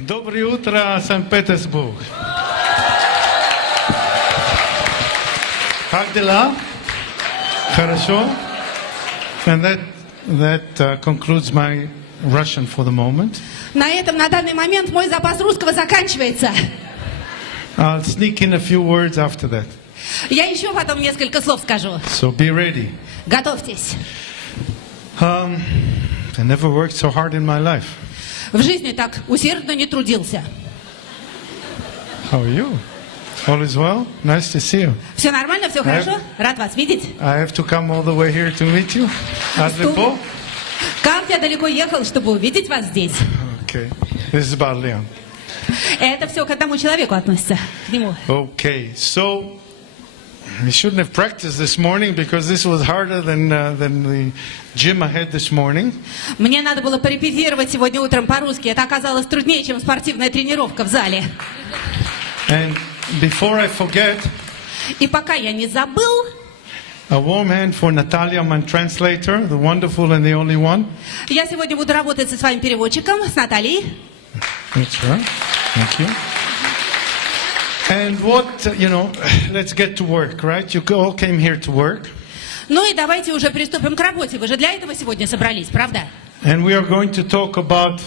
Доброе утро, Санкт-Петербург. Как дела? Хорошо. And that concludes my Russian for the moment. На этом на данный момент мой запас русского заканчивается. I'll sneak in a few words after that. Я еще потом несколько слов скажу. So be ready. Готовьтесь. I never worked so hard in my life. В жизни так усердно не трудился. How are you? All is well? Nice to see you. Все нормально, все хорошо? Рад вас видеть. I have to come all the way here to meet you. Adlipo? Как я далеко ехал, чтобы увидеть вас здесь? Okay. This is about Leon. Это все к одному человеку относится, к нему. Okay. So we shouldn't have practiced this morning because this was harder than the gym I had this morning. Мне надо было порепетировать сегодня утром по-русски. Это оказалось труднее, чем спортивная тренировка в зале. And before I forget, И пока я не забыл, a warm hand for Natalia, my translator, the wonderful and the only one. я сегодня буду работать со своим переводчиком, с Натальей. That's right. Thank you. And what, let's get to work, right? You all came here to work. Ну и давайте уже приступим к работе. Вы же для этого сегодня собрались, правда? And we are going to talk about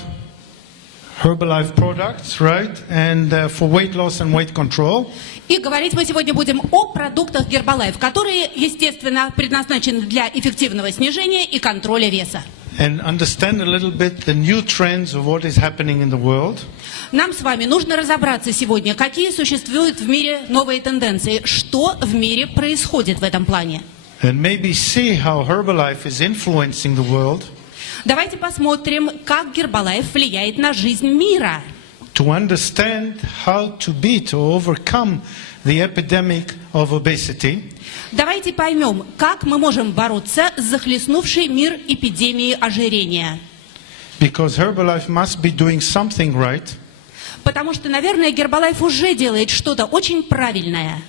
Herbalife products, right? And for weight loss and weight control. И говорить мы сегодня будем о продуктах Herbalife, которые, естественно, предназначены для эффективного снижения и контроля веса. And understand a little bit the new trends of what is happening in the world. Нам с вами нужно разобраться сегодня, какие существуют в мире новые тенденции, что в мире происходит в этом плане. And maybe see how Herbalife is influencing the world. Давайте посмотрим, как Herbalife влияет на жизнь мира. To understand how to overcome the epidemic of obesity. Давайте поймем, как мы можем бороться с захлестнувшей мир эпидемией ожирения. Because Herbalife must be doing something right. Потому что, наверное, Herbalife уже делает что-то очень правильное.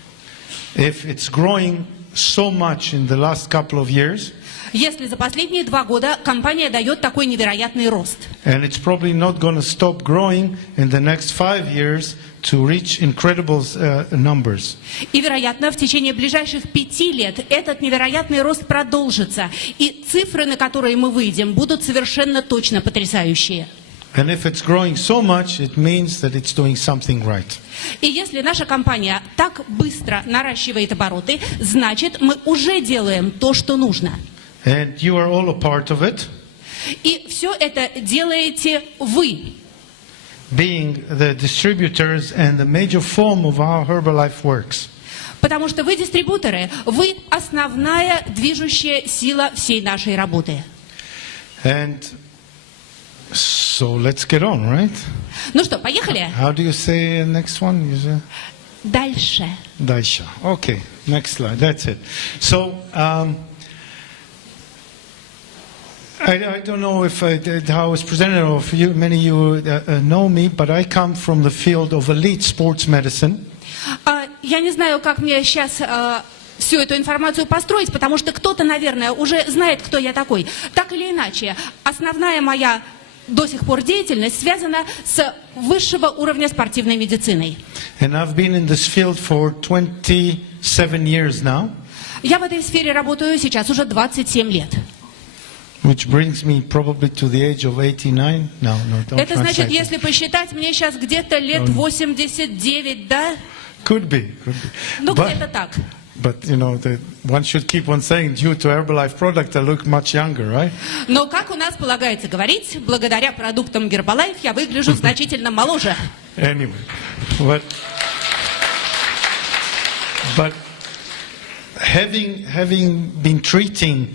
If it's growing so much in the last couple of years. Если за последние 2 года компания дает такой невероятный рост. And it's probably not going to stop growing in the next 5 years to reach incredible numbers. И, вероятно, в течение ближайших 5 лет этот невероятный рост продолжится. И цифры, на которые мы выйдем, будут совершенно точно потрясающие. And if it's growing so much, it means that it's doing something right. И если наша компания так быстро наращивает обороты, значит, мы уже делаем то, что нужно. And you are all a part of it. И все это делаете вы. Being the distributors and the major form of how Herbalife works. Потому что вы дистрибьюторы, вы основная движущая сила всей нашей работы. And so let's get on, right? Ну что, поехали? How do you say next one? You say? Дальше. Дальше. Okay, next slide. That's it. So, I don't know if how I was presented, or if many of you know me, but I come from the field of elite sports medicine. Я не знаю, как мне сейчас всю эту информацию построить, потому что кто-то, наверное, уже знает, кто я такой. Так или иначе, основная моя до сих пор деятельность связана с высшего уровня спортивной медициной. And I've been in this field for 27 years now. Я в этой сфере работаю сейчас уже 27 лет. Which brings me probably to the age of 89. No, don't Это значит, если посчитать, мне сейчас где-то лет 89, да? Could be. Ну, где-то так. But, one should keep on saying, due to Herbalife product, I look much younger, right? Но, как у нас полагается говорить, благодаря продуктам Herbalife я выгляжу значительно моложе. Anyway, but having been treating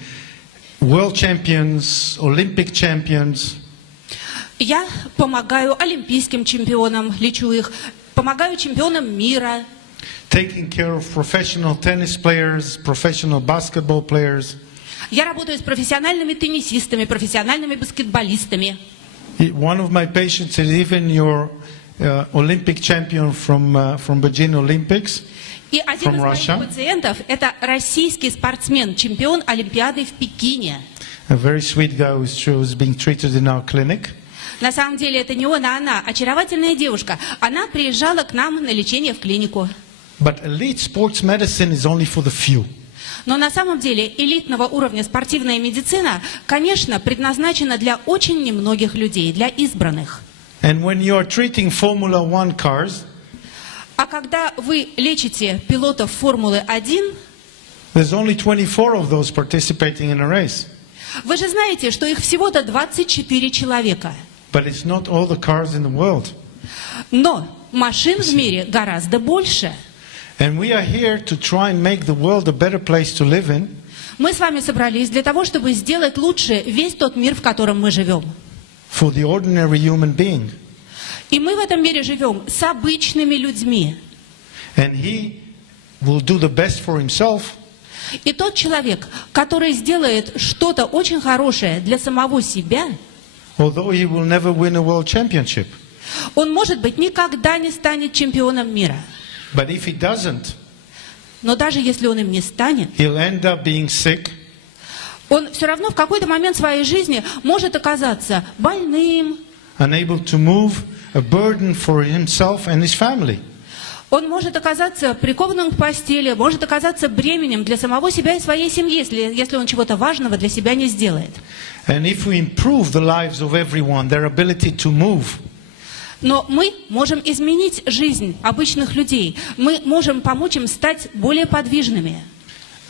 world champions, Olympic champions. Я помогаю олимпийским чемпионам, лечу их, помогаю чемпионам мира. Taking care of professional tennis players, professional basketball players. Я работаю с профессиональными теннисистами, профессиональными баскетболистами. One of my patients is even your Olympic champion from Beijing Olympics. И один из моих пациентов – это российский спортсмен, чемпион Олимпиады в Пекине. A very sweet guy who's being treated in our clinic. На самом деле это не он, а она, очаровательная девушка. Она приезжала к нам на лечение в клинику. But elite sports medicine is only for the few. Но на самом деле элитного уровня спортивная медицина, конечно, предназначена для очень немногих людей, для избранных. And when you are treating Formula One cars, А когда вы лечите пилотов Формулы-1, there's only 24 of those participating in a race. вы же знаете, что их всего-то 24 человека. But it's not all the cars in the world. Но машин в мире гораздо больше. And we are here to try and make the world a better place to live in. Мы с вами собрались для того, чтобы сделать лучше весь тот мир, в котором мы живем. For the ordinary human being. И мы в этом мире живем с обычными людьми. And he will do the best for himself. И тот человек, который сделает что-то очень хорошее для самого себя, Although he will never win a world championship. он, может быть, никогда не станет чемпионом мира. But if he doesn't, Но даже если он им не станет, he'll end up being sick. он все равно в какой-то момент своей жизни может оказаться больным, Unable to move, a burden for himself and his family. он может оказаться прикованным к постели, может оказаться бременем для самого себя и своей семьи, если он чего-то важного для себя не сделает. And if we improve the lives of everyone, their ability to move, Но мы можем изменить жизнь обычных людей. Мы можем помочь им стать более подвижными.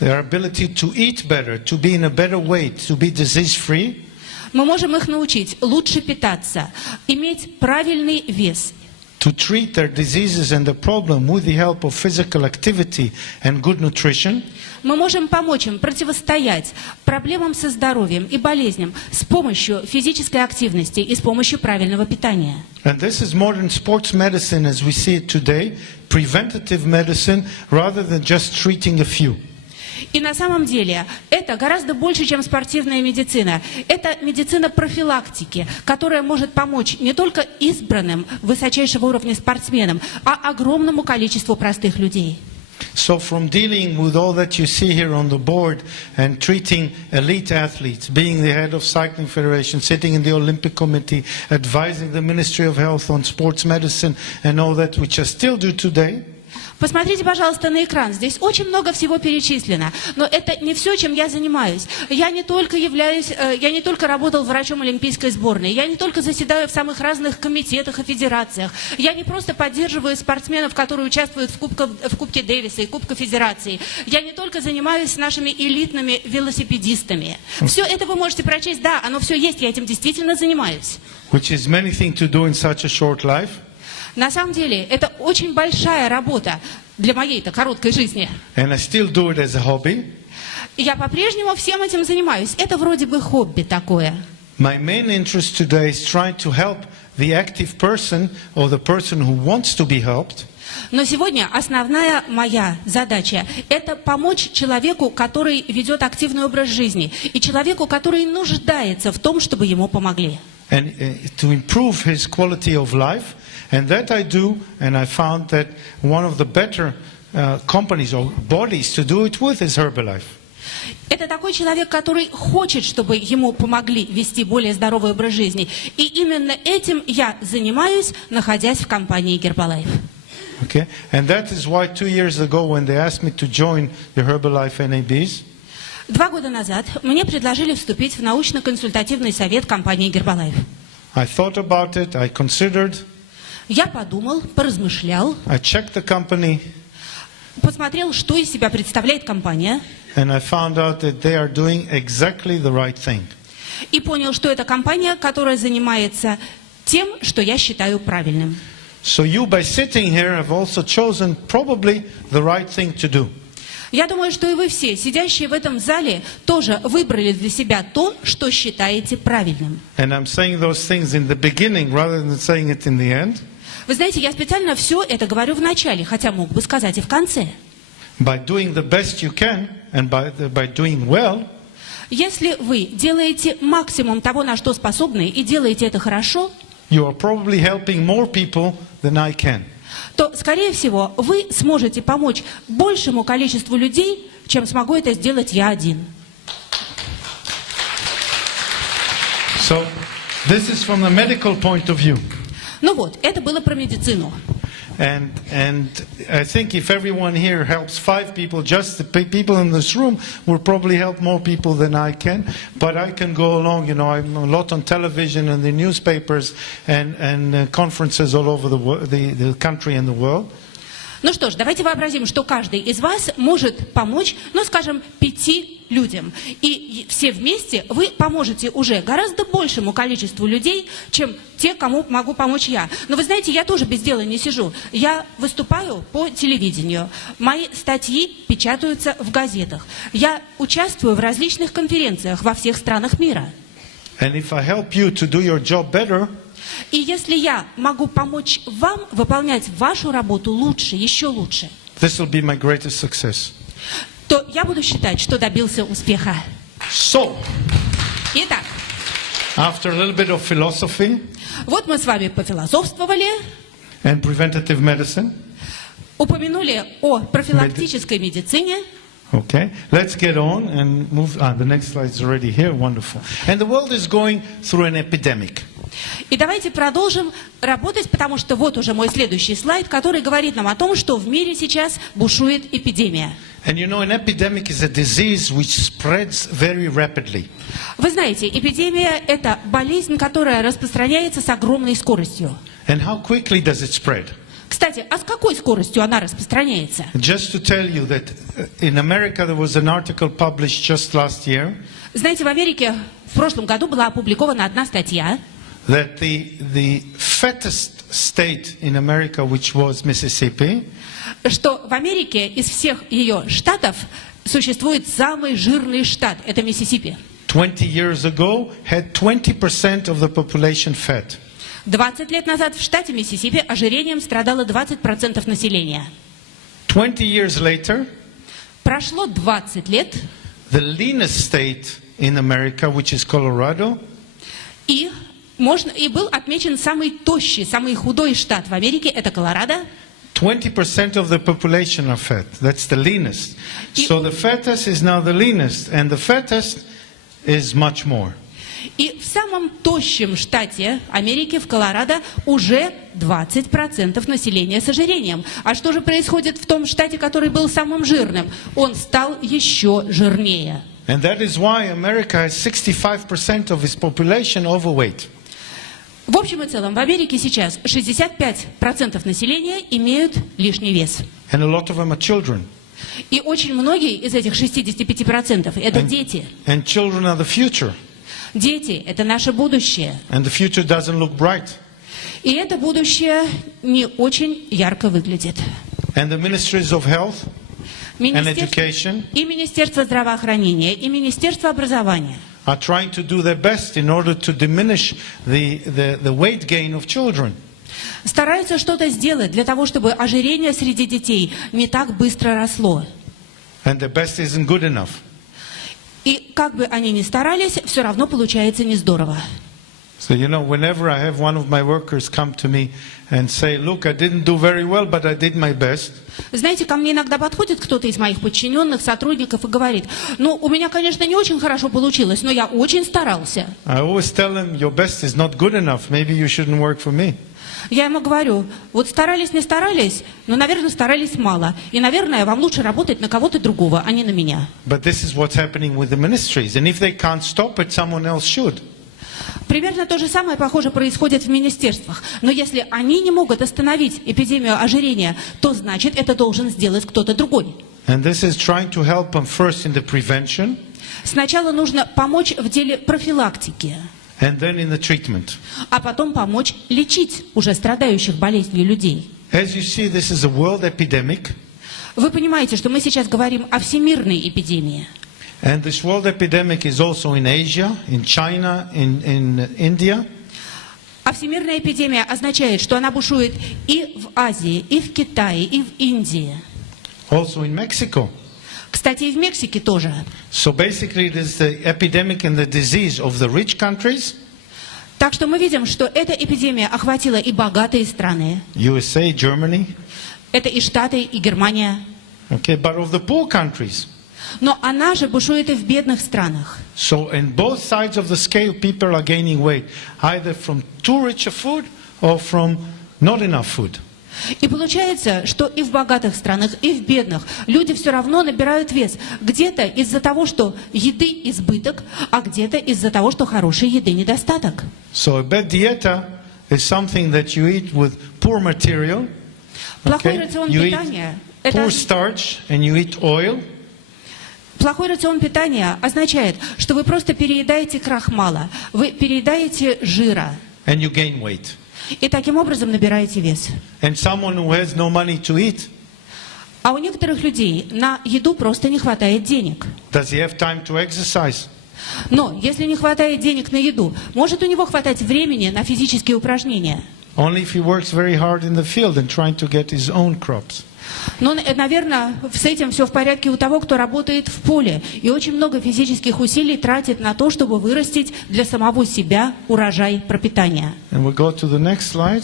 their ability to eat better, to be in a better weight, to be disease-free, Мы можем их научить лучше питаться, иметь правильный вес, to treat their diseases and the problem with the help of physical activity and good nutrition, мы можем помочь им противостоять проблемам со здоровьем и болезням с помощью физической активности и с помощью правильного питания. and this is modern sports medicine as we see it today, preventative medicine rather than just treating a few. И на самом деле это гораздо больше, чем спортивная медицина. Это медицина профилактики, которая может помочь не только избранным высочайшего уровня спортсменам, а огромному количеству простых людей. So from dealing with all that you see here on the board and treating elite athletes, being the head of Cycling Federation, sitting in the Olympic Committee, advising the Ministry of Health on sports medicine and all that, which I still do today, Посмотрите, пожалуйста, на экран. Здесь очень много всего перечислено. Но это не все, чем я занимаюсь. Я не только работал врачом олимпийской сборной. Я не только заседаю в самых разных комитетах и федерациях. Я не просто поддерживаю спортсменов, которые участвуют в Кубке Дэвиса и Кубке Федерации. Я не только занимаюсь нашими элитными велосипедистами. Все это вы можете прочесть. Да, оно все есть. Я этим действительно занимаюсь. which is many things to do in such a short life. На самом деле, это очень большая работа для моей-то короткой жизни. And I still do it as a hobby. И я по-прежнему всем этим занимаюсь. Это вроде бы хобби такое. My main interest today is trying to help the active person or the person who wants to be helped. Но сегодня основная моя задача – это помочь человеку, который ведет активный образ жизни, и человеку, который нуждается в том, чтобы ему помогли. And to improve his quality of life. And that I do, and I found that one of the better companies or bodies to do it with is Herbalife. Это такой человек, который хочет, чтобы ему помогли вести более здоровый образ жизни. И именно этим я занимаюсь, находясь в компании Herbalife. Okay? And that is why 2 years ago when they asked me to join the Herbalife NABs, 2 года назад мне предложили вступить в научно-консультативный совет компании Herbalife. I thought about it, I considered, Я подумал, поразмышлял, I checked the company, посмотрел, что из себя представляет компания, and I found out that they are doing exactly the right thing. и понял, что это компания, которая занимается тем, что я считаю правильным. So you, by sitting here, have also chosen probably the right thing to do. Я думаю, что и вы все, сидящие в этом зале, тоже выбрали для себя то, что считаете правильным. And I'm saying those things in the beginning rather than saying it in the end. Вы знаете, я специально все это говорю в начале, хотя мог бы сказать и в конце. By doing the best you can and by doing well, Если вы делаете максимум того, на что способны, и делаете это хорошо, you are probably helping more people than I can. то, скорее всего, вы сможете помочь большему количеству людей, чем смогу это сделать я один. So This is from the medical point of view. Ну вот, это было про медицину. And I think if everyone here helps 5 people, just the people in this room will probably help more people than I can. But I can go along, you know, I'm a lot on television and the newspapers and conferences all over the country and the world. Ну что ж, давайте вообразим, что каждый из вас может помочь, ну, скажем, 5 людям. И все вместе вы поможете уже гораздо большему количеству людей, чем те, кому могу помочь я. Но вы знаете, я тоже без дела не сижу. Я выступаю по телевидению. Мои статьи печатаются в газетах. Я участвую в различных конференциях во всех странах мира. And if I help you to do your job better, и если я могу помочь вам выполнять вашу работу лучше, еще лучше, this will be my greatest success. то я буду считать, что добился успеха. So, итак, after a little bit of philosophy, вот мы с вами пофилософствовали, and preventative medicine, упомянули о профилактической медицине. Okay, let's get on and move. The next slide is already here. Wonderful. And the world is going through an epidemic. И давайте продолжим работать, потому что вот уже мой следующий слайд, который говорит нам о том, что в мире сейчас бушует эпидемия. And you know, an epidemic is a disease which spreads very rapidly. Вы знаете, эпидемия – это болезнь, которая распространяется с огромной скоростью. And how quickly does it spread? Кстати, а с какой скоростью она распространяется? Just to tell you that in America there was an article published just last year. Знаете, в Америке в прошлом году была опубликована одна статья, that the fattest state in America, which was Mississippi, что в Америке из всех ее штатов существует самый жирный штат – это Миссисипи. 20 years ago had 20% of the population fat. 20 лет назад в штате Миссисипи ожирением страдало 20% населения. 20 years later, прошло 20 лет, the leanest state in America, which is Colorado, и был отмечен самый тощий, самый худой штат в Америке, это Колорадо. 20% of the population are fat. That's the leanest. So the fattest is now the leanest, and the fattest is much more. И в самом тощем штате Америки, в Колорадо, уже 20% населения с ожирением. А что же происходит в том штате, который был самым жирным? Он стал еще жирнее. And that is why America has 65% of its population overweight. В общем и целом, в Америке сейчас 65% населения имеют лишний вес. And a lot of them are children. И очень многие из этих 65% это дети. And children are the future. Дети – это наше будущее. And the future doesn't look bright. И это будущее не очень ярко выглядит. And the ministries of health and education и Министерство здравоохранения, и Министерство образования are trying to do their best in order to diminish the weight gain of children. Стараются что-то сделать для того, чтобы ожирение среди детей не так быстро росло. And their best isn't good enough. И как бы они ни старались, все равно получается не здорово. So, you know, whenever I have one of my workers come to me and say, look, I didn't do very well, but I did my best. Знаете, ко мне иногда подходит кто-то из моих подчиненных, сотрудников и говорит, ну, у меня, конечно, не очень хорошо получилось, но я очень старался. I always tell them, your best is not good enough. Maybe you shouldn't work for me. Я ему говорю, вот старались, не старались, но, наверное, старались мало. И, наверное, вам лучше работать на кого-то другого, а не на меня. But this is what's happening with the ministries. And if they can't stop it, someone else should. Примерно то же самое, похоже, происходит в министерствах. Но если они не могут остановить эпидемию ожирения, то значит, это должен сделать кто-то другой. And this is trying to help them first in the prevention. Сначала нужно помочь в деле профилактики. And then in the treatment. А потом помочь лечить уже страдающих болезнью людей. As you see, this is a world epidemic. Вы понимаете, что мы сейчас говорим о всемирной эпидемии. And this world epidemic is also in Asia, in China, in India. А всемирная эпидемия означает, что она бушует и в Азии, и в Китае, и в Индии. Also in Mexico. Кстати, и в Мексике тоже. So basically it is the epidemic and the disease of the rich countries. Так что мы видим, что эта эпидемия охватила и богатые страны. USA, Germany. Это и Штаты, и Германия. Okay, but of the poor countries. Но она же бушует и в бедных странах. So in both sides of the scale, people are gaining weight, either from too rich a food or from not enough food. И получается, что и в богатых странах, и в бедных люди все равно набирают вес. Где-то из-за того, что еды избыток, а где-то из-за того, что хорошей еды недостаток. So a bad dieta is something that you eat with poor material. Плохой рацион You питания – eat это... poor starch and you eat oil. Плохой рацион питания означает, что вы просто переедаете крахмала, вы переедаете жира. And you gain weight. И таким образом набираете вес. And someone who has no money to eat, А у некоторых людей на еду просто не хватает денег. does he have time to exercise? Но если не хватает денег на еду, может у него хватать времени на физические упражнения. Only if he works very hard in the field and trying to get his own crops. Но, наверное, с этим все в порядке у того, кто работает в поле и очень много физических усилий тратит на то, чтобы вырастить для самого себя урожай пропитания. And we'll go to the next slide.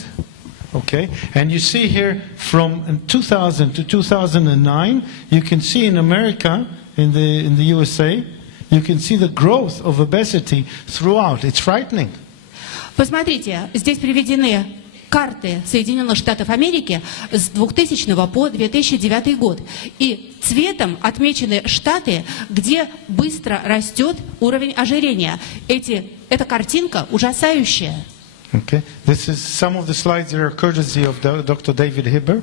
Okay. And you see here from 2000 to 2009, you can see in America, in the USA, you can see the growth of obesity throughout. It's frightening. Посмотрите, здесь приведены карты Соединенных Штатов Америки с 2000 по 2009 год. И цветом отмечены штаты, где быстро растет уровень ожирения. Эта картинка ужасающая. Okay. This is some of the slides that are courtesy of Dr. David Hibber.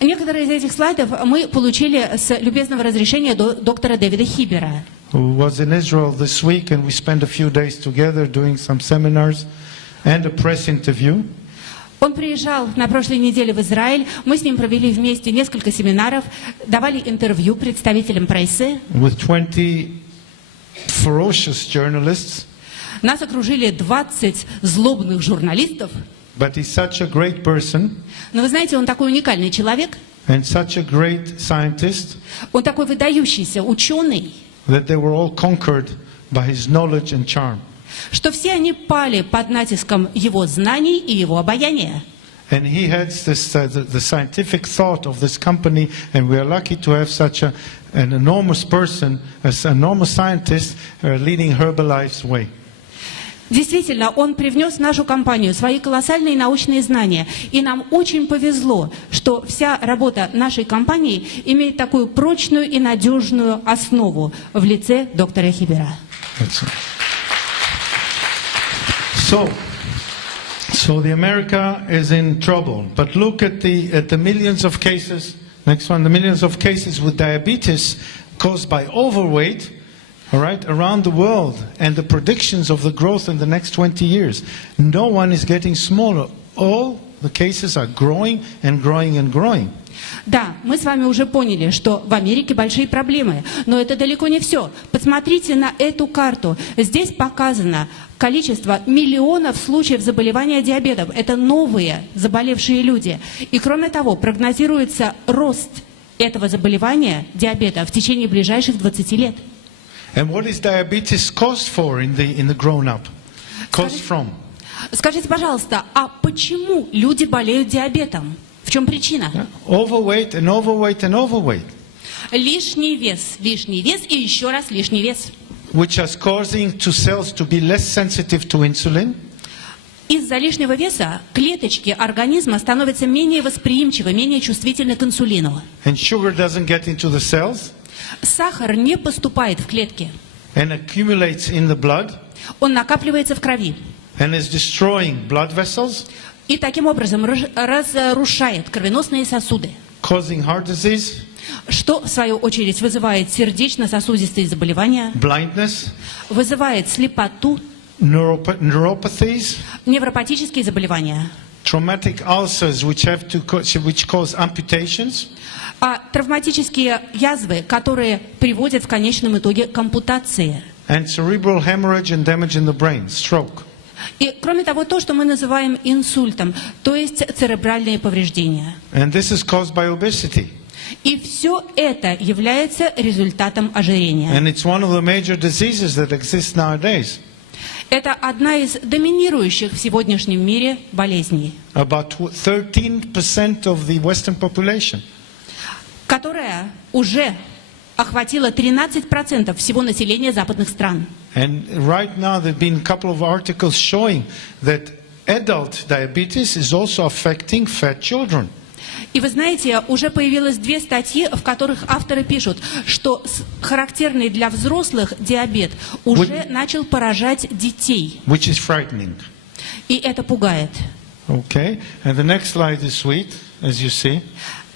Некоторые из этих слайдов мы получили с любезного разрешения доктора Дэвида Хиббера. Who was in Israel this week, and we spent a few days together doing some seminars and a press interview. Он приезжал на прошлой неделе в Израиль, мы с ним провели вместе несколько семинаров, давали интервью представителям прессы. With 20 ferocious journalists. Нас окружили 20 злобных журналистов. But he's such a great person. Но вы знаете, он такой уникальный человек. And such a great scientist. Он такой выдающийся ученый. That they were all conquered by his knowledge and charm. Что все они пали под натиском его знаний и его обаяния. And he has this, the scientific thought of this company, and we are lucky to have such an enormous person, an enormous scientist, leading Herbalife's way. Действительно, он привнес в нашу компанию свои колоссальные научные знания. И нам очень повезло, что вся работа нашей компании имеет такую прочную и надежную основу в лице доктора Хиббера. So the America is in trouble. But look at the millions of cases. Next one, the millions of cases with diabetes caused by overweight. All right, around the world, and the predictions of the growth in the next 20 years. No one is getting smaller. All the cases are growing and growing and growing. Да, мы с вами уже поняли, что в Америке большие проблемы, но это далеко не все. Посмотрите на эту карту. Здесь показано количество миллионов случаев заболевания диабетом. Это новые заболевшие люди. И кроме того, прогнозируется рост этого заболевания диабета в течение ближайших 20 лет. And what is diabetes caused for in the grown-up? Caused from? Скажите, пожалуйста, а почему люди болеют диабетом? В чем причина? Overweight and overweight and overweight. Лишний вес и еще раз лишний вес. Which is causing cells to be less sensitive to insulin. Из-за лишнего веса клеточки организма становятся менее восприимчивы, менее чувствительны к инсулину. And sugar doesn't get into the cells. Сахар не поступает в клетки. And accumulates in the blood. Он накапливается в крови. And is destroying blood vessels. И таким образом разрушает кровеносные сосуды. Causing heart disease. Что, в свою очередь, вызывает сердечно-сосудистые заболевания. Blindness. Вызывает слепоту. Neuropathies. Невропатические заболевания. Traumatic ulcers which cause amputations. А травматические язвы, которые приводят в конечном итоге к ампутации. And cerebral hemorrhage and damage in the brain, stroke. И кроме того, то, что мы называем инсультом, то есть церебральные повреждения. And this is caused by obesity. И все это является результатом ожирения. And it's one of the major diseases that exists nowadays. Это одна из доминирующих в сегодняшнем мире болезней. About 13% of the Western population. Которая уже охватило 13% всего населения западных стран. And right now there have been a couple of articles showing that adult diabetes is also affecting fat children. И вы знаете, уже появилось 2 статьи, в которых авторы пишут, что характерный для взрослых диабет уже начал поражать детей. Which is frightening. И это пугает. Okay, and the next slide is sweet, as you see.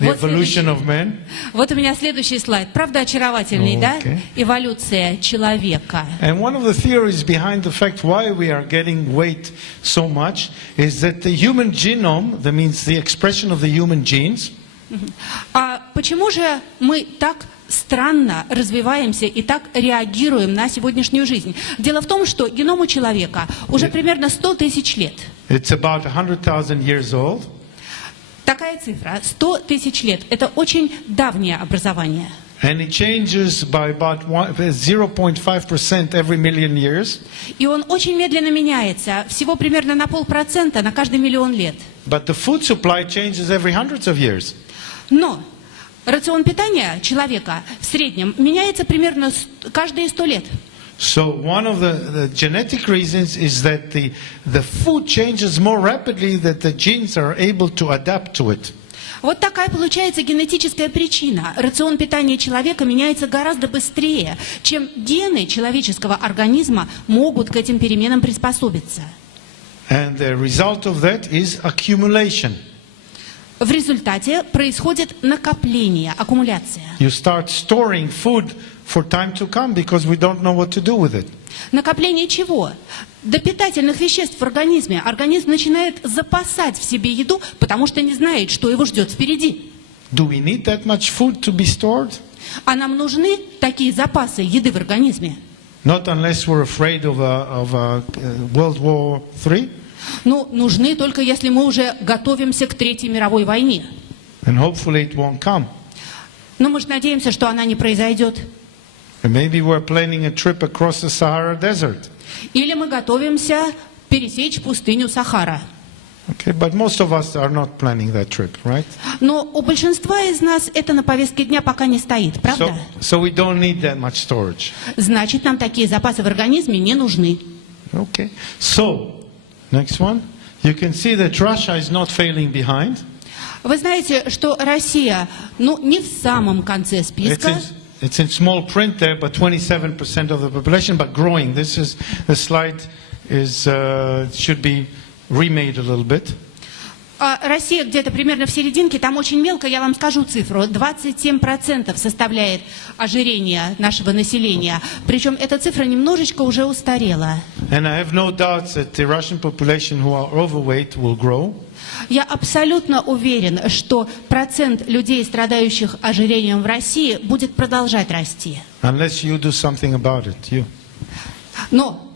The Вот evolution of man. Вот у меня следующий слайд. Правда очаровательный, да? Okay. Эволюция человека. And one of the theories behind the fact why we are getting weight so much is that the human genome, that means the expression of the human genes, А почему же мы так странно развиваемся и так реагируем на сегодняшнюю жизнь? Дело в том, что геному человека уже примерно 100 тысяч лет. it's about 100,000 years old. Такая цифра, 100 тысяч лет, это очень давнее образование. And it changes by about 0.5% every million years. И он очень медленно меняется, всего примерно на 0,5% на каждый миллион лет. But the food supply changes every hundreds of years. Но рацион питания человека в среднем меняется примерно каждые 100 лет. So one of the genetic reasons is that the food changes more rapidly that the genes are able to adapt to it. Вот такая получается генетическая причина. Рацион питания человека меняется гораздо быстрее, чем гены человеческого организма могут к этим переменам приспособиться. And the result of that is accumulation. В результате происходит накопление, аккумуляция. You start storing food for time to come because we don't know what to do with it. Накопление чего? До питательных веществ в организме. Организм начинает запасать в себе еду, потому что не знает, что его ждет впереди. Do we need that much food to be stored? А нам нужны такие запасы еды в организме. Not unless we're afraid of a World War III. Ну, нужны только если мы уже готовимся к Третьей мировой войне. And hopefully it won't come. Но мы же надеемся, что она не произойдет. And maybe we're planning a trip across the Sahara Desert. Или мы готовимся пересечь пустыню Сахара. Okay, but most of us are not planning that trip, right? Но у большинства из нас это на повестке дня пока не стоит, правда? So we don't need that much storage. Значит, нам такие запасы в организме не нужны. Okay. So, next one. You can see that Russia is not failing behind. Вы знаете, что Россия, не в самом конце списка. It's in small print there, but 27% of the population, but growing. This is the slide should be remade a little bit. Россия где-то примерно в серединке, там очень мелко, я вам скажу цифру, 27% составляет ожирение нашего населения. Причем эта цифра немножечко уже устарела. And I have no doubts that the Russian population who are overweight will grow. Я абсолютно уверен, что процент людей, страдающих ожирением в России, будет продолжать расти. Unless you do something about it, Но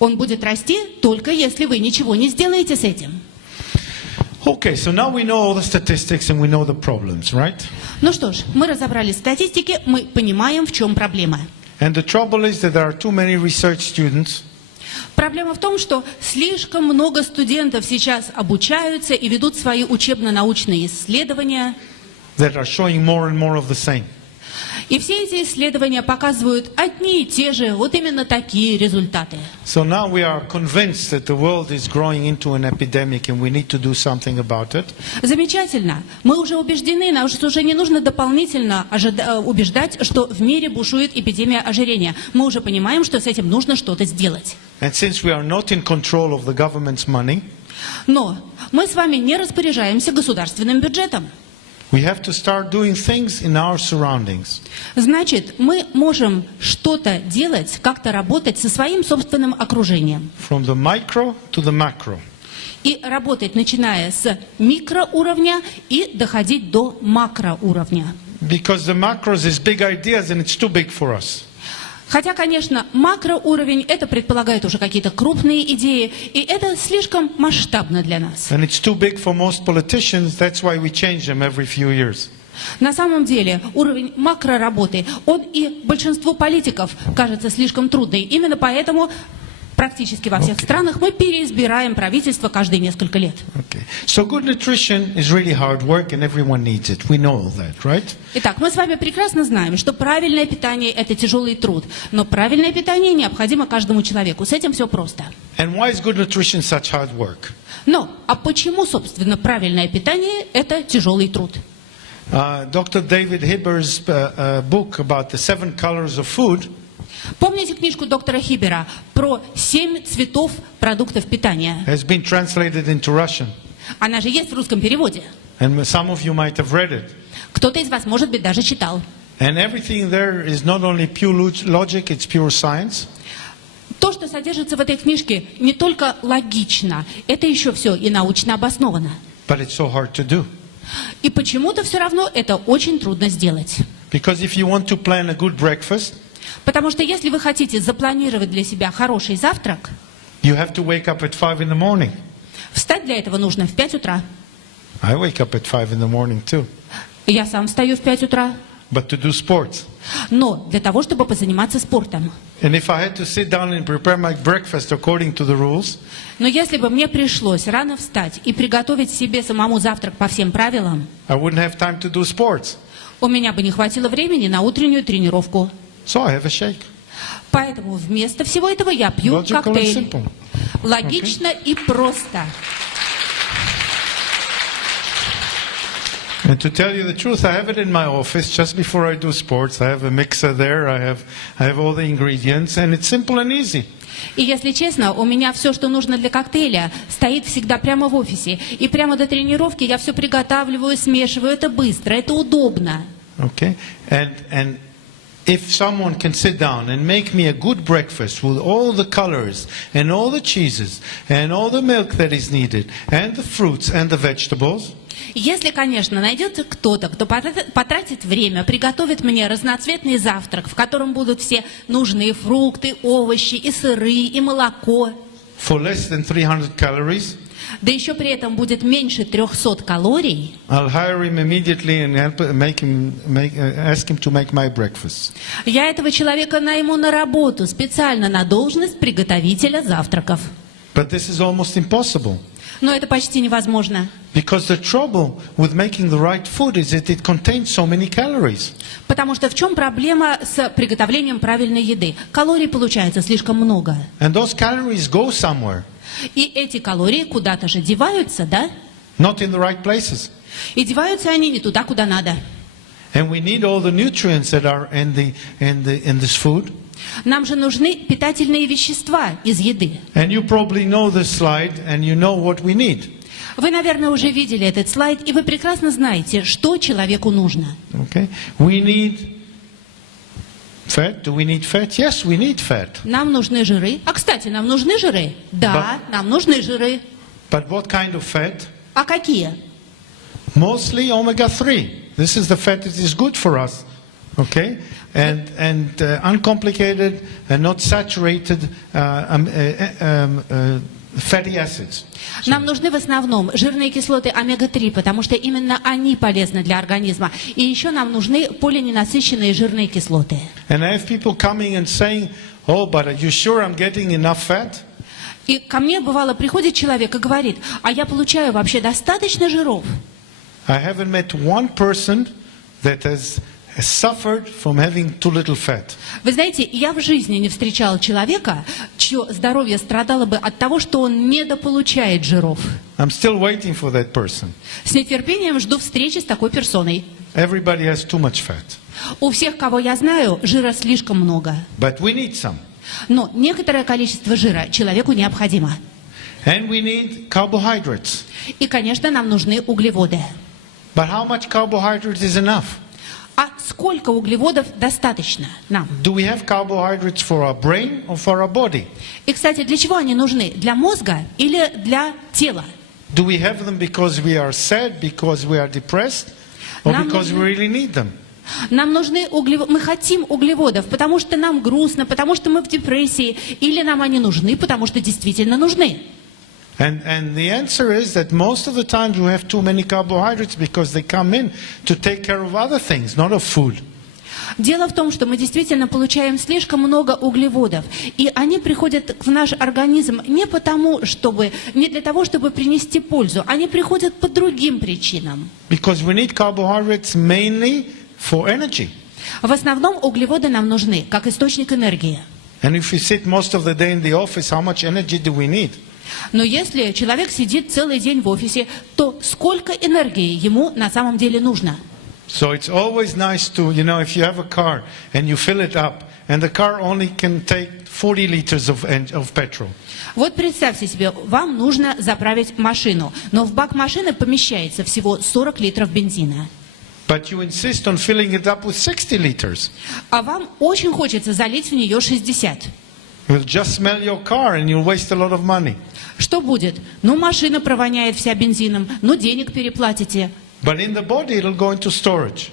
он будет расти только если вы ничего не сделаете с этим. Okay, so now we know all the statistics and we know the problems, right? Ну что ж, мы разобрались в статистике, мы понимаем, в чем проблема. And the trouble is that there are too many research students. Проблема в том, что слишком много студентов сейчас обучаются и ведут свои учебно-научные исследования. That are showing more and more of the same. И все эти исследования показывают одни и те же, вот именно такие результаты. So now we are convinced that the world is growing into an epidemic and we need to do something about it. Замечательно. Мы уже убеждены, нам уже не нужно дополнительно убеждать, что в мире бушует эпидемия ожирения. Мы уже понимаем, что с этим нужно что-то сделать. And since we are not in control of the government's money, но мы с вами не распоряжаемся государственным бюджетом. we have to start doing things in our surroundings. Значит, мы можем что-то делать, как-то работать со своим собственным окружением. From the micro to the macro. И работать, начиная с микроуровня и доходить до макроуровня. Because the macros is big ideas and it's too big for us. Хотя, конечно, макроуровень, это предполагает уже какие-то крупные идеи, и это слишком масштабно для нас. And it's too big for most politicians, that's why we change them every few years. На самом деле, уровень макроработы, он и большинству политиков кажется слишком трудный. Именно поэтому практически во всех странах мы переизбираем правительство каждые несколько лет. Okay. So good nutrition is really hard work and everyone needs it. We know all that, right? Итак, мы с вами прекрасно знаем, что правильное питание – это тяжелый труд. Но правильное питание необходимо каждому человеку. С этим все просто. And why is good nutrition such hard work? Но, а почему, собственно, правильное питание – это тяжелый труд? Dr. David Hibber's book about the 7 colors of food. Помните книжку доктора Хибера про 7 цветов продуктов питания? Has been translated into Russian. Она же есть в русском переводе. And some of you might have read it. Кто-то из вас, может быть, даже читал. And everything there is not only pure logic, it's pure science. То, что содержится в этой книжке, не только логично, это еще все и научно обосновано. But it's so hard to do. И почему-то все равно это очень трудно сделать. Because if you want to plan a good breakfast, Потому что если вы хотите запланировать для себя хороший завтрак, you have to wake up at 5 in the morning. встать для этого нужно в 5 утра. I wake up at 5 in the morning too. Я сам встаю в 5 утра. But to do sports. Но для того, чтобы позаниматься спортом. And if I had to sit down and prepare my breakfast according to the rules, Но если бы мне пришлось рано встать и приготовить себе самому завтрак по всем правилам, I wouldn't have time to do sports. у меня бы не хватило времени на утреннюю тренировку. So I have a shake. Поэтому вместо всего этого я пью Logical and коктейль. simple. Логично и просто. And to tell you the truth, I have it in my office just before I do sports. I have a mixer there. I have all the ingredients, and it's simple and easy. И если честно, у меня все, что нужно для коктейля, стоит всегда прямо в офисе. И прямо до тренировки я все приготавливаю, смешиваю. Это быстро, это удобно. Okay, and if someone can sit down and make me a good breakfast with all the colors and all the cheeses and all the milk that is needed and the fruits and the vegetables. Если, конечно, найдется кто-то, кто потратит время, приготовит мне разноцветный завтрак, в котором будут все нужные фрукты, овощи, и сыры, и молоко. For less than 300 calories. Да еще при этом будет меньше 300 калорий. I'll hire him immediately and ask him to make my breakfast. Я этого человека найму на работу, специально на должность приготовителя завтраков. But this is almost impossible. Но это почти невозможно. Because the trouble with making the right food is that it contains so many calories. Потому что в чем проблема с приготовлением правильной еды? Калорий получается слишком много. And those calories go somewhere. И эти калории куда-то же деваются, да? Not in the right places. И деваются они не туда, куда надо. And we need all the nutrients that are in this food. Нам же нужны питательные вещества из еды. And you probably know this slide and you know what we need. Вы, наверное, уже видели этот слайд, и вы прекрасно знаете, что человеку нужно. Okay? We need fat. Do we need fat? Yes, we need fat. Нам нужны жиры. А, кстати, нам нужны жиры? Да, нам нужны жиры. But what kind of fat? А какие? Mostly omega-3. This is the fat that is good for us. Okay? And uncomplicated and not saturated fatty acids. Нам нужны в основном жирные кислоты омега-3, потому что именно они полезны для организма. И еще нам нужны полиненасыщенные жирные кислоты. And I have people coming and saying, "Oh, but are you sure I'm getting enough fat?" И ко мне бывало приходит человек и говорит: а я получаю вообще достаточно жиров? I haven't met one person that has suffered from having too little fat. Вы знаете, я в жизни не встречала человека, чье здоровье страдало бы от того, что он недополучает жиров. I'm still waiting for that person. С нетерпением жду встречи с такой персоной. Everybody has too much fat. У всех, кого я знаю, жира слишком много. But we need some. Но некоторое количество жира человеку необходимо. And we need carbohydrates. И, конечно, нам нужны углеводы. But how much carbohydrates is enough? А сколько углеводов достаточно нам? Do we have carbohydrates for our brain or for our body? И, кстати, для чего они нужны? Для мозга или для тела? Do we have them because we are sad, because we are depressed, or Нам because we нужны- really need them? Нам нужны углеводы. Мы хотим углеводов, потому что нам грустно, потому что мы в депрессии, или нам они нужны, потому что действительно нужны. And the answer is that most of the times we have too many carbohydrates because they come in to take care of other things, not of food. Дело в том, что мы действительно получаем слишком много углеводов, и они приходят в наш организм не для того, чтобы принести пользу, они приходят по другим причинам. Because we need carbohydrates mainly for energy. В основном углеводы нам нужны как источник энергии. And if we sit most of the day in the office, how much energy do we need? Но если человек сидит целый день в офисе, то сколько энергии ему на самом деле нужно? So it's always nice to, if you have a car and you fill it up, and the car only can take 40 liters of petrol. Вот представьте себе, вам нужно заправить машину, но в бак машины помещается всего 40 литров бензина. But you insist on filling it up with 60 liters. А вам очень хочется залить в нее 60. You'll just smell your car and you'll waste a lot of money. Что будет? Машина провоняет вся бензином, денег переплатите. But in the body it'll go into storage.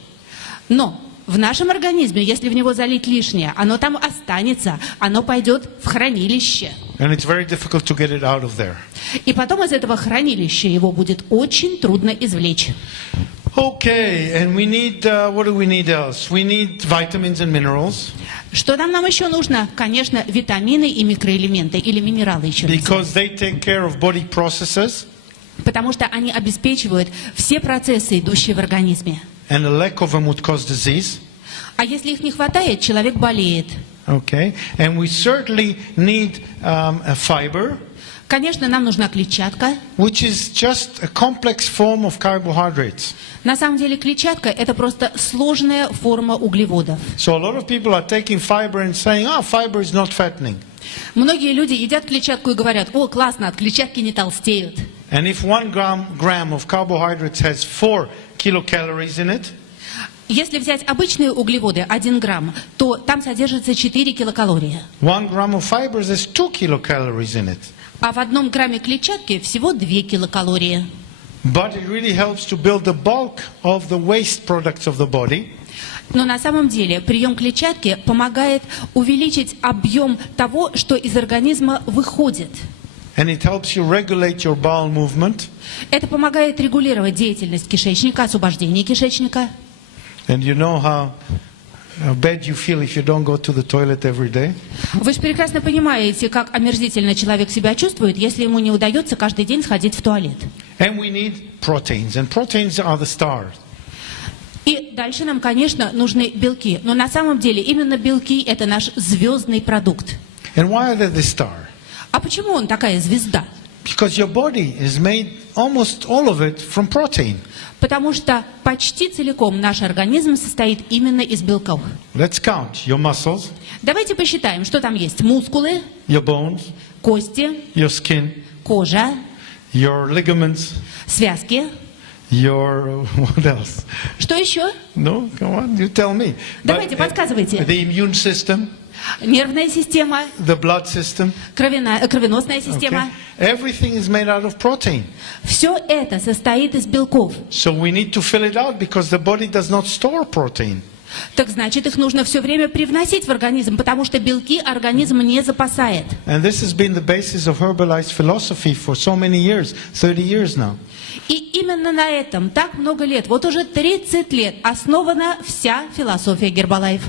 Но в нашем организме, если в него залить лишнее, оно там останется, оно пойдет в хранилище. And it's very difficult to get it out of there. И потом из этого хранилища его будет очень трудно извлечь. Okay, and we need, what do we need else? We need vitamins and minerals. Что нам еще нужно? Конечно, витамины и микроэлементы, или минералы еще. Because they take care of body processes. Потому что они обеспечивают все процессы, идущие в организме. And a lack of them would cause disease. А если их не хватает, человек болеет. Okay, and we certainly need a fiber. Конечно, нам нужна клетчатка. Which is just a complex form of carbohydrates. На самом деле клетчатка – это просто сложная форма углеводов. So a lot of people are taking fiber and saying, fiber is not fattening. Многие люди едят клетчатку и говорят: о, классно, от клетчатки не толстеют. And if 1 gram of carbohydrates has 4 kilocalories in it, если взять обычные углеводы, 1 грамм, то там содержится 4 килокалории. 1 gram of fibers has 2 kilocalories in it. А в 1 грамме клетчатки всего 2 килокалории. But it really helps to build the bulk of the waste products of the body. Но на самом деле прием клетчатки помогает увеличить объем того, что из организма выходит. And it helps you regulate your bowel movement. Это помогает регулировать деятельность кишечника, освобождение кишечника. And you know how bad you feel if you don't go to the toilet every day. Вы же прекрасно понимаете, как омерзительно человек себя чувствует, если ему не удается каждый день сходить в туалет. And we need proteins, and proteins are the stars. И дальше нам, конечно, нужны белки. Но на самом деле именно белки – это наш звездный продукт. And why are they the star? А почему он такая звезда? Because your body is made almost all of it from protein. Потому что почти целиком наш организм состоит именно из белков. Let's count your muscles. Давайте посчитаем, что там есть. Мускулы, Your bones, кости, your skin, кожа, your ligaments, связки. your what else? Что еще? No, come on, you tell me. Давайте, подсказывайте. The immune system, Нервная система, the blood system, кровеносная система. Everything is made out of protein. Все это состоит из белков. So we need to fill it out because the body does not store protein. Так значит, их нужно все время привносить в организм, потому что белки организм не запасает. And this has been the basis of Herbalized philosophy for so many years, 30 years now. И именно на этом так много лет, вот уже 30 лет, основана вся философия Herbalife.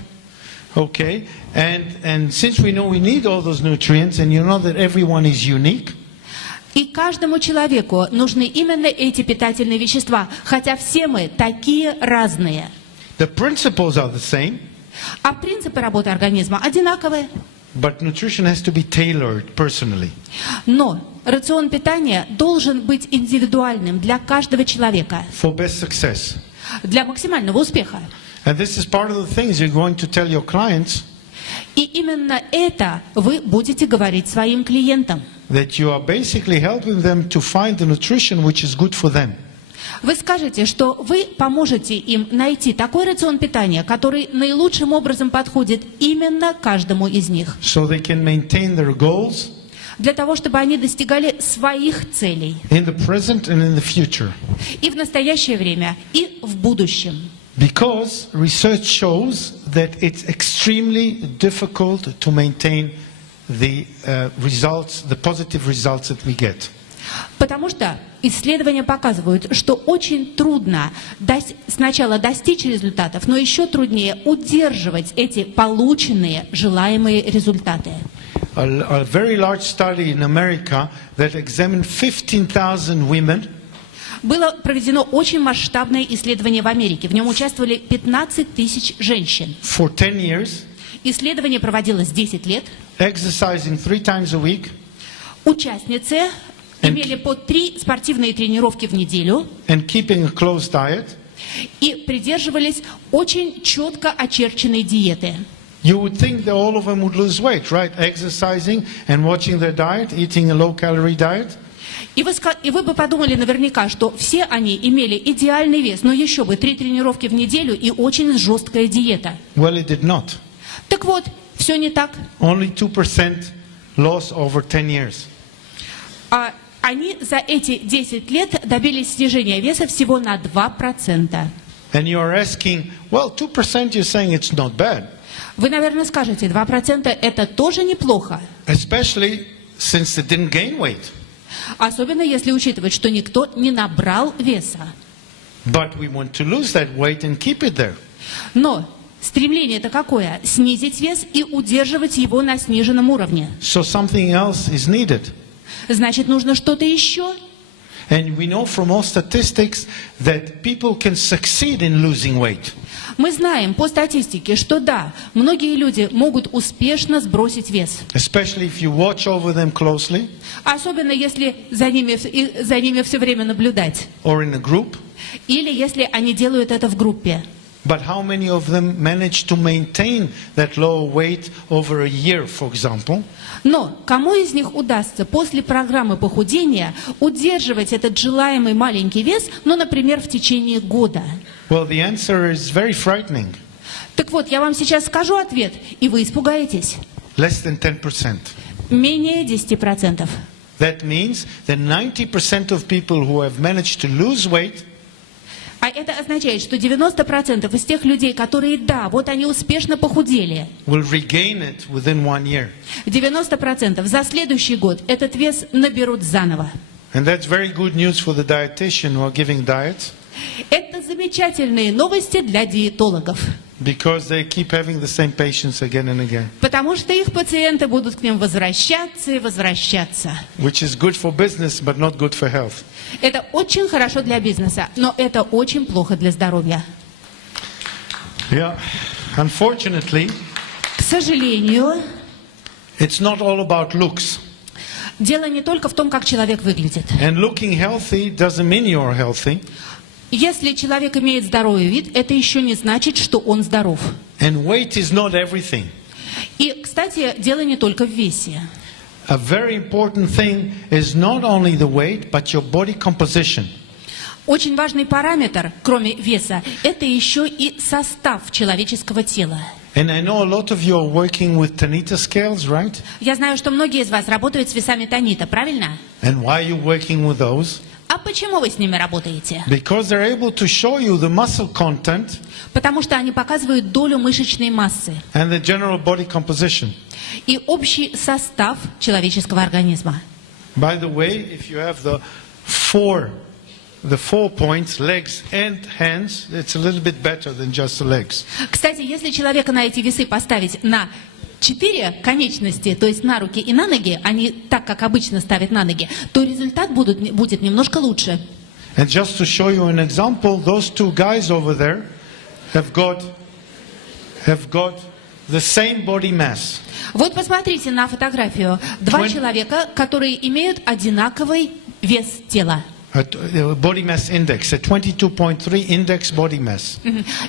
Okay, and since we know we need all those nutrients, and you know that everyone is unique, И каждому человеку нужны именно эти питательные вещества, хотя все мы такие разные. the principles are the same, А принципы работы организма одинаковые. but nutrition has to be tailored personally. Но рацион питания должен быть индивидуальным для каждого человека, For best success. для максимального успеха. And this is part of the things you're going to tell your clients, И именно это вы будете говорить своим клиентам. that you are basically helping them to find the nutrition which is good for them. Вы скажете, что вы поможете им найти такой рацион питания, который наилучшим образом подходит именно каждому из них, So they can maintain their goals для того, чтобы они достигали своих целей in the present and in the future. и в настоящее время, и в будущем. Because research shows that it's extremely difficult to maintain the results, the positive results that we get. Потому что исследования показывают, что очень трудно сначала достичь результатов, но еще труднее удерживать эти полученные желаемые результаты. A very large study in America that examined 15,000 women. Было проведено очень масштабное исследование в Америке. В нем участвовали 15 тысяч женщин. For 10 years, Исследование проводилось 10 лет. exercising 3 times a week, Участницы имели по 3 спортивные тренировки в неделю and keeping a close diet. и придерживались очень четко очерченной диеты. You would think that all of them would lose weight, right? Exercising and watching their diet, eating a low-calorie diet. И вы бы подумали наверняка, что все они имели идеальный вес, но еще бы 3 тренировки в неделю и очень жесткая диета. Well, it did not. Так вот, все не так. Only 2% loss over 10 years. А они за эти 10 лет добились снижения веса всего на 2%. And you are asking, well, 2% you're saying it's not bad. Вы, наверное, скажете, 2% это тоже неплохо. Especially since they didn't gain weight. Особенно если учитывать, что никто не набрал веса. But we want to lose that weight and keep it there. Но стремление-то какое? Снизить вес и удерживать его на сниженном уровне. So something else is needed. Значит, нужно что-то еще. And we know from all statistics that people can succeed in losing weight. Мы знаем по статистике, что да, многие люди могут успешно сбросить вес. Especially if you watch over them closely Особенно если за ними все время наблюдать. or in a group. Или если они делают это в группе. But how many of them manage to maintain that low weight over a year, for example? Но кому из них удастся после программы похудения удерживать этот желаемый маленький вес, ну, например, в течение года? Well, the answer is very frightening. Так вот, я вам сейчас скажу ответ, и вы испугаетесь. Less than 10%. Менее 10%. That means that 90% of people who have managed to lose weight А это означает, что 90% из тех людей, которые, да, вот они успешно похудели, will regain it within 1 year. 90% за следующий год этот вес наберут заново. And that's very good news for the dietitian who are giving diets, Это замечательные новости для диетологов, because they keep having the same patients again and again, потому что их пациенты будут к ним возвращаться и возвращаться. which is good for business but not good for health. Это очень хорошо для бизнеса, но это очень плохо для здоровья. Yeah. Unfortunately, К сожалению, it's not all about looks. дело не только в том, как человек выглядит. And looking healthy doesn't mean you're healthy. Если человек имеет здоровый вид, это еще не значит, что он здоров. And weight is not everything. И, кстати, дело не только в весе. A very important thing is not only the weight, but your body composition. Очень важный параметр, кроме веса, это еще и состав человеческого тела. And I know a lot of you are working with Tanita scales, right? Я знаю, что многие из вас работают с весами Танита, правильно? And why are you working with those? А почему вы с ними работаете? Because they're able to show you the muscle content Потому что они показывают долю мышечной массы and the general body composition. и общий состав человеческого организма. By the way, if you have the four points, legs and hands, it's a little bit better than just the legs. Кстати, если человека на эти весы поставить на 4 конечности, то есть на руки и на ноги, а не так, как обычно ставят на ноги, то результат будет немножко лучше. And just to show you an example, those two guys over there have got the same body mass. Вот посмотрите на фотографию. 2 человека, которые имеют одинаковый вес тела. Body mass index, a 22.3 index body mass.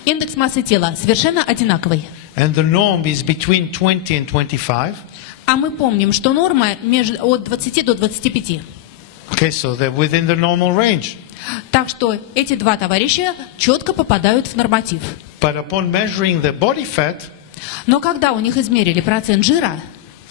Индекс массы тела совершенно одинаковый. And the norm is between 20 and 25. А мы помним, что норма от 20 до 25. Okay, so they're within the normal range. Так что эти 2 товарища четко попадают в норматив. But upon measuring the body fat, Но когда у них измерили процент жира,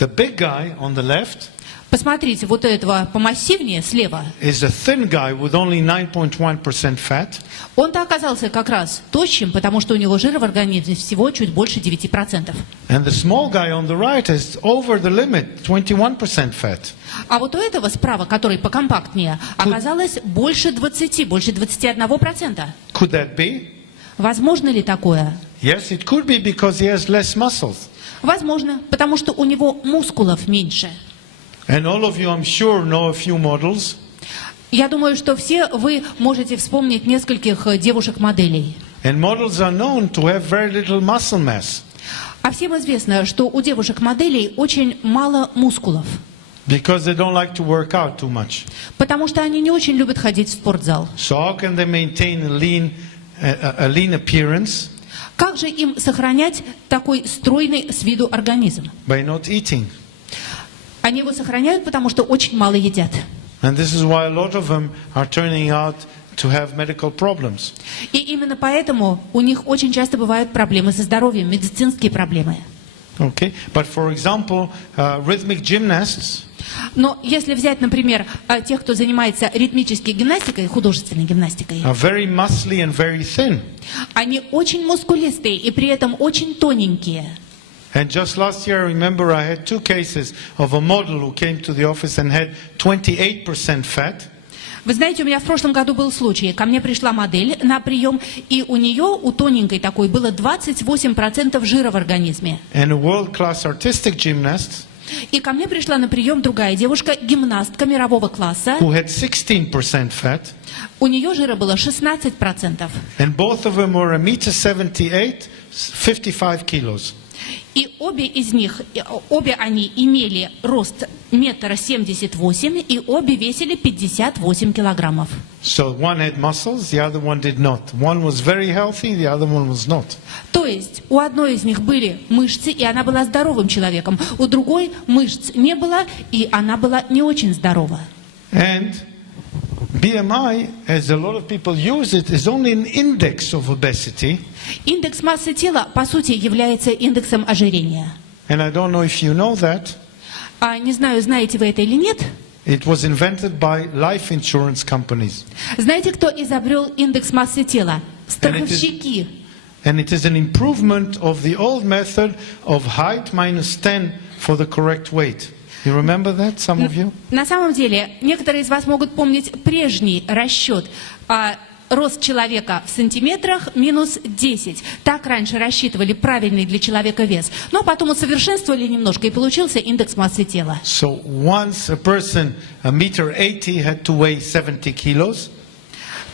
The big guy on the left Посмотрите, вот этого помассивнее слева, is a thin guy with only 9.1% fat. он-то оказался как раз тощим, потому что у него жира в организме всего чуть больше 9%. And the small guy on the right is over the limit, 21% fat. А вот у этого справа, который покомпактнее, оказалось больше 20, больше 21%. Could that be? Возможно ли такое? Yes, it could be because he has less muscles. Возможно, потому что у него мускулов меньше. And all of you, I'm sure, know a few models. Я думаю, что все вы можете вспомнить нескольких девушек-моделей. And models are known to have very little muscle mass. А всем известно, что у девушек-моделей очень мало мускулов. Because they don't like to work out too much. Потому что они не очень любят ходить в спортзал. So how can they maintain a lean appearance? Как же им сохранять такой стройный с виду организм? By not eating. Они его сохраняют, потому что очень мало едят. And this is why a lot of them are turning out to have medical problems. И именно поэтому у них очень часто бывают проблемы со здоровьем, медицинские проблемы. Okay, but for example, rhythmic gymnasts. Но если взять, например, тех, кто занимается ритмической гимнастикой, художественной гимнастикой, Are very muscly and very thin. они очень мускулистые и при этом очень тоненькие. And just last year, I remember I had 2 cases of a model who came to the office and had 28% fat. Вы знаете, у меня в прошлом году был случай. Ко мне пришла модель на прием, и у нее, у тоненькой такой, было 28% жира в организме. And a world-class artistic gymnast И ко мне пришла на прием другая девушка, гимнастка мирового класса. who had 16% fat. У нее жира было 16%. And both of them were 1.78 m, 55 kilos. И обе они имели рост 1,78 м, и обе весили 58 килограммов. So one had muscles, the other one did not. One was very healthy, the other one was not. То есть у одной из них были мышцы, и она была здоровым человеком. У другой мышц не было, и она была не очень здорова. And BMI, as a lot of people use it, is only an index of obesity. Индекс массы тела, по сути, является индексом ожирения. And I don't know if you know that. Не знаю, знаете вы это или нет. It was invented by life insurance companies. Знаете, кто изобрел индекс массы тела? Страховщики. And it is an improvement of the old method of height minus 10 for the correct weight. You remember that, some of you? На самом деле, некоторые из вас могут помнить прежний расчет. Рост человека в сантиметрах минус 10. Так раньше рассчитывали правильный для человека вес. Но потом усовершенствовали немножко, и получился индекс массы тела. So once a person, 1.80 m, had to weigh 70 kilos.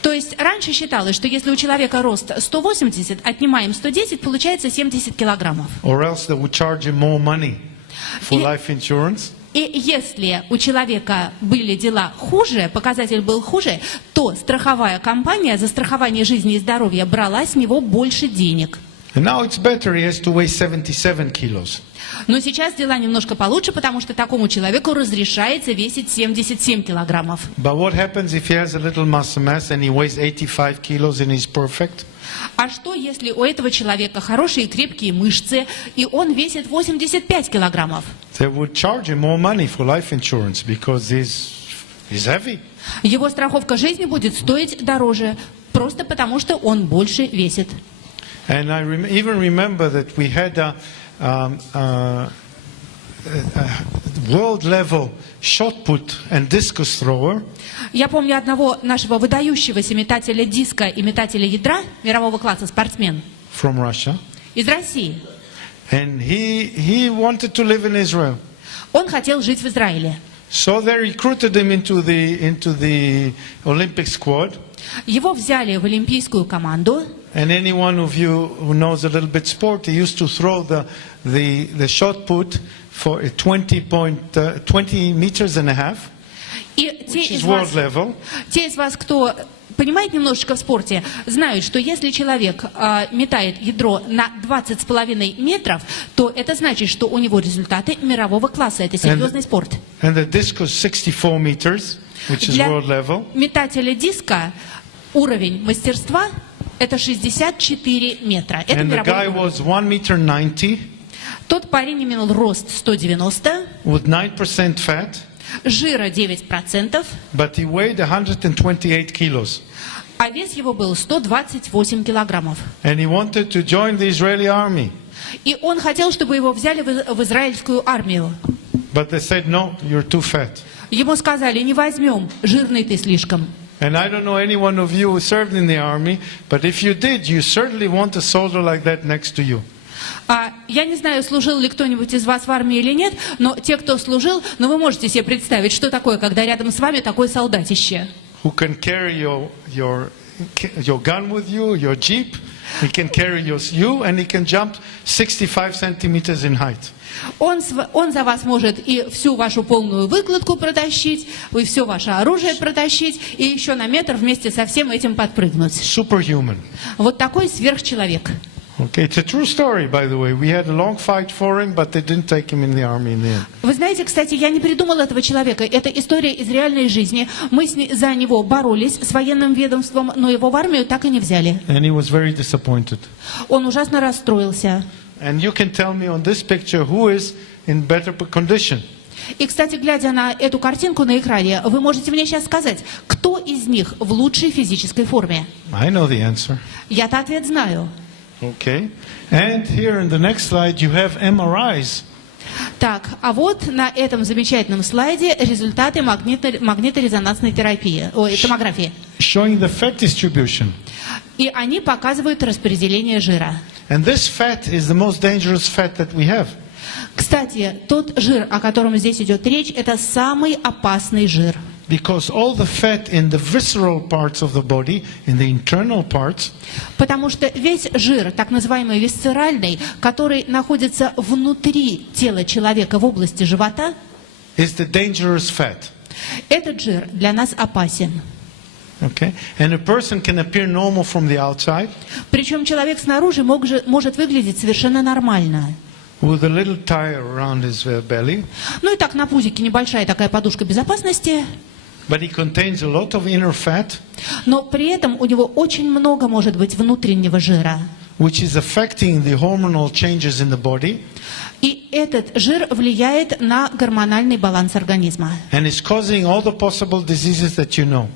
То есть раньше считалось, что если у человека рост 180, отнимаем 110, получается 70 килограммов. Or else they would charge him more money for life insurance. И если у человека были дела хуже, показатель был хуже, то страховая компания за страхование жизни и здоровья брала с него больше денег. And now it's better, he has to weigh 77 kilos. Но сейчас дела немножко получше, потому что такому человеку разрешается весить 77 килограммов. But what happens if he has a little muscle mass and he weighs 85 kilos and he's perfect? А что, если у этого человека хорошие крепкие мышцы, и он весит 85 килограммов? They would charge him more money for life insurance because he's heavy. Его страховка жизни будет стоить дороже, просто потому что он больше весит. And I even remember that we had a world-level shot put and discus thrower. Я помню одного нашего выдающегося метателя диска и метателя ядра мирового класса, спортсмен From Russia. из России. And he wanted to live in Israel. Он хотел жить в Израиле. So they recruited him into the Olympic squad. Его взяли в олимпийскую команду. And any one of you who knows a little bit sport, he used to throw the shot put for 20 meters and a half, which is world level. Те из вас, кто понимает немножечко в спорте, знают, что если человек метает ядро на 20,5 метров, то это значит, что у него результаты мирового класса. Это серьезный спорт. And the discus 64 meters, which is world level. Для метателя диска уровень мастерства это 64 метра. Это And the guy мировой. was 1.90 m. Тот парень имел рост 190, with 9% fat, жира 9%, but he weighed 128 kilos. а вес его был 128 килограммов. And he wanted to join the Israeli army. И он хотел, чтобы его взяли в израильскую армию. But they said, no, you're too fat. Ему сказали, не возьмем, жирный ты слишком. And I don't know any one of you who served in the army, but if you did, you certainly want a soldier like that next to you. Я не знаю, служил ли кто-нибудь из вас в армии или нет, но те, кто служил, но вы можете себе представить, что такое, когда рядом с вами такое солдатище. Who can carry your gun with you, your jeep. He can carry you, and he can jump 65 centimeters in height. Он за вас может и всю вашу полную выкладку протащить, и все ваше оружие протащить, и еще на метр вместе со всем этим подпрыгнуть. Superhuman. Вот такой сверхчеловек. Okay, it's a true story, by the way. We had a long fight for him, but they didn't take him in the army in the end. Вы знаете, кстати, я не придумал этого человека. Это история из реальной жизни. Мы за него боролись с военным ведомством, но его в армию так и не взяли. And he was very disappointed. Он ужасно расстроился. And you can tell me on this picture who is in better condition. И, кстати, глядя на эту картинку на экране, вы можете мне сейчас сказать, кто из них в лучшей физической форме? I know the answer. Я-то ответ знаю. Okay. And here in the next slide you have MRIs. Так, а вот на этом замечательном слайде результаты магниторезонансной терапии, томографии. Showing the fat distribution. И они показывают распределение жира. And this fat is the most dangerous fat that we have. Кстати, тот жир, о котором здесь идет речь, это самый опасный жир. Because all the fat in the visceral parts of the body, in the internal parts, потому что весь жир, так называемый висцеральный, который находится внутри тела человека в области живота, is the dangerous fat. Этот жир для нас опасен. Okay? And a person can appear normal from the outside. Причем человек снаружи может выглядеть совершенно нормально. With a little tire around his belly. Ну и так на пузике небольшая такая подушка безопасности. But he contains a lot of inner fat. Но при этом у него очень много может быть внутреннего жира. Which is affecting the hormonal changes in the body. И этот жир влияет на гормональный баланс организма. And is causing all the possible diseases that you know.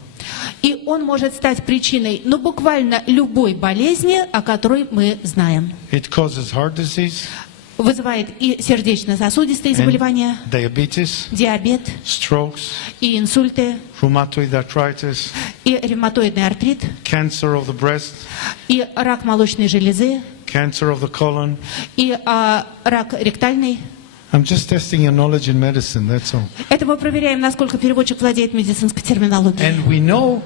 И он может стать причиной, ну, буквально любой болезни, о которой мы знаем. It causes heart disease. Вызывает и сердечно-сосудистые заболевания, diabetes, диабет, strokes, и инсульты, rheumatoid arthritis, и ревматоидный артрит, cancer of the breast, и рак молочной железы, cancer of the colon. и рак ректальный. I'm just testing your knowledge in medicine, that's all. Это мы проверяем, насколько переводчик владеет медицинской терминологией. And we know,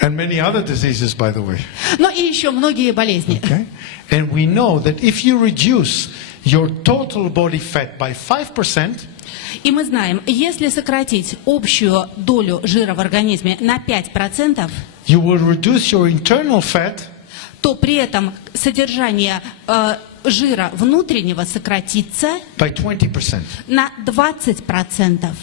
and many other diseases, by the way. Но и еще многие болезни. Okay? And we know that if you reduce your total body fat by 5%, и мы знаем, если сократить общую долю жира в организме на 5%, you will reduce your internal fat то при этом содержание жира внутреннего сократится by 20%. на 20%.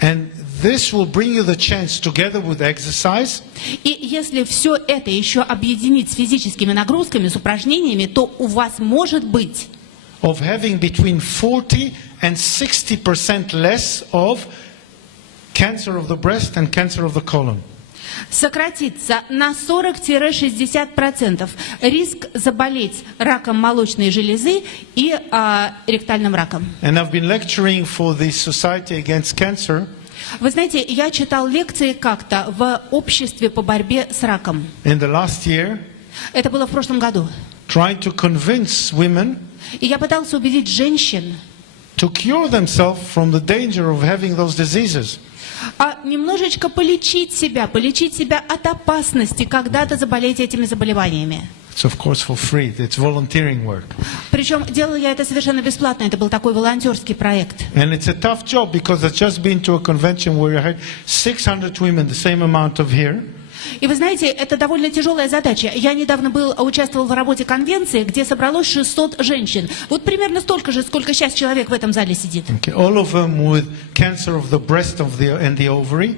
And this will bring you the chance, together with exercise, И если все это еще объединить с физическими нагрузками, с упражнениями, то у вас может быть of having between 40 and 60% less of cancer of the breast and cancer of the colon. сократится на 40-60% риск заболеть раком молочной железы и ректальным раком. And I've been lecturing for the Society Against Cancer. Вы знаете, я читал лекции как-то в обществе по борьбе с раком. In the last year, Это было в прошлом году. trying to convince women И я пытался убедить женщин to cure themselves from the danger of having those diseases. немножечко полечить себя от опасности когда-то заболеть этими заболеваниями. It's of course for free. It's volunteering work. Причем делал я это совершенно бесплатно. Это был такой волонтерский проект. And it's a tough job because I've just been to a convention where I had 600 women, the same amount of here. И вы знаете, это довольно тяжелая задача. Я недавно участвовал в работе конвенции, где собралось 600 женщин. Вот примерно столько же, сколько сейчас человек в этом зале сидит. Okay. All of them with cancer of the breast and the ovary.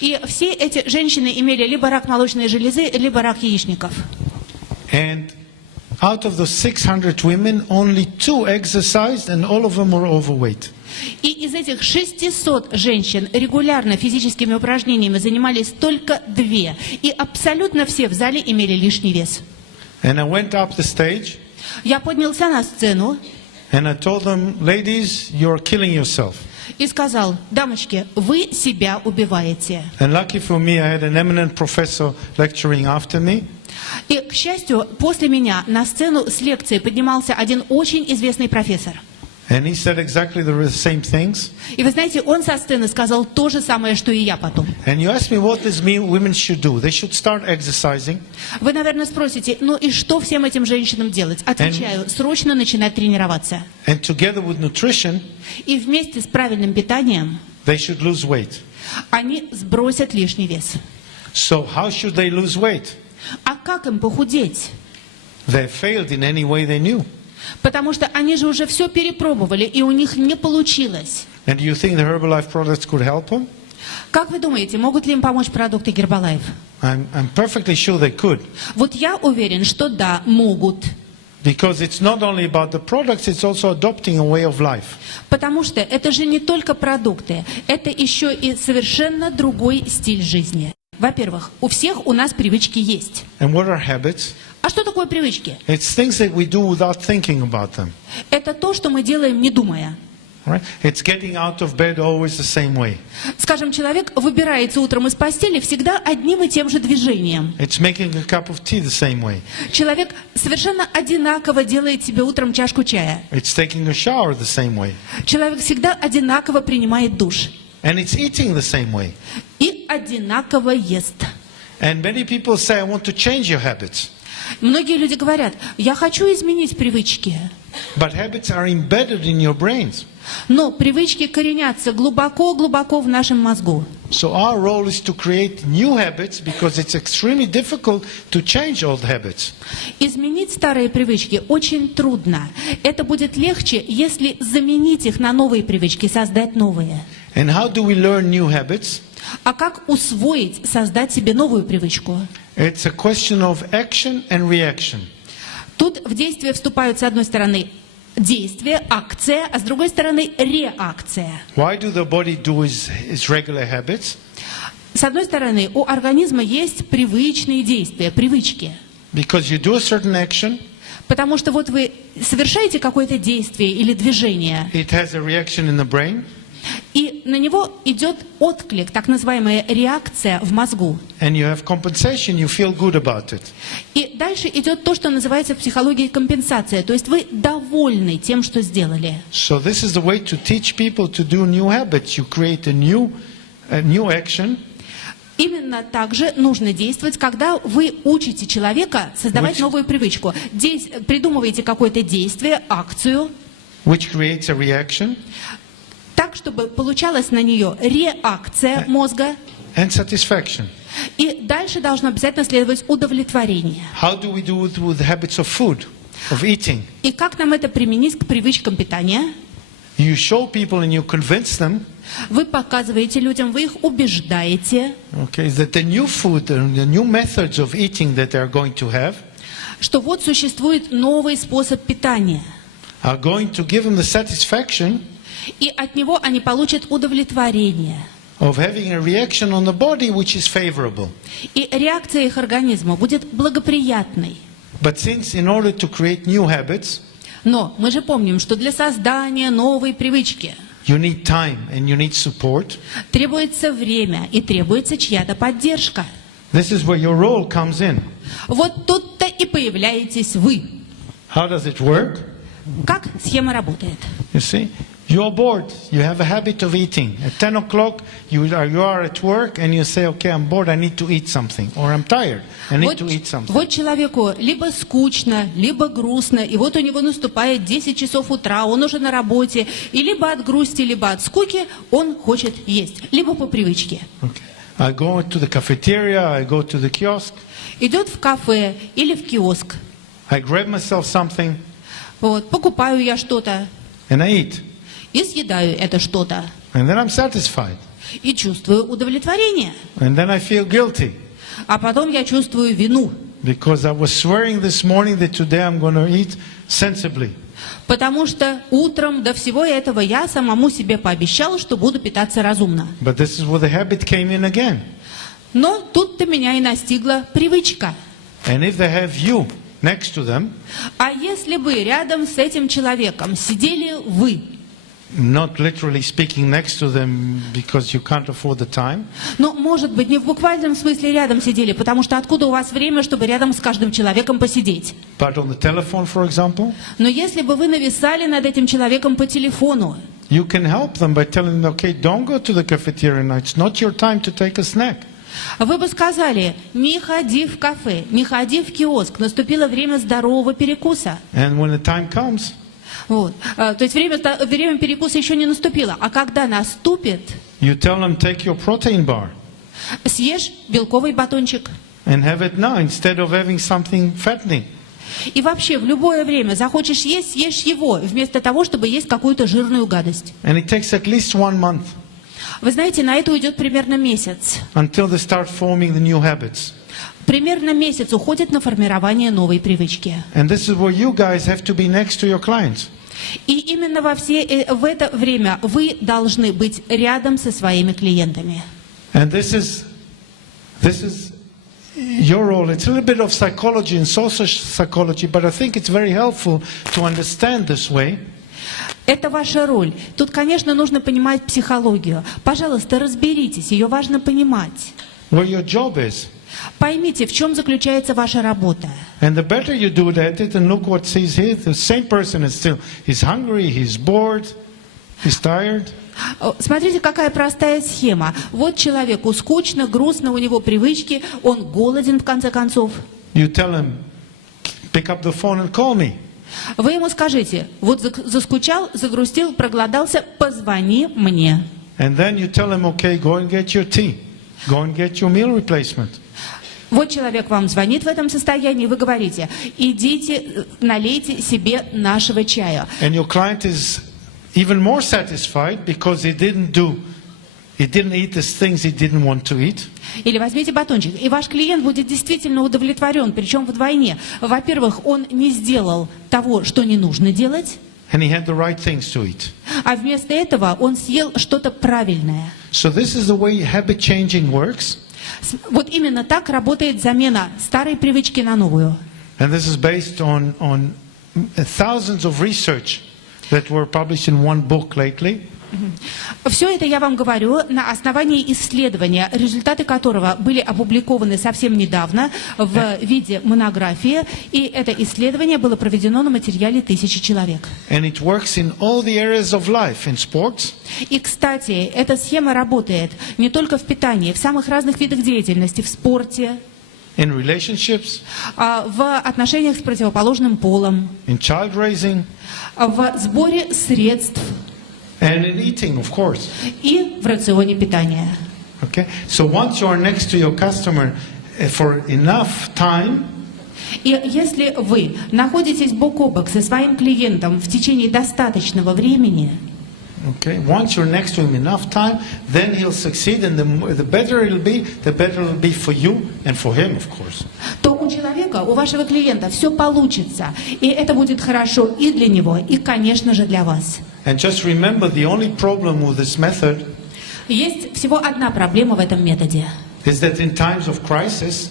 И все эти женщины имели либо рак молочной железы, либо рак яичников. And Out of those 600 women, only 2 exercised and all of them were overweight. И из этих 600 женщин регулярно физическими упражнениями занимались только 2. И абсолютно все в зале имели лишний вес. And I went up the stage Я поднялся на сцену and I told them, ladies, you're killing yourself. и сказал: дамочки, вы себя убиваете. And lucky for me, I had an eminent professor lecturing after me. И, к счастью, после меня на сцену с лекцией поднимался один очень известный профессор. And he said exactly the same things. И вы знаете, он со сцены сказал то же самое, что и я потом. And you asked me what this women should do. They should start exercising. Вы, наверное, спросите, ну и что всем этим женщинам делать? Отвечаю, срочно начинать тренироваться. And together with nutrition, И вместе с правильным питанием they should lose weight. они сбросят лишний вес. So how should they lose weight? А как им похудеть? They failed in any way they knew. Потому что они же уже все перепробовали, и у них не получилось. And do you think the Herbalife products could help them? Как вы думаете, могут ли им помочь продукты Herbalife? I'm perfectly sure they could. Вот я уверен, что да, могут. Because it's not only about the products, it's also adopting a way of life. Потому что это же не только продукты, это еще и совершенно другой стиль жизни. Во-первых, у всех у нас привычки есть. And what are habits? А что такое привычки? It's things that we do without thinking about them. Это то, что мы делаем, не думая. Right? It's getting out of bed always the same way. Скажем, человек выбирается утром из постели всегда одним и тем же движением. It's making a cup of tea the same way. Человек совершенно одинаково делает себе утром чашку чая. It's taking a shower the same way. Человек всегда одинаково принимает душ. And it's eating the same way. И одинаково ест. And many people say, I want to change your habits. Многие люди говорят, я хочу изменить привычки. But habits are embedded in your brains. Но привычки коренятся глубоко-глубоко в нашем мозгу. So our role is to create new habits because it's extremely difficult to change old habits. Изменить старые привычки очень трудно. Это будет легче, если заменить их на новые привычки, создать новые. And how do we learn new habits? А как усвоить, создать себе новую привычку? It's a question of action and reaction. Тут в действие вступают, с одной стороны, действие, акция, а с другой стороны, реакция. Why do the body do its regular habits? С одной стороны, у организма есть привычные действия, привычки. Because you do a certain action, Потому что вот вы совершаете какое-то действие или движение, it has a reaction in the brain, и на него идет отклик, так называемая реакция в мозгу. and you have compensation, you feel good about it. И дальше идет то, что называется в психологии компенсация, то есть вы довольны тем, что сделали. So this is the way to teach people to do new habits. You create a new action, Именно так же нужно действовать, когда вы учите человека создавать новую привычку. Придумываете какое-то действие, акцию, which creates a reaction так, чтобы получалась на нее реакция мозга. and satisfaction. И дальше должно обязательно следовать удовлетворение. How do we do it with habits of food, of eating? И как нам это применить к привычкам питания? You show people and you convince them, Вы показываете людям, вы их убеждаете, okay, that the new food and the new methods of eating that they're going to have что вот sуществует новый способ питания. are going to give them the satisfaction И от него они получат удовлетворение. of having a reaction on the body which is favorable. И реакция их организма будет благоприятной. But since in order to create new habits, Но мы же помним, что для создания новой привычки you need time and you need support. требуется время и требуется чья-то поддержка. This is where your role comes in. Вот тут-то и появляетесь вы. How does it work? Как схема работает? You see, you're bored. You have a habit of eating. At 10 o'clock, you are at work and you say, okay, I'm bored, I need to eat something. Or I'm tired, I need to eat something. Вот человеку либо скучно, либо грустно, и вот у него наступает 10 часов утра, он уже на работе, и либо от грусти, либо от скуки он хочет есть, либо по привычке. Okay. I go to the cafeteria, I go to the kiosk, Идет в кафе или в киоск, I grab myself something вот, покупаю я что-то and I eat. и съедаю это что-то, And then I'm satisfied. и чувствую удовлетворение. And then I feel guilty. А потом я чувствую вину. Because I was swearing this morning that today I'm going to eat sensibly. Потому что утром до всего этого я самому себе пообещала, что буду питаться разумно. But this is where the habit came in again. Но тут-то меня и настигла привычка. And if they have you next to them, А если бы рядом с этим человеком сидели вы, not literally speaking next to them because you can't afford the time, ну, может быть, не в буквальном смысле рядом сидели, потому что откуда у вас время, чтобы рядом с каждым человеком посидеть? but on the telephone, for example, Но если бы вы нависали над этим человеком по телефону, you can help them by telling them, okay, don't go to the cafeteria now. It's not your time to take a snack. вы бы сказали: не ходи в кафе, не ходи в киоск, наступило время здорового перекуса. And when the time comes, Вот. То есть время перекуса еще не наступило. А когда наступит, you tell them, take your protein bar съешь белковый батончик. and have it now instead of having something fattening. И вообще в любое время захочешь есть, съешь его, вместо того, чтобы есть какую-то жирную гадость. And it takes at least 1 month Вы знаете, на это уйдет примерно месяц. until they start forming the new habits. Примерно месяц уходит на формирование новой привычки. And this is where you guys have to be next to your clients. И именно в это время вы должны быть рядом со своими клиентами. And this is your role. It's a little bit of psychology and social psychology, but I think it's very helpful to understand this way. Это ваша роль. Тут, конечно, нужно понимать психологию. Пожалуйста, разберитесь, ее важно понимать. Where your job is. Поймите, в чем заключается ваша работа. And the better you do that, and look what says here, the same person is still, he's hungry, he's bored, he's tired. Смотрите, какая простая схема. Вот человеку скучно, грустно, у него привычки, он голоден в конце концов. You tell him, pick up the phone and call me. Вы ему скажите: вот заскучал, загрустил, проголодался, позвони мне. And then you tell him, okay, go and get your tea. Go and get your meal replacement. Вот человек вам звонит в этом состоянии, вы говорите: идите, налейте себе нашего чая. And your client is even more satisfied because he didn't eat the things he didn't want to eat. Или возьмите батончик, и ваш клиент будет действительно удовлетворен, причем вдвойне. Во-первых, он не сделал того, что не нужно делать, And he had the right things to eat. а вместо этого он съел что-то правильное. So this is the way habit changing works. Вот именно так работает замена старой привычки на новую. And this is based on thousands of research that were published in one book lately. Все это я вам говорю на основании исследования, результаты которого были опубликованы совсем недавно в виде монографии, и это исследование было проведено на материале 1000 человек. And it works in all the areas of life, in sports, И, кстати, эта схема работает не только в питании, в самых разных видах деятельности, в спорте, in relationships, в отношениях с противоположным полом, in child raising, в сборе средств and in eating, of course. и в рационе питания. Okay? So once you are next to your customer for enough time, И если вы находитесь бок о бок со своим клиентом в течение достаточного времени, okay, once you're next to him enough time, then he'll succeed, and the better it'll be for you and for him, of course. то у человека, у вашего клиента все получится. И это будет хорошо и для него, и, конечно же, для вас. And just remember, the only problem with this method Есть всего одна проблема в этом методе. is that in times of crisis,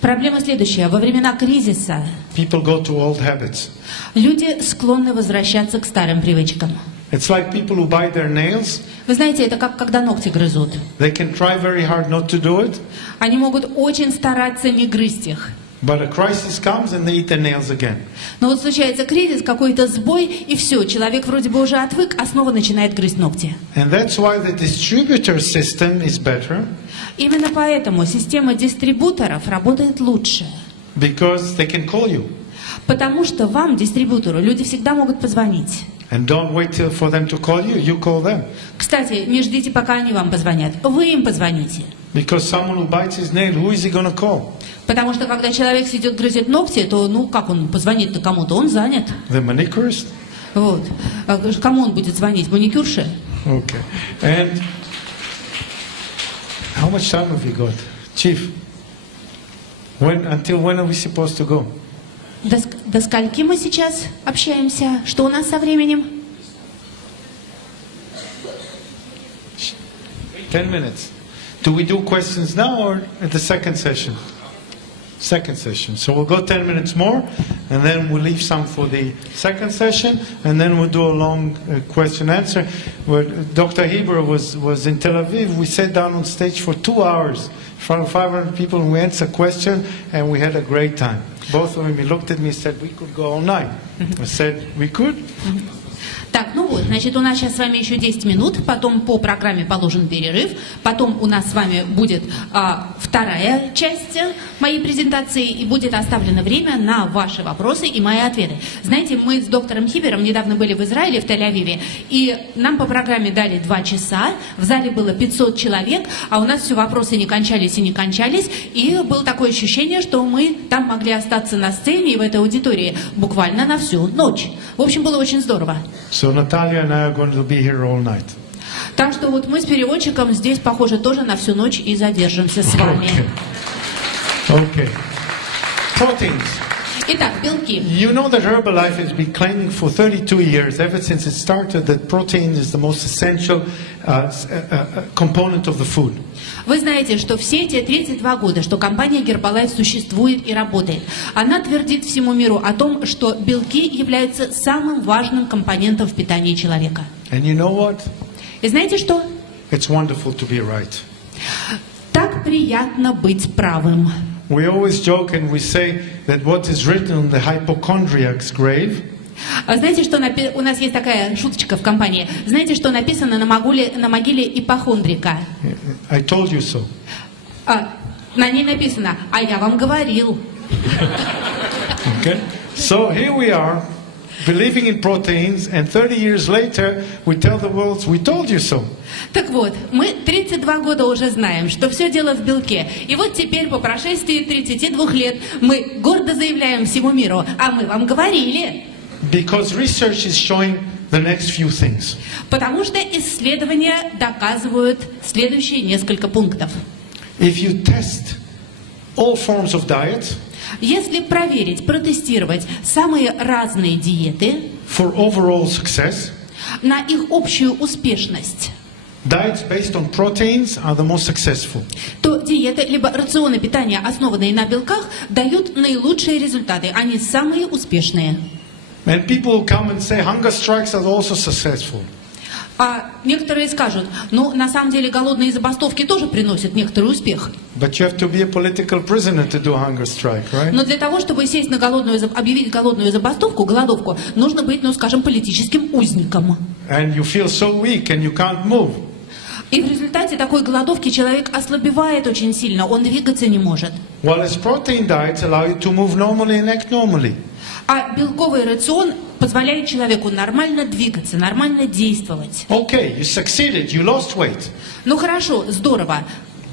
Проблема следующая. Во времена кризиса people go to old habits. люди склонны возвращаться к старым привычкам. It's like people who bite their nails. Вы знаете, это как когда ногти грызут. They can try very hard not to do it, Они могут очень стараться не грызть их. but a crisis comes and they eat their nails again. Но вот случается кризис, какой-то сбой, и все, человек вроде бы уже отвык, а снова начинает грызть ногти. And that's why the distributor system is better, Именно поэтому система дистрибуторов работает лучше. because they can call you. Потому что вам, дистрибьютору, люди всегда могут позвонить. And don't wait for them to call you, you call them. Кстати, не ждите, пока они вам позвонят. Вы им позвоните. Because someone who bites his nail, who is he going to call? Потому что когда человек сидит, грызет ногти, то, как он позвонит-то кому-то? Он занят. The manicurist? Вот. А кому он будет звонить? Маникюрше? Okay. And how much time have you got? Chief? Until when are we supposed to go? До скольки мы сейчас общаемся? Что у нас со временем? 10 minutes. Do we do questions now or at the second session? Second session. So we'll go 10 minutes more, and then we'll leave some for the second session, and then we'll do a long question answer. Where Dr. Heber was in Tel Aviv, we sat down on stage for 2 hours in front of 500 people, and we answered questions, and we had a great time. Both of them, he looked at me and said, we could go all night. I said, we could. Так, ну вот, значит, у нас сейчас с вами еще 10 минут, потом по программе положен перерыв, потом у нас с вами будет вторая часть моей презентации, и будет оставлено время на ваши вопросы и мои ответы. Знаете, мы с доктором Хибером недавно были в Израиле, в Тель-Авиве, и нам по программе дали 2 часа, в зале было 500 человек, а у нас все вопросы не кончались и не кончались, и было такое ощущение, что мы там могли остаться на сцене и в этой аудитории буквально на всю ночь. В общем, было очень здорово. So Natalia and I are going to be here all night. Так что вот мы с переводчиком здесь, похоже, тоже на всю ночь и задержимся с вами. Okay. Proteins. Итак, белки. You know that Herbalife has been claiming for 32 years, ever since it started, that protein is the most essential component of the food. Вы знаете, что все эти 32 года, что компания Herbalife существует и работает, она твердит всему миру о том, что белки являются самым важным компонентом в питании человека. And you know what? И знаете что? It's wonderful to be right. Так приятно быть правым. We always joke and we say that what is written on the hypochondriac's grave. Знаете, что у нас есть такая шуточка в компании. Знаете, что написано на могиле ипохондрика? I told you so. На ней написано: «А я вам говорил». Okay. So here we are, believing in proteins, and 30 years later we tell the world, we told you so. Так вот, мы 32 года уже знаем, что все дело в белке. И вот теперь, по прошествии 32 лет, мы гордо заявляем всему миру: «А мы вам говорили». Because research is showing the next few things. Потому что исследования доказывают следующие несколько пунктов. If you test all forms of diet, если проверить, протестировать самые разные диеты for overall success, на их общую успешность, diets based on proteins are the most successful. то диеты, либо рационы питания, основанные на белках, дают наилучшие результаты. Они самые успешные. And people will come and say hunger strikes are also successful. А некоторые скажут, ну, на самом деле голодные забастовки тоже приносят некоторый успех. But you have to be a political prisoner to do a hunger strike, right? Но для того, чтобы сесть на объявить голодную забастовку, голодовку, нужно быть, ну, скажем, политическим узником. And you feel so weak and you can't move. И в результате такой голодовки человек ослабевает очень сильно, он двигаться не может. Whereas protein diets allow you to move normally and act normally. А белковый рацион позволяет человеку нормально двигаться, нормально действовать. Okay, you succeeded, you lost weight. Ну хорошо, здорово.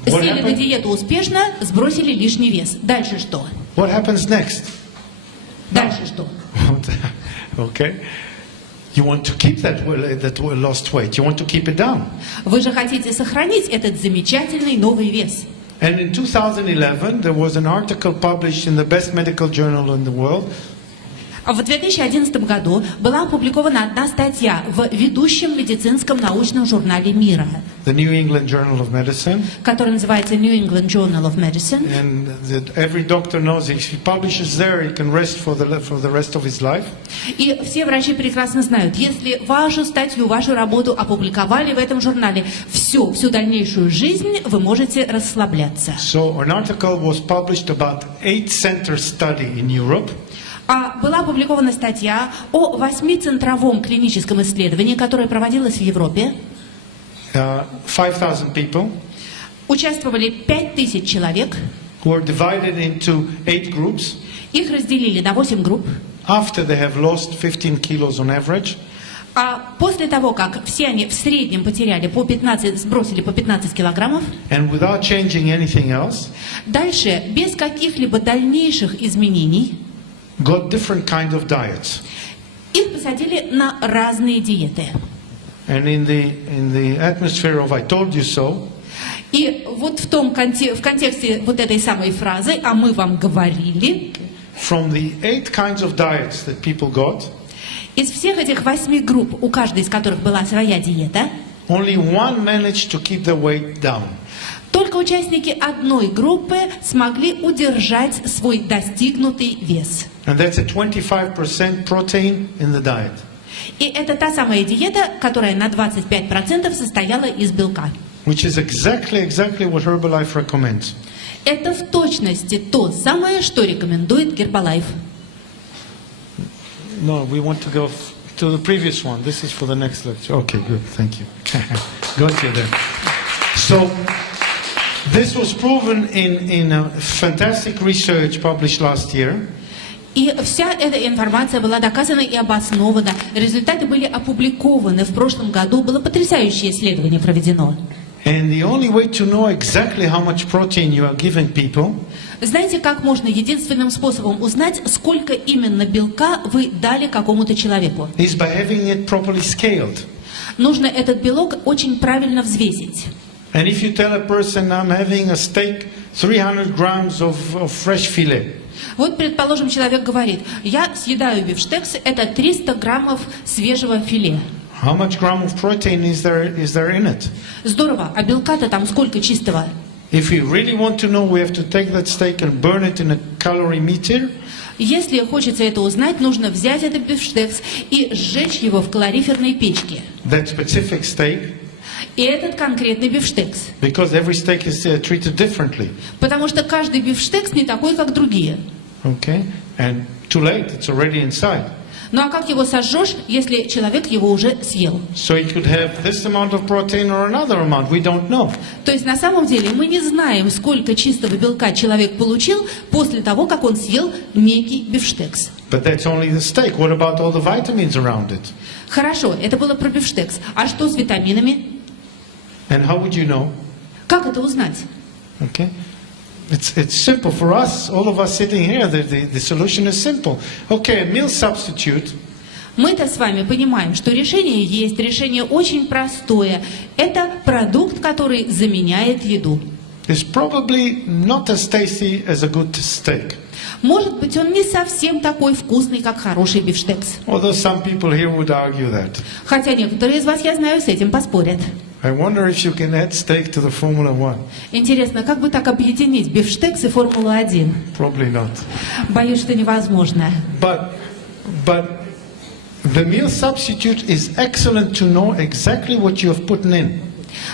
Сели на диету успешно, сбросили лишний вес. Дальше что? What happens next? Дальше что? Okay. You want to keep that lost weight. You want to keep it down. Вы же хотите сохранить этот замечательный новый вес. And in 2011, there was an article published in the best medical journal in the world. В 2011 году была опубликована одна статья в ведущем медицинском научном журнале мира, The New England Journal of Medicine. который называется New England Journal of Medicine. And every doctor knows if he publishes there, he can rest for the rest of his life. И все врачи прекрасно знают, если вашу статью, вашу работу опубликовали в этом журнале, всю дальнейшую жизнь вы можете расслабляться. So an article was published about 8-center study in Europe. Была опубликована статья о 8-центровом клиническом исследовании, которое проводилось в Европе. 5,000 people. Участвовали 5000 человек. Who are divided into 8 groups. Их разделили на 8 групп. After they have lost 15 kilos on average. А после того, как все они в среднем сбросили по 15 килограммов, and without changing anything else, дальше, без каких-либо дальнейших изменений, got different kind of diets. Их посадили на разные диеты. And in the atmosphere of I told you so, И вот в контексте вот этой самой фразы, а мы вам говорили, from the 8 kinds of diets that people got, из всех этих 8 групп, у каждой из которых была своя диета, only one managed to keep their weight down. только участники одной группы смогли удержать свой достигнутый вес. And that's a 25% protein in the diet. И это та самая диета, которая на 25% состояла из белка. Which is exactly what Herbalife recommends. Это в точности то самое, что рекомендует Гербалайф. No, we want to go to the previous one. This is for the next lecture. Okay, good. Thank you. Got you there. So, this was proven in a fantastic research published last year. И вся эта информация была доказана и обоснована. Результаты были опубликованы. В прошлом году было потрясающее исследование проведено. And the only way to know exactly how much protein you are giving people Знаете, как можно единственным способом узнать, сколько именно белка вы дали какому-то человеку? is by having it properly scaled. Нужно этот белок очень правильно взвесить. And if you tell a person, I'm having a steak, 300 grams of fresh filet. Вот, предположим, человек говорит, я съедаю бифштекс, это 300 граммов свежего филе. How much gram of protein is there in it? Здорово, а белка-то там сколько чистого? If we really want to know, we have to take that steak and burn it in a calorie meter. Если хочется это узнать, нужно взять этот бифштекс и сжечь его в калориферной печке. That specific steak, И этот конкретный бифштекс. because every steak is treated differently. Потому что каждый бифштекс не такой, как другие. Okay? And too late, it's already inside. Ну а как его сожжешь, если человек его уже съел? So he could have this amount of protein or another amount. We don't know. То есть на самом деле мы не знаем, сколько чистого белка человек получил после того, как он съел некий бифштекс. But that's only the steak. What about all the vitamins around it? Хорошо, это было про бифштекс. А что с витаминами? And how would you know? Как это узнать? Okay? It's simple for us, all of us sitting here. The solution is simple. Okay, a meal substitute Мы-то с вами понимаем, что решение есть, решение очень простое. Это продукт, который заменяет еду. is probably not as tasty as a good steak. Может быть, он не совсем такой вкусный, как хороший бифштекс. Although some people here would argue that. Хотя некоторые из вас, я знаю, с этим поспорят. I wonder if you can add steak to the Formula One. Интересно, как бы так объединить бифштекс и Формулу-1? Probably not. Боюсь, что невозможно. But the meal substitute is excellent to know exactly what you have put in.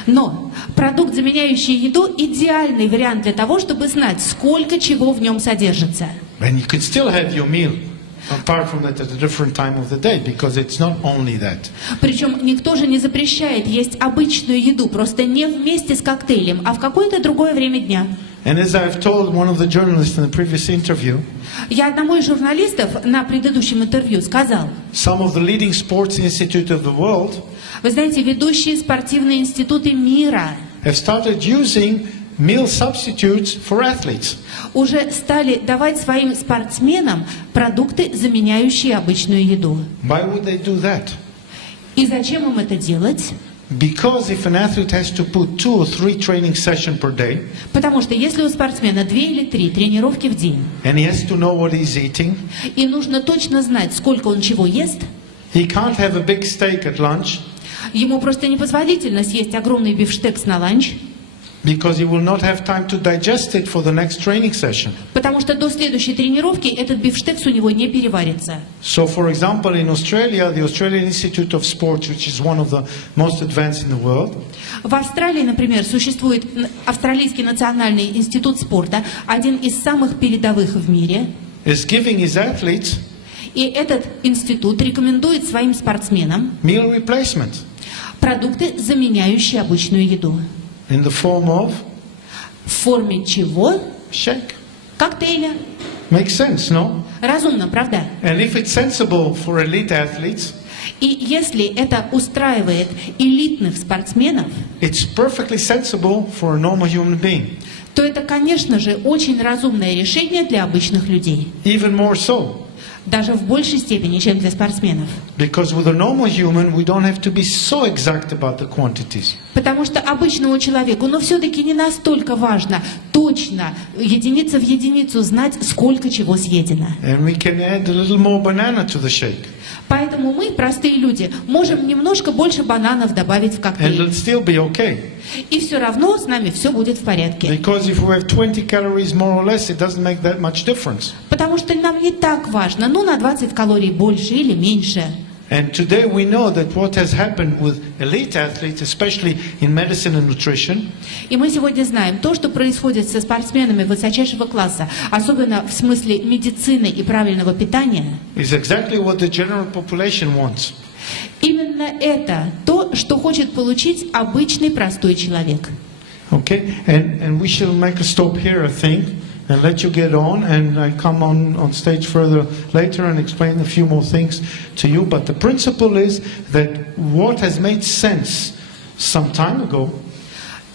Но продукт, заменяющий еду, идеальный вариант для того, чтобы знать, сколько чего в нем содержится. And you can still have your meal, apart from that, at a different time of the day, because it's not only that. Причем никто же не запрещает есть обычную еду, просто не вместе с коктейлем, а в какое-то другое время дня. And as I've told one of the journalists in the previous interview, Я одному из журналистов на предыдущем интервью сказал, some of the leading sports institutes of the world вы знаете, ведущие спортивные институты мира have started using meal substitutes for athletes. уже стали давать своим спортсменам продукты, заменяющие обычную еду. Why would they do that? И зачем им это делать? Because if an athlete has to put 2 or 3 training sessions per day, Потому что если у спортсмена 2 или 3 тренировки в день, and he has to know what he's eating, и нужно точно знать, сколько он чего ест, he can't have a big steak at lunch, ему просто непозволительно съесть огромный бифштекс на ланч, because he will not have time to digest it for the next training session. потому что до следующей тренировки этот бифштекс у него не переварится. So, for example, in Australia, the Australian Institute of Sport, which is one of the most advanced in the world, В Австралии, например, существует Австралийский национальный институт спорта, один из самых передовых в мире. is giving his athletes И этот институт рекомендует своим спортсменам meal replacement продукты, заменяющие обычную еду. in the form of В форме чего? shake. Коктейля. Makes sense, no? Разумно, правда? And if it's sensible for elite athletes, И если это устраивает элитных спортсменов, it's perfectly sensible for a normal human being. то это, конечно же, очень разумное решение для обычных людей. Even more so. Даже в большей степени, чем для спортсменов. Because with a normal human, we don't have to be so exact about the quantities. Потому что обычному человеку, но все-таки не настолько важно точно, единица в единицу, знать, сколько чего съедено. And we can add a little more banana to the shake. Поэтому мы, простые люди, можем немножко больше бананов добавить в And коктейль. it'll still be okay. И все равно с нами все будет в порядке. Because if we have 20 calories more or less, it doesn't make that much difference. Потому что нам не так важно, ну на 20 калорий больше или меньше. And today we know that what has happened with elite athletes, especially in medicine and nutrition, И мы сегодня знаем, то, что происходит со спортсменами высочайшего класса, особенно в смысле медицины и правильного питания, is exactly what the general population wants. именно это то, что хочет получить обычный простой человек. Okay? And we shall make a stop here, I think, and let you get on, and I come on stage further later and explain a few more things to you. But the principle is that what has made sense some time ago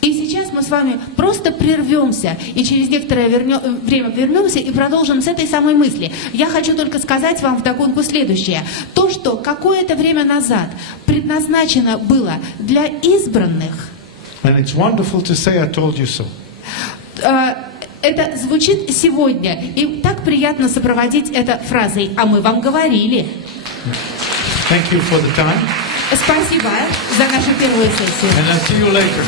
И сейчас мы с вами просто прервемся и через некоторое время вернемся и продолжим с этой самой мысли. Я хочу только сказать вам вдогонку следующее. То, что какое-то время назад предназначено было для избранных, and it's wonderful to say I told you so. Это звучит сегодня, и так приятно сопроводить это фразой «а мы вам говорили». Thank you for the time, Спасибо за нашу первую сессию. and I'll see you later.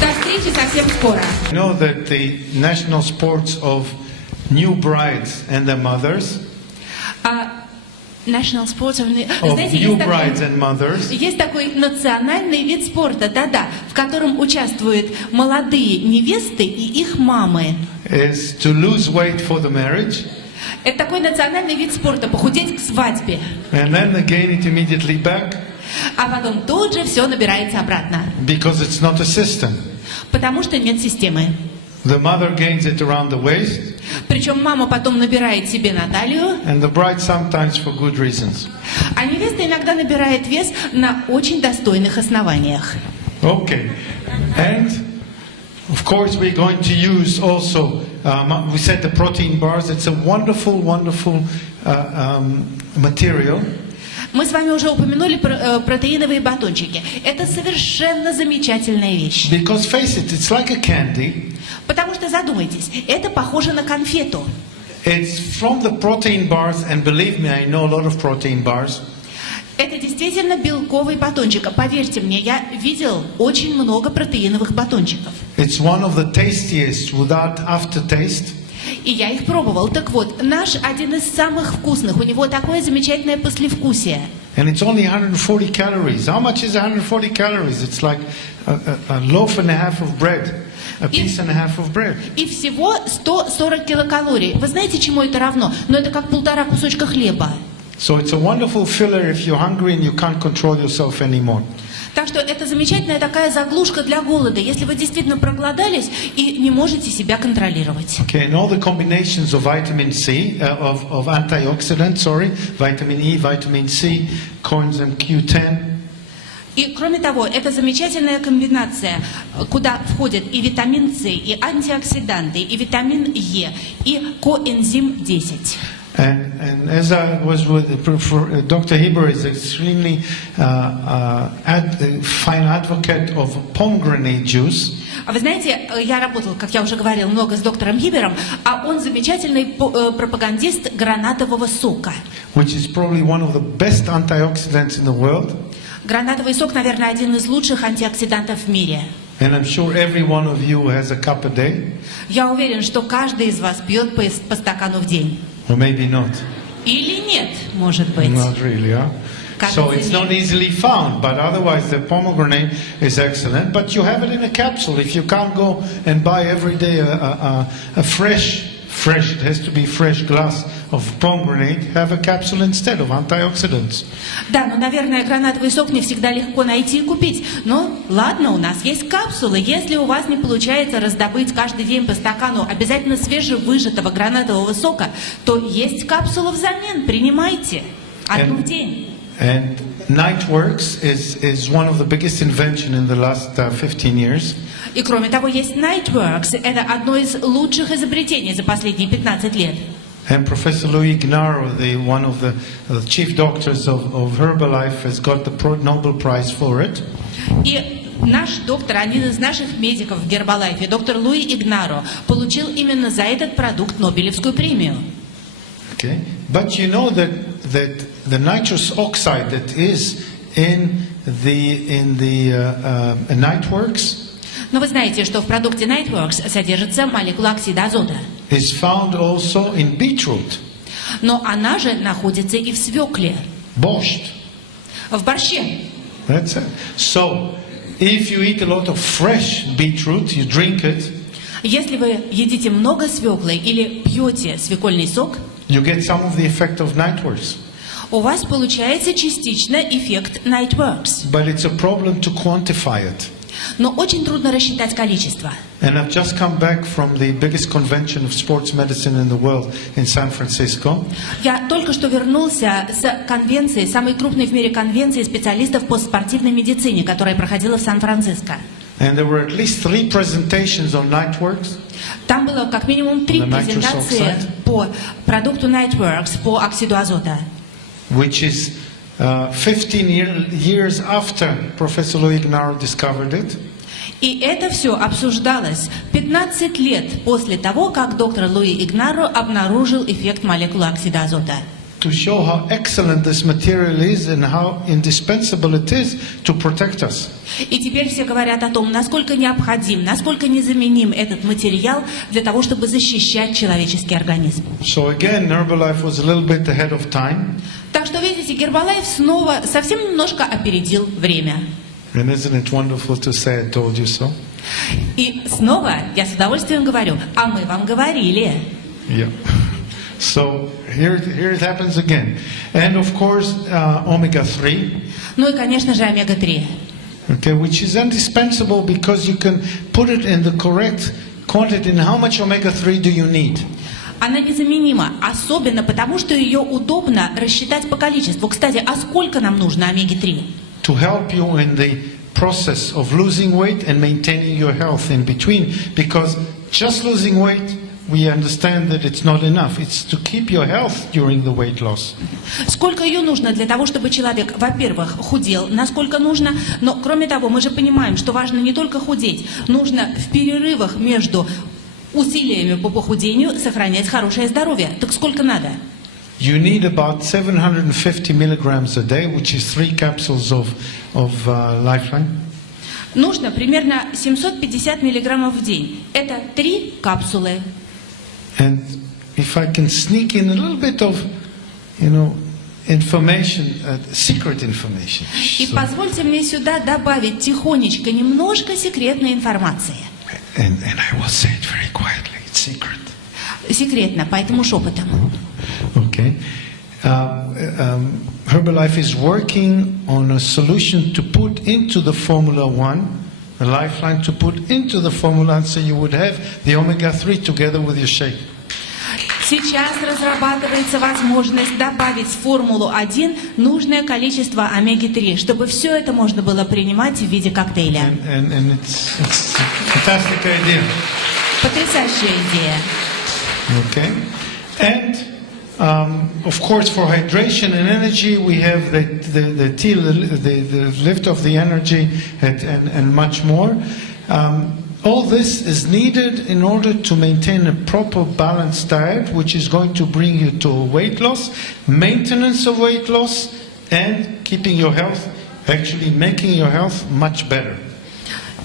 До встречи совсем скоро. You know that the national sports of new brides and their mothers, National Sports of... of Знаете, new brides and mothers, есть такой национальный вид спорта, да-да, в котором участвуют молодые невесты и их мамы. is to lose weight for the marriage, Это такой национальный вид спорта, похудеть к свадьбе. and then they gain it immediately back А потом тут же все набирается обратно. because it's not a system. Потому что нет системы. The mother gains it around the waist, Причем мама потом набирает себе на талию, and the bride sometimes for good reasons. а невеста иногда набирает вес на очень достойных основаниях. Okay, and of course we're going to use also, we said the protein bars, it's a wonderful, wonderful material. Мы с вами уже упомянули протеиновые батончики. Это совершенно замечательная вещь. Because face it, it's like a candy. Потому что задумайтесь, это похоже на конфету. It's from the protein bars, and believe me, I know a lot of protein bars. Это действительно белковый батончик. Поверьте мне, я видел очень много протеиновых батончиков. It's one of the tastiest without aftertaste. И я их пробовал. Так вот, наш один из самых вкусных. У него такое замечательное послевкусие. And it's only 140 calories. How much is 140 calories? It's like a loaf and a half of bread. A piece and a half of bread. И всего 140 килокалорий. Вы знаете, чему это равно? Но это как 1,5 кусочка хлеба. So it's a wonderful filler if you're hungry and you can't control yourself anymore. Так что это замечательная такая заглушка для голода, если вы действительно проголодались и не можете себя контролировать. Okay, and all the combinations of vitamin C, of antioxidants, vitamin E, vitamin C, coenzyme Q10. И кроме того, это замечательная комбинация, куда входят и витамин С, и антиоксиданты, и витамин Е, и коэнзим 10. And as I was with Dr. Heber is extremely fine advocate of pomegranate juice. А вы знаете, я работал, как я уже говорил, много с доктором Хибером, а он замечательный пропагандист гранатового сока. Which is probably one of the best antioxidants in the world. Гранатовый сок, наверное, один из лучших антиоксидантов в мире. And I'm sure every one of you has a cup a day. Я уверен, что каждый из вас пьет по стакану в день. Or maybe not. Или нет, может быть. Not really, huh? So it's not easily found, but otherwise the pomegranate is excellent. But you have it in a capsule. If you can't go and buy every day a fresh, it has to be fresh glass of pomegranate, have a capsule instead of antioxidants. Да, но, наверное, гранатовый сок не всегда легко найти и купить. Но ладно, у нас есть капсулы. Если у вас не получается раздобыть каждый день по стакану обязательно свежевыжатого гранатового сока, то есть капсула взамен. Принимайте. Одну в день. And Nightworks is one of the biggest inventions in the last 15 years. И кроме того, есть Nightworks. Это одно из лучших изобретений за последние 15 лет. And Professor Louis Ignarro, one of the chief doctors of Herbalife, has got the Nobel Prize for it. И наш доктор, один из наших медиков в Гербалайфе, доктор Луи Игнаро, получил именно за этот продукт Нобелевскую премию. Okay. But you know that the nitrous oxide that is in the Nightworks Но вы знаете, что в продукте Nightworks содержится молекула оксида азота. is found also in beetroot, Но она же находится и в свекле, borscht. в борще. That's it. So, if you eat a lot of fresh beetroot, you drink it, Если вы едите много свеклы или пьете свекольный сок, you get some of the effect of Nightworks. у вас получается частично эффект Nightworks. But it's a problem to quantify it. Но очень трудно рассчитать количество. And I've just come back from the biggest convention of sports medicine in the world in San Francisco. Я только что вернулся с конвенции, самой крупной в мире конвенции специалистов по спортивной медицине, которая проходила в Сан-Франциско. And there were at least 3 presentations on Nightworks. Там было как минимум 3 The nitrous презентации oxide. по продукту Nightworks, по оксиду азота. Which is 15 years after Professor Louis Ignarro discovered it. И это все обсуждалось 15 лет после того, как доктор Луи Игнаро обнаружил эффект молекулы оксида азота. To show how excellent this material is and how indispensable it is to protect us. И теперь все говорят о том, насколько необходим, насколько незаменим этот материал для того, чтобы защищать человеческий организм. So again, Herbalife was a little bit ahead of time. Так что, видите, Гербалайф снова совсем немножко опередил время. And isn't it wonderful to say I told you so? И снова я с удовольствием говорю, а мы вам говорили. Yeah. So here it happens again. And of course, omega-3. Ну и, конечно же, омега-3. Okay, which is indispensable because you can put it in the correct quantity. And how much omega-3 do you need? Она незаменима, особенно потому, что ее удобно рассчитать по количеству. Кстати, а сколько нам нужно омеги-3? To help you in the process of losing weight and maintaining your health in between. Because just losing weight, we understand that it's not enough. It's to keep your health during the weight loss. Сколько ее нужно для того, чтобы человек, во-первых, худел, насколько нужно, но кроме того, мы же понимаем, что важно не только худеть, нужно в перерывах между усилиями по похудению сохранять хорошее здоровье. Так сколько надо? You need about 750 milligrams a day, which is 3 capsules of Lifeline. Нужно примерно 750 миллиграммов в день. Это 3 капсулы. And if I can sneak in a little bit of, information, secret information. И позвольте мне сюда добавить тихонечко немножко секретной информации. And I will say it very quietly. It's secret. Секретно, поэтому шепотом. Okay. Herbalife is working on a solution to put into the Formula 1, a Lifeline to put into the Formula 1 so you would have the omega-3 together with your shake. Сейчас разрабатывается возможность добавить в Формулу-1 нужное количество омеги-3, чтобы все это можно было принимать в виде коктейля. And it's a fantastic idea. Потрясающая идея. Okay. And of course, for hydration and energy, we have the lift of the energy and much more. All this is needed in order to maintain a proper balanced diet, which is going to bring you to weight loss, maintenance of weight loss, and keeping your health, actually making your health much better.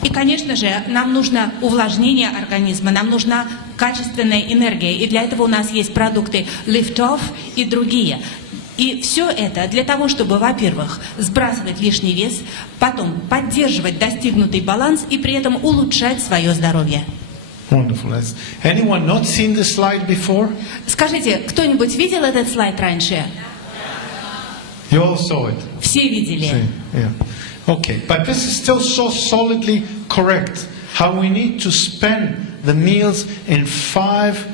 И, конечно же, нам нужно увлажнение организма, нам нужна качественная энергия. И для этого у нас есть продукты Lift Off и другие. И все это для того, чтобы, во-первых, сбрасывать лишний вес, потом поддерживать достигнутый баланс и при этом улучшать свое здоровье. Wonderful. Has anyone not seen this slide before? Скажите, кто-нибудь видел этот слайд раньше? You all saw it. Все видели. Yeah. Okay, but this is still so solidly correct. How we need to spend the meals in 5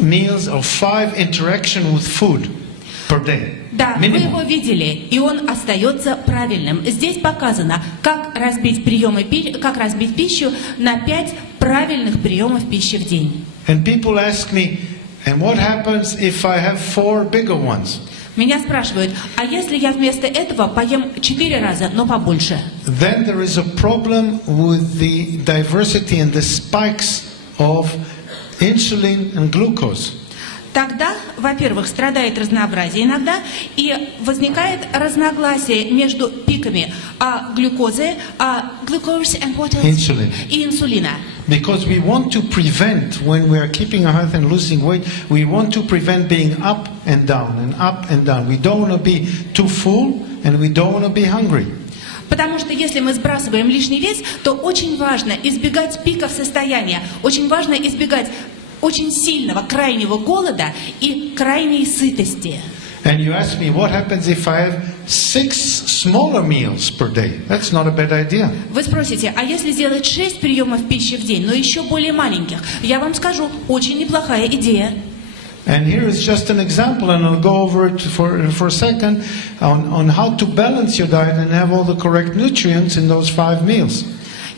meals or 5 interaction with food per day. Да, вы его видели, и он остается правильным. Здесь показано, как разбить пищу на 5 правильных приемов пищи в день. And people ask me, And what happens if I have 4 bigger ones? Меня спрашивают, а если я вместо этого поем 4 раза, но побольше? Then there is a problem with the diversity and the spikes of insulin and glucose. Тогда, во-первых, страдает разнообразие иногда, и возникает разногласие между пиками глюкозы, glucose and what else? Insulin. И инсулина. Because we want to prevent, when we are keeping our health and losing weight, we want to prevent being up and down and up and down. We don't want to be too full and we don't want to be hungry. Потому что если мы сбрасываем лишний вес, то очень важно избегать пиков состояния, очень важно избегать очень сильного крайнего голода и крайней сытости. And you ask me, what happens if I have 6 smaller meals per day? That's not a bad idea. Вы спросите, а если сделать 6 приемов пищи в день, но еще более маленьких? Я вам скажу, очень неплохая идея. And here is just an example, and I'll go over it for a second, on how to balance your diet and have all the correct nutrients in those 5 meals.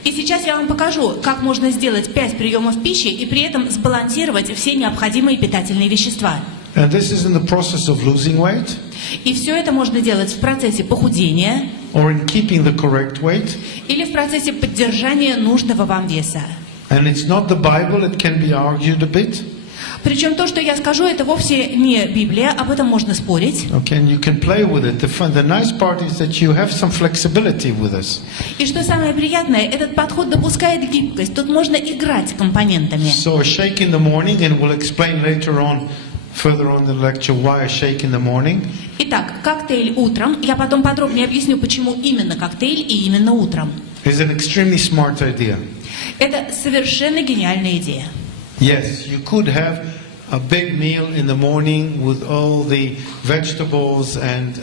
И сейчас я вам покажу, как можно сделать 5 приемов пищи и при этом сбалансировать все необходимые питательные вещества. And this is in the process of losing weight, И все это можно делать в процессе похудения or in keeping the correct weight. или в процессе поддержания нужного вам веса. And it's not the Bible, it can be argued a bit. Причем то, что я скажу, это вовсе не Библия, об этом можно спорить. Okay, and you can play with it. The nice part is that you have some flexibility with us. И что самое приятное, этот подход допускает гибкость. Тут можно играть компонентами. So a shake in the morning, and we'll explain later on, further on in the lecture, why a shake in the morning. Итак, коктейль утром. Я потом подробнее объясню, почему именно коктейль и именно утром. Is an extremely smart idea. Это совершенно гениальная идея. Yes, you could have a big meal in the morning with all the vegetables and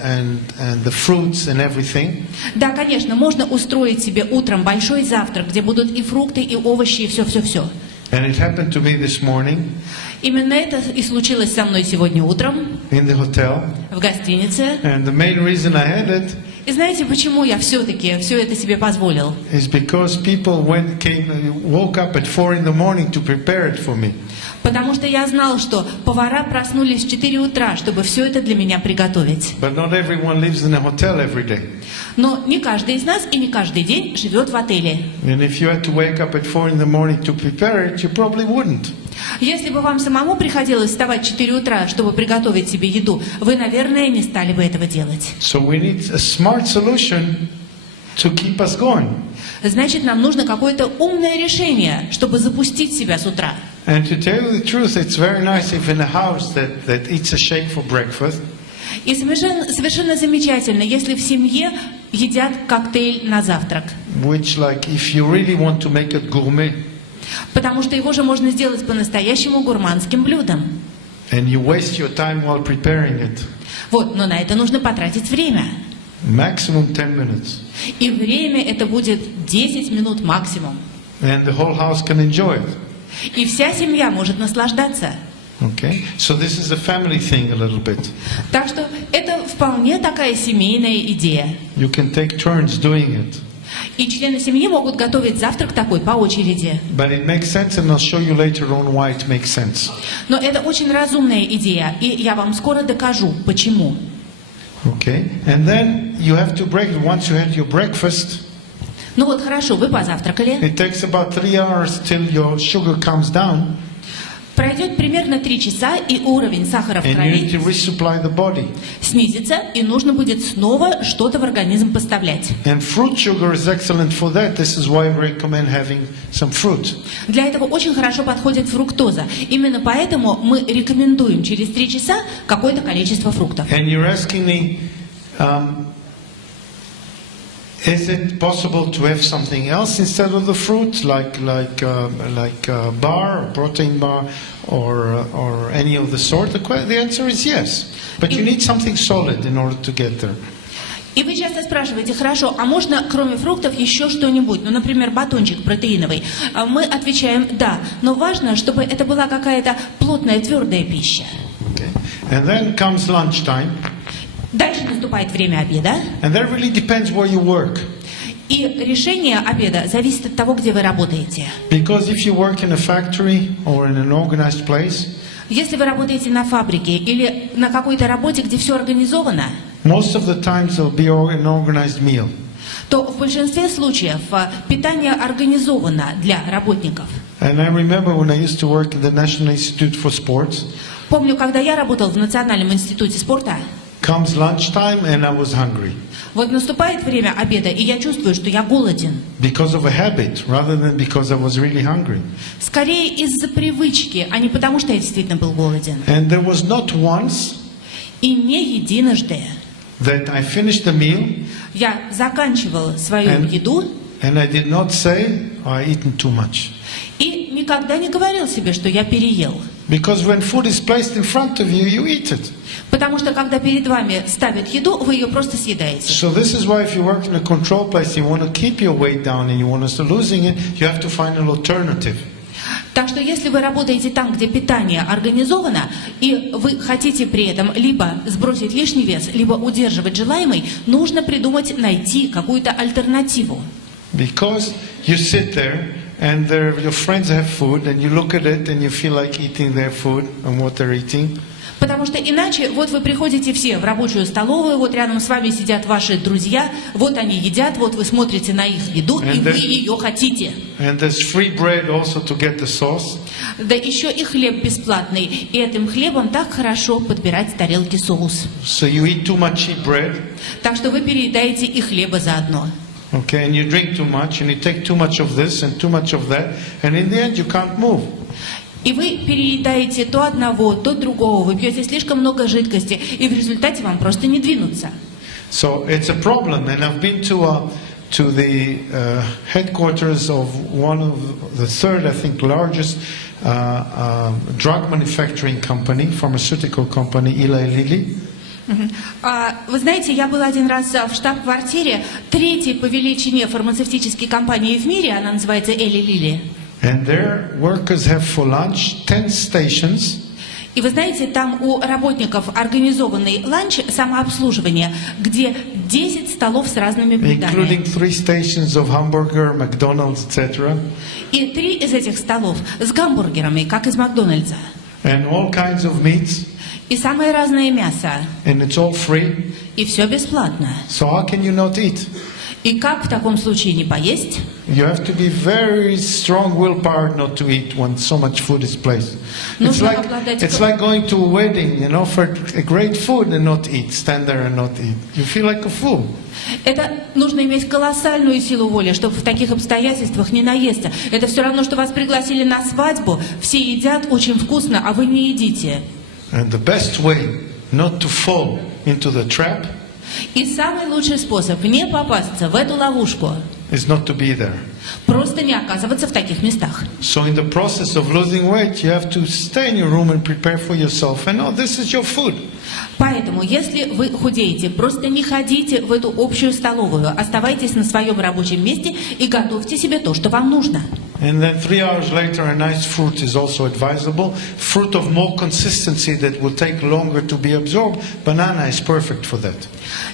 the fruits and everything. Да, конечно, можно устроить себе утром большой завтрак, где будут и фрукты, и овощи, и все-все-все. And it happened to me this morning Именно это и случилось со мной сегодня утром in the hotel. в гостинице. And the main reason I had it И знаете, почему я все-таки все это себе позволил? is because people woke up at 4 in the morning to prepare it for me. Потому что я знал, что повара проснулись в 4 утра, чтобы все это для меня приготовить. But not everyone lives in a hotel every day. Но не каждый из нас и не каждый день живет в отеле. And if you had to wake up at 4 in the morning to prepare it, you probably wouldn't. Если бы вам самому приходилось вставать в 4 утра, чтобы приготовить себе еду, вы, наверное, не стали бы этого делать. So we need a smart solution to keep us going. Значит, нам нужно какое-то умное решение, чтобы запустить себя с утра. And to tell you the truth, it's very nice if in a house that eats a shake for breakfast. И совершенно замечательно, если в семье едят коктейль на завтрак. Which, like, if you really want to make it gourmet, Потому что его же можно сделать по-настоящему гурманским блюдом. and you waste your time while preparing it, Вот, но на это нужно потратить время. maximum 10 minutes. И время это будет 10 минут максимум. And the whole house can enjoy it. И вся семья может наслаждаться. Okay? So this is a family thing a little bit. Так что это вполне такая семейная идея. You can take turns doing it. И члены семьи могут готовить завтрак такой по очереди. But it makes sense, and I'll show you later on why it makes sense. Но это очень разумная идея, и я вам скоро докажу, почему. Okay? And then you have to break, once you had your breakfast, Ну вот хорошо, вы позавтракали. it takes about 3 hours till your sugar comes down, Пройдет примерно 3 часа, и уровень сахара в and you need to крови resupply the body. снизится, и нужно будет снова что-то в организм поставлять. And fruit sugar is excellent for that. This is why we recommend having some fruit. Для этого очень хорошо подходит фруктоза. Именно поэтому мы рекомендуем через 3 часа какое-то количество фруктов. And you're asking me, is it possible to have something else instead of the fruit, like a bar, a protein bar, or any of the sort? The answer is yes. But you need something solid in order to get there. И вы часто спрашиваете, хорошо, а можно кроме фруктов еще что-нибудь? Ну, например, батончик протеиновый. Мы отвечаем да, но важно, чтобы это была какая-то плотная, твердая пища. Okay. And then comes lunchtime. Дальше наступает время обеда. And that really depends where you work. И решение обеда зависит от того, где вы работаете. Because if you work in a factory or in an organized place, Если вы работаете на фабрике или на какой-то работе, где все организовано, most of the times there will be an organized meal. то в большинстве случаев питание организовано для работников. And I remember when I used to work at the National Institute for Sports, Помню, когда я работал в Национальном институте спорта, comes lunchtime and I was hungry. вот наступает время обеда, и я чувствую, что я голоден. Because of a habit, rather than because I was really hungry. Скорее из-за привычки, а не потому, что я действительно был голоден. And there was not once И не единожды that I finished the meal я заканчивал свою еду and I did not say, oh, I eaten too much. и никогда не говорил себе, что я переел. Because when food is placed in front of you, you eat it. Потому что когда перед вами ставят еду, вы ее просто съедаете. So this is why if you work in a control place, you want to keep your weight down and you want to start losing it, you have to find an alternative. Так что если вы работаете там, где питание организовано, и вы хотите при этом либо сбросить лишний вес, либо удерживать желаемый, нужно придумать, найти какую-то альтернативу. Because you sit there and your friends have food and you look at it and you feel like eating their food and what they're eating. Потому что иначе, вот вы приходите все в рабочую столовую, вот рядом с вами сидят ваши друзья, вот они едят, вот вы смотрите на их еду, и вы ее хотите. And there's free bread also to get the sauce. Да еще и хлеб бесплатный, и этим хлебом так хорошо подбирать в тарелке соус. So you eat too much cheap bread. Так что вы переедаете и хлеба заодно. Okay, and you drink too much and you take too much of this and too much of that, and in the end you can't move. И вы переедаете то одного, то другого, вы пьете слишком много жидкости, и в результате вам просто не двинуться. So it's a problem, and I've been to the headquarters of one of the third, I think, largest drug manufacturing company, pharmaceutical company, Eli Lilly. Вы знаете, я была один раз в штаб-квартире третьей по величине фармацевтической компании в мире, она называется Eli Lilly. And their workers have for lunch 10 stations. И вы знаете, там у работников организованный ланч, самообслуживание, где 10 столов с разными блюдами. Including 3 stations of hamburger, McDonald's, etc. И 3 из этих столов с гамбургерами, как из Макдональдса. And all kinds of meats. И самое разное мясо. And it's all free. И все бесплатно. So how can you not eat? И как в таком случае не поесть? You have to be very strong willpower not to eat when so much food is placed. It's like going to a wedding and offer a great food and not eat, stand there and not eat. You feel like a fool. Это нужно иметь колоссальную силу воли, чтобы в таких обстоятельствах не наесться. Это все равно, что вас пригласили на свадьбу, все едят очень вкусно, а вы не едите. And the best way not to fall into the trap И самый лучший способ не попасться в эту ловушку is not to be there. просто не оказываться в таких местах. So in the process of losing weight, you have to stay in your room and prepare for yourself. And this is your food. Поэтому, если вы худеете, просто не ходите в эту общую столовую, оставайтесь на своем рабочем месте и готовьте себе то, что вам нужно. And then 3 hours later, a nice fruit is also advisable. Fruit of more consistency that will take longer to be absorbed. Banana is perfect for that.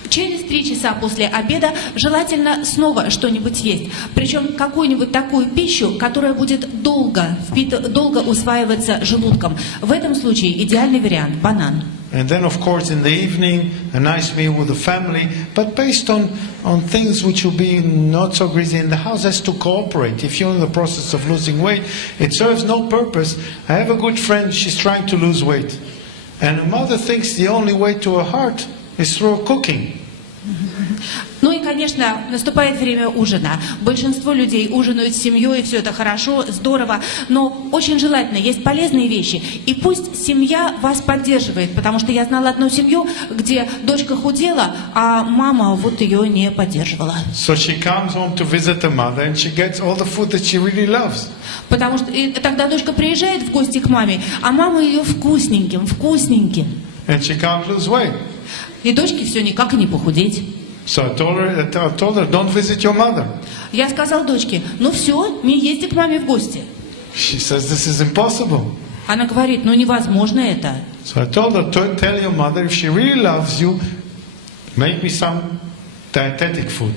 Через 3 часа после обеда желательно снова что-нибудь есть. Причем какую-нибудь такую пищу, которая будет долго усваиваться желудком. В этом случае идеальный вариант – банан. And then, of course, in the evening, a nice meal with the family, but based on things which will be not so greasy. And the house has to cooperate. If you're in the process of losing weight, it serves no purpose. I have a good friend, she's trying to lose weight. And her mother thinks the only way to her heart is through cooking. Ну и, конечно, наступает время ужина. Большинство людей ужинают с семьей, все это хорошо, здорово, но очень желательно есть полезные вещи. И пусть семья вас поддерживает, потому что я знала одну семью, где дочка худела, а мама вот ее не поддерживала. So she comes home to visit her mother and she gets all the food that she really loves. Потому что и тогда дочка приезжает в гости к маме, а мама ее вкусненьким. And she can't lose weight. И дочке все никак и не похудеть. So I told her, don't visit your mother. Я сказал дочке, ну все, не езди к маме в гости. She says, this is impossible. Она говорит, ну невозможно это. So I told her, tell your mother, if she really loves you, make me some dietetic food.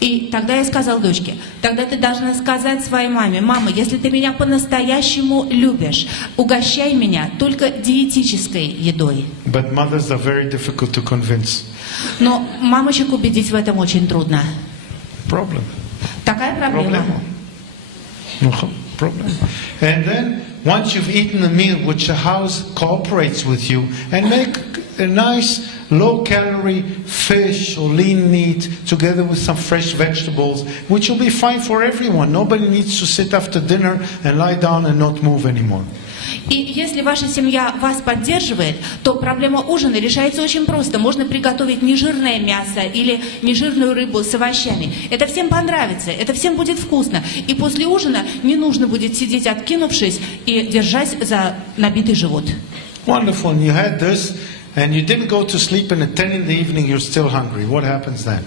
И тогда я сказал дочке: тогда ты должна сказать своей маме: мама, если ты меня по-настоящему любишь, угощай меня только диетической едой. But mothers are very difficult to convince. Но мамочек убедить в этом очень трудно. Problem. Такая проблема. Problem. And then, once you've eaten a meal which the house cooperates with you, and make a nice low-calorie fish or lean meat together with some fresh vegetables, which will be fine for everyone. Nobody needs to sit after dinner and lie down and not move anymore. И если ваша семья вас поддерживает, то проблема ужина решается очень просто. Можно приготовить нежирное мясо или нежирную рыбу с овощами. Это всем понравится, это всем будет вкусно. И после ужина не нужно будет сидеть откинувшись и держась за набитый живот. Wonderful. And you had this, and you didn't go to sleep, and at 10 in the evening you're still hungry. What happens then?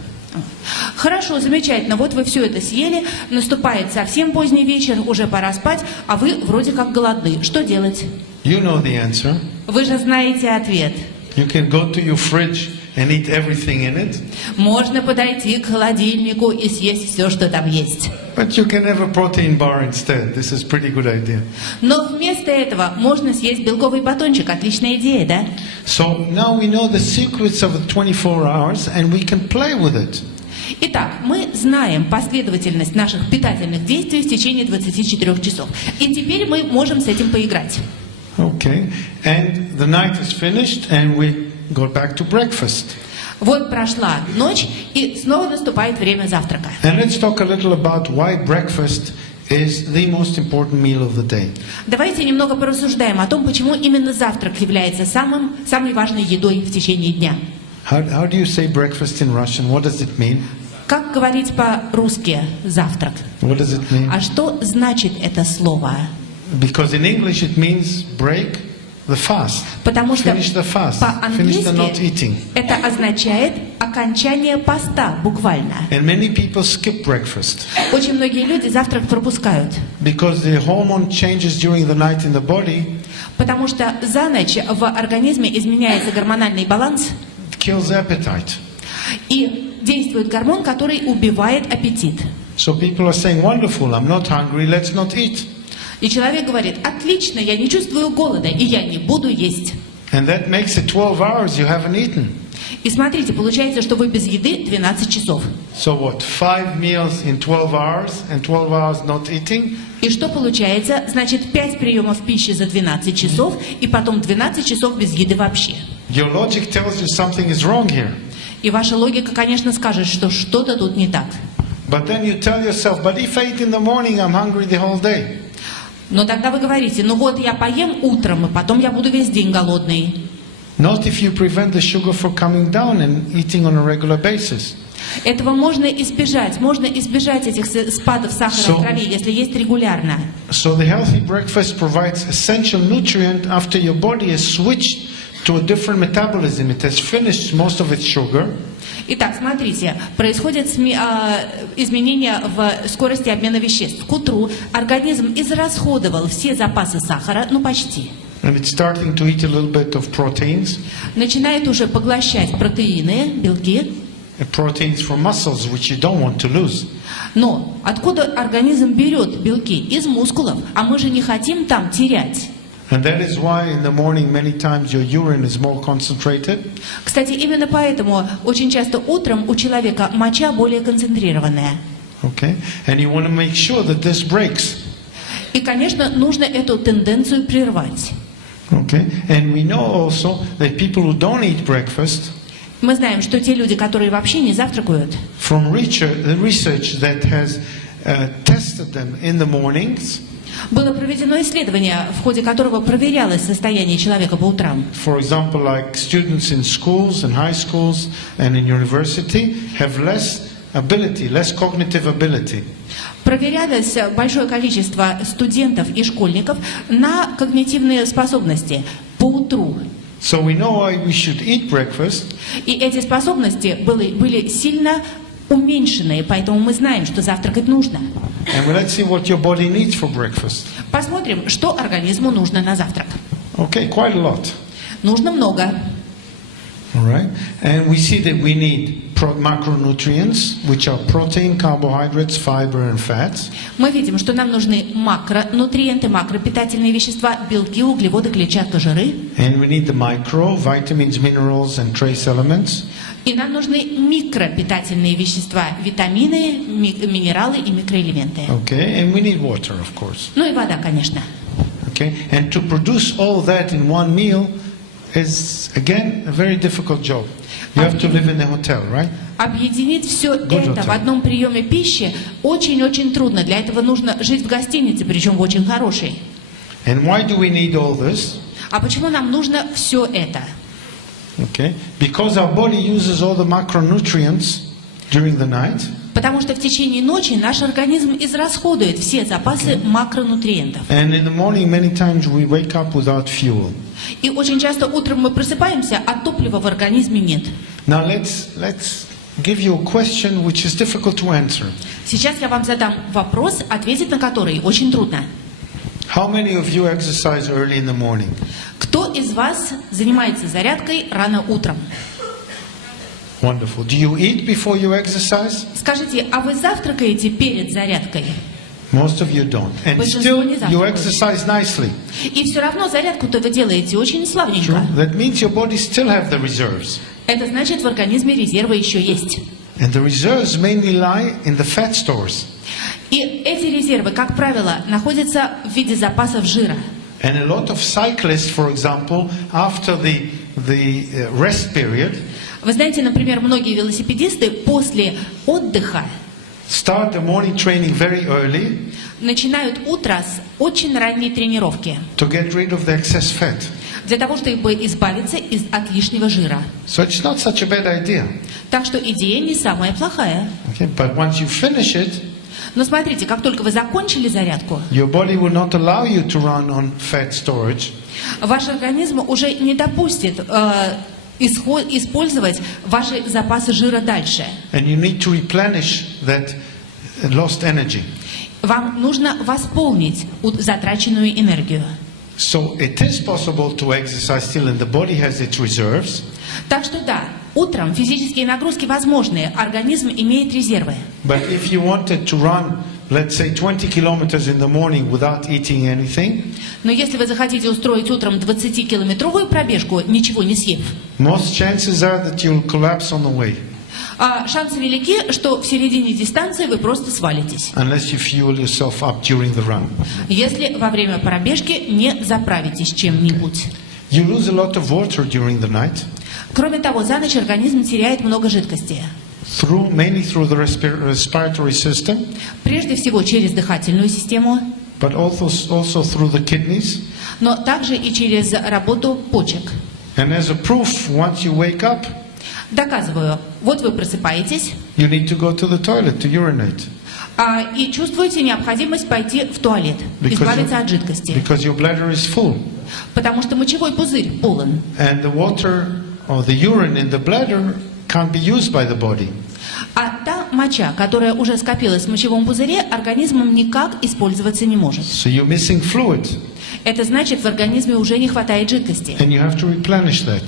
Хорошо, замечательно. Вот вы все это съели, наступает совсем поздний вечер, уже пора спать, а вы вроде как голодны. Что делать? You know the answer. Вы же знаете ответ. You can go to your fridge and eat everything in it. Можно подойти к холодильнику и съесть все, что там есть. But you can have a protein bar instead. This is a pretty good idea. Но вместо этого можно съесть белковый батончик. Отличная идея, да? So now we know the secrets of the 24 hours and we can play with it. Итак, мы знаем последовательность наших питательных действий в течение 24 часов. И теперь мы можем с этим поиграть. Okay. And the night is finished and we go back to breakfast. Вот прошла ночь, и снова наступает время завтрака. And let's talk a little about why breakfast is the most important meal of the day. Давайте немного порассуждаем о том, почему именно завтрак является самой важной едой в течение дня. How do you say breakfast in Russian? What does it mean? Как говорить по-русски «завтрак»? What does it mean? А что значит это слово? Because in English it means break the fast. Потому что Finish the fast. Finish the not по-английски eating. это означает окончание поста, буквально. And many people skip breakfast. Очень многие люди завтрак пропускают. Because the hormone changes during the night in the body. Потому что за ночь в организме изменяется гормональный баланс. Kills appetite. И действует гормон, который убивает аппетит. So people are saying, wonderful, I'm not hungry, let's not eat. И человек говорит: отлично, я не чувствую голода, и я не буду есть. And that makes it 12 hours you haven't eaten. И смотрите, получается, что вы без еды 12 часов. So what, 5 meals in 12 hours and 12 hours not eating? И что получается? Значит, 5 приемов пищи за 12 часов, и потом 12 часов без еды вообще. Your logic tells you something is wrong here. И ваша логика, конечно, скажет, что что-то тут не так. But then you tell yourself, but if I eat in the morning, I'm hungry the whole day. Но тогда вы говорите: ну вот я поем утром, и потом я буду весь день голодный. Not if you prevent the sugar from coming down and eating on a regular basis. Этого можно избежать этих спадов сахара в крови, если есть регулярно. So the healthy breakfast provides essential nutrient after your body has switched to a different metabolism. It has finished most of its sugar. Итак, смотрите, происходят изменения в скорости обмена веществ. К утру организм израсходовал все запасы сахара, ну почти. And it's starting to eat a little bit of proteins. Начинает уже поглощать протеины, белки. Proteins from muscles, which you don't want to lose. Но откуда организм берет белки? Из мускулов. А мы же не хотим там терять. And that is why in the morning many times your urine is more concentrated. Кстати, именно поэтому очень часто утром у человека моча более концентрированная. Okay? And you want to make sure that this breaks. И, конечно, нужно эту тенденцию прервать. Okay? And we know also that people who don't eat breakfast, Мы знаем, что те люди, которые вообще не завтракают, from research that has tested them in the mornings, было проведено исследование, в ходе которого проверялось состояние человека по утрам. for example, like students in schools and high schools and in university have less cognitive ability. Проверялось большое количество студентов и школьников на когнитивные способности по утру. So we know why we should eat breakfast. И эти способности были сильно уменьшенные, поэтому мы знаем, что завтракать нужно. And let's see what your body needs for breakfast. Посмотрим, что организму нужно на завтрак. Okay, quite a lot. Нужно много. All right, and we see that we need macronutrients, which are protein, carbohydrates, fiber, and fats. Мы видим, что нам нужны макронутриенты, макропитательные вещества, белки, углеводы, клетчатка, жиры. And we need the micro, vitamins, minerals, and trace elements. И нам нужны микропитательные вещества, витамины, минералы и микроэлементы. Okay, and we need water, of course. Ну и вода, конечно. Okay, and to produce all that in one meal is, again, a very difficult job. You have to live in a hotel, right? Объединить все это hotel. в одном приеме пищи очень-очень трудно. Для этого нужно жить в гостинице, причем в очень хорошей. And why do we need all this? А почему нам нужно все это? Okay, because our body uses all the macronutrients during the night. Потому что в течение ночи наш организм израсходует все запасы макронутриентов. And in the morning, many times we wake up without fuel. И очень часто утром мы просыпаемся, а топлива в организме нет. Now let's give you a question which is difficult to answer. Сейчас я вам задам вопрос, ответить на который очень трудно. How many of you exercise early in the morning? Кто из вас занимается зарядкой рано утром? Wonderful. Do you eat before you exercise? Скажите, а вы завтракаете перед зарядкой? Most of you don't. And still you exercise nicely. И все равно зарядку-то вы делаете очень славненько. True. That means your body still have the reserves. Это значит, в организме резервы еще есть. And the reserves mainly lie in the fat stores. И эти резервы, как правило, находятся в виде запасов жира. And a lot of cyclists, for example, after the rest period, Вы знаете, например, многие велосипедисты после отдыха start the morning training very early начинают утро с очень ранней тренировки to get rid of the excess fat. для того, чтобы избавиться от лишнего жира. So it's not such a bad idea. Так что идея не самая плохая. Okay, but once you finish it, Но смотрите, как только вы закончили зарядку, your body will not allow you to run on fat storage. ваш организм уже не допустит использовать ваши запасы жира дальше. And you need to replenish that lost energy. Вам нужно восполнить затраченную энергию. So it is possible to exercise still and the body has its reserves. Так что да, утром физические нагрузки возможны, организм имеет резервы. But if you wanted to run, let's say 20 kilometers in the morning without eating anything, Но если вы захотите устроить утром 20-километровую пробежку, ничего не съев, most chances are that you'll collapse on the way. Шансы велики, что в середине дистанции вы просто свалитесь. Unless you fuel yourself up during the run. Если во время пробежки не заправитесь чем-нибудь. You lose a lot of water during the night. Кроме того, за ночь организм теряет много жидкости. Mainly through the respiratory system, Прежде всего через дыхательную систему, but also through the kidneys. но также и через работу почек. And as a proof, once you wake up, Доказываю, вот вы просыпаетесь you need to go to the toilet to urinate. И чувствуете необходимость пойти в туалет, избавиться от жидкости. Because your bladder is full. Потому что мочевой пузырь полон. And the water or the urine in the bladder can't be used by the body. А та моча, которая уже скопилась в мочевом пузыре, организмом никак использоваться не может. So you're missing fluid. Это значит, в организме уже не хватает жидкости. And you have to replenish that.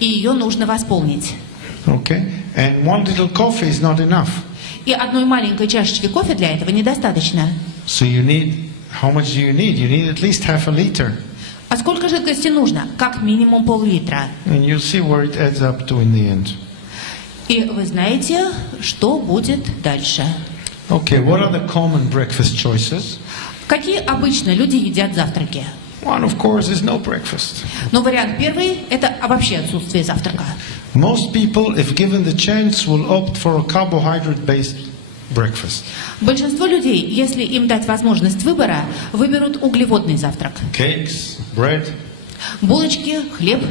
И ее нужно восполнить. Okay? And one little coffee is not enough. И одной маленькой чашечки кофе для этого недостаточно. So you need, how much do you need? You need at least half a liter. А сколько жидкости нужно? Как минимум пол-литра. And you'll see where it adds up to in the end. И вы знаете, что будет дальше. Okay, what are the common breakfast choices? Какие обычно люди едят завтраки? One, of course, is no breakfast. Но вариант первый – это вообще отсутствие завтрака. Most people, if given the chance, will opt for a carbohydrate-based breakfast. Большинство людей, если им дать возможность выбора, выберут углеводный завтрак. Cakes, bread. Булочки, хлеб.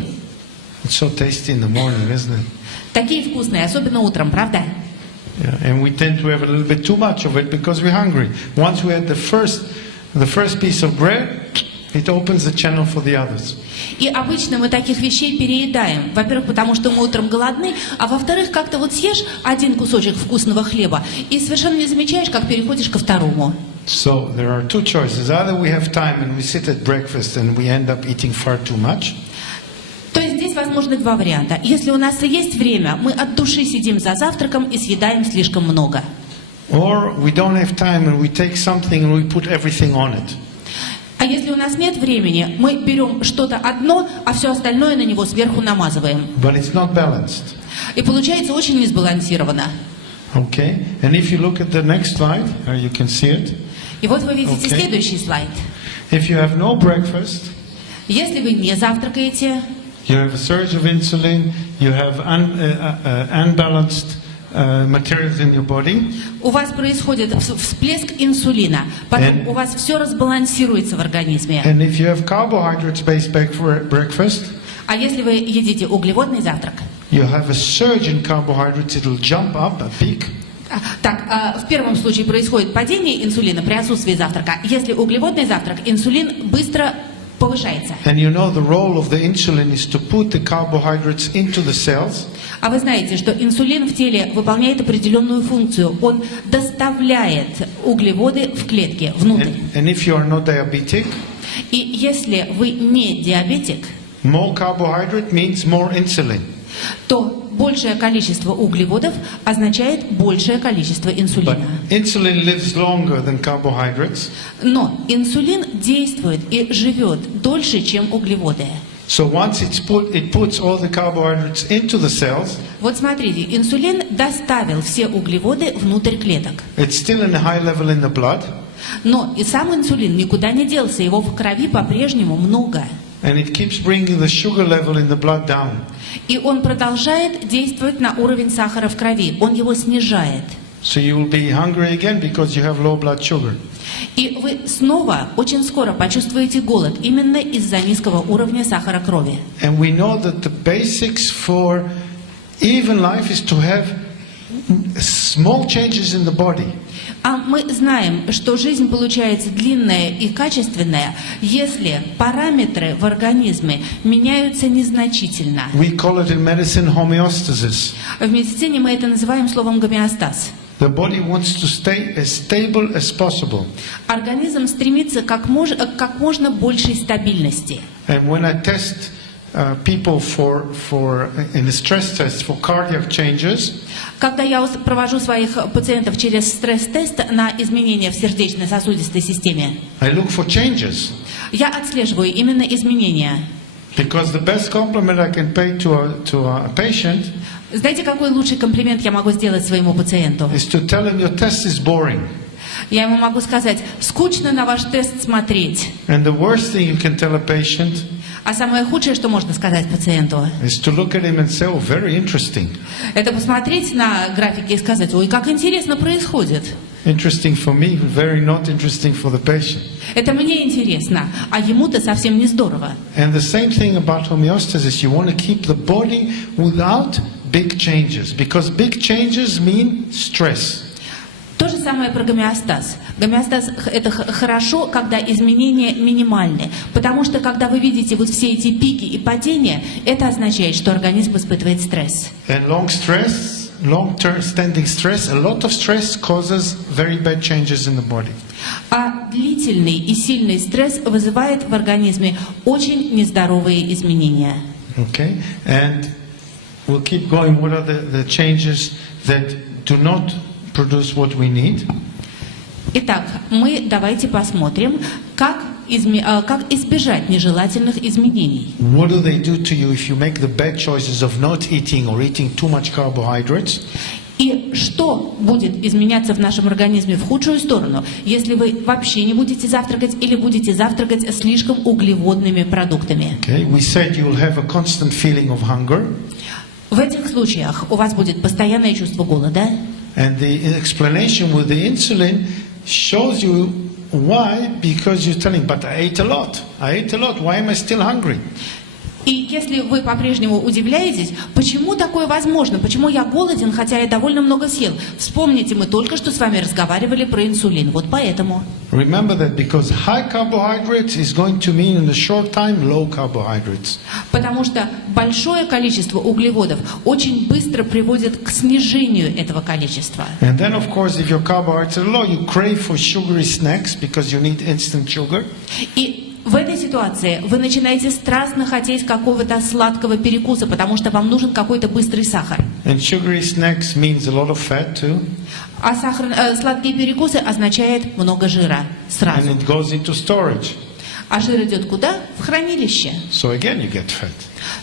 It's so tasty in the morning, isn't it? Такие вкусные, особенно утром, правда? Yeah, and we tend to have a little bit too much of it because we're hungry. Once we had the first piece of bread, it opens the channel for the others. И обычно мы таких вещей переедаем. Во-первых, потому что мы утром голодны, а во-вторых, как-то вот съешь один кусочек вкусного хлеба и совершенно не замечаешь, как переходишь ко второму. So there are two choices. Either we have time and we sit at breakfast and we end up eating far too much. То есть здесь возможны два варианта. Если у нас и есть время, мы от души сидим за завтраком и съедаем слишком много. Or we don't have time and we take something and we put everything on it. А если у нас нет времени, мы берем что-то одно, а все остальное на него сверху намазываем. But it's not balanced. И получается очень несбалансированно. Okay? And if you look at the next slide, you can see it. И вот вы видите Okay. следующий слайд. If you have no breakfast, Если вы не завтракаете, you have a surge of insulin, you have unbalanced materials in your body, у вас происходит всплеск инсулина, потом у вас все разбалансируется в организме. and if you have carbohydrates-based breakfast, А если вы едите углеводный завтрак, you have a surge in carbohydrates, it'll jump up, a peak. в первом случае происходит падение инсулина при отсутствии завтрака. Если углеводный завтрак, инсулин быстро повышается. And you know the role of the insulin is to put the carbohydrates into the cells. А вы знаете, что инсулин в теле выполняет определенную функцию. Он доставляет углеводы в клетки, внутрь. And if you are not diabetic, И если вы не диабетик, more carbohydrate means more insulin. то большее количество углеводов означает большее количество But инсулина. insulin lives longer than carbohydrates. Но инсулин действует и живет дольше, чем углеводы. So once it puts all the carbohydrates into the cells, Вот смотрите, инсулин доставил все углеводы внутрь клеток. it's still in a high level in the blood, Но и сам инсулин никуда не делся, его в крови по-прежнему много. and it keeps bringing the sugar level in the blood down. И он продолжает действовать на уровень сахара в крови, он его снижает. So you will be hungry again because you have low blood sugar. И вы снова очень скоро почувствуете голод именно из-за низкого уровня сахара крови. And we know that the basics for even life is to have small changes in the body. А мы знаем, что жизнь получается длинная и качественная, если параметры в организме меняются незначительно. We call it in medicine homeostasis. В медицине мы это называем словом гомеостаз. The body wants to stay as stable as possible. Организм стремится к как можно большей стабильности. And when I test people in a stress test for cardiac changes, Когда я провожу своих пациентов через стресс-тест на изменения в сердечно-сосудистой системе, I look for changes. я отслеживаю именно изменения. Because the best compliment I can pay to a patient Знаете, какой лучший комплимент я могу сделать своему пациенту? is to tell him your test is boring. Я ему могу сказать: скучно на ваш тест смотреть. And the worst thing you can tell a patient А самое худшее, что можно сказать пациенту, is to look at him and say, oh, very interesting. это посмотреть на графики и сказать: ой, как интересно происходит. Interesting for me, very not interesting for the patient. Это мне интересно, а ему-то совсем не здорово. And the same thing about homeostasis, you want to keep the body without big changes, because big changes mean stress. То же самое про гомеостаз. Гомеостаз – это хорошо, когда изменения минимальны, потому что когда вы видите вот все эти пики и падения, это означает, что организм испытывает стресс. And long-term standing stress, a lot of stress causes very bad changes in the body. А длительный и сильный стресс вызывает в организме очень нездоровые изменения. Okay, and we'll keep going. What are the changes that do not produce what we need? Итак, мы давайте посмотрим, как избежать нежелательных изменений. What do they do to you if you make the bad choices of not eating or eating too much carbohydrates? И что будет изменяться в нашем организме в худшую сторону, если вы вообще не будете завтракать или будете завтракать слишком углеводными продуктами? Okay, we said you will have a constant feeling of hunger. В этих случаях у вас будет постоянное чувство голода. And the explanation with the insulin shows you why, because you're telling, but I ate a lot. Why am I still hungry? И если вы по-прежнему удивляетесь, почему такое возможно, почему я голоден, хотя я довольно много съел, вспомните, мы только что с вами разговаривали про инсулин, вот поэтому. Remember that because high carbohydrates is going to mean in a short time low carbohydrates. Потому что большое количество углеводов очень быстро приводит к снижению этого количества. And then of course if your carbohydrates are low, you crave for sugary snacks because you need instant sugar. И в этой ситуации вы начинаете страстно хотеть какого-то сладкого перекуса, потому что вам нужен какой-то быстрый сахар. And sugary snacks means a lot of fat too. А сладкие перекусы означает много жира And сразу. it goes into storage. А жир идет куда? В хранилище. So again you get fat.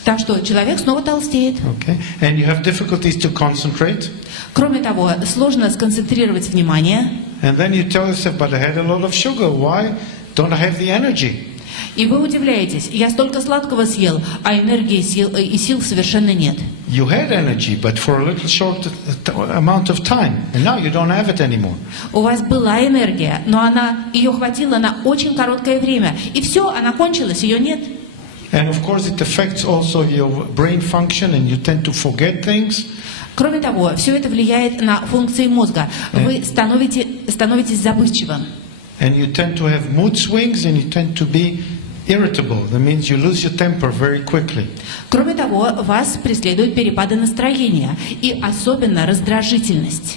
Так что человек снова толстеет. Okay? And you have difficulties to concentrate. Кроме того, сложно сконцентрировать внимание. And then you tell yourself, but I had a lot of sugar. Why don't I have the energy? И вы удивляетесь, я столько сладкого съел, а энергии и сил совершенно нет. You had energy, but for a little short amount of time. And now you don't have it anymore. У вас была энергия, но ее хватило на очень короткое время. И все, она кончилась, ее нет. And of course it affects also your brain function and you tend to forget things. Кроме того, все это влияет на функции мозга. Вы становитесь забывчивым. And you tend to have mood swings and you tend to be irritable. That means you lose your temper very quickly. Кроме того, вас преследуют перепады настроения и особенно раздражительность.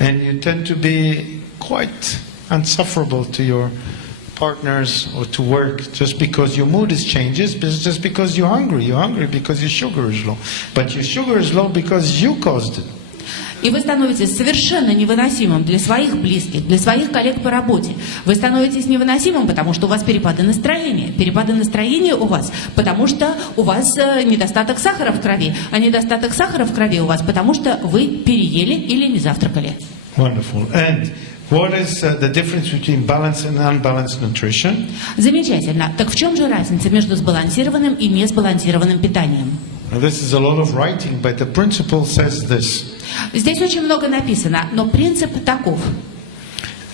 And you tend to be quite unsufferable to your partners or to work just because your mood changes, just because you're hungry. You're hungry because your sugar is low. But your sugar is low because you caused it. И вы становитесь совершенно невыносимым для своих близких, для своих коллег по работе. Вы становитесь невыносимым, потому что у вас перепады настроения. Перепады настроения у вас, потому что у вас недостаток сахара в крови. А недостаток сахара в крови у вас, потому что вы переели или не завтракали. Wonderful. And what is the difference between balanced and unbalanced nutrition? Замечательно. Так в чем же разница между сбалансированным и несбалансированным питанием? Now, this is a lot of writing, but the principle says this. Здесь очень много написано, но принцип таков.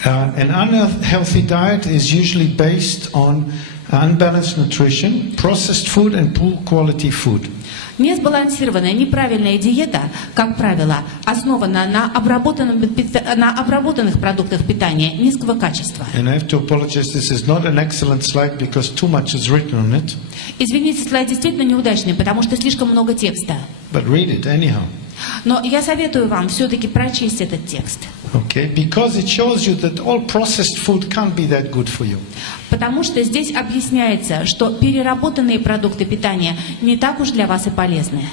An unhealthy diet is usually based on unbalanced nutrition, processed food and poor quality food. Несбалансированная, неправильная диета, как правило, основана на обработанных продуктах питания низкого качества. And I have to apologize, this is not an excellent slide because too much is written on it. Извините, слайд действительно неудачный, потому что слишком много текста. But read it anyhow. Но я советую вам все-таки прочесть этот текст. Okay, because it shows you that all processed food can't be that good for you. Потому что здесь объясняется, что переработанные продукты питания не так уж для вас и полезны.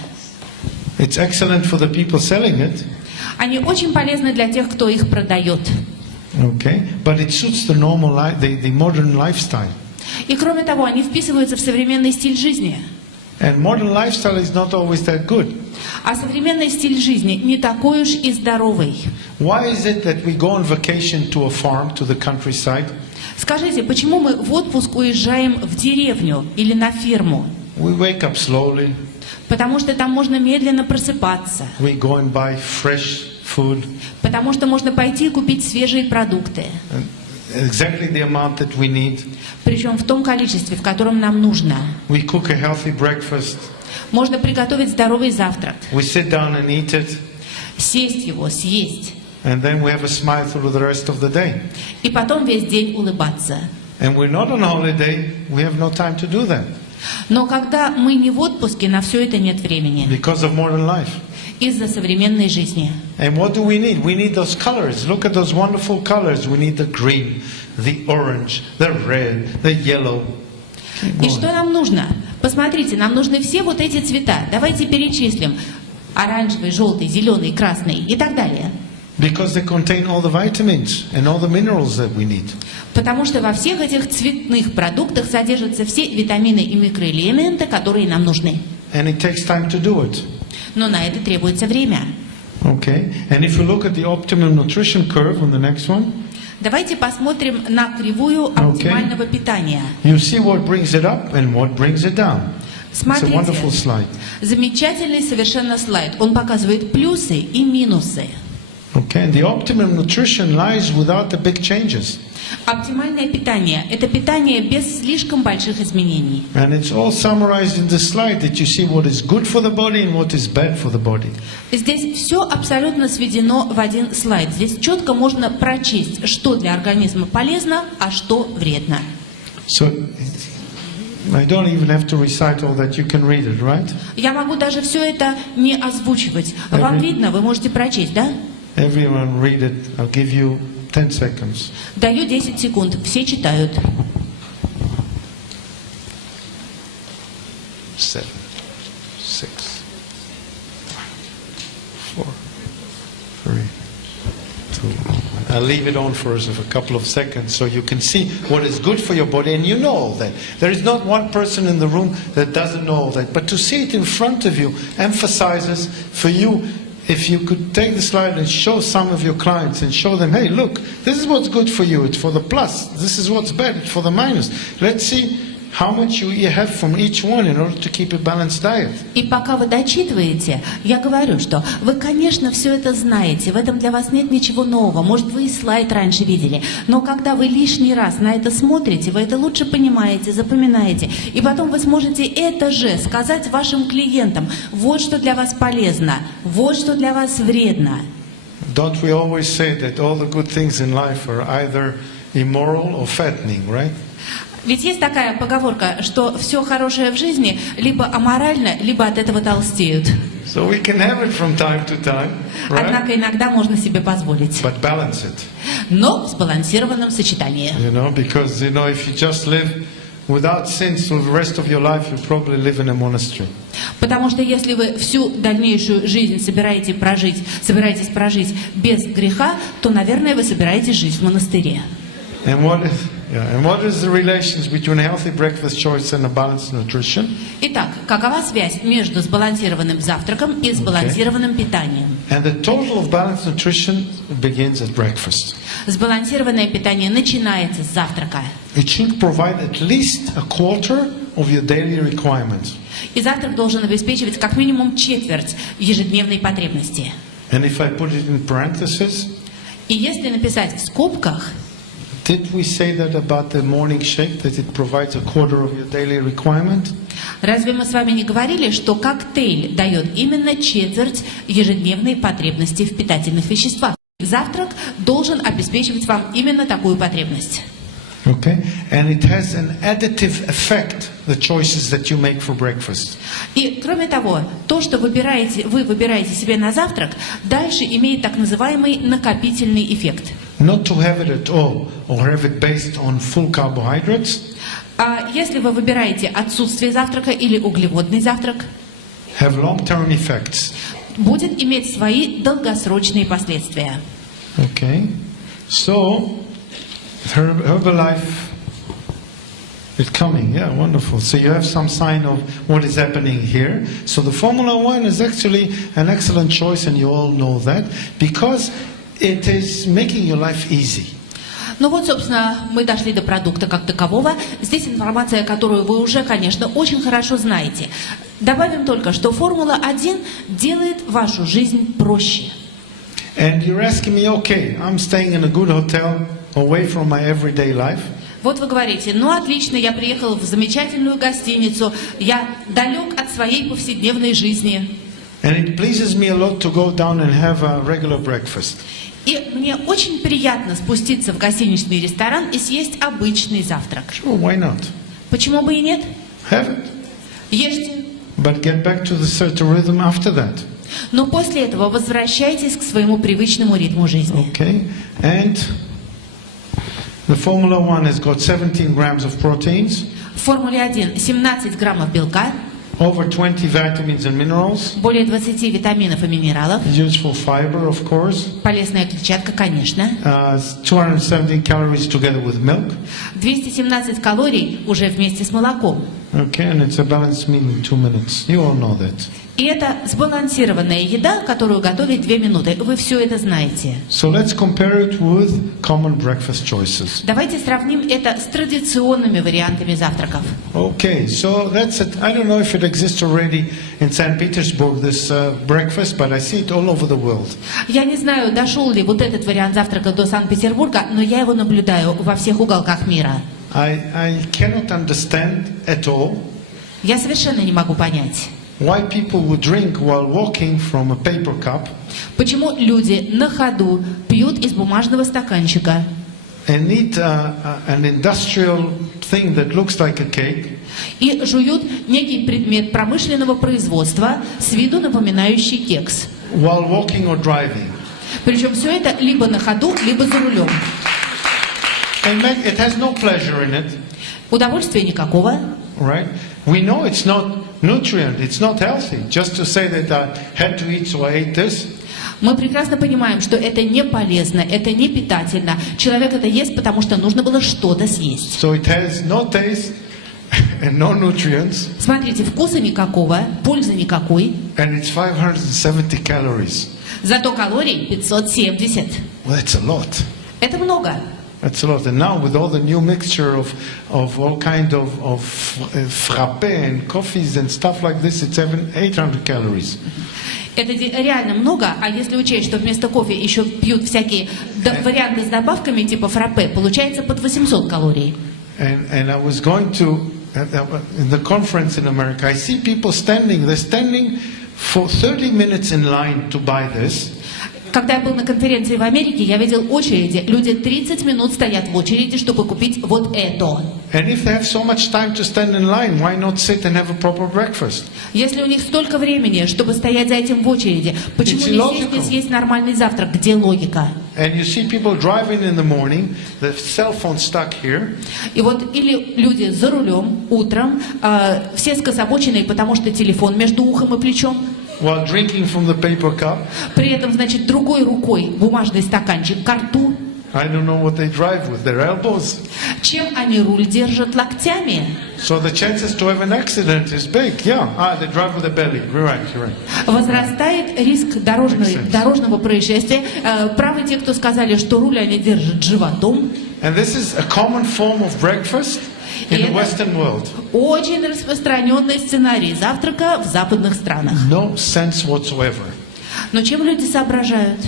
It's excellent for the people selling it. Они очень полезны для тех, кто их продает. Okay, but it suits the normal life, the modern lifestyle. И кроме того, они вписываются в современный стиль жизни. And modern lifestyle is not always that good. А современный стиль жизни не такой уж и здоровый. Why is it that we go on vacation to a farm, to the countryside? Скажите, почему мы в отпуск уезжаем в деревню или на ферму? We wake up slowly. Потому что там можно медленно просыпаться. We go and buy fresh food. Потому что можно пойти и купить свежие продукты. Exactly the amount that we need. Причем в том количестве, в котором нам нужно. We cook a healthy breakfast. Можно приготовить здоровый завтрак. We sit down and eat it. Сесть его, съесть. And then we have a smile through the rest of the day. И потом весь день улыбаться. And we're not on holiday, we have no time to do that. Но когда мы не в отпуске, на все это нет времени. Because of modern life. Из-за современной жизни. And what do we need? We need those colors. Look at those wonderful colors. We need the green, the orange, the red, the yellow. И что нам нужно? Посмотрите, нам нужны все вот эти цвета. Давайте перечислим. Оранжевый, желтый, зеленый, красный и так далее. Because they contain all the vitamins and all the minerals that we need. Потому что во всех этих цветных продуктах содержатся все витамины и микроэлементы, которые нам нужны. And it takes time to do it. Но на это требуется время. Okay. And if you look at the optimum nutrition curve on the next one. Давайте посмотрим на кривую оптимального питания. You see what brings it up and what brings it down. Смотрите, It's a wonderful slide. Замечательный совершенно слайд. Он показывает плюсы и минусы. Okay, and the optimum nutrition lies without the big changes. Оптимальное питание – это питание без слишком больших изменений. And it's all summarized in the slide that you see what is good for the body and what is bad for the body. Здесь все абсолютно сведено в один слайд. Здесь четко можно прочесть, что для организма полезно, а что вредно. So I don't even have to recite all that. You can read it, right? Я могу даже все это не озвучивать. Вам видно, вы можете прочесть, да? Everyone read it. I'll give you 10 seconds. Даю 10 секунд. Все читают. I'll leave it on for us for a couple of seconds so you can see what is good for your body, and you know all that. There is not one person in the room that doesn't know all that, but to see it in front of you emphasizes for you. If you could take the slide and show some of your clients and show them, hey, look, this is what's good for you, it's for the plus, this is what's bad, it's for the minus. Let's see how much you have from each one in order to keep a balanced diet. И пока вы дочитываете, я говорю, что вы, конечно, все это знаете, в этом для вас нет ничего нового, может, вы и слайд раньше видели, но когда вы лишний раз на это смотрите, вы это лучше понимаете, запоминаете, и потом вы сможете это же сказать вашим клиентам, вот что для вас полезно, вот что для вас вредно. Don't we always say that all the good things in life are either immoral or fattening, right? Ведь есть такая поговорка, что все хорошее в жизни либо аморально, либо от этого толстеют. So we can have it from time to time, right? Однако иногда можно себе позволить. But balance it. Но в сбалансированном сочетании. Because if you just live without sins for the rest of your life, you probably live in a monastery. Потому что если вы всю дальнейшую жизнь собираетесь прожить без греха, то, наверное, вы собираетесь жить в монастыре. And what is the relations between a healthy breakfast choice and a balanced nutrition? Итак, какова связь между сбалансированным завтраком и сбалансированным питанием? And the total of balanced nutrition begins at breakfast. Сбалансированное питание начинается с завтрака. It should provide at least a quarter of your daily requirements. И завтрак должен обеспечивать как минимум четверть ежедневной потребности. And if I put it in parentheses, и если написать в скобках, did we say that about the morning shake, that it provides a quarter of your daily requirement? Разве мы с вами не говорили, что коктейль дает именно четверть ежедневной потребности в питательных веществах? Завтрак должен обеспечивать вам именно такую потребность. Okay, and it has an additive effect, the choices that you make for breakfast. И кроме того, то, что вы выбираете себе на завтрак, дальше имеет так называемый накопительный эффект. Not to have it at all, or have it based on full carbohydrates. А если вы выбираете отсутствие завтрака или углеводный завтрак, have long-term effects. Будет иметь свои долгосрочные последствия. Okay, so Herbalife is coming. Yeah, wonderful. So you have some sign of what is happening here. So the Formula One is actually an excellent choice, and you all know that, because it is making your life easy. Ну вот, собственно, мы дошли до продукта как такового. Здесь информация, которую вы уже, конечно, очень хорошо знаете. Добавим только, что Формула-1 делает вашу жизнь проще. And you're asking me, okay, I'm staying in a good hotel, away from my everyday life. Вот вы говорите, ну отлично, я приехал в замечательную гостиницу, я далек от своей повседневной жизни. And it pleases me a lot to go down and have a regular breakfast. И мне очень приятно спуститься в гостиничный ресторан и съесть обычный завтрак. Sure, why not? Почему бы и нет? Have it. Ешьте. But get back to the certain rhythm after that. Но после этого возвращайтесь к своему привычному ритму жизни. Okay, and the Formula One has got 17 grams of proteins. В Формуле 1 17 граммов белка, over 20 vitamins and minerals. более 20 витаминов и минералов, Useful fiber, of course. полезная клетчатка, конечно. 217 calories together with milk. 217 калорий уже вместе с молоком. Okay, and it's a balanced meal in 2 minutes. You all know that. И это сбалансированная еда, которую готовить 2 минуты. Вы все это знаете. So let's compare it with common breakfast choices. Давайте сравним это с традиционными вариантами завтраков. Okay, so that's it. I don't know if it exists already in St. Petersburg, this breakfast, but I see it all over the world. Я не знаю, дошел ли вот этот вариант завтрака до Санкт-Петербурга, но я его наблюдаю во всех уголках мира. I cannot understand at all Я совершенно не могу понять, why people would drink while walking from a paper cup почему люди на ходу пьют из бумажного стаканчика and eat an industrial thing that looks like a cake и жуют некий предмет промышленного производства, с виду напоминающий кекс. while walking or driving. Причем все это либо на ходу, либо за рулем. And it has no pleasure in it, Удовольствия никакого. right? We know it's not nutrient, it's not healthy. Just to say that I had to eat, so I ate this. Мы прекрасно понимаем, что это не полезно, это не питательно. Человек это ест, потому что нужно было что-то съесть. So it has no taste and no nutrients, Смотрите, вкуса никакого, пользы никакой, and it's 570 calories. зато калорий 570. Well, that's a lot. Это много. That's a lot. And now with all the new mixture of all kind of frappe and coffees and stuff like this, it's 800 calories. Это реально много, а если учесть, что вместо кофе еще пьют всякие варианты с добавками типа фраппе, получается под 800 калорий. And I was going to, in the conference in America, I see people they're standing for 30 minutes in line to buy this. Когда я был на конференции в Америке, я видел очереди. Люди 30 минут стоят в очереди, чтобы купить вот это. And if they have so much time to stand in line, why not sit and have a proper breakfast? Если у них столько времени, чтобы стоять за этим в очереди, почему не сесть, не съесть нормальный завтрак? Где логика? And you see people driving in the morning, the cell phone stuck here. И вот или люди за рулем утром, все скособоченные, потому что телефон между ухом и плечом. While drinking from the paper cup. При этом, значит, другой рукой бумажный стаканчик ко рту. I don't know what they drive with, their elbows. Чем они руль держат? Локтями. So the chances to have an accident is big. Yeah, they drive with a belly. You're right. Возрастает риск дорожного происшествия. Правы те, кто сказали, что руль они держат животом. And this is a common form of breakfast in the Western world. Очень распространенный сценарий завтрака в западных странах. No sense whatsoever. Но чем люди соображают?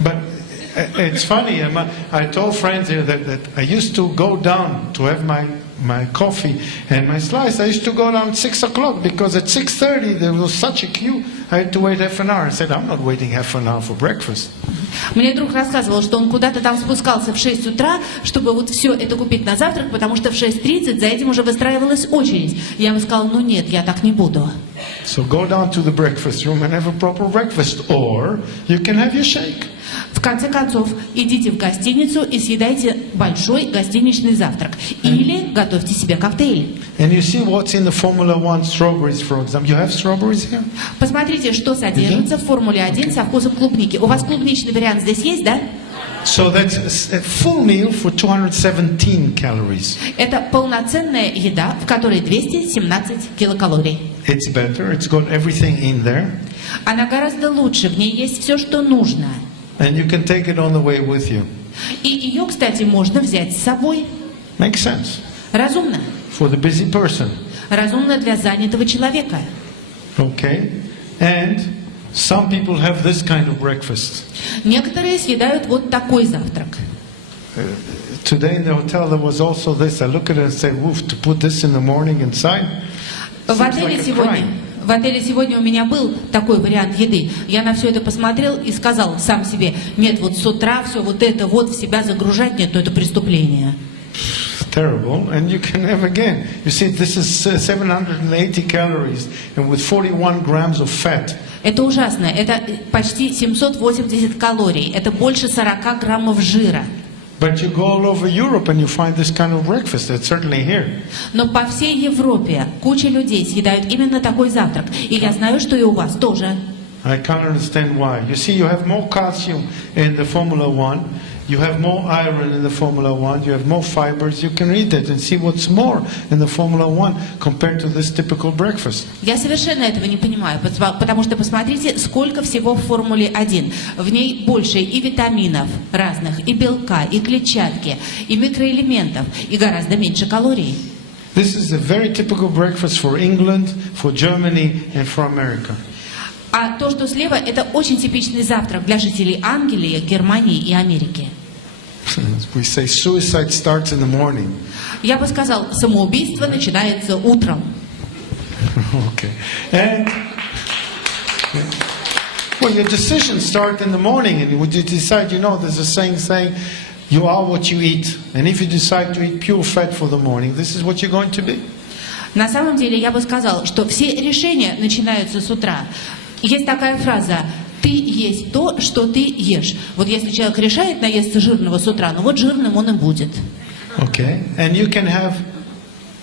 But it's funny. I told friends here that I used to go down to have my coffee and my slice. I used to go down at 6 o'clock because at 6:30 there was such a queue. I had to wait half an hour. I said, I'm not waiting half an hour for breakfast. Мне друг рассказывал, что он куда-то там спускался в 6 утра, чтобы вот все это купить на завтрак, потому что в 6:30 за этим уже выстраивалась очередь. Я ему сказал, ну нет, я так не буду. So go down to the breakfast room and have a proper breakfast, or you can have your shake. В конце концов, идите в гостиницу и съедайте большой гостиничный завтрак. Или готовьте себе коктейль. And you see what's in the Formula 1 strawberries, for example. You have strawberries here? Посмотрите, что содержится в Формуле 1 со вкусом клубники. У вас клубничный вариант здесь есть, да? So that's a full meal for 217 calories. Это полноценная еда, в которой 217 килокалорий. It's better. It's got everything in there. Она гораздо лучше, в ней есть все, что нужно. And you can take it on the way with you. И ее, кстати, можно взять с собой. Makes sense. Разумно. For the busy person. Разумно для занятого человека. Okay. And some people have this kind of breakfast. Некоторые съедают вот такой завтрак. Today in the hotel there was also this. I look at it and say, woof, to put this in the morning inside. В отеле сегодня у меня был такой вариант еды. Я на все это посмотрел и сказал сам себе, нет, вот с утра все вот это вот в себя загружать, нет, то это преступление. Terrible, and you can have again. You see, this is 780 calories and with 41 grams of fat. Это ужасно. Это почти 780 калорий. Это больше 40 граммов жира. But you go all over Europe and you find this kind of breakfast. It's certainly here. Но по всей Европе куча людей съедают именно такой завтрак. И я знаю, что и у вас тоже. I can't understand why. You see, you have more calcium in the Formula 1. You have more iron in the Formula 1. You have more fibers. You can read it and see what's more in the Formula 1 compared to this typical breakfast. Я совершенно этого не понимаю, потому что посмотрите, сколько всего в Формуле 1. В ней больше и витаминов разных, и белка, и клетчатки, и микроэлементов, и гораздо меньше калорий. This is a very typical breakfast for England, for Germany, and for America. А то, что слева, это очень типичный завтрак для жителей Англии, Германии и Америки. We say suicide starts in the morning. Я бы сказал, самоубийство начинается утром. Okay. And well, your decisions start in the morning, and when you decide, there's a saying, you are what you eat. And if you decide to eat pure fat for the morning, this is what you're going to be. На самом деле, я бы сказал, что все решения начинаются с утра. Есть такая фраза: ты есть то, что ты ешь. Вот если человек решает наесться жирного с утра, вот жирным он и будет. Okay. And you can have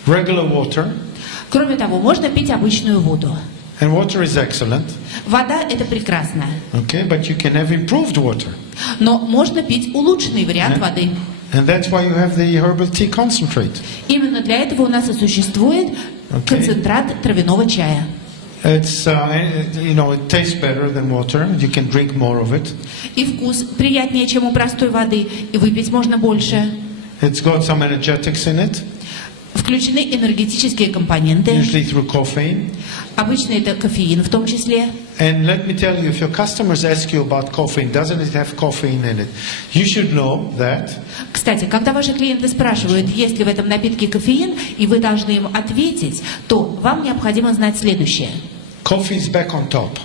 regular water. Кроме того, можно пить обычную воду. And water is excellent. Вода – это прекрасно. Okay, but you can have improved water. Но можно пить улучшенный вариант воды. And that's why you have the herbal tea concentrate. Именно для этого у нас и существует концентрат травяного чая. It's, it tastes better than water. You can drink more of it. И вкус приятнее, чем у простой воды, и выпить можно больше. It's got some energetics in it, Включены энергетические компоненты. usually through caffeine. Обычно это кофеин в том числе. And let me tell you, if your customers ask you about caffeine, doesn't it have caffeine in it? You should know that. Кстати, когда ваши клиенты спрашивают, есть ли в этом напитке кофеин, и вы должны им ответить, то вам необходимо знать следующее. Coffee is back on top.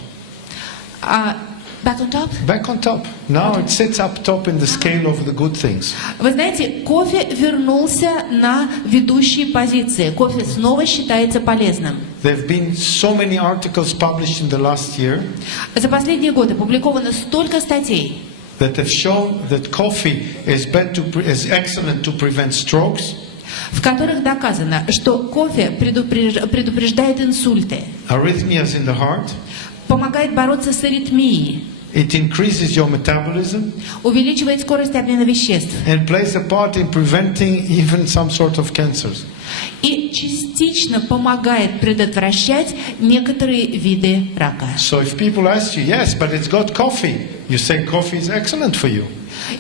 Back on top? Back on top. Now it sits up top in the scale of the good things. Вы знаете, кофе вернулся на ведущие позиции. Кофе снова считается полезным. There have been so many articles published in the last year За последние годы опубликовано столько статей, that have shown that coffee is excellent to prevent strokes, в которых доказано, что кофе предупреждает инсульты, arrhythmias in the heart, помогает бороться с аритмией, it increases your metabolism, увеличивает скорость обмена веществ and plays a part in preventing even some sort of cancers. и частично помогает предотвращать некоторые виды рака. So if people ask you, yes, but it's got coffee, you say coffee is excellent for you.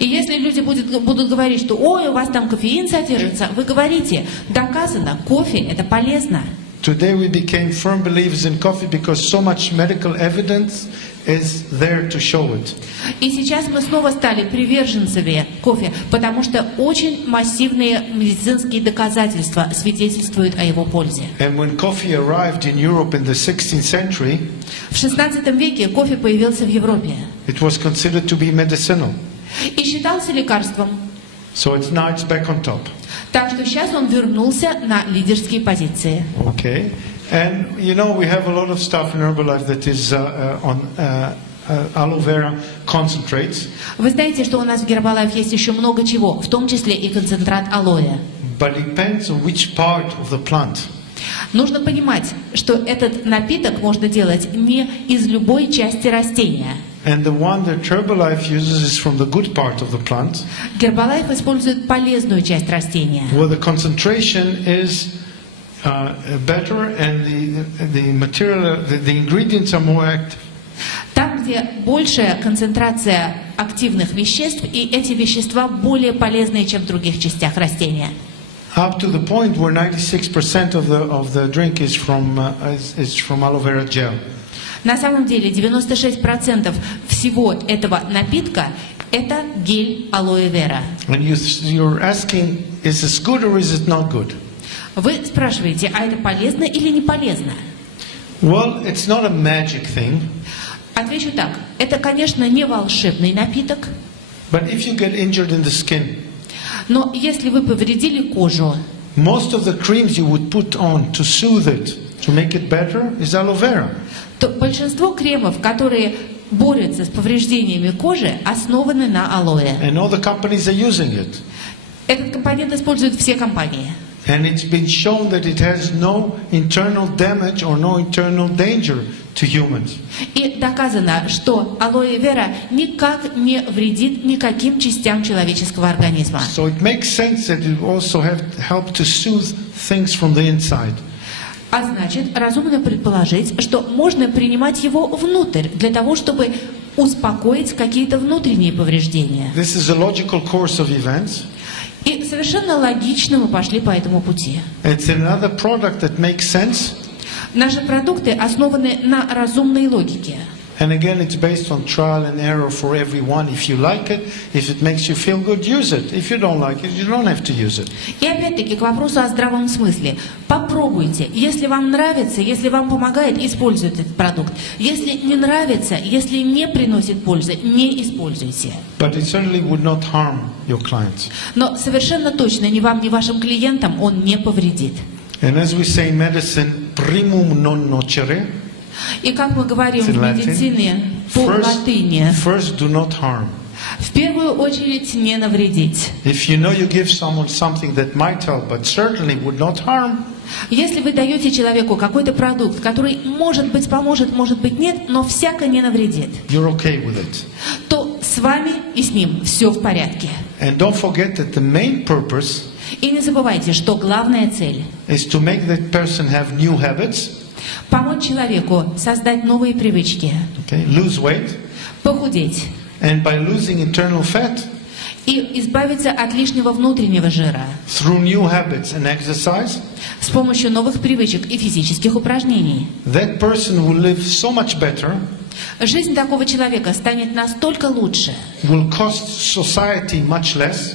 И если люди будут говорить, что «Ой, у вас там кофеин содержится», вы говорите, доказано, кофе – это полезно. Today we became firm believers in coffee because so much medical evidence is there to show it. И сейчас мы снова стали приверженцами кофе, потому что очень массивные медицинские доказательства свидетельствуют о его пользе. And when coffee arrived in Europe in the 16th century, В XVI веке кофе появился в Европе it was considered to be medicinal. и считался лекарством. So now it's back on top. Так что сейчас он вернулся на лидерские позиции. Okay. And we have a lot of stuff in Herbalife that is on aloe vera concentrates. Вы знаете, что у нас в Herbalife есть еще много чего, в том числе и концентрат алоэ. But it depends on which part of the plant. Нужно понимать, что этот напиток можно делать не из любой части растения. And the one that Herbalife uses is from the good part of the plant, Herbalife использует полезную часть растения, where the concentration is better and the material, the ingredients are more active. там, где большая концентрация активных веществ, и эти вещества более полезные, чем в других частях растения. Up to the point where 96% of the drink is from aloe vera gel. На самом деле 96% всего этого напитка – это гель алоэ вера. And you're asking, is this good or is it not good? Вы спрашиваете, а это полезно или не полезно? Well, it's not a magic thing. Отвечу так. Это, конечно, не волшебный напиток, But if you get injured in the skin, но если вы повредили кожу, most of the creams you would put on to soothe it, to make it better, is aloe vera. то большинство кремов, которые борются с повреждениями кожи, основаны на алоэ. And all the companies are using it. Этот компонент используют все компании. And it's been shown that it has no internal damage or no internal danger to humans. И доказано, что алоэ вера никак не вредит никаким частям человеческого организма. So it makes sense that it also help to soothe things from the inside. А значит, разумно предположить, что можно принимать его внутрь, для того, чтобы успокоить какие-то внутренние повреждения. This is a logical course of events. И совершенно логично мы пошли по этому пути. It's another product that makes sense. Наши продукты основаны на разумной логике. And again, it's based on trial and error for everyone. If you like it, if it makes you feel good, use it. If you don't like it, you don't have to use it. И опять-таки к вопросу о здравом смысле. Попробуйте. Если вам нравится, если вам помогает, используйте этот продукт. Если не нравится, если не приносит пользы, не используйте. But it certainly would not harm your clients. Но совершенно точно ни вам, ни вашим клиентам он не повредит. And as we say in medicine, primum non nocere. И как мы говорим в медицине по латыни, First, do not harm. В первую очередь не навредить. If you know you give someone something that might help, but certainly would not harm, Если вы даете человеку какой-то продукт, который может быть поможет, может быть нет, но всяко не навредит, you're okay with it. то с вами и с ним все в порядке. And don't forget that the main purpose И не забывайте, что главная цель is to make that person have new habits, – помочь человеку создать новые привычки, okay, lose weight, похудеть and by losing internal fat, и избавиться от лишнего внутреннего жира through new habits and exercise, с помощью новых привычек и физических упражнений. that person will live so much better, Жизнь такого человека станет настолько лучше. will cost society much less,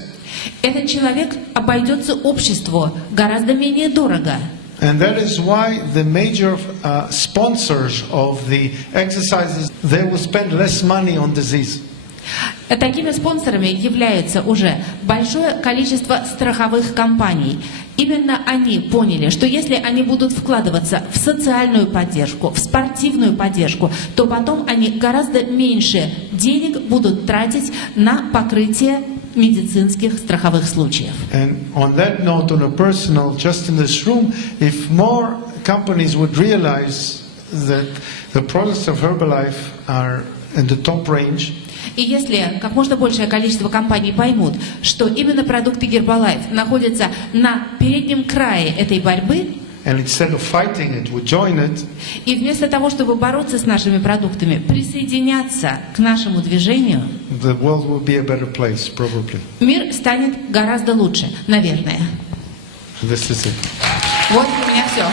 Этот человек обойдется обществу гораздо менее дорого. and that is why the major sponsors of the exercises, they will spend less money on disease. Такими спонсорами являются уже большое количество страховых компаний. Именно они поняли, что если они будут вкладываться в социальную поддержку, в спортивную поддержку, то потом они гораздо меньше денег будут тратить на покрытие медицинских страховых случаев. And on that note, on a personal, just in this room, if more companies would realize that the products of Herbalife are in the top range, И если как можно большее количество компаний поймут, что именно продукты Herbalife находятся на переднем крае этой борьбы, and instead of fighting it, would join it, и вместо того, чтобы бороться с нашими продуктами, присоединяться к нашему движению, the world will be a better place, probably. мир станет гораздо лучше, наверное. This is it. Вот у меня все.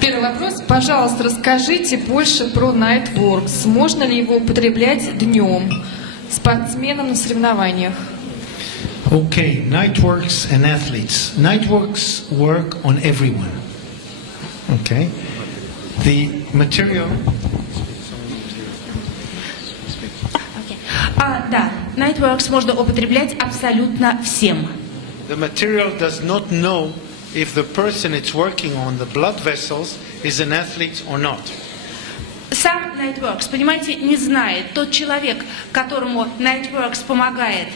Первый вопрос. Пожалуйста, расскажите больше про Nightworks. Можно ли его употреблять днем спортсменам на соревнованиях? Okay, Nightworks and athletes. Nightworks work on everyone. Okay? The material... Да, Nightworks можно употреблять абсолютно всем. The material does not know if the person it's working on, the blood vessels, is an athlete or not. Сам Nightworks, понимаете, не знает тот человек, которому Nightworks помогает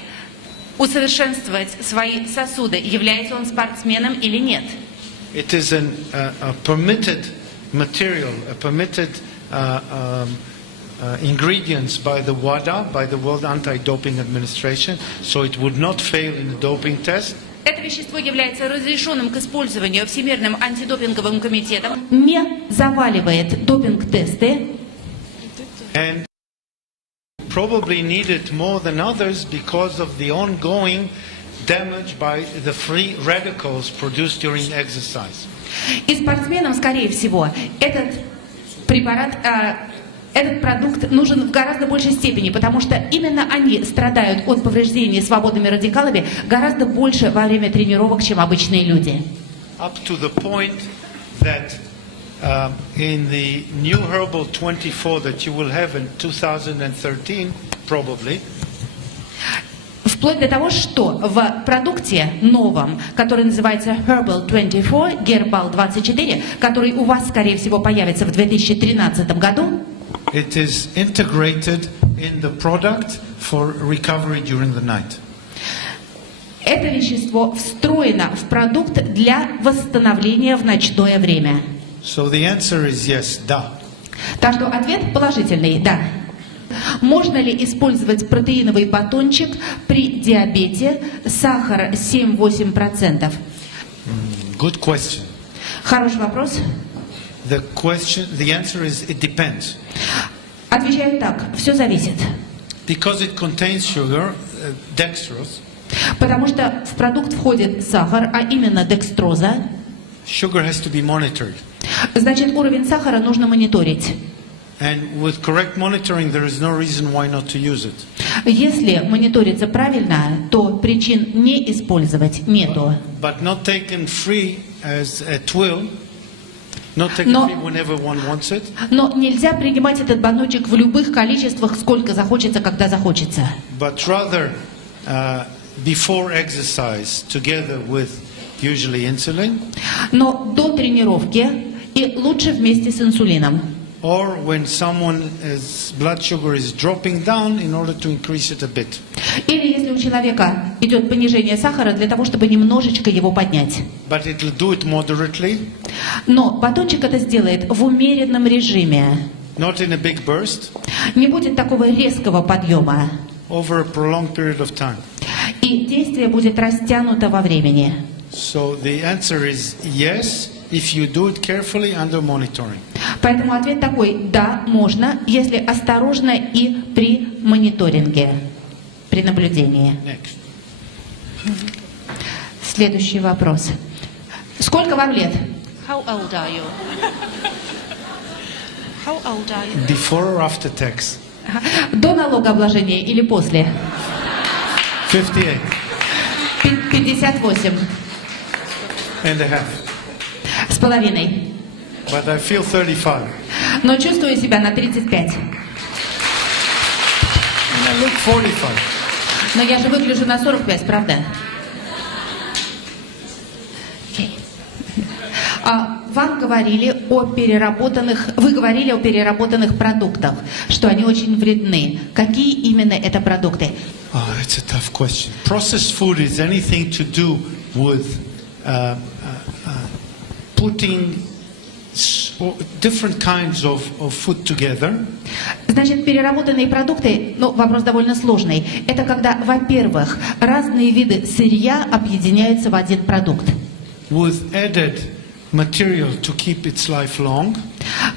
усовершенствовать свои сосуды, является он спортсменом или нет. It is a permitted material, a permitted ingredients by the WADA, by the World Anti-Doping Administration, so it would not fail in the doping test. Это вещество является разрешенным к использованию Всемирным антидопинговым комитетом, не заваливает допинг-тесты. And probably needed more than others because of the ongoing damage by the free radicals produced during exercise. И спортсменам, скорее всего, этот препарат, этот продукт нужен в гораздо большей степени, потому что именно они страдают от повреждений свободными радикалами гораздо больше во время тренировок, чем обычные люди. Up to the point that in the new Herbal 24 that you will have in 2013, probably, Вплоть до того, что в продукте новом, который называется Herbal 24, Herbal 24, который у вас, скорее всего, появится в 2013 году, it is integrated in the product for recovery during the night. это вещество встроено в продукт для восстановления в ночное время. So the answer is yes, да. Так что ответ положительный, да. Можно ли использовать протеиновый батончик при диабете, сахар 7-8%? Good question. Хороший вопрос. The answer is it depends. Отвечаю так, все зависит. Because it contains sugar, dextrose. Потому что в продукт входит сахар, а именно декстроза. Sugar has to be monitored. Значит, уровень сахара нужно мониторить. And with correct monitoring, there is no reason why not to use it. Если мониторится правильно, то причин не использовать нету. But not taken free as at will. Not taken Но- free whenever one wants it. Но нельзя принимать этот баночек в любых количествах, сколько захочется, когда захочется. But rather before exercise, together with usually insulin. Но до тренировки и лучше вместе с инсулином. or when someone's blood sugar is dropping down in order to increase it a bit. Или если у человека идет понижение сахара для того, чтобы немножечко его поднять. But it will do it moderately, Но батончик это сделает в умеренном режиме. not in a big burst, Не будет такого резкого подъема. over a prolonged period of time. И действие будет растянуто во времени. So the answer is yes, if you do it carefully under monitoring. Поэтому ответ такой: да, можно, если осторожно и при мониторинге, при наблюдении. Next. Следующий вопрос. Сколько вам лет? How old are you? How old are you? Before or after tax? До налогообложения или после? 58 58 and a half. с половиной. But I feel 35. Но чувствую себя на 35. And I look 45. Но я же выгляжу на 45, правда? Окей. Вам говорили о переработанных, вы говорили о переработанных продуктах, что они очень вредны. Какие именно это продукты? Oh, it's a tough question. Processed food is anything to do with putting different kinds of food together. Значит, переработанные продукты, вопрос довольно сложный. Это когда, во-первых, разные виды сырья объединяются в один продукт. With added material to keep its life long.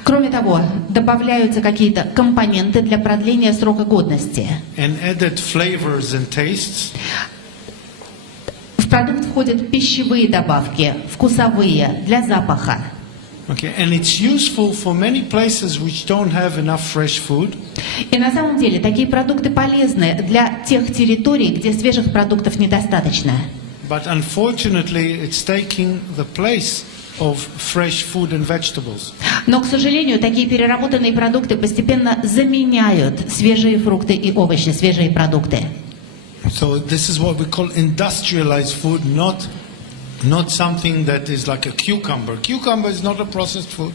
Кроме того, добавляются какие-то компоненты для продления срока годности. And added flavors and tastes. В продукт входят пищевые добавки, вкусовые, для запаха. Okay, and it's useful for many places which don't have enough fresh food. И на самом деле такие продукты полезны для тех территорий, где свежих продуктов недостаточно. But unfortunately, it's taking the place of fresh food and vegetables. Но, к сожалению, такие переработанные продукты постепенно заменяют свежие фрукты и овощи, свежие продукты. So this is what we call industrialized food, not something that is like a cucumber. Cucumber is not a processed food.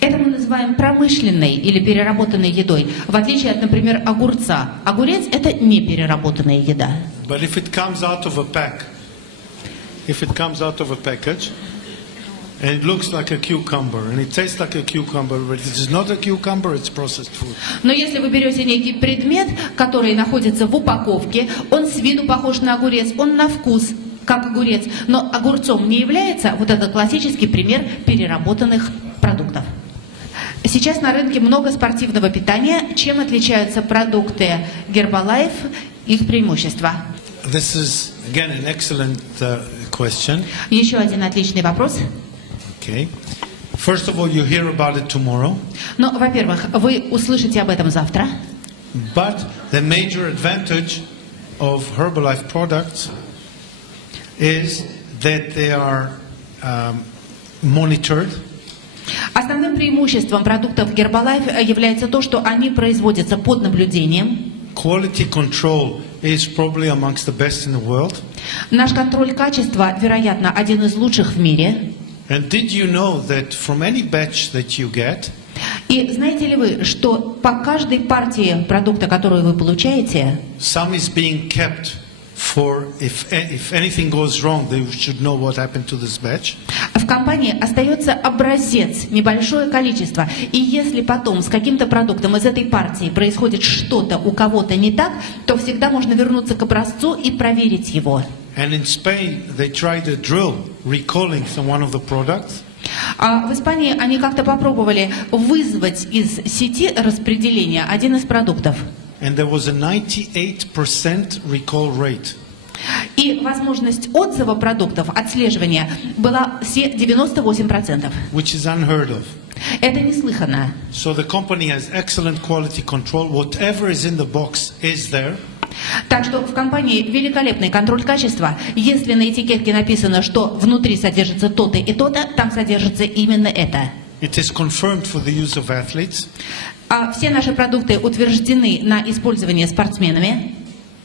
Это мы называем промышленной или переработанной едой, в отличие от, например, огурца. Огурец – это не переработанная еда. But if it comes out of a package, and it looks like a cucumber, and it tastes like a cucumber, but it is not a cucumber, it's processed food. Но если вы берете некий предмет, который находится в упаковке, он с виду похож на огурец, он на вкус как огурец, но огурцом не является, вот это классический пример переработанных продуктов. Сейчас на рынке много спортивного питания. Чем отличаются продукты Herbalife, их преимущества? This is, again, an excellent question. Еще один отличный вопрос. Okay. First of all, you hear about it tomorrow. Ну, во-первых, вы услышите об этом завтра. But the major advantage of Herbalife products is that they are monitored. Основным преимуществом продуктов Herbalife является то, что они производятся под наблюдением. Quality control is probably amongst the best in the world. Наш контроль качества, вероятно, один из лучших в мире. And did you know that from any batch that you get, И знаете ли вы, что по каждой партии продукта, которую вы получаете, some is being kept for if anything goes wrong, they should know what happened to this batch. в компании остается образец, небольшое количество. И если потом с каким-то продуктом из этой партии происходит что-то у кого-то не так, то всегда можно вернуться к образцу и проверить его. And in Spain, they tried a drill recalling one of the products. А в Испании они как-то попробовали вызвать из сети распределения один из продуктов. And there was a 98% recall rate. И возможность отзыва продуктов, отслеживания, была все 98%. Which is unheard of. Это неслыханно. So the company has excellent quality control. Whatever is in the box is there. Так что в компании великолепный контроль качества. Если на этикетке написано, что внутри содержится то-то и то-то, там содержится именно это. It is confirmed for the use of athletes. А все наши продукты утверждены на использование спортсменами.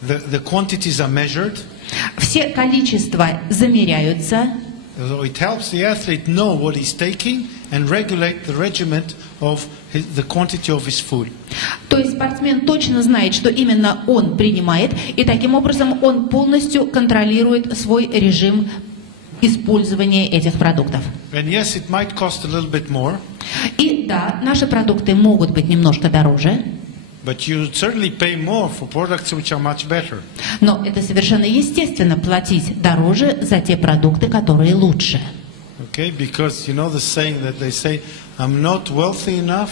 The quantities are measured. Все количества замеряются. So it helps the athlete know what he's taking and regulate the regimen of the quantity of his food. То есть спортсмен точно знает, что именно он принимает, и таким образом он полностью контролирует свой режим использования этих продуктов. And yes, it might cost a little bit more, И да, наши продукты могут быть немножко дороже, but you certainly pay more for products which are much better. но это совершенно естественно платить дороже за те продукты, которые лучше. Okay, because you know the saying that they say, I'm not wealthy enough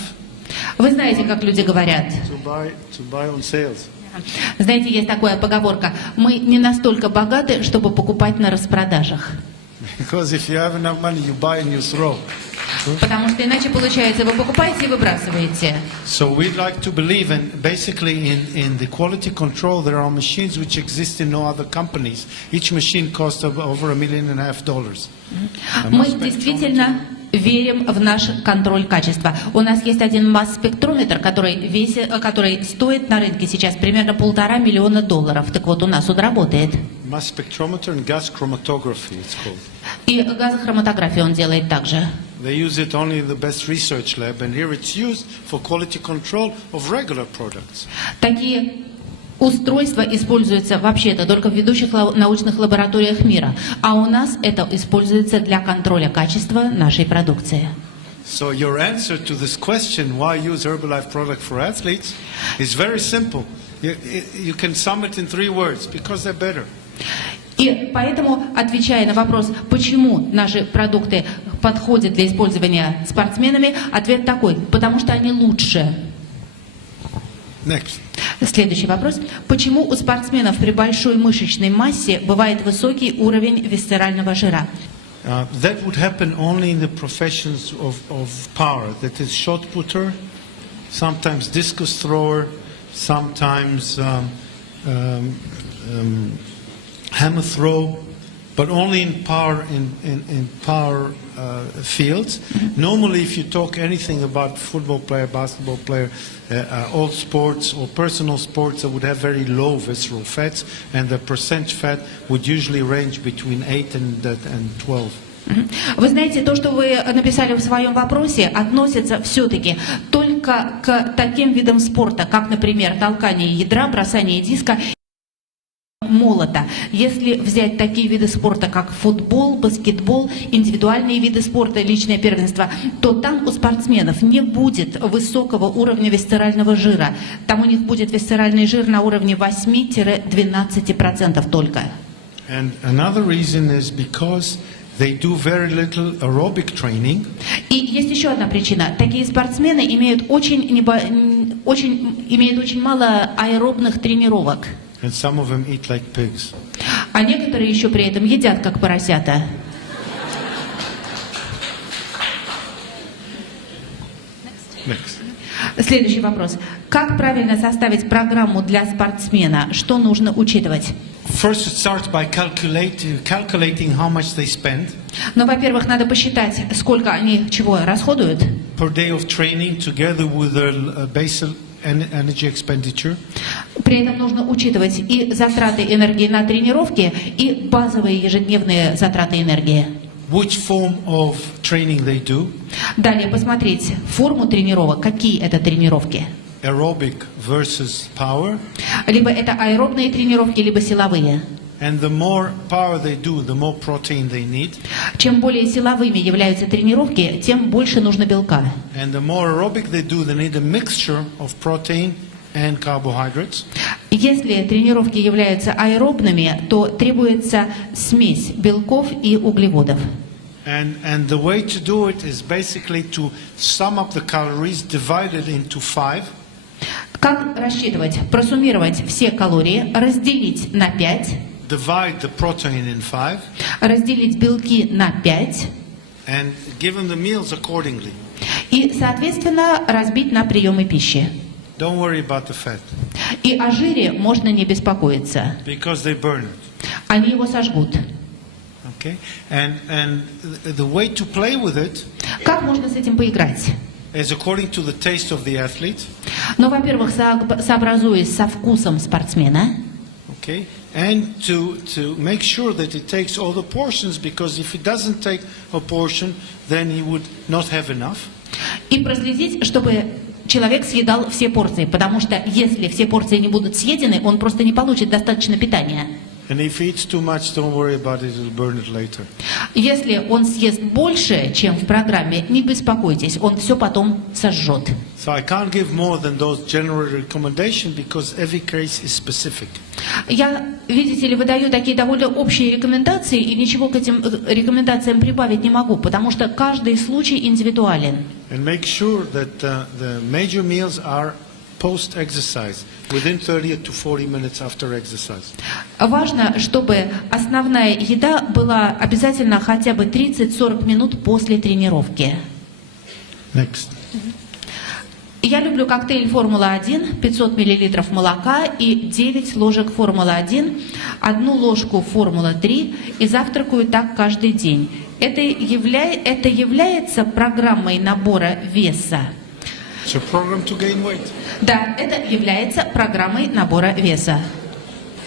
Вы знаете, как люди говорят. to buy on sales. Знаете, есть такая поговорка: мы не настолько богаты, чтобы покупать на распродажах. Because if you have enough money, you buy and you throw. Потому что иначе получается, вы покупаете и выбрасываете. So we'd like to believe, and basically in the quality control, there are machines which exist in no other companies. Each machine costs over $1.5 million. Мы действительно верим в наш контроль качества. У нас есть один масс-спектрометр, который стоит на рынке сейчас примерно $1,5 миллиона. Так вот, у нас он работает. Mass spectrometer and gas chromatography, it's called. И газохроматографию он делает также. They use it only in the best research lab, and here it's used for quality control of regular products. Такие устройства используются вообще-то только в ведущих научных лабораториях мира, а у нас это используется для контроля качества нашей продукции. So your answer to this question, why use Herbalife product for athletes, is very simple. You can sum it in 3 words: because they're better. И поэтому, отвечая на вопрос, почему наши продукты подходят для использования спортсменами, ответ такой: потому что они лучше. Next. Следующий вопрос. Почему у спортсменов при большой мышечной массе бывает высокий уровень висцерального жира? That would happen only in the professions of power. That is shot putter, sometimes discus thrower, sometimes hammer throw, but only in power fields. Normally, if you talk anything about football player, basketball player, all sports or personal sports that would have very low visceral fats, and the percent fat would usually range between 8 and 12. Вы знаете, то, что вы написали в своем вопросе, относится все-таки только к таким видам спорта, как, например, толкание ядра, бросание диска, молота. Если взять такие виды спорта, как футбол, баскетбол, индивидуальные виды спорта, личное первенство, то там у спортсменов не будет высокого уровня висцерального жира. Там у них будет висцеральный жир на уровне 8-12% только. And another reason is because they do very little aerobic training. И есть еще одна причина. Такие спортсмены имеют очень мало аэробных тренировок. And some of them eat like pigs. А некоторые еще при этом едят как поросята. Next. Следующий вопрос. Как правильно составить программу для спортсмена? Что нужно учитывать? First, it starts by calculating how much they spend Ну, во-первых, надо посчитать, сколько они чего расходуют per day of training, together with their basal energy expenditure. При этом нужно учитывать и затраты энергии на тренировки, и базовые ежедневные затраты энергии. Which form of training they do. Далее посмотреть форму тренировок, какие это тренировки. Aerobic versus power. Либо это аэробные тренировки, либо силовые. And the more power they do, the more protein they need. Чем более силовыми являются тренировки, тем больше нужно белка. And the more aerobic they do, they need a mixture of protein and carbohydrates. Если тренировки являются аэробными, то требуется смесь белков и углеводов. And the way to do it is basically to sum up the calories, divide it into 5. Как рассчитывать? Просуммировать все калории, разделить на 5, Divide the protein in 5, разделить белки на 5 and give them the meals accordingly. и, соответственно, разбить на приемы пищи. Don't worry about the fat, И о жире можно не беспокоиться. because they burn it. Они его сожгут. Okay? And the way to play with it Как можно с этим поиграть? is according to the taste of the athlete. Ну, во-первых, сообразуясь со вкусом спортсмена. Okay? And to make sure that he takes all the portions, because if he doesn't take a portion, then he would not have enough. И проследить, чтобы человек съедал все порции, потому что если все порции не будут съедены, он просто не получит достаточно питания. And if he eats too much, don't worry about it, he'll burn it later. Если он съест больше, чем в программе, не беспокойтесь, он все потом сожжет. So I can't give more than those general recommendations because every case is specific. Я, видите ли, выдаю такие довольно общие рекомендации, и ничего к этим рекомендациям прибавить не могу, потому что каждый случай индивидуален. And make sure that the major meals are post-exercise, within 30 to 40 minutes after exercise. Важно, чтобы основная еда была обязательно хотя бы 30-40 минут после тренировки. Next. Я люблю коктейль «Формула-1», 500 мл молока и 9 ложек «Формула-1», 1 ложку «Формула-3» и завтракаю так каждый день. Это является программой набора веса. It's a program to gain weight. Да, это является программой набора веса.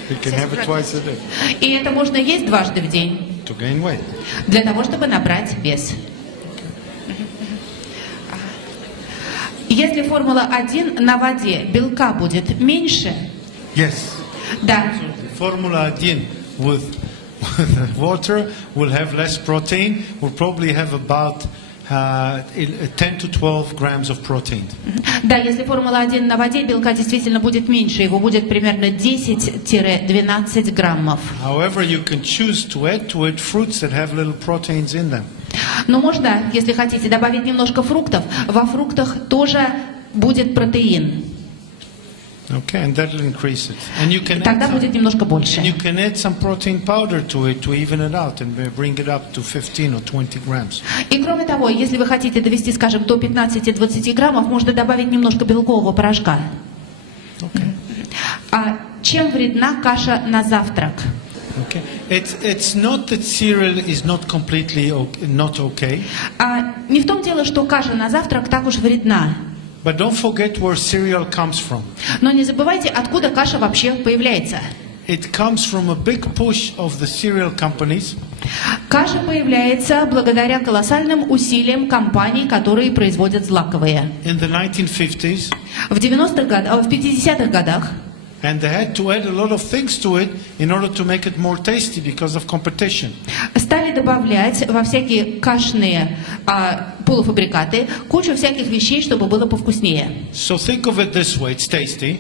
You can have it twice a day И это можно есть дважды в день to gain weight. для того, чтобы набрать вес. Если формула-1 на воде белка будет меньше, Yes. да, Formula 1 with water will have less protein. We'll probably have about 10 to 12 grams of protein. да, если формула-1 на воде белка действительно будет меньше, его будет примерно 10-12 граммов. However, you can choose to add to it fruits that have little proteins in them. Но можно, если хотите, добавить немножко фруктов. Во фруктах тоже будет протеин. Okay, and that'll increase it. And you can Тогда будет немножко больше. and you can add some protein powder to it to even it out and bring it up to 15 or 20 grams. И кроме того, если вы хотите довести, скажем, до 15-20 граммов, можно добавить немножко белкового порошка. Okay. А чем вредна каша на завтрак? Okay. It's not that cereal is not completely not okay, Не в том дело, что каша на завтрак так уж вредна. but don't forget where cereal comes from. Но не забывайте, откуда каша вообще появляется. It comes from a big push of the cereal companies. Каша появляется благодаря колоссальным усилиям компаний, которые производят злаковые. In the 1950s, В 50-х годах and they had to add a lot of things to it in order to make it more tasty because of competition. стали добавлять во всякие кашные полуфабрикаты кучу всяких вещей, чтобы было повкуснее. So think of it this way, it's tasty.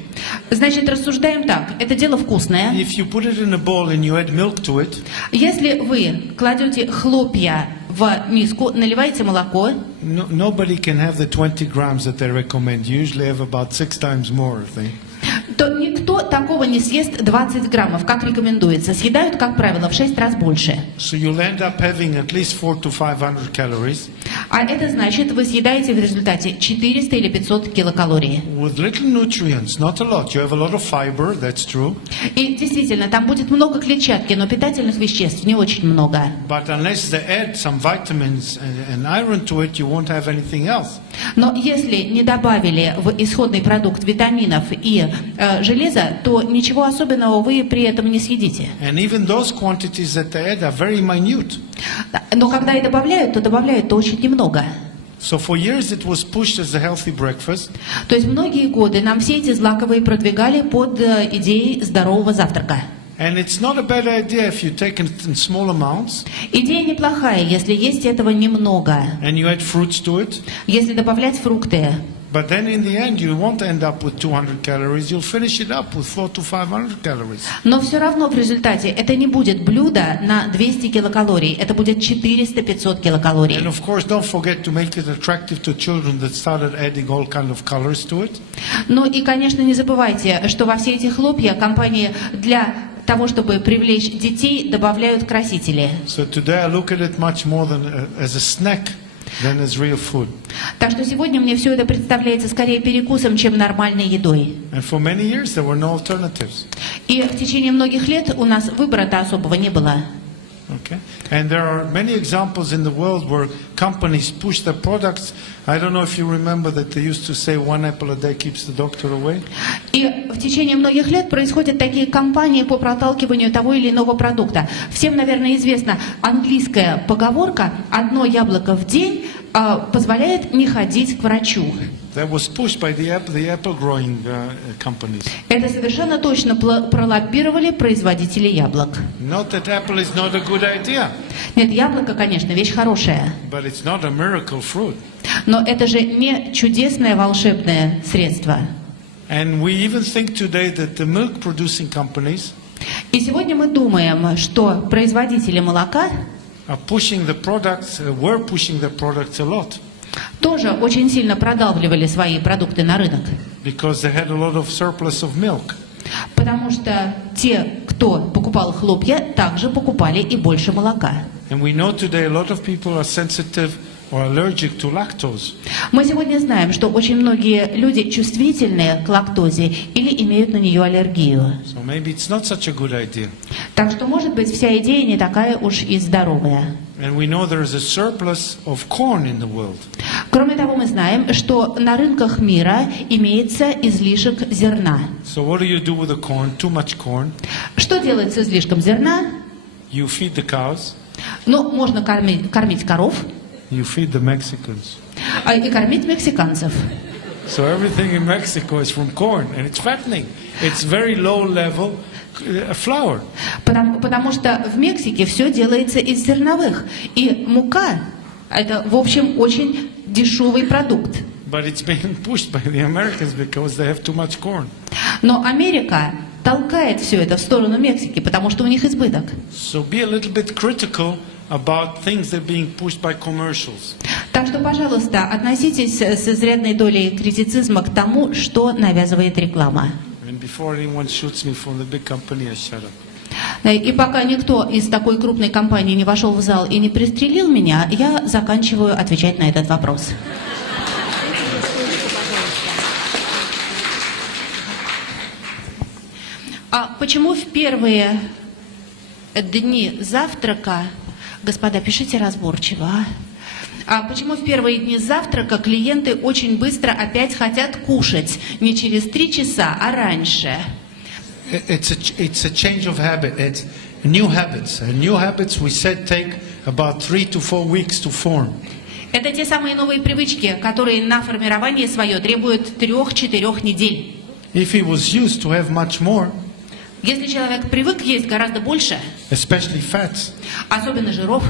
Значит, рассуждаем так. Это дело вкусное. If you put it in a bowl and you add milk to it, Если вы кладете хлопья в миску, наливаете молоко, nobody can have the 20 grams that they recommend. You usually have about 6 times more, I think. то никто такого не съест 20 граммов, как рекомендуется. Съедают, как правило, в 6 раз больше. So you'll end up having at least 400 to 500 calories А это значит, вы съедаете в результате 400 или 500 килокалорий. with little nutrients, not a lot. You have a lot of fiber, that's true. И действительно, там будет много клетчатки, но питательных веществ не очень много. But unless they add some vitamins and iron to it, you won't have anything else. Но если не добавили в исходный продукт витаминов и железа, то ничего особенного вы при этом не съедите. And even those quantities that they add are very minute. Но когда и добавляют, то добавляют-то очень немного. So for years it was pushed as a healthy breakfast. То есть многие годы нам все эти злаковые продвигали под идеей здорового завтрака. And it's not a bad idea if you take it in small amounts Идея неплохая, если есть этого немного. and you add fruits to it. Если добавлять фрукты. But then in the end you won't end up with 200 calories. You'll finish it up with 400 to 500 calories. Но все равно в результате это не будет блюдо на 200 килокалорий. Это будет 400-500 килокалорий. And of course don't forget to make it attractive to children that started adding all kind of colors to it. Ну и, конечно, не забывайте, что во все эти хлопья компании для того, чтобы привлечь детей, добавляют красители. So today I look at it much more than as a snack than as real food. Так что сегодня мне все это представляется скорее перекусом, чем нормальной едой. And for many years there were no alternatives. И в течение многих лет у нас выбора-то особого не было. Okay. And there are many examples in the world where companies push their products. I don't know if you remember that they used to say 1 apple a day keeps the doctor away. И в течение многих лет происходят такие кампании по проталкиванию того или иного продукта. Всем, наверное, известна английская поговорка «одно яблоко в день позволяет не ходить к врачу. That was pushed by the apple growing companies. Это совершенно точно пролоббировали производители яблок. Not that apple is not a good idea, Нет, яблоко, конечно, вещь хорошая, but it's not a miracle fruit. но это же не чудесное волшебное средство. And we even think today that the milk producing companies И сегодня мы думаем, что производители молока are pushing the products, were pushing the products a lot. тоже очень сильно продавливали свои продукты на рынок. Because they had a lot of surplus of milk. Потому что те, кто покупал хлопья, также покупали и больше молока. And we know today a lot of people are sensitive or allergic to lactose. Мы сегодня знаем, что очень многие люди чувствительны к лактозе или имеют на нее аллергию. So maybe it's not such a good idea. Так что, может быть, вся идея не такая уж и здоровая. And we know there is a surplus of corn in the world. Кроме того, мы знаем, что на рынках мира имеется излишек зерна. So what do you do with the corn? Too much corn. Что делать с излишком зерна? You feed the cows. Ну, можно кормить коров You feed the Mexicans. и кормить мексиканцев. So everything in Mexico is from corn, and it's fattening. It's very low level flour. Потому что в Мексике все делается из зерновых. И мука – это, в общем, очень дешевый продукт. But it's being pushed by the Americans because they have too much corn. Но Америка толкает все это в сторону Мексики, потому что у них избыток. So be a little bit critical about things that are being pushed by commercials. Так что, пожалуйста, относитесь с изрядной долей критицизма к тому, что навязывает реклама. And before anyone shoots me from the big company, I shut up. И пока никто из такой крупной компании не вошел в зал и не пристрелил меня, я заканчиваю отвечать на этот вопрос. А почему в первые дни завтрака, господа, пишите разборчиво, а почему в первые дни завтрака клиенты очень быстро опять хотят кушать, не через 3 часа, а раньше? It's a change of habit. It's new habits. And new habits, we said, take about 3 to 4 weeks to form. Это те самые новые привычки, которые на формирование свое требуют 3-4 недель. If he was used to have much more, Если человек привык есть гораздо больше, especially fats, особенно жиров,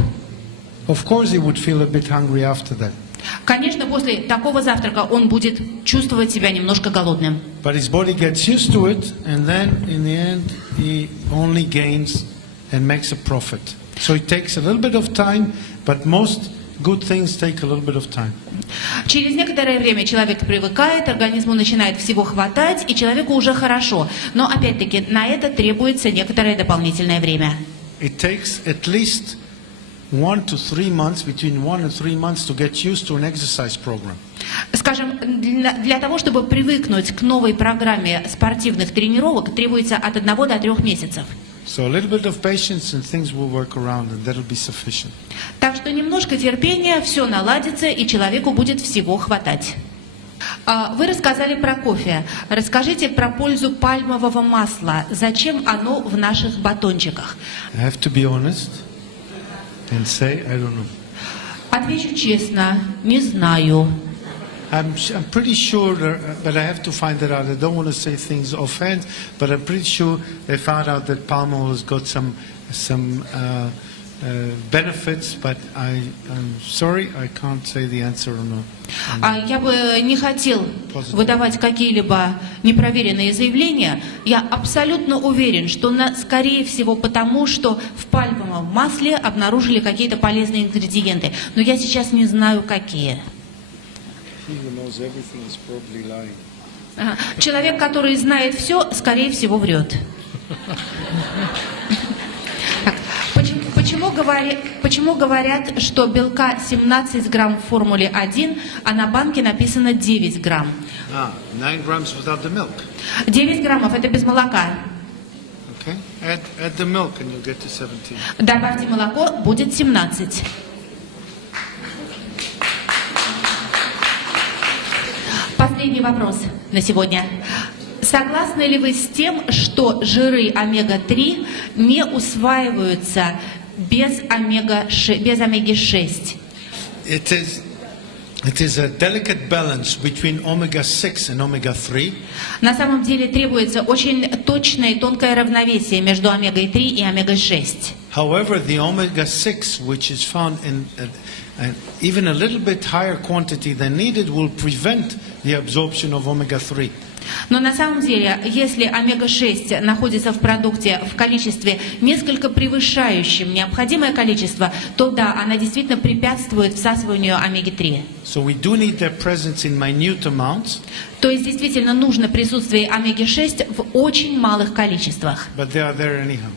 of course he would feel a bit hungry after that. конечно, после такого завтрака он будет чувствовать себя немножко голодным. But his body gets used to it, and then in the end he only gains and makes a profit. So it takes a little bit of time, but most good things take a little bit of time. Через некоторое время человек привыкает, организму начинает всего хватать, и человеку уже хорошо. Но опять-таки на это требуется некоторое дополнительное время. It takes at least 1 to 3 months, between 1 and 3 months, to get used to an exercise program. Скажем, для того, чтобы привыкнуть к новой программе спортивных тренировок, требуется от 1 до 3 месяцев. So a little bit of patience and things will work around, and that'll be sufficient. Так что немножко терпения, все наладится, и человеку будет всего хватать. Вы рассказали про кофе. Расскажите про пользу пальмового масла. Зачем оно в наших батончиках? I have to be honest and say, I don't know. Отвечу честно, не знаю. I'm pretty sure, but I have to find that out. I don't want to say things offhand, but I'm pretty sure they found out that palm oil has got some benefits, but I'm sorry, I can't say the answer or not. Я бы не хотел выдавать какие-либо непроверенные заявления. Я абсолютно уверен, что скорее всего потому, что в пальмовом масле обнаружили какие-то полезные ингредиенты. Но я сейчас не знаю, какие. Человек, который знает все, скорее всего, врет. Так, почему говорят, что белка 17 грамм в формуле 1, а на банке написано 9 грамм? 9 grams without the milk. 9 граммов – это без молока. Okay. Add the milk and you'll get to 17. Добавьте молоко, будет 17. Последний вопрос на сегодня. Согласны ли вы с тем, что жиры омега-3 не усваиваются без омеги-6? It is It is a delicate balance between omega-6 and omega-3. На самом деле требуется очень точное и тонкое равновесие между омегой-3 и омегой-6. However, the omega-6, which is found in even a little bit higher quantity than needed, will prevent the absorption of omega-3. Но на самом деле, если омега-6 находится в продукте в количестве несколько превышающем необходимое количество, то да, она действительно препятствует всасыванию омеги-3. So we do need their presence in minute amounts. То есть действительно нужно присутствие омеги-6 в очень малых количествах. But they are there anyhow.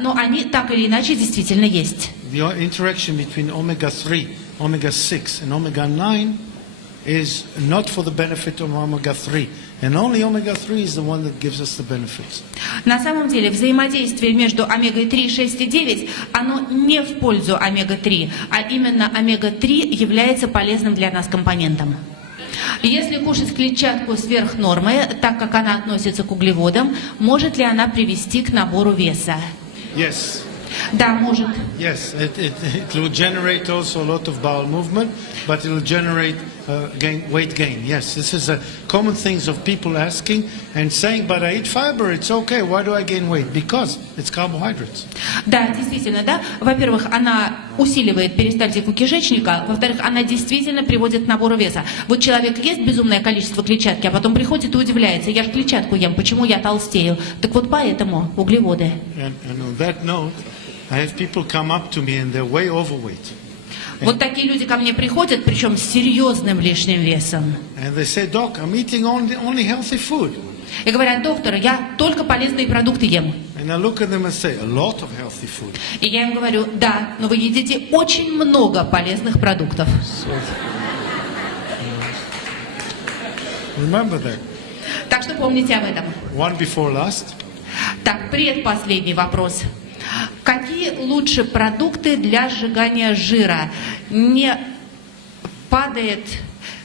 Но они так или иначе действительно есть. The interaction between omega-3, omega-6 and omega-9 is not for the benefit of omega-3. And only omega-3 is the one that gives us the benefits. На самом деле взаимодействие между омегой-3, 6 и 9, оно не в пользу омега-3, а именно омега-3 является полезным для нас компонентом. Если кушать клетчатку сверх нормы, так как она относится к углеводам, может ли она привести к набору веса? Yes. Да, может. Yes, it will generate also a lot of bowel movement, but it will generate weight gain. Yes, this is a common things of people asking and saying, but I eat fiber, it's okay, why do I gain weight? Because it's carbohydrates. Да, действительно, да. Во-первых, она усиливает перистальтику кишечника, во-вторых, она действительно приводит к набору веса. Вот человек ест безумное количество клетчатки, а потом приходит и удивляется, я же клетчатку ем, почему я толстею? Так вот поэтому углеводы. And on that note, I have people come up to me and they're way overweight. Вот такие люди ко мне приходят, причем с серьезным лишним весом. And they say, Doc, I'm eating only healthy food. И говорят, доктор, я только полезные продукты ем. And I look at them and say, a lot of healthy food. И я им говорю, да, но вы едите очень много полезных продуктов. Remember that. Так что помните об этом. One before last. Так, предпоследний вопрос. Какие лучше продукты для сжигания жира? Не падает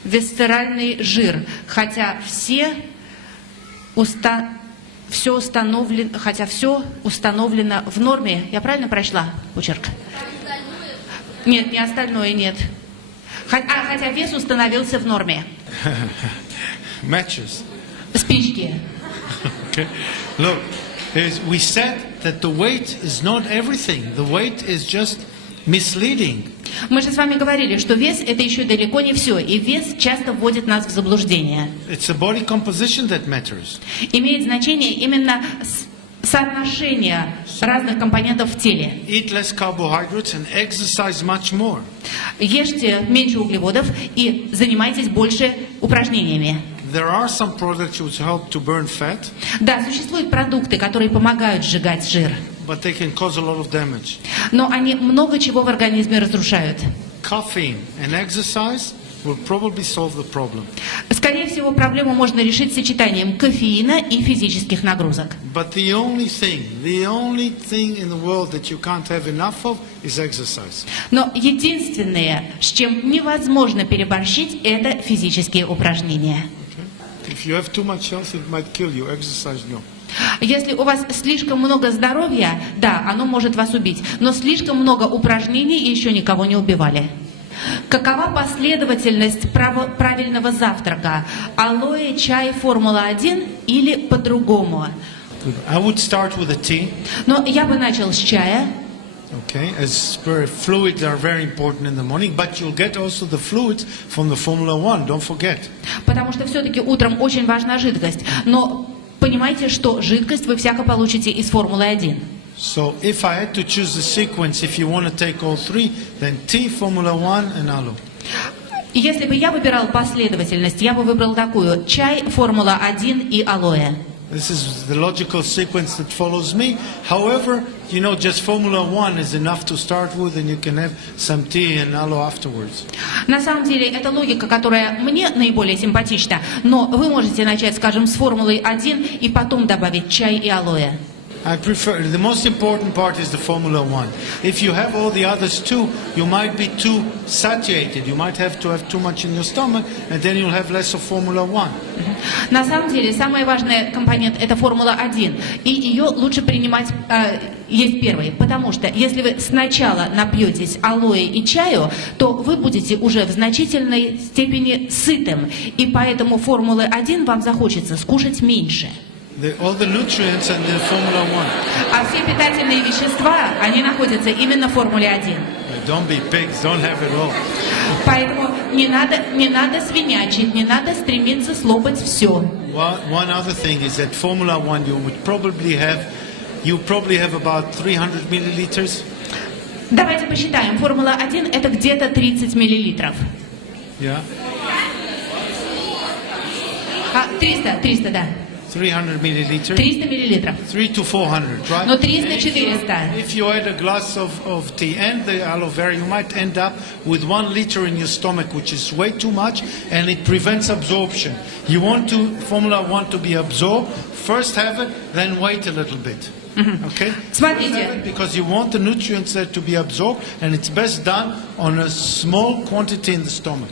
висцеральный жир, хотя все установлено в норме. Я правильно прочла почерк? Нет, не остальное, нет. Хотя вес установился в норме. Matches. Спички. Okay. Look, we said that the weight is not everything. The weight is just misleading. Мы же с вами говорили, что вес это еще далеко не все, и вес часто вводит нас в заблуждение. It's the body composition that matters. Имеет значение именно соотношение разных компонентов в теле. Eat less carbohydrates and exercise much more. Ешьте меньше углеводов и занимайтесь больше упражнениями. There are some products which help to burn fat. Да, существуют продукты, которые помогают сжигать жир. But they can cause a lot of damage. Но они много чего в организме разрушают. Caffeine and exercise will probably solve the problem. Скорее всего, проблему можно решить сочетанием кофеина и физических нагрузок. But the only thing in the world that you can't have enough of is exercise. Но единственное, с чем невозможно переборщить, это физические упражнения. If you have too much health, it might kill you. Exercise, no. Если у вас слишком много здоровья, да, оно может вас убить. Но слишком много упражнений еще никого не убивали. Какова последовательность правильного завтрака? Алоэ, чай, формула-1 или по-другому? I would start with a tea. Но я бы начал с чая. Okay, as fluids are very important in the morning, but you'll get also the fluids from the Formula 1, don't forget. Потому что все-таки утром очень важна жидкость. Но понимаете, что жидкость вы всяко получите из формулы-1. So if I had to choose the sequence, if you want to take all three, then tea, Formula 1 and aloe. Если бы я выбирал последовательность, я бы выбрал такую: чай, формула-1 и алоэ. This is the logical sequence that follows me. However, you know, just Formula 1 is enough to start with, and you can have some tea and aloe afterwards. На самом деле, это логика, которая мне наиболее симпатична, но вы можете начать, скажем, с формулы 1 и потом добавить чай и алоэ. I prefer, the most important part is the Formula One. If you have all the others too, you might be too satiated. You might have to have too much in your stomach, and then you'll have less of Formula One. На самом деле, самый важный компонент – это Формула-1. И ее лучше принимать есть первый. Потому что если вы сначала напьетесь алоэ и чаю, то вы будете уже в значительной степени сытым. И поэтому Формулы-1 вам захочется скушать меньше. All the nutrients are in the Formula One. А все питательные вещества, они находятся именно в Формуле-1. Don't be pigs, don't have it all. Поэтому не надо свинячить, не надо стремиться слопать все. One other thing is that Formula One you probably have about 300 milliliters. Давайте посчитаем. Формула-1 это где-то 30 миллилитров. Yeah. 300, да. 300 milliliters. 300 миллилитров. 300 to 400, right? Но 300-400. If you add a glass of tea and the aloe vera, you might end up with 1 liter in your stomach, which is way too much, and it prevents absorption. You want Formula One to be absorbed, first have it, then wait a little bit. Okay? Смотрите. Because you want the nutrients there to be absorbed, and it's best done on a small quantity in the stomach.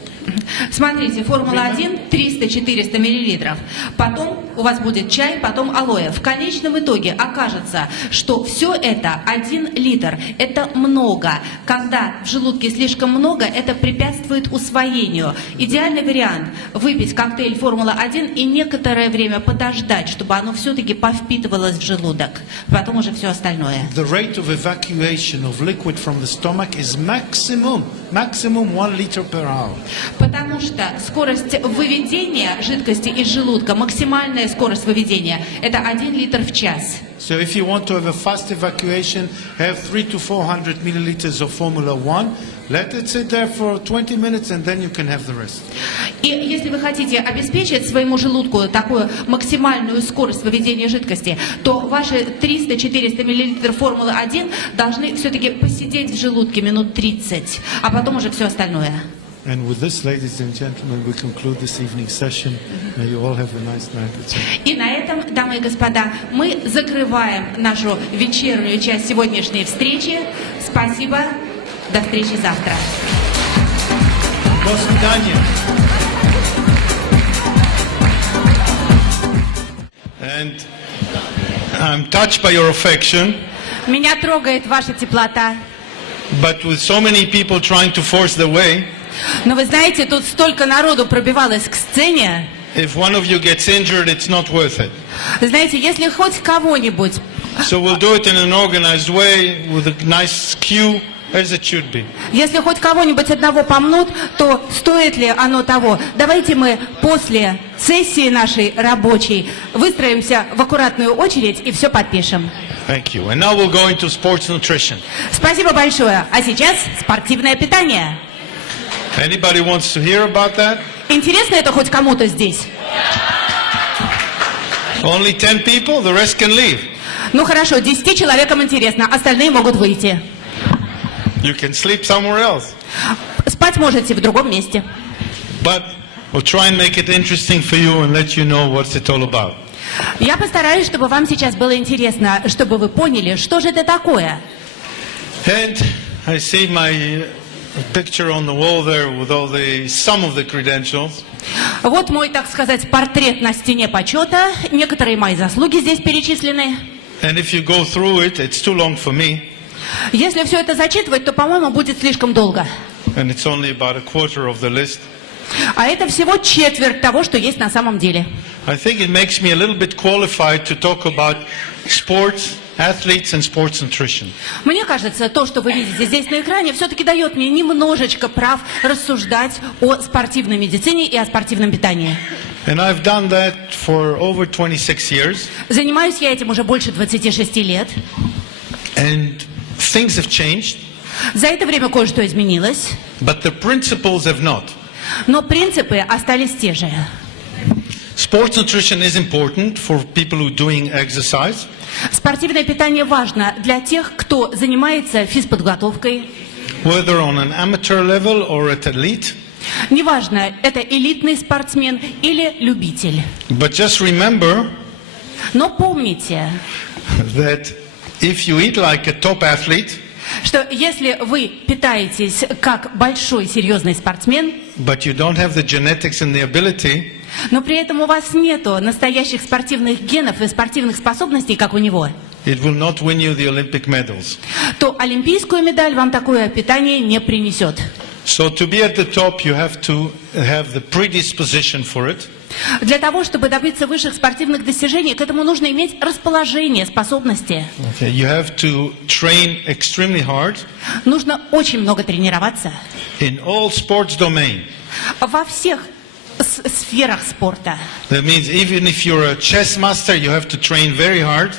Смотрите, Формула-1 300-400 миллилитров. Потом у вас будет чай, потом алоэ. В конечном итоге окажется, что все это 1 литр. Это много. Когда в желудке слишком много, это препятствует усвоению. Идеальный вариант – выпить коктейль Формула-1 и некоторое время подождать, чтобы оно все-таки повпитывалось в желудок. Потом уже все остальное. The rate of evacuation of liquid from the stomach is maximum 1 liter per hour. Потому что скорость выведения жидкости из желудка, максимальная скорость выведения, это 1 литр в час. So if you want to have a fast evacuation, have 300 to 400 milliliters of Formula One. Let it sit there for 20 minutes and then you can have the rest. И если вы хотите обеспечить своему желудку такую максимальную скорость выведения жидкости, то ваши 300-400 мл Формулы-1 должны все-таки посидеть в желудке минут 30, а потом уже все остальное. And with this, ladies and gentlemen, we conclude this evening session. May you all have a nice night. И на этом, дамы и господа, мы закрываем нашу вечернюю часть сегодняшней встречи. Спасибо. До встречи завтра. До свидания. And I'm touched by your affection. Меня трогает ваша теплота. But with so many people trying to force their way, Но вы знаете, тут столько народу пробивалось к сцене. if one of you gets injured, it's not worth it. Знаете, если хоть кого-нибудь... So we'll do it in an organized way with a nice cue, as it should be. Если хоть кого-нибудь одного помнут, то стоит ли оно того? Давайте мы после сессии нашей рабочей выстроимся в аккуратную очередь и все подпишем. Thank you. And now we'll go into sports nutrition. Спасибо большое. А сейчас спортивное питание. Anybody wants to hear about that? Интересно это хоть кому-то здесь? Only 10 people, the rest can leave. Ну хорошо, 10 человекам интересно, остальные могут выйти. You can sleep somewhere else. Спать можете в другом месте. But we'll try and make it interesting for you and let you know what's it all about. Я постараюсь, чтобы вам сейчас было интересно, чтобы вы поняли, что же это такое. And I see my picture on the wall there with all some of the credentials. Вот мой, так сказать, портрет на стене почета. Некоторые мои заслуги здесь перечислены. And if you go through it, it's too long for me. Если все это зачитывать, то, по-моему, будет слишком долго. And it's only about a quarter of the list. А это всего четверть того, что есть на самом деле. I think it makes me a little bit qualified to talk about sports, athletes and sports nutrition. Мне кажется, то, что вы видите здесь на экране, все-таки дает мне немножечко прав рассуждать о спортивной медицине и о спортивном питании. And I've done that for over 26 years. Занимаюсь я этим уже больше 26 лет. And things have changed. За это время кое-что изменилось. But the principles have not. Но принципы остались те же. Sports nutrition is important for people who are doing exercise. Спортивное питание важно для тех, кто занимается физподготовкой. Whether on an amateur level or at elite. Неважно, это элитный спортсмен или любитель. But just remember, Но помните, that if you eat like a top athlete, что если вы питаетесь как большой серьезный спортсмен, but you don't have the genetics and the ability, но при этом у вас нету настоящих спортивных генов и спортивных способностей, как у него, it will not win you the Olympic medals. то олимпийскую медаль вам такое питание не принесет. So to be at the top, you have to have the predisposition for it. Для того, чтобы добиться высших спортивных достижений, к этому нужно иметь расположение, способности. Okay, you have to train extremely hard Нужно очень много тренироваться in all sports domain. во всех сферах спорта. That means even if you're a chess master, you have to train very hard.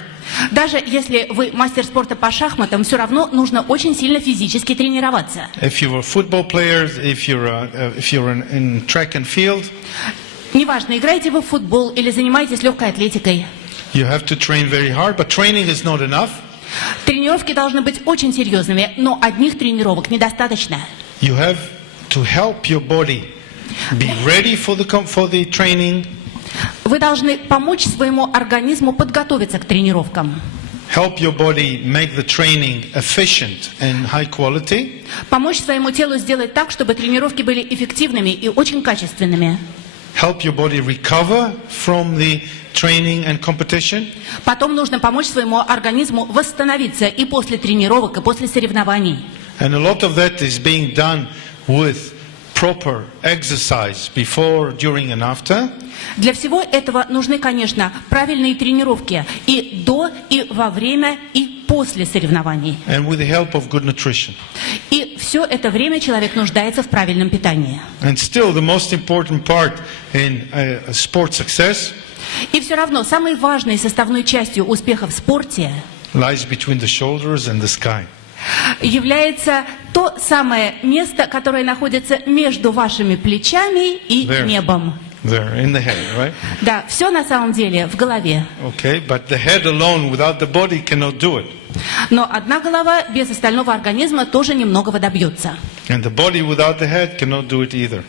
Даже если вы мастер спорта по шахматам, все равно нужно очень сильно физически тренироваться. If you're a football player, if you're in track and field, Неважно, играете вы в футбол или занимаетесь легкой атлетикой. you have to train very hard, but training is not enough. Тренировки должны быть очень серьезными, но одних тренировок недостаточно. You have to help your body be ready for the training, Вы должны помочь своему организму подготовиться к тренировкам. help your body make the training efficient and high quality, Помочь своему телу сделать так, чтобы тренировки были эффективными и очень качественными. help your body recover from the training and competition, Потом нужно помочь своему организму восстановиться и после тренировок, и после соревнований. and a lot of that is being done with proper exercise before, during and after. Для всего этого нужны, конечно, правильные тренировки и до, и во время, и после соревнований. And with the help of good nutrition. И все это время человек нуждается в правильном питании. And still the most important part in sport success И все равно самой важной составной частью успеха в спорте lies between the shoulders and the sky. является то самое место, которое находится между вашими плечами и There. небом. There, in the head, right? Да, все на самом деле в голове. Okay, but the head alone without the body cannot do it. Но одна голова без остального организма тоже немногого добьется. And the body without the head cannot do it either.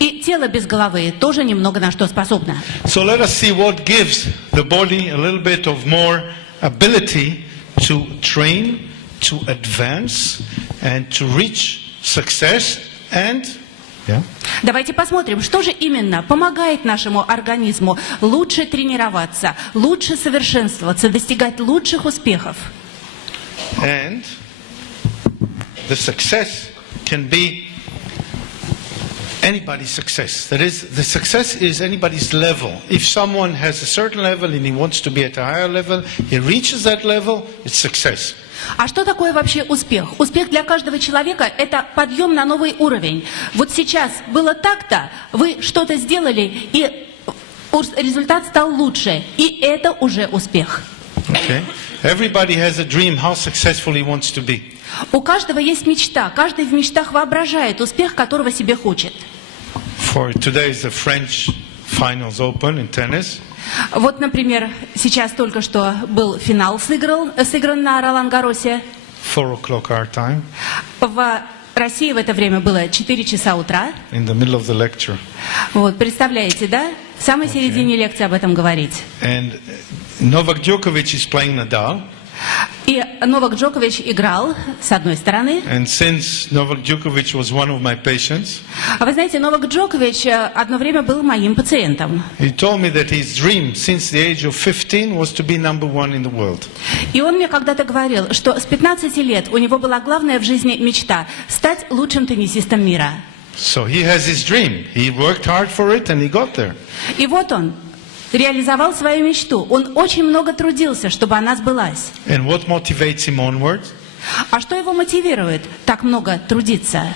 И тело без головы тоже немного на что способно. So let us see what gives the body a little bit of more ability to train, to advance, and to reach success and... Yeah? Давайте посмотрим, что же именно помогает нашему организму лучше тренироваться, лучше совершенствоваться, достигать лучших успехов. And the success can be anybody's success. That is, the success is anybody's level. If someone has a certain level and he wants to be at a higher level, he reaches that level, it's success. А что такое вообще успех? Успех для каждого человека – это подъем на новый уровень. Вот сейчас было так-то, вы что-то сделали, и результат стал лучше. И это уже успех. Okay? Everybody has a dream how successful he wants to be. У каждого есть мечта. Каждый в мечтах воображает успех, которого себе хочет. For today is the French finals open in tennis. Вот, например, сейчас только что был финал сыгран на Ролан-Гарросе. 4 o'clock our time. В России в это время было 4 часа утра. In the middle of the lecture. Вот, представляете, да? В самой середине лекции об этом говорить. And Novak Djokovic is playing Nadal. И Новак Джокович играл, с одной стороны. And since Novak Djokovic was one of my patients, А вы знаете, Новак Джокович одно время был моим пациентом. he told me that his dream since the age of 15 was to be number one in the world. И он мне когда-то говорил, что с 15 лет у него была главная в жизни мечта – стать лучшим теннисистом мира. So he has his dream. He worked hard for it and he got there. И вот он реализовал свою мечту. Он очень много трудился, чтобы она сбылась. And what motivates him onward? А что его мотивирует так много трудиться?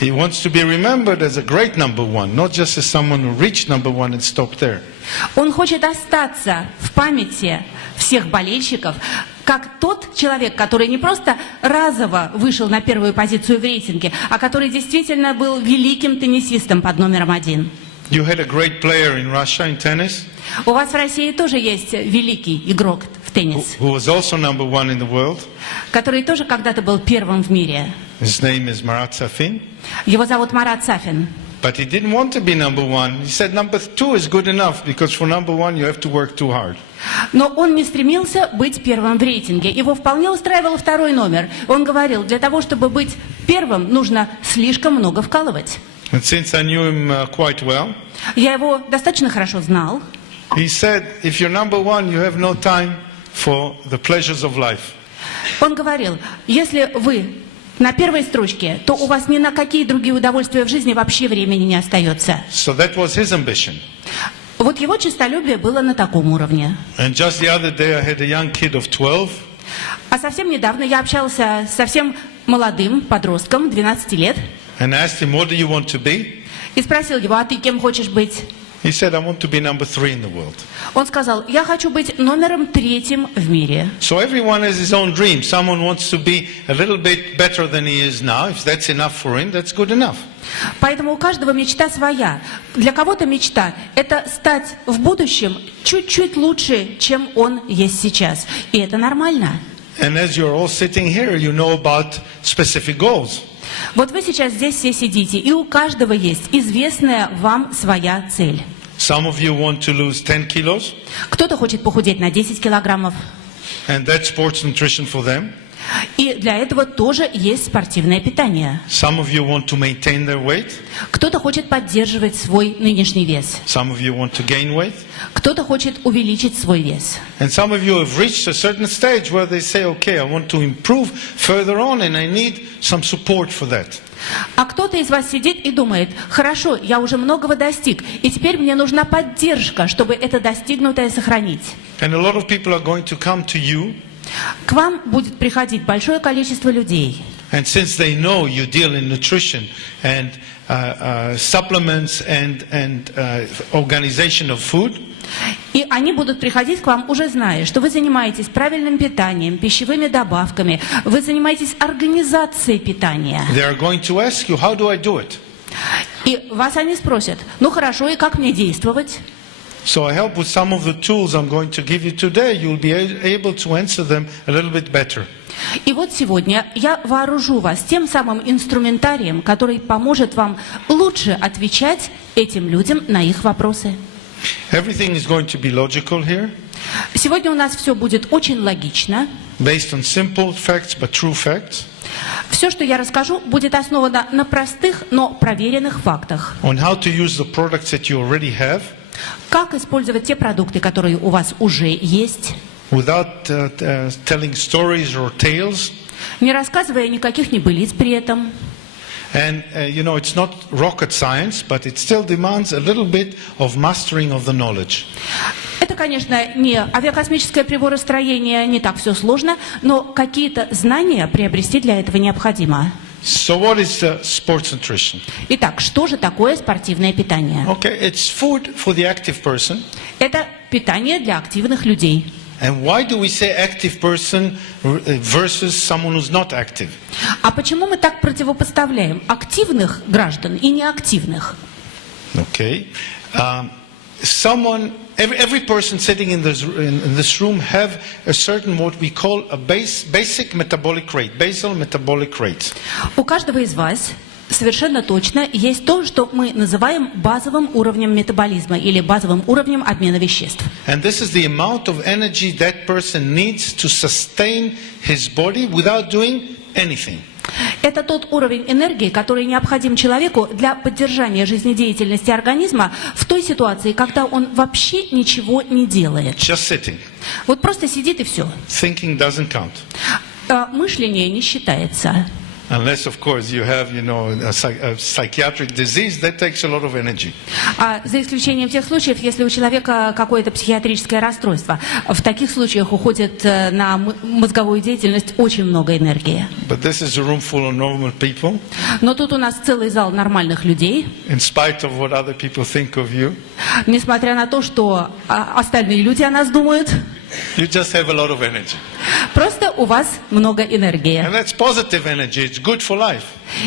He wants to be remembered as a great number one, not just as someone who reached number one and stopped there. Он хочет остаться в памяти всех болельщиков, как тот человек, который не просто разово вышел на первую позицию в рейтинге, а который действительно был великим теннисистом под номером 1. You had a great player in Russia in tennis, У вас в России тоже есть великий игрок в теннис, who was also number one in the world. который тоже когда-то был первым в мире. His name is Marat Safin. Его зовут Марат Сафин. But he didn't want to be number one. He said number 2 is good enough because for number 1 you have to work too hard. Но он не стремился быть первым в рейтинге. Его вполне устраивал второй номер. Он говорил, для того, чтобы быть первым, нужно слишком много вкалывать. And since I knew him quite well, Я его достаточно хорошо знал. he said, if you're number 1, you have no time for the pleasures of life. Он говорил, если вы на первой строчке, то у вас ни на какие другие удовольствия в жизни вообще времени не остается. So that was his ambition. Вот его честолюбие было на таком уровне. And just the other day I had a young kid of 12. А совсем недавно я общался с совсем молодым подростком, 12 лет, And I asked him, what do you want to be? и спросил его, а ты кем хочешь быть? He said, I want to be number 3 in the world. Он сказал, я хочу быть номером 3 в мире. So everyone has his own dream. Someone wants to be a little bit better than he is now. If that's enough for him, that's good enough. Поэтому у каждого мечта своя. Для кого-то мечта – это стать в будущем чуть-чуть лучше, чем он есть сейчас. И это нормально. And as you're all sitting here, you know about specific goals. Вот вы сейчас здесь все сидите, и у каждого есть известная вам своя цель. Some of you want to lose 10 kilos, Кто-то хочет похудеть на 10 килограммов. and that's sports nutrition for them. И для этого тоже есть спортивное питание. Some of you want to maintain their weight. Кто-то хочет поддерживать свой нынешний вес. Some of you want to gain weight. Кто-то хочет увеличить свой вес. And some of you have reached a certain stage where they say, okay, I want to improve further on and I need some support for that. А кто-то из вас сидит и думает, хорошо, я уже многого достиг, и теперь мне нужна поддержка, чтобы это достигнутое сохранить. And a lot of people are going to come to you. К вам будет приходить большое количество людей. And since they know you deal in nutrition and supplements and organization of food, И они будут приходить к вам, уже зная, что вы занимаетесь правильным питанием, пищевыми добавками, вы занимаетесь организацией питания. they are going to ask you, how do I do it? И вас они спросят, ну хорошо, и как мне действовать? So I hope with some of the tools I'm going to give you today, you'll be able to answer them a little bit better. И вот сегодня я вооружу вас тем самым инструментарием, который поможет вам лучше отвечать этим людям на их вопросы. Everything is going to be logical here, Сегодня у нас все будет очень логично. based on simple facts but true facts, Все, что я расскажу, будет основано на простых, но проверенных фактах. on how to use the products that you already have, Как использовать те продукты, которые у вас уже есть, without telling stories or tales. не рассказывая никаких небылиц при этом. And it's not rocket science, but it still demands a little bit of mastering of the knowledge. Это, конечно, не авиакосмическое приборостроение, не так все сложно, но какие-то знания приобрести для этого необходимо. So what is sports nutrition? Итак, что же такое спортивное питание? Okay, it's food for the active person. Это питание для активных людей. And why do we say active person versus someone who's not active? А почему мы так противопоставляем активных граждан и неактивных? Okay. Every person sitting in this room have a certain what we call a basic metabolic rate, basal metabolic rate. У каждого из вас совершенно точно есть то, что мы называем базовым уровнем метаболизма или базовым уровнем обмена веществ. And this is the amount of energy that person needs to sustain his body without doing anything. Это тот уровень энергии, который необходим человеку для поддержания жизнедеятельности организма в той ситуации, когда он вообще ничего не делает. Just sitting. Вот просто сидит и все. Thinking doesn't count. Мышление не считается. Unless, of course, you have, a psychiatric disease, that takes a lot of energy. За исключением тех случаев, если у человека какое-то психиатрическое расстройство. В таких случаях уходит на мозговую деятельность очень много энергии. But this is a room full of normal people. Но тут у нас целый зал нормальных людей. In spite of what other people think of you. Несмотря на то, что остальные люди о нас думают. You just have a lot of energy. Просто у вас много энергии. And that's positive energy. It's good for life.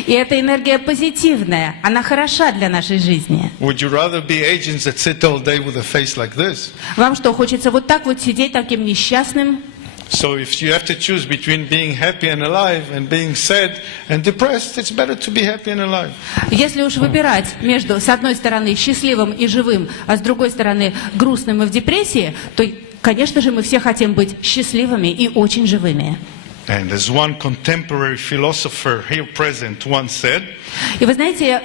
И эта энергия позитивная. Она хороша для нашей жизни. Would you rather be agents that sit all day with a face like this? Вам что, хочется вот так вот сидеть таким несчастным? So if you have to choose between being happy and alive and being sad and depressed, it's better to be happy and alive. Если уж выбирать между, с одной стороны, счастливым и живым, а с другой стороны, грустным и в депрессии, то, конечно же, мы все хотим быть счастливыми и очень живыми. And as one contemporary philosopher here present once said, И вы знаете,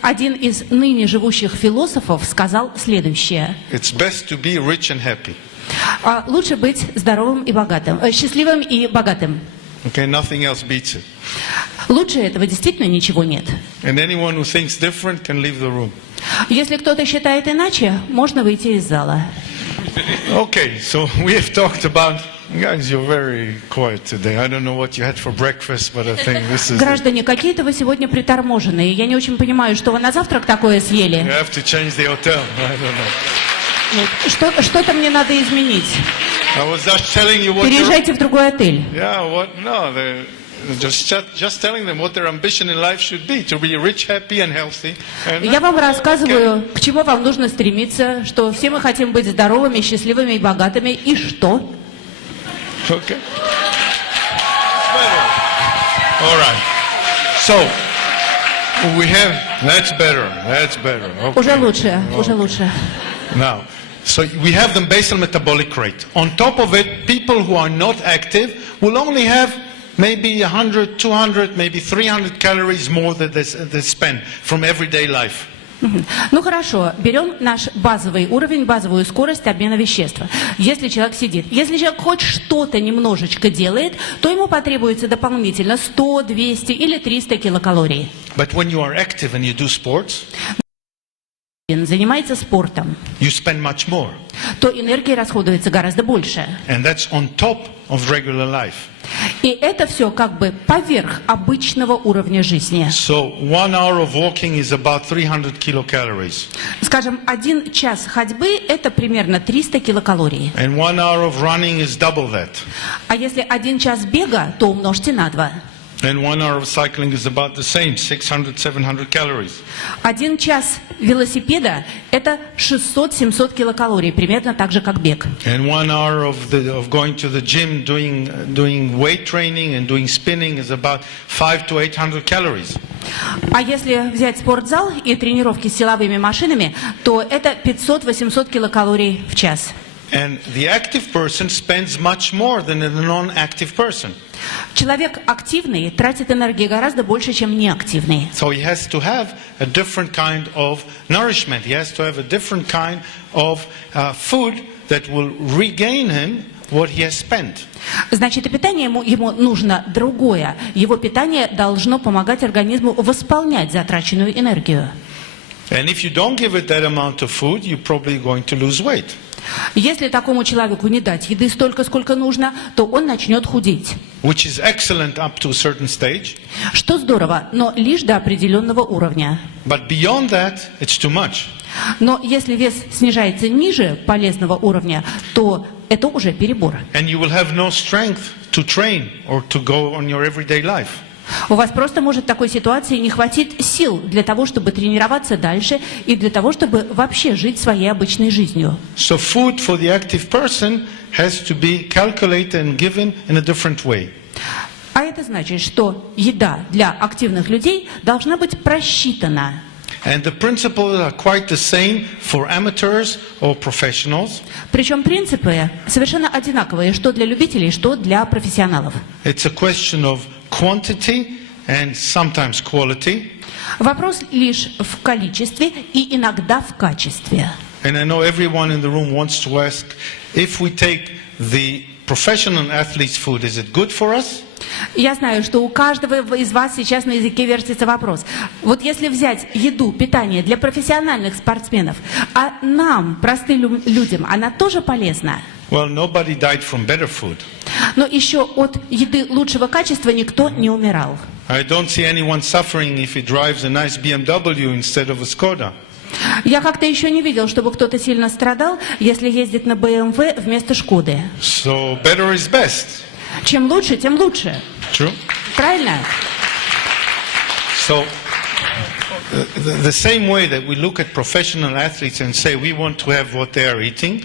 один из ныне живущих философов сказал следующее. it's best to be rich and happy. Лучше быть здоровым и богатым, счастливым и богатым. Okay, nothing else beats it. Лучше этого действительно ничего нет. And anyone who thinks different can leave the room. Если кто-то считает иначе, можно выйти из зала. Okay, so we have talked about... Guys, you're very quiet today. I don't know what you had for breakfast, but I think this is... Граждане, какие-то вы сегодня приторможенные. Я не очень понимаю, что вы на завтрак такое You съели. have to change the hotel. I don't know. Что-то мне надо изменить. I was just telling you what your... Переезжайте в другой отель. Yeah, what? No, just telling them what their ambition in life should be, to be rich, happy and healthy. And Я вам рассказываю, к чему вам нужно стремиться, что все мы хотим быть здоровыми, счастливыми и богатыми. И что? Okay. Better. All right. So we have... That's better. That's better. Okay. Уже лучше, уже лучше. Now, so we have the basal metabolic rate. On top of it, people who are not active will only have maybe 100, 200, maybe 300 calories more that they spend from everyday life. Ну хорошо, берем наш базовый уровень, базовую скорость обмена веществ. Если человек сидит, если человек хоть что-то немножечко делает, то ему потребуется дополнительно 100, 200 или 300 килокалорий. But when you are active and you do sports, Занимается спортом, you spend much more. то энергии расходуется гораздо больше. And that's on top of regular life. И это все как бы поверх обычного уровня жизни. So 1 hour of walking is about 300 kilocalories. Скажем, 1 час ходьбы – это примерно 300 килокалорий. And 1 hour of running is double that. А если 1 час бега, то умножьте на 2. And 1 hour of cycling is about the same, 600, 700 calories. 1 час велосипеда – это 600-700 килокалорий, примерно так же, как бег. And 1 hour of going to the gym, doing weight training and doing spinning is about 500 to 800 calories. А если взять спортзал и тренировки с силовыми машинами, то это 500-800 килокалорий в час. And the active person spends much more than the non-active person. Человек активный тратит энергии гораздо больше, чем неактивный. So he has to have a different kind of nourishment. He has to have a different kind of food that will regain him what he has spent. Значит, и питание ему нужно другое. Его питание должно помогать организму восполнять затраченную энергию. And if you don't give it that amount of food, you're probably going to lose weight. Если такому человеку не дать еды столько, сколько нужно, то он начнет худеть. Which is excellent up to a certain stage. Что здорово, но лишь до определенного уровня. But beyond that, it's too much. Но если вес снижается ниже полезного уровня, то это уже перебор. And you will have no strength to train or to go on your everyday life. У вас просто может в такой ситуации не хватить сил для того, чтобы тренироваться дальше и для того, чтобы вообще жить своей обычной жизнью. So food for the active person has to be calculated and given in a different way. А это значит, что еда для активных людей должна быть просчитана. And the principles are quite the same for amateurs or professionals. Причем принципы совершенно одинаковые, что для любителей, что для профессионалов. It's a question of quantity and sometimes quality. Вопрос лишь в количестве и иногда в качестве. And I know everyone in the room wants to ask, if we take the professional athlete's food, is it good for us? Я знаю, что у каждого из вас сейчас на языке вертится вопрос. Вот если взять еду, питание для профессиональных спортсменов, а нам, простым людям, она тоже полезна? Well, nobody died from better food. Но еще от еды лучшего качества никто не умирал. I don't see anyone suffering if he drives a nice BMW instead of a Skoda. Я как-то еще не видел, чтобы кто-то сильно страдал, если ездить на BMW вместо Шкоды. So better is best. Чем лучше, тем лучше. True. Правильно? So the same way that we look at professional athletes and say we want to have what they are eating.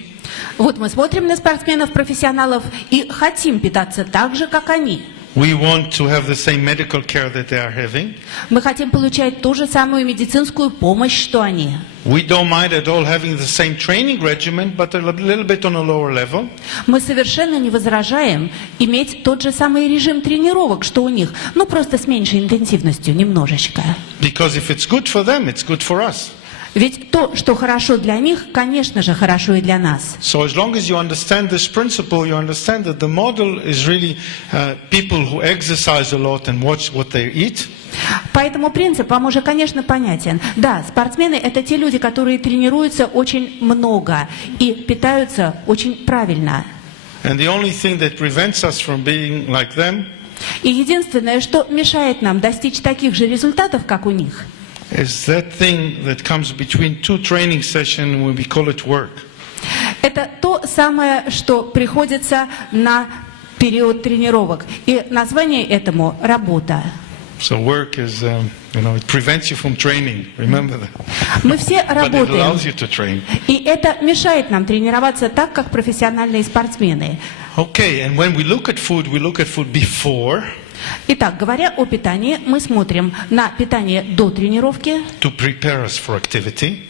Вот мы смотрим на спортсменов-профессионалов и хотим питаться так же, как они. We want to have the same medical care that they are having. Мы хотим получать ту же самую медицинскую помощь, что они. We don't mind at all having the same training regimen, but a little bit on a lower level. Мы совершенно не возражаем иметь тот же самый режим тренировок, что у них, ну просто с меньшей интенсивностью, немножечко. Because if it's good for them, it's good for us. Ведь то, что хорошо для них, конечно же, хорошо и для нас. So as long as you understand this principle, you understand that the model is really people who exercise a lot and watch what they eat. Поэтому принцип вам уже, конечно, понятен. Да, спортсмены – это те люди, которые тренируются очень много и питаются очень правильно. And the only thing that prevents us from being like them И единственное, что мешает нам достичь таких же результатов, как у них, is that thing that comes between two training sessions when we call it work. это то самое, что приходится на период тренировок. И название этому – работа. So work is, it prevents you from training. Remember that. Мы все But it работаем, allows you to train. и это мешает нам тренироваться так, как профессиональные спортсмены. Okay, and when we look at food before Итак, говоря о питании, мы смотрим на питание до тренировки, to prepare us for activity.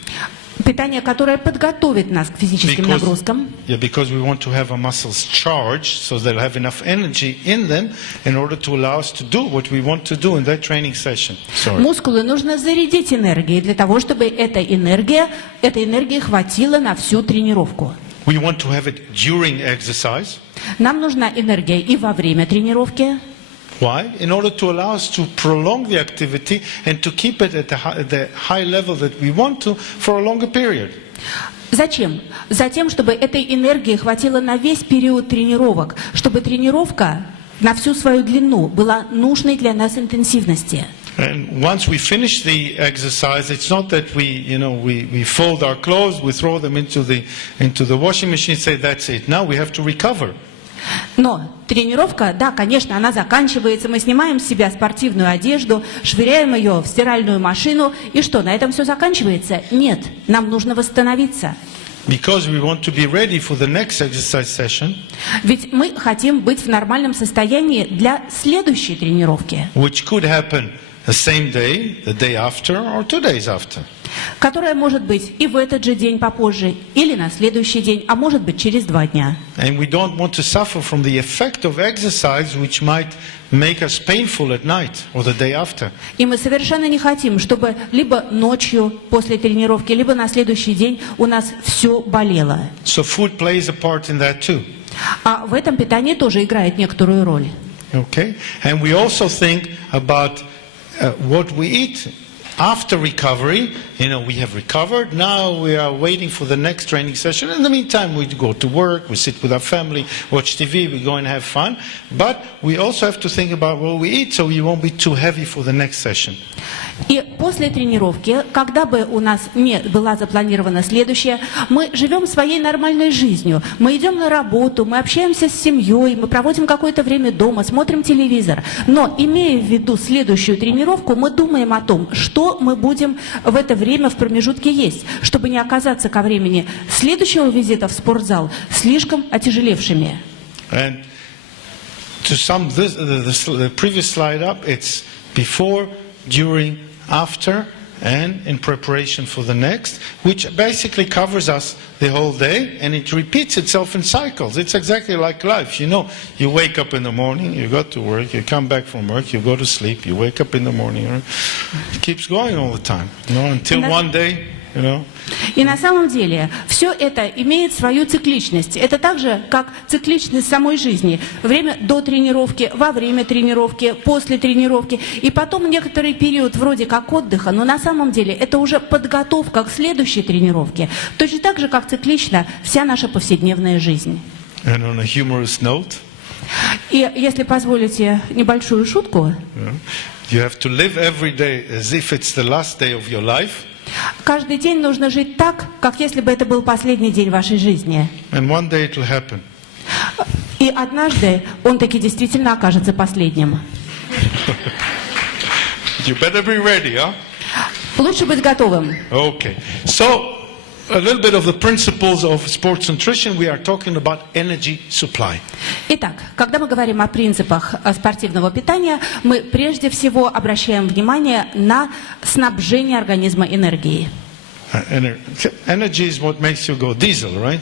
питание, которое подготовит нас к физическим нагрузкам. Because we want to have our muscles charged, so they'll have enough energy in them in order to allow us to do what we want to do in that training session. Мускулы нужно зарядить энергией для того, чтобы этой энергии хватило на всю тренировку. We want to have it during exercise. Нам нужна энергия и во время тренировки. Why? In order to allow us to prolong the activity and to keep it at the high level that we want to for a longer period. Зачем? Затем, чтобы этой энергии хватило на весь период тренировок, чтобы тренировка на всю свою длину была нужной для нас интенсивности. And once we finish the exercise, it's not that we fold our clothes, we throw them into the washing machine, say that's it. Now we have to recover. Но тренировка, да, конечно, она заканчивается, мы снимаем с себя спортивную одежду, швыряем ее в стиральную машину, и что, на этом все заканчивается? Нет, нам нужно восстановиться. Because we want to be ready for the next exercise session. Ведь мы хотим быть в нормальном состоянии для следующей тренировки. Which could happen the same day, the day after, or 2 days after. Которая может быть и в этот же день попозже, или на следующий день, а может быть через 2 дня. And we don't want to suffer from the effect of exercise which might make us painful at night or the day after. И мы совершенно не хотим, чтобы либо ночью после тренировки, либо на следующий день у нас все болело. So food plays a part in that too. А в этом питание тоже играет некоторую роль. Okay? And we also think about what we eat. After recovery, we have recovered. Now we are waiting for the next training session. In the meantime, we go to work, we sit with our family, watch TV, we go and have fun. But we also have to think about what we eat so we won't be too heavy for the next session. И после тренировки, когда бы у нас не была запланирована следующая, мы живем своей нормальной жизнью. Мы идем на работу, мы общаемся с семьей, мы проводим какое-то время дома, смотрим телевизор. Но, имея в виду следующую тренировку, мы думаем о том, что мы будем в это время в промежутке есть, чтобы не оказаться ко времени следующего визита в спортзал слишком отяжелевшими. And to sum the previous slide up, it's before, during, after, and in preparation for the next, which basically covers us the whole day, and it repeats itself in cycles. It's exactly like life. You wake up in the morning, you go to work, you come back from work, you go to sleep, you wake up in the morning. It keeps going all the time, until one day, И на самом деле все это имеет свою цикличность. Это так же, как цикличность самой жизни. Время до тренировки, во время тренировки, после тренировки. И потом некоторый период вроде как отдыха, но на самом деле это уже подготовка к следующей тренировке. Точно так же, как циклична вся наша повседневная жизнь. And on a humorous note, и если позволите небольшую шутку, you have to live every day as if it's the last day of your life. Каждый день нужно жить так, как если бы это был последний день вашей жизни. And one day it will happen. И однажды он таки действительно окажется последним. You better be ready, huh? Лучше быть готовым. Okay. So, a little bit of the principles of sports nutrition, we are talking about energy supply. Итак, когда мы говорим о принципах спортивного питания, мы прежде всего обращаем внимание на снабжение организма энергией. Energy is what makes you go diesel, right?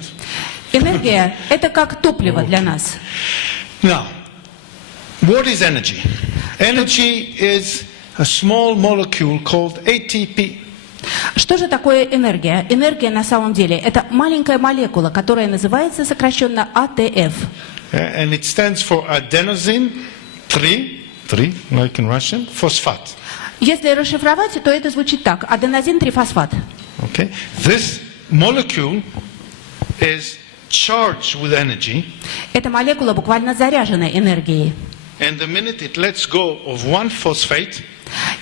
Энергия – это как топливо для нас. Now, what is energy? Energy is a small molecule called ATP. Что же такое энергия? Энергия на самом деле – это маленькая молекула, которая называется сокращенно АТФ. And it stands for adenosine 3, like in Russian, phosphate. Если расшифровать, то это звучит так – аденозин-трифосфат. Okay? This molecule is charged with energy. Эта молекула буквально заряжена энергией. And the minute it lets go of one phosphate,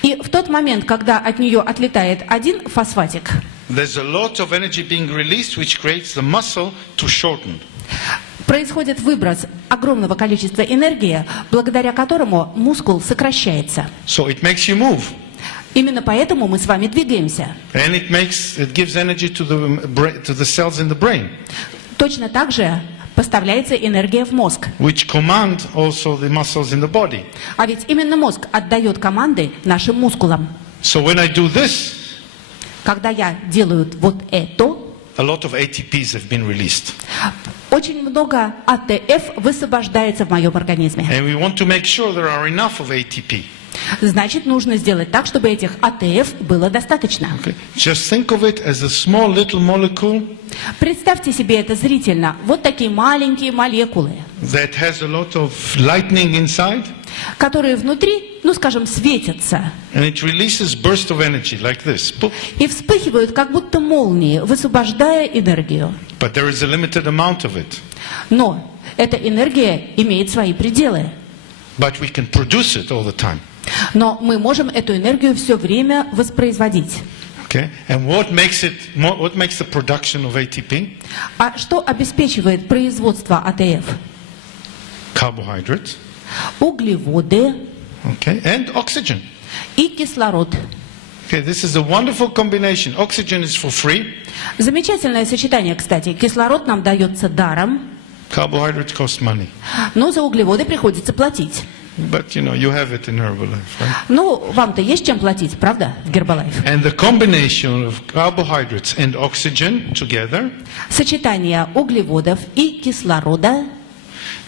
И в тот момент, когда от нее отлетает один фосфатик, there's a lot of energy being released, which creates the muscle to shorten. происходит выброс огромного количества энергии, благодаря которому мускул сокращается. So it makes you move. Именно поэтому мы с вами двигаемся. And it gives energy to the cells in the brain, Точно так же поставляется энергия в мозг. which command also the muscles in the body. А ведь именно мозг отдает команды нашим мускулам. So when I do this, Когда я делаю вот это, a lot of ATPs have been released. очень много АТФ высвобождается в моем организме. And we want to make sure there are enough of ATP. Значит, нужно сделать так, чтобы этих АТФ было достаточно. Okay? Just think of it as a small little molecule Представьте себе это зрительно. Вот такие маленькие молекулы, that has a lot of lightning inside, которые внутри, ну скажем, светятся and it releases burst of energy like this. Boop. и вспыхивают, как будто молнии, высвобождая энергию. But there is a limited amount of it. Но эта энергия имеет свои пределы. But we can produce it all the time. Но мы можем эту энергию все время воспроизводить. Okay? And what makes the production of ATP? А что обеспечивает производство АТФ? Carbohydrates, Углеводы okay, and oxygen. и кислород. Okay, this is a wonderful combination. Oxygen is for free. Замечательное сочетание, кстати. Кислород нам дается даром, Carbohydrates cost money. но за углеводы приходится платить. But you have it in Herbalife, right? Ну, вам-то есть чем платить, правда, в Гербалайф? And the combination of carbohydrates and oxygen together Сочетание углеводов и кислорода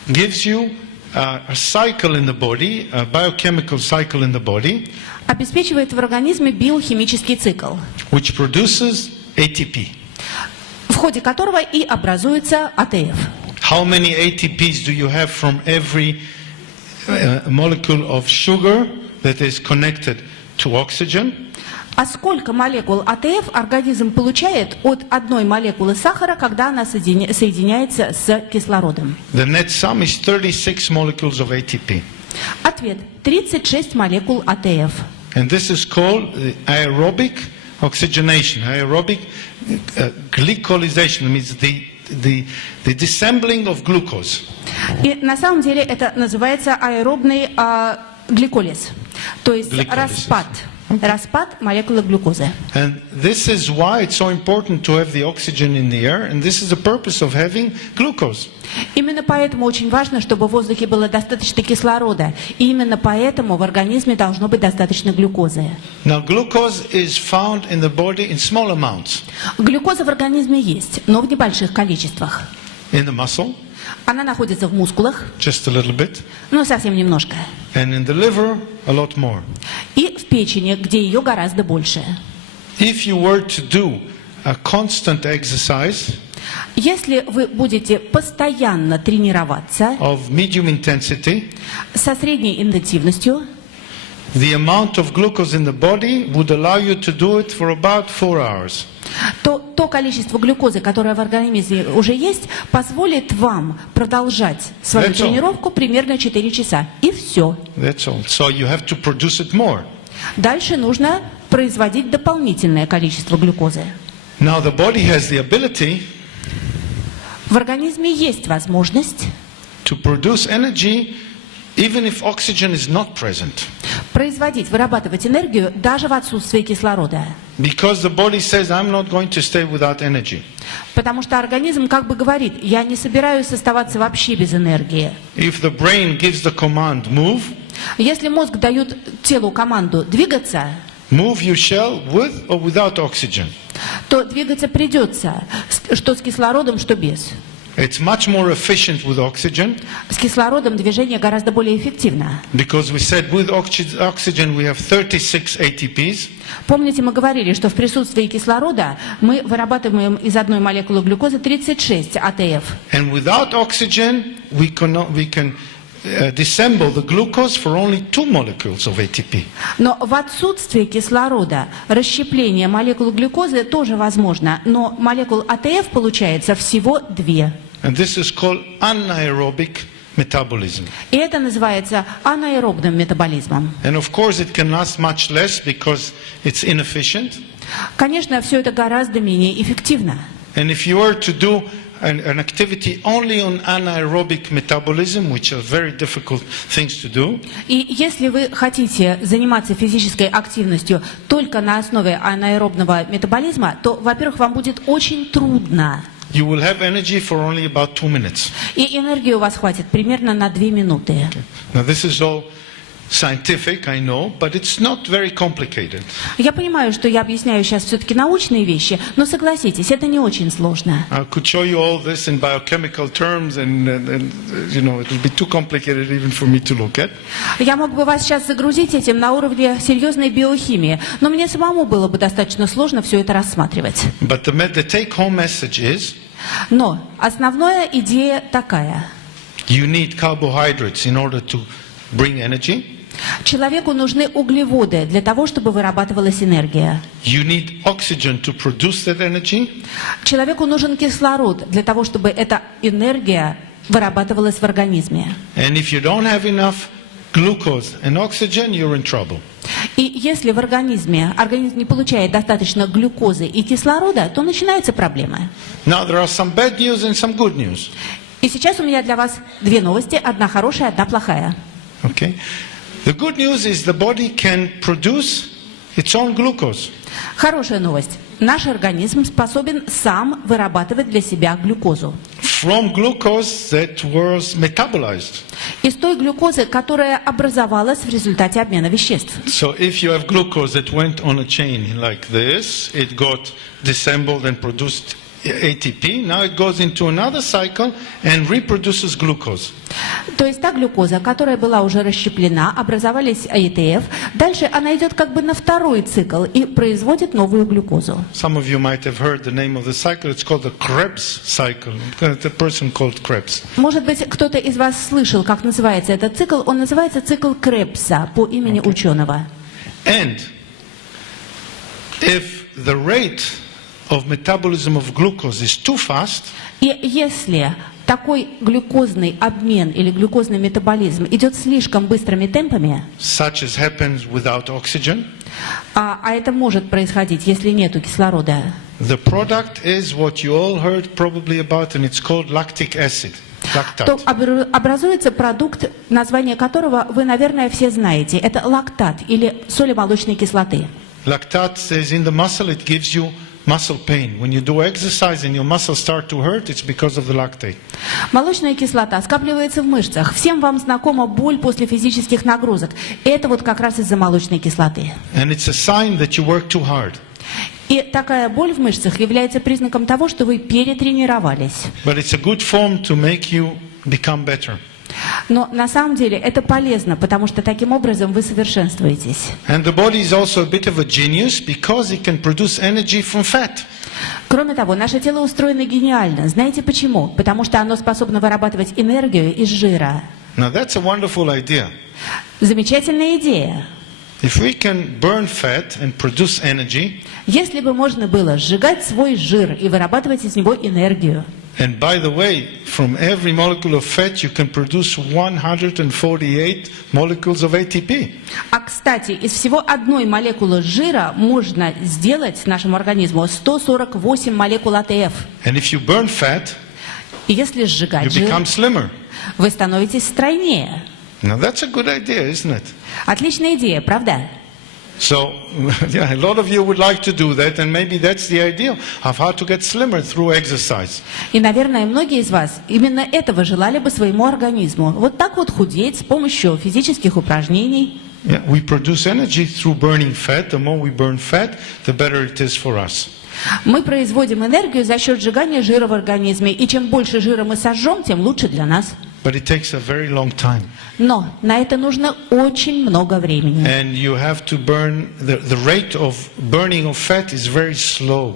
gives you a cycle in the body, a biochemical cycle in the body, обеспечивает в организме биохимический цикл, which produces ATP. в ходе которого и образуется АТФ. How many ATPs do you have from every molecule of sugar that is connected to oxygen? А сколько молекул АТФ организм получает от одной молекулы сахара, когда она соединяется с кислородом? The net sum is 36 molecules of ATP. Ответ – 36 молекул АТФ. And this is called aerobic oxygenation, aerobic glycolization, means the dissembling of glucose. И на самом деле это называется аэробный гликолиз, то есть распад молекулы глюкозы. And this is why it's so important to have the oxygen in the air, and this is the purpose of having glucose. Именно поэтому очень важно, чтобы в воздухе было достаточно кислорода, и именно поэтому в организме должно быть достаточно глюкозы. Now, glucose is found in the body in small amounts. Глюкоза в организме есть, но в небольших количествах. In the muscle, Она находится в мускулах, just a little bit, но совсем немножко. and in the liver, a lot more. И в печени, где ее гораздо больше. If you were to do a constant exercise Если вы будете постоянно тренироваться of medium intensity, со средней интенсивностью, the amount of glucose in the body would allow you to do it for about 4 hours. то количество глюкозы, которое в организме уже есть, позволит вам продолжать свою That's all. тренировку примерно 4 часа. И все. That's all. So you have to produce it more. Дальше нужно производить дополнительное количество глюкозы. Now the body has the ability В организме есть возможность to produce energy even if oxygen is not present. производить, вырабатывать энергию даже в отсутствии кислорода. Because the body says, I'm not going to stay without energy. Потому что организм как бы говорит, я не собираюсь оставаться вообще без энергии. If the brain gives the command, move, Если мозг дает телу команду двигаться, move you shall with or without oxygen. то двигаться придется, что с кислородом, что без. It's much more efficient with oxygen С кислородом движение гораздо более эффективно. because we said with oxygen we have 36 ATPs. Помните, мы говорили, что в присутствии кислорода мы вырабатываем из одной молекулы глюкозы 36 АТФ. And without oxygen, we can disassemble the glucose for only 2 molecules of ATP. Но в отсутствии кислорода расщепление молекул глюкозы тоже возможно, но молекул АТФ получается всего 2. And this is called anaerobic metabolism. И это называется анаэробным метаболизмом. And of course it can last much less because it's inefficient. Конечно, все это гораздо менее эффективно. And if you were to do an activity only on anaerobic metabolism, which are very difficult things to do, И если вы хотите заниматься физической активностью только на основе анаэробного метаболизма, то, во-первых, вам будет очень трудно. you will have energy for only about 2 minutes. И энергии у вас хватит примерно на 2 минуты. Now this is all scientific, I know, but it's not very complicated. Я понимаю, что я объясняю сейчас все-таки научные вещи, но согласитесь, это не очень сложно. I could show you all this in biochemical terms and you know, it will be too complicated even for me to look at. Я мог бы вас сейчас загрузить этим на уровне серьезной биохимии, но мне самому было бы достаточно сложно все это рассматривать. But the take-home message is, Но основная идея такая. you need carbohydrates in order to bring energy. Человеку нужны углеводы для того, чтобы вырабатывалась энергия. You need oxygen to produce that energy. Человеку нужен кислород для того, чтобы эта энергия вырабатывалась в организме. And if you don't have enough glucose and oxygen, you're in trouble. И если в организм не получает достаточно глюкозы и кислорода, то начинаются проблемы. Now there are some bad news and some good news. И сейчас у меня для вас 2 новости, одна хорошая, одна плохая. Okay? The good news is the body can produce its own glucose. Хорошая новость. Наш организм способен сам вырабатывать для себя глюкозу. From glucose that was metabolized. Из той глюкозы, которая образовалась в результате обмена веществ. So if you have glucose that went on a chain like this, it got disassembled and produced ATP. Now it goes into another cycle and reproduces glucose. То есть та глюкоза, которая была уже расщеплена, образовались АТФ, дальше она идет как бы на второй цикл и производит новую глюкозу. Some of you might have heard the name of the cycle. It's called the Krebs cycle. The person called Krebs. Может быть, кто-то из вас слышал, как называется этот цикл. Он называется цикл Кребса по имени ученого. And if the rate of metabolism of glucose is too fast, И если такой глюкозный обмен или глюкозный метаболизм идет слишком быстрыми темпами, such as happens without oxygen, а это может происходить, если нету кислорода, the product is what you all heard probably about, and it's called lactic acid. то Lactate. образуется продукт, название которого вы, наверное, все знаете. Это лактат или соли молочной кислоты. Lactate is in the muscle. It gives you muscle pain. When you do exercise and your muscles start to hurt, it's because of the lactate. Молочная кислота скапливается в мышцах. Всем вам знакома боль после физических нагрузок. Это вот как раз из-за молочной кислоты. And it's a sign that you work too hard. И такая боль в мышцах является признаком того, что вы перетренировались. But it's a good form to make you become better. Но на самом деле это полезно, потому что таким образом вы совершенствуетесь. And the body is also a bit of a genius because it can produce energy from fat. Кроме того, наше тело устроено гениально. Знаете почему? Потому что оно способно вырабатывать энергию из жира. Now that's a wonderful idea. Замечательная идея. If we can burn fat and produce energy, Если бы можно было сжигать свой жир и вырабатывать из него энергию. and by the way, from every molecule of fat you can produce 148 molecules of ATP. А кстати, из всего одной молекулы жира можно сделать нашему организму 148 молекул АТФ. And if you burn fat, И если you сжигать жир, become slimmer. вы становитесь стройнее. Now that's a good idea, isn't it? Отличная идея, правда? So, yeah, a lot of you would like to do that, and maybe that's the ideal of how to get slimmer through exercise. И, наверное, многие из вас именно этого желали бы своему организму. Вот так вот худеть с помощью физических упражнений. Yeah, we produce energy through burning fat. The more we burn fat, the better it is for us. Мы производим энергию за счет сжигания жира в организме. И чем больше жира мы сожжем, тем лучше для нас. But it takes a very long time. Но на это нужно очень много времени. And you have to burn, the rate of burning of fat is very slow.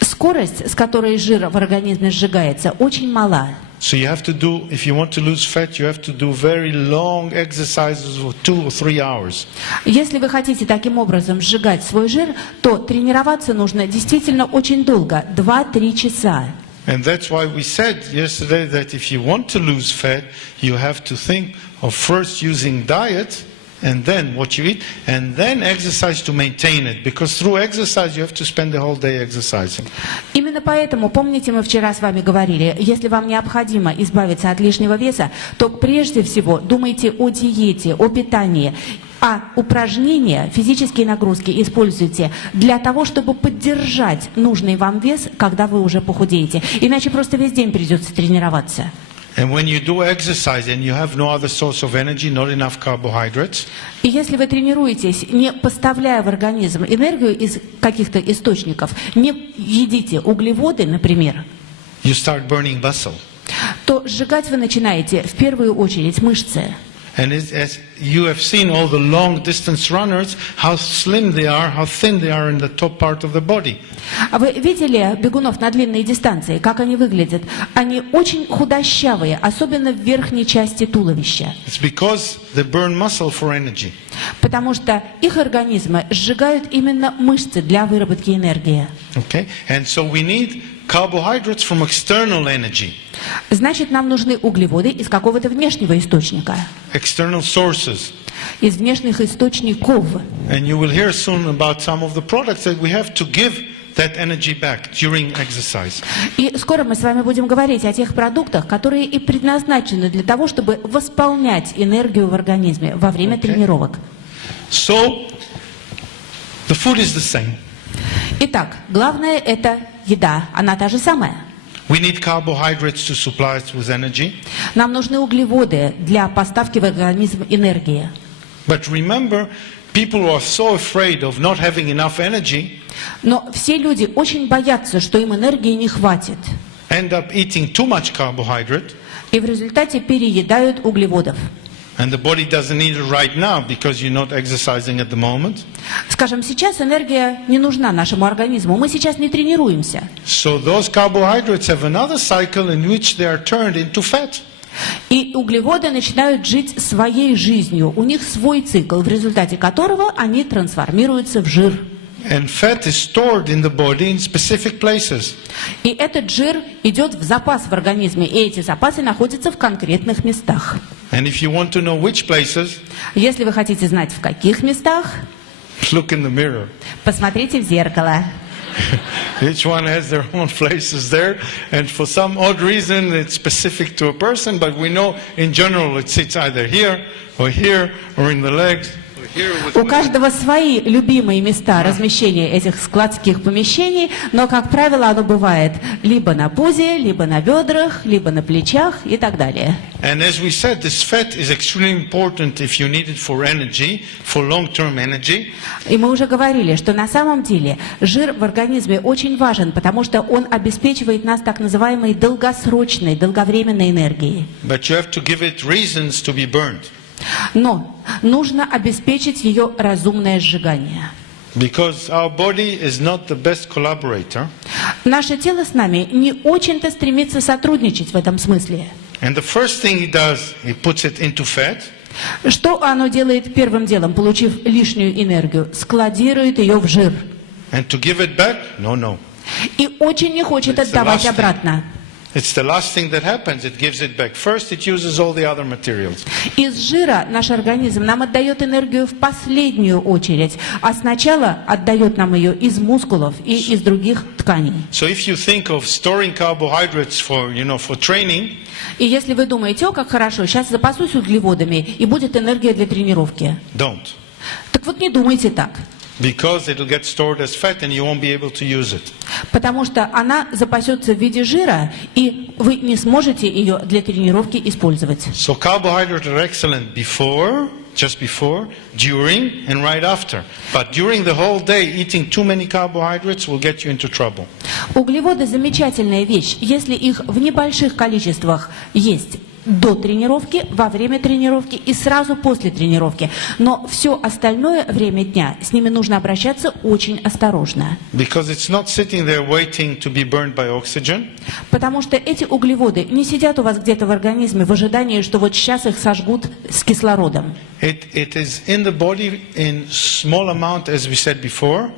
Скорость, с которой жир в организме сжигается, очень мала. So you have to do, if you want to lose fat, you have to do very long exercises for 2 or 3 hours. Если вы хотите таким образом сжигать свой жир, то тренироваться нужно действительно очень долго, 2-3 часа. And that's why we said yesterday that if you want to lose fat, you have to think of first using diet, and then what you eat, and then exercise to maintain it. Because through exercise you have to spend the whole day exercising. Именно поэтому, помните, мы вчера с вами говорили, если вам необходимо избавиться от лишнего веса, то прежде всего думайте о диете, о питании. А упражнения, физические нагрузки используйте для того, чтобы поддержать нужный вам вес, когда вы уже похудеете. Иначе просто весь день придется тренироваться. And when you do exercise and you have no other source of energy, not enough carbohydrates, И если вы тренируетесь, не поставляя в организм энергию из каких-то источников, не едите углеводы, например, you start burning muscle. то сжигать вы начинаете в первую очередь мышцы. And as you have seen all the long distance runners, how slim they are, how thin they are in the top part of the body. А вы видели бегунов на длинные дистанции, как они выглядят? Они очень худощавые, особенно в верхней части туловища. It's because they burn muscle for energy. Потому что их организмы сжигают именно мышцы для выработки энергии. Okay? And so we need carbohydrates from external energy. Значит, нам нужны углеводы из какого-то внешнего источника. External sources. Из внешних источников. And you will hear soon about some of the products that we have to give that energy back during exercise. И скоро мы с вами будем говорить о тех продуктах, которые и предназначены для того, чтобы восполнять энергию в организме во время тренировок. So, the food is the same. Итак, главное – это еда. Она та же самая. We need carbohydrates to supply us with energy. Нам нужны углеводы для поставки в организм энергии. But remember, people who are so afraid of not having enough energy Но все люди очень боятся, что им энергии не хватит. end up eating too much carbohydrate, И в результате переедают углеводов. and the body doesn't need it right now because you're not exercising at the moment. Скажем, сейчас энергия не нужна нашему организму. Мы сейчас не тренируемся. So those carbohydrates have another cycle in which they are turned into fat. И углеводы начинают жить своей жизнью. У них свой цикл, в результате которого они трансформируются в жир. And fat is stored in the body in specific places. И этот жир идет в запас в организме, и эти запасы находятся в конкретных местах. And if you want to know which places, Если вы хотите знать, в каких местах, look in the mirror. посмотрите в зеркало. Each one has their own places there, and for some odd reason it's specific to a person, but we know in general it sits either here, or in the legs, or here with У каждого свои любимые места размещения этих складских помещений, но, как правило, оно бывает либо на пузе, либо на бедрах, либо на плечах и так далее. And as we said, this fat is extremely important if you need it for energy, for long-term energy. И мы уже говорили, что на самом деле жир в организме очень важен, потому что он обеспечивает нас так называемой долгосрочной, долговременной энергией. But you have to give it reasons to be burned. Но нужно обеспечить ее разумное сжигание. Because our body is not the best collaborator. Наше тело с нами не очень-то стремится сотрудничать в этом смысле. And the first thing it does, it puts it into fat. Что оно делает первым делом, получив лишнюю энергию? Складирует ее в жир. And to give it back, no. И очень не хочет отдавать обратно. It's the last thing that happens. It gives it back. First, it uses all the other materials. Из жира наш организм нам отдает энергию в последнюю очередь, а сначала отдает нам ее из мускулов и из других тканей. So if you think of storing carbohydrates for training, И если вы думаете, о, как хорошо, сейчас запасусь углеводами, и будет энергия для тренировки. don't. Так Так вот не думайте так. Because it'll get stored as fat and you won't be able to use it. Потому что она запасется в виде жира, и вы не сможете ее для тренировки использовать. So carbohydrates are excellent before, just before, during, and right after. But during the whole day, eating too many carbohydrates will get you into trouble. Углеводы – замечательная вещь, если их в небольших количествах есть до тренировки, во время тренировки и сразу после тренировки. Но все остальное время дня с ними нужно обращаться очень осторожно. Because it's not sitting there waiting to be burned by oxygen. Потому что эти углеводы не сидят у вас где-то в организме в ожидании, что вот сейчас их сожгут с кислородом. It is in the body in small amount, as we said before.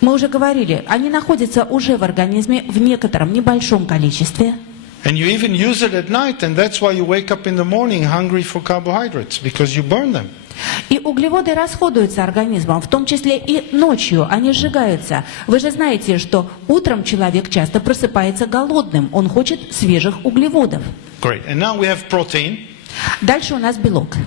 Мы уже говорили, они находятся уже в организме в некотором небольшом количестве. And you even use it at night, and that's why you wake up in the morning hungry for carbohydrates, because you burn them. И углеводы расходуются организмом, в том числе и ночью, они сжигаются. Вы же знаете, что утром человек часто просыпается голодным, он хочет свежих углеводов. Great. And now we have protein. Дальше у нас белок.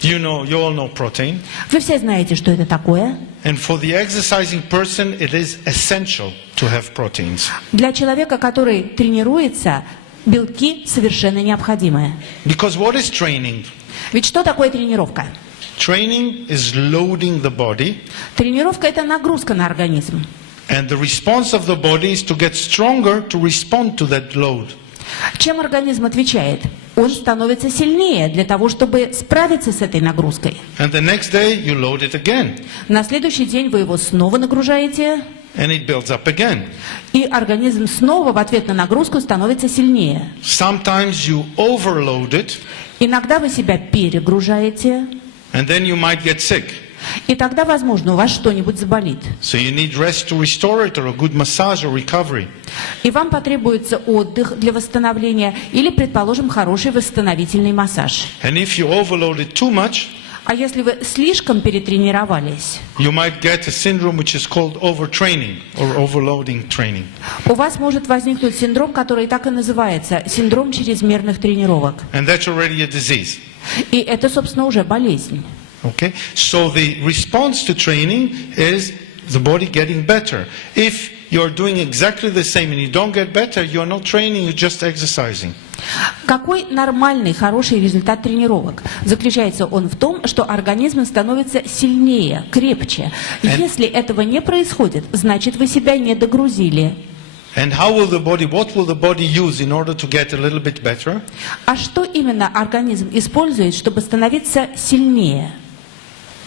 You all know protein. Вы все знаете, что это такое. And for the exercising person, it is essential to have proteins. Для человека, который тренируется, белки совершенно необходимы. Because what is training? Ведь что такое тренировка? Training is loading the body. Тренировка – это нагрузка на организм. And the response of the body is to get stronger to respond to that load. Чем организм отвечает? Он становится сильнее для того, чтобы справиться с этой нагрузкой. And the next day you load it again. На следующий день вы его снова нагружаете. And it builds up again. И организм снова в ответ на нагрузку становится сильнее. Sometimes you overload it. Иногда вы себя перегружаете. And then you might get sick. И тогда, возможно, у вас что-нибудь заболит. So you need rest to restore it, or a good massage or recovery. И вам потребуется отдых для восстановления или, предположим, хороший восстановительный массаж. And if you overload it too much, А если вы слишком перетренировались, you might get a syndrome which is called overtraining or overloading training. у вас может возникнуть синдром, который так и называется – синдром чрезмерных тренировок. And that's already a disease. И это, собственно, уже болезнь. Okay? So the response to training is the body getting better. If you're doing exactly the same and you don't get better, you're not training, you're just exercising. Какой нормальный, хороший результат тренировок? Заключается он в том, что организм становится сильнее, крепче. Если этого не происходит, значит, вы себя не догрузили. And what will the body use in order to get a little bit better? А что именно организм использует, чтобы становиться сильнее?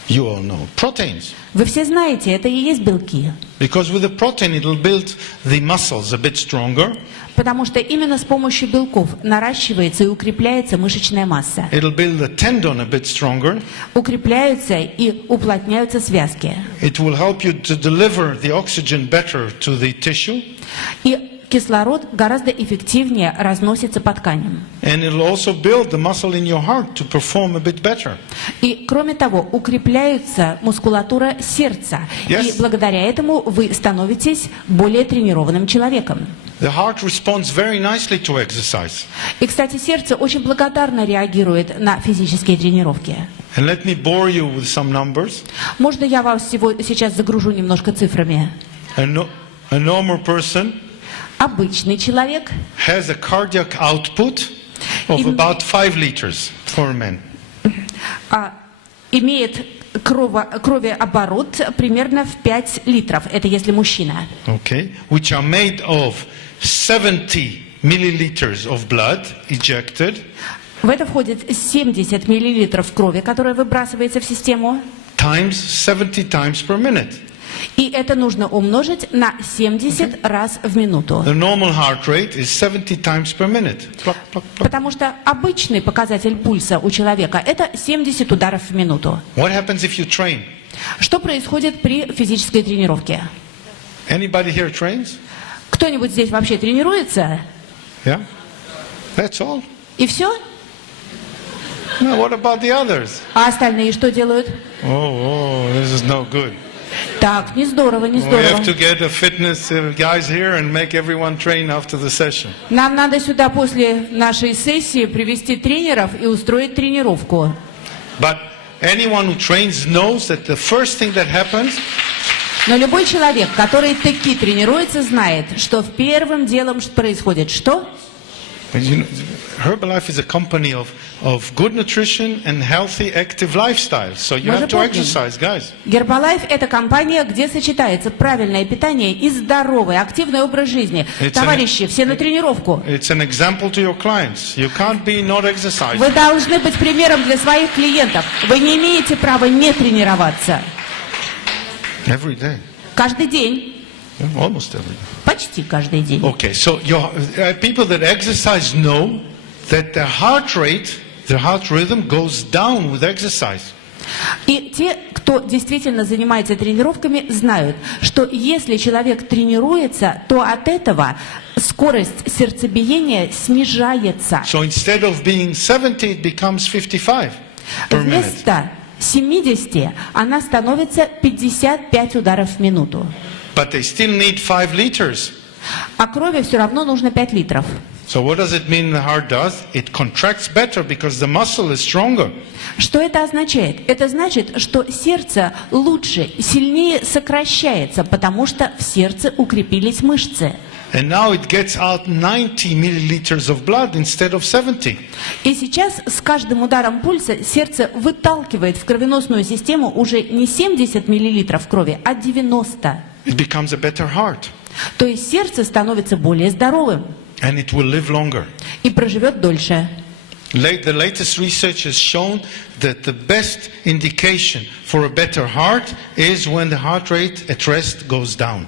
You all know. Proteins. Вы все знаете, это и есть белки. Because with the protein it will build the muscles a bit stronger. Потому что именно с помощью белков наращивается и укрепляется мышечная масса. It'll build the tendon a bit stronger. Укрепляются и уплотняются связки. It will help you to deliver the oxygen better to the tissue. И кислород гораздо эффективнее разносится по тканям. And it'll also build the muscle in your heart to perform a bit better. И, кроме того, укрепляется мускулатура сердца. Yes. И благодаря этому вы становитесь более тренированным человеком. The heart responds very nicely to exercise. И, кстати, сердце очень благодарно реагирует на физические тренировки. And let me bore you with some numbers. Можно я вас сейчас загружу немножко цифрами? A normal person Обычный человек has a cardiac output of about 5 liters for men. имеет кровеоборот примерно в 5 литров. Это если мужчина. Okay, which are made of 70 milliliters of blood ejected. В это входит 70 миллилитров крови, которая выбрасывается в систему. Times 70 times per minute. И это нужно умножить на 70 раз в минуту. The normal heart rate is 70 times per minute. Pluck, pluck, pluck. Потому что обычный показатель пульса у человека – это 70 ударов в минуту. What happens if you train? Что происходит при физической тренировке? Anybody here trains? Кто-нибудь здесь вообще тренируется? Yeah? That's all? И все? No, what about the others? А остальные что делают? Oh, this is no good. Так, не здорово, не We здорово. have to get the fitness guys here and make everyone train after the session. Нам надо сюда после нашей сессии привести тренеров и устроить тренировку. But anyone who trains knows that the first thing that happens Но любой человек, который таки тренируется, знает, что первым делом происходит что? Herbalife is a company of good nutrition and healthy, active lifestyle. So you have to exercise, guys. Herbalife – это компания, где сочетается правильное питание и здоровый, активный образ жизни. Товарищи, все на тренировку. It's an example to your clients. You can't be not exercising. Вы должны быть примером для своих клиентов. Вы не имеете права не тренироваться. Every day. Каждый день. Almost every day. Почти каждый день. Okay, so people that exercise know that their heart rate, their heart rhythm goes down with exercise. И те, кто действительно занимается тренировками, знают, что если человек тренируется, то от этого скорость сердцебиения снижается. So instead of being 70, it becomes 55 per minute. Вместо 70 она становится 55 ударов в минуту. But they still need 5 liters. А крови все равно нужно 5 литров. So what does it mean the heart does? It contracts better because the muscle is stronger. Что это означает? Это значит, что сердце лучше, сильнее сокращается, потому что в сердце укрепились мышцы. And now it gets out 90 milliliters of blood instead of 70. И сейчас с каждым ударом пульса сердце выталкивает в кровеносную систему уже не 70 миллилитров крови, а 90. It becomes a better heart. То есть сердце становится более здоровым. And it will live longer. И проживет дольше. The latest research has shown that the best indication for a better heart is when the heart rate at rest goes down.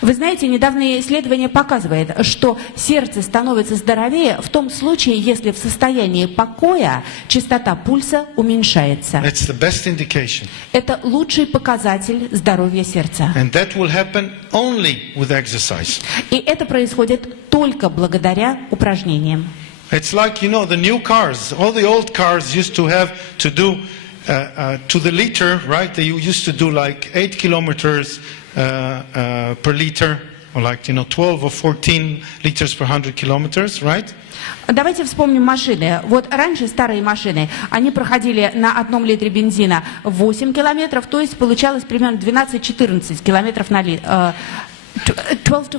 Вы знаете, недавнее исследование показывает, что сердце становится здоровее в том случае, если в состоянии покоя частота пульса уменьшается. That's the best indication. Это лучший показатель здоровья сердца. And that will happen only with exercise. И это происходит только благодаря упражнениям. It's like, you know, the new cars. All the old cars used to have to do to the liter, right? They used to do like 8 kilometers per liter, or like, 12 or 14 liters per 100 kilometers, right? Давайте вспомним машины. Вот раньше старые машины, они проходили на 1 литре бензина 8 километров, то есть получалось примерно 12-14 километров на литр. 12 to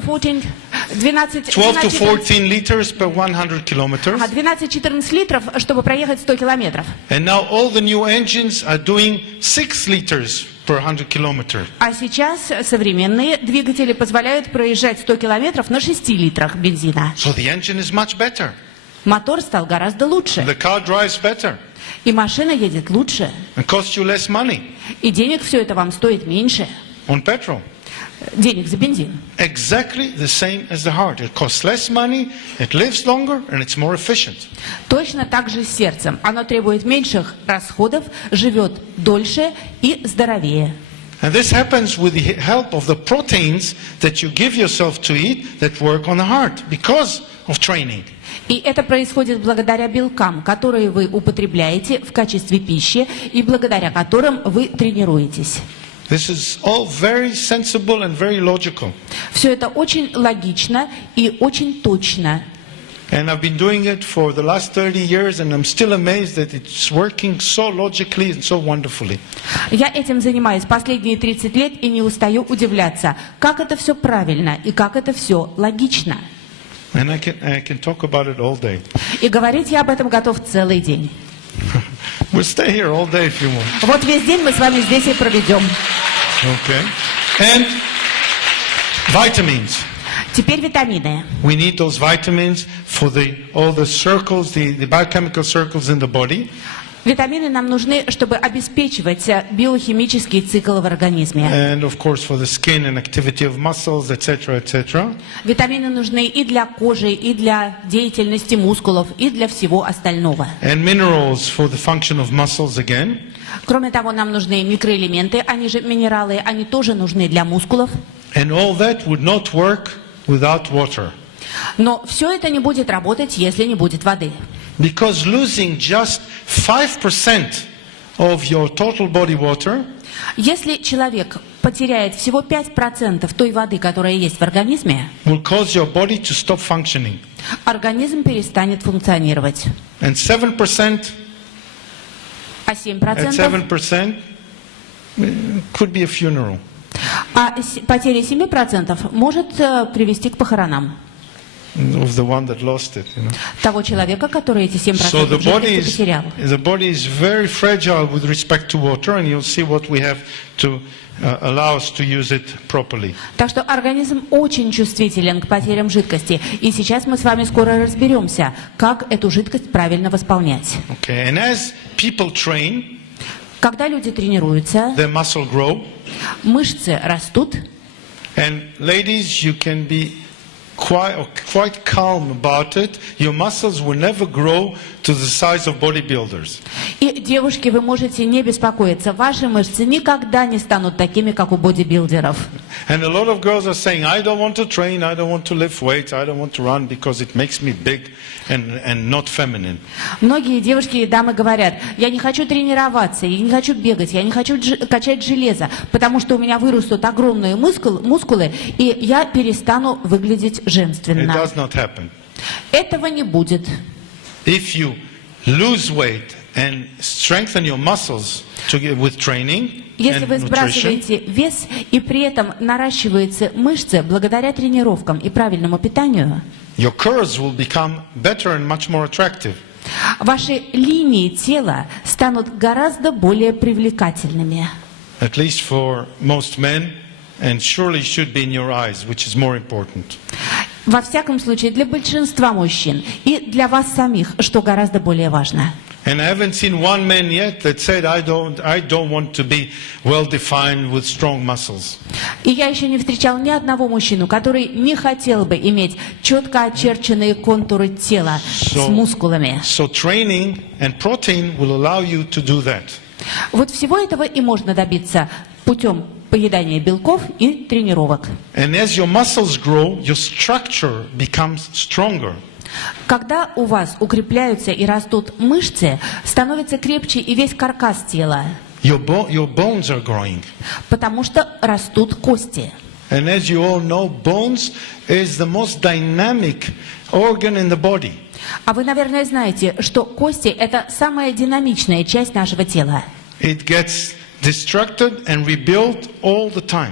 14 liters per 100 kilometers. 12-14 литров, чтобы проехать 100 километров. And now all the new engines are doing 6 liters per 100 kilometers. А сейчас современные двигатели позволяют проезжать 100 километров на 6 литрах бензина. So the engine is much better. Мотор стал гораздо лучше. The car drives better. И машина едет лучше. It costs you less money. И денег все это вам стоит меньше. On petrol. Денег за бензин. Exactly the same as the heart. It costs less money, it lives longer, and it's more efficient. Точно так же с сердцем. Оно требует меньших расходов, живет дольше и здоровее. And this happens with the help of the proteins that you give yourself to eat that work on the heart because of training. И это происходит благодаря белкам, которые вы употребляете в качестве пищи и благодаря которым вы тренируетесь. This is all very sensible and very logical. Все это очень логично и очень точно. And I've been doing it for the last 30 years, and I'm still amazed that it's working so logically and so wonderfully. Я этим занимаюсь последние 30 лет и не устаю удивляться, как это все правильно и как это все логично. And I can talk about it all day. И говорить я об этом готов целый день. We'll stay here all day if you want. Вот весь день мы с вами здесь и проведем. Okay. And vitamins. Теперь витамины. We need those vitamins for all the circles, the biochemical circles in the body. Витамины нам нужны, чтобы обеспечивать биохимический цикл в организме. And of course for the skin and activity of muscles, etc., etc. Витамины нужны и для кожи, и для деятельности мускулов, и для всего остального. And minerals for the function of muscles again. Кроме того, нам нужны микроэлементы, они же минералы, они тоже нужны для мускулов. And all that would not work without water. Но все это не будет работать, если не будет воды. Because losing just 5% of your total body water Если человек потеряет всего 5% той воды, которая есть в организме, will cause your body to stop functioning. организм перестанет функционировать. And 7% А At 7%? 7%, could be a funeral. Потеря 7% может привести к похоронам Of the one that lost it, you know. того человека, который эти 7% So the жидкости потерял. body is very fragile with respect to water, and you'll see what we have to allow us to use it properly. Так что организм очень чувствителен к потерям жидкости. И сейчас мы с вами скоро разберемся, как эту жидкость правильно восполнять. Okay, and as people train, Когда люди тренируются, their muscle grow, мышцы растут. and ladies, you can be quite calm about it. Your muscles will never grow to the size of bodybuilders. И, девушки, вы можете не беспокоиться. Ваши мышцы никогда не станут такими, как у бодибилдеров. And a lot of girls are saying, I don't want to train, I don't want to lift weights, I don't want to run because it makes me big and not feminine. Многие девушки и дамы говорят, я не хочу тренироваться, я не хочу бегать, я не хочу качать железо, потому что у меня вырастут огромные мускулы, и я перестану выглядеть It женственно. does not happen. Этого не будет. If you lose weight and strengthen your muscles with training Если and вы nutrition, сбрасываете вес и при этом наращиваете мышцы благодаря тренировкам и правильному питанию, your curves will become better and much more attractive. ваши линии тела станут гораздо более привлекательными. At least for most men, and surely should be in your eyes, which is more important. Во всяком случае, для большинства мужчин и для вас самих, что гораздо более важно. And I haven't seen one man yet that said, I don't want to be well-defined with strong muscles. И я еще не встречал ни одного мужчину, который не хотел бы иметь четко очерченные контуры тела с мускулами. So training and protein will allow you to do that. Вот всего этого и можно добиться путем поедания белков и тренировок. And as your muscles grow, your structure becomes stronger. Когда у вас укрепляются и растут мышцы, становится крепче и весь каркас тела, Your bones are growing. потому что растут кости. And as you all know, bones is the most dynamic organ in the body. А вы, наверное, знаете, что кости – это самая динамичная часть нашего тела. It gets destructed and rebuilt all the time.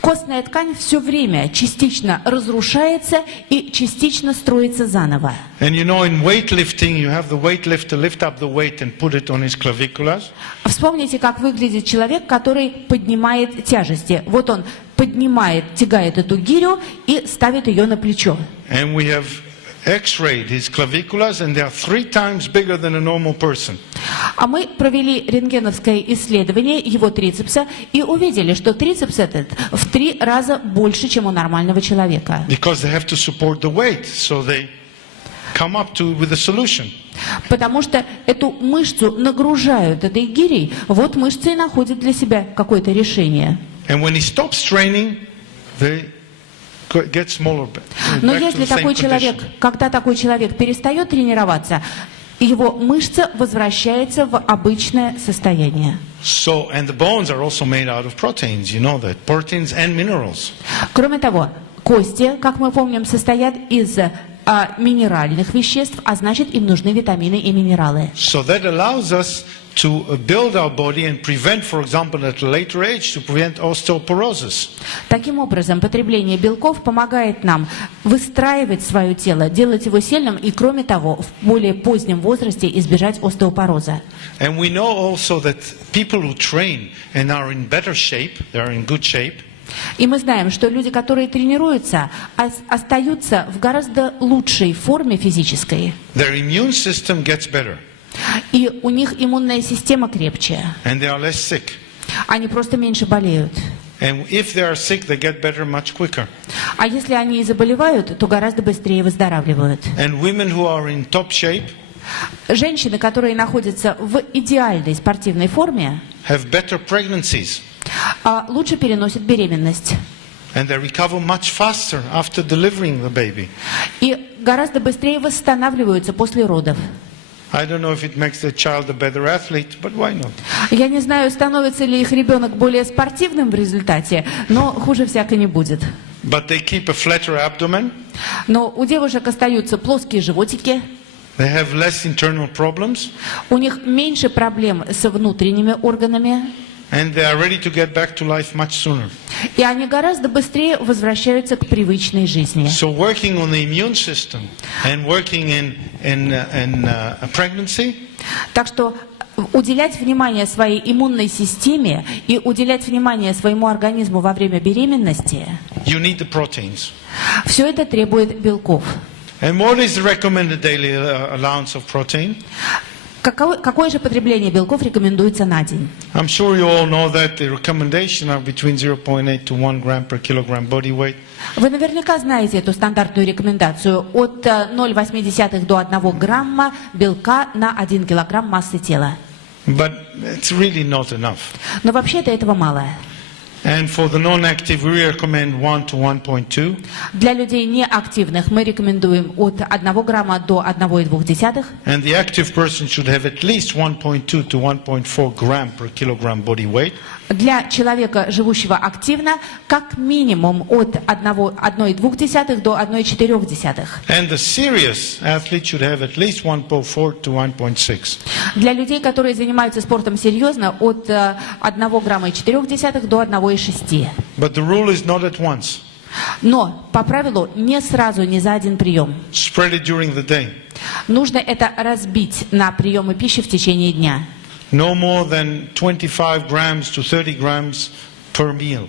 Костная ткань все время частично разрушается и частично строится заново. And you know, in weightlifting, you have the weightlifter lift up the weight and put it on his claviculas. Вспомните, как выглядит человек, который поднимает тяжести. Вот он поднимает, тягает эту гирю и ставит ее на плечо. And we have X-rayed his claviculas, and they are 3 times bigger than a normal person. А мы провели рентгеновское исследование его трицепса и увидели, что трицепс этот в 3 раза больше, чем у нормального человека. Because they have to support the weight, so they come up with a solution. Потому что эту мышцу нагружают этой гирей, вот мышцы и находят для себя какое-то решение. And when he stops training, they get smaller. Но Back to если the same такой человек, condition. когда такой человек перестает тренироваться, его мышца возвращается в обычное состояние. So, and the bones are also made out of proteins, you know that, proteins and minerals. Кроме того, кости, как мы помним, состоят из минеральных веществ, а значит, им нужны витамины и минералы. So that allows us to build our body and prevent, for example, at a later age, to prevent osteoporosis. Таким образом, потребление белков помогает нам выстраивать свое тело, делать его сильным и, кроме того, в более позднем возрасте избежать остеопороза. And we know also that people who train and are in better shape, they are in good shape, И мы знаем, что люди, которые тренируются, остаются в гораздо лучшей форме физической. their immune system gets better И у них иммунная система крепче. and they are less sick. Они просто меньше болеют. And if they are sick, they get better much quicker. А если они и заболевают, то гораздо быстрее выздоравливают. And women who are in top shape Женщины, которые находятся в идеальной спортивной форме, have better pregnancies. Лучше переносят беременность. And they recover much faster after delivering the baby. И гораздо быстрее восстанавливаются после родов. I don't know if it makes the child a better athlete, but why not? Я не знаю, становится ли их ребенок более спортивным в результате, но хуже всяко не будет. But they keep a flatter abdomen. Но у девушек остаются плоские животики. They have less internal problems, у них меньше проблем с внутренними органами, and they are ready to get back to life much sooner. и они гораздо быстрее возвращаются к привычной жизни. So working on the immune system and working in pregnancy Так что уделять внимание своей иммунной системе и уделять внимание своему организму во время беременности, you need the proteins. все это требует белков. And what is the recommended daily allowance of protein? Какое же потребление белков рекомендуется на день? I'm sure you all know that the recommendation are between 0.8 to 1 gram per kilogram body weight. Вы наверняка знаете эту стандартную рекомендацию от 0,8 до 1 грамма белка на 1 килограмм массы тела. But it's really not enough. Но вообще-то этого мало. And for the non-active, we recommend 1 to 1.2. Для людей неактивных мы рекомендуем от 1 грамма до 1,2. And the active person should have at least 1.2 to 1.4 gram per kilogram body weight. Для человека, живущего активно, как минимум от 1,2 до 1,4. And the serious athlete should have at least 1.4 to 1.6. Для людей, которые занимаются спортом серьезно, от 1 грамма и 4 до 1,6. But the rule is not at once. Но по правилу не сразу, не за один прием. Spread it during the day. Нужно это разбить на приемы пищи в течение дня. No more than 25 grams to 30 grams per meal.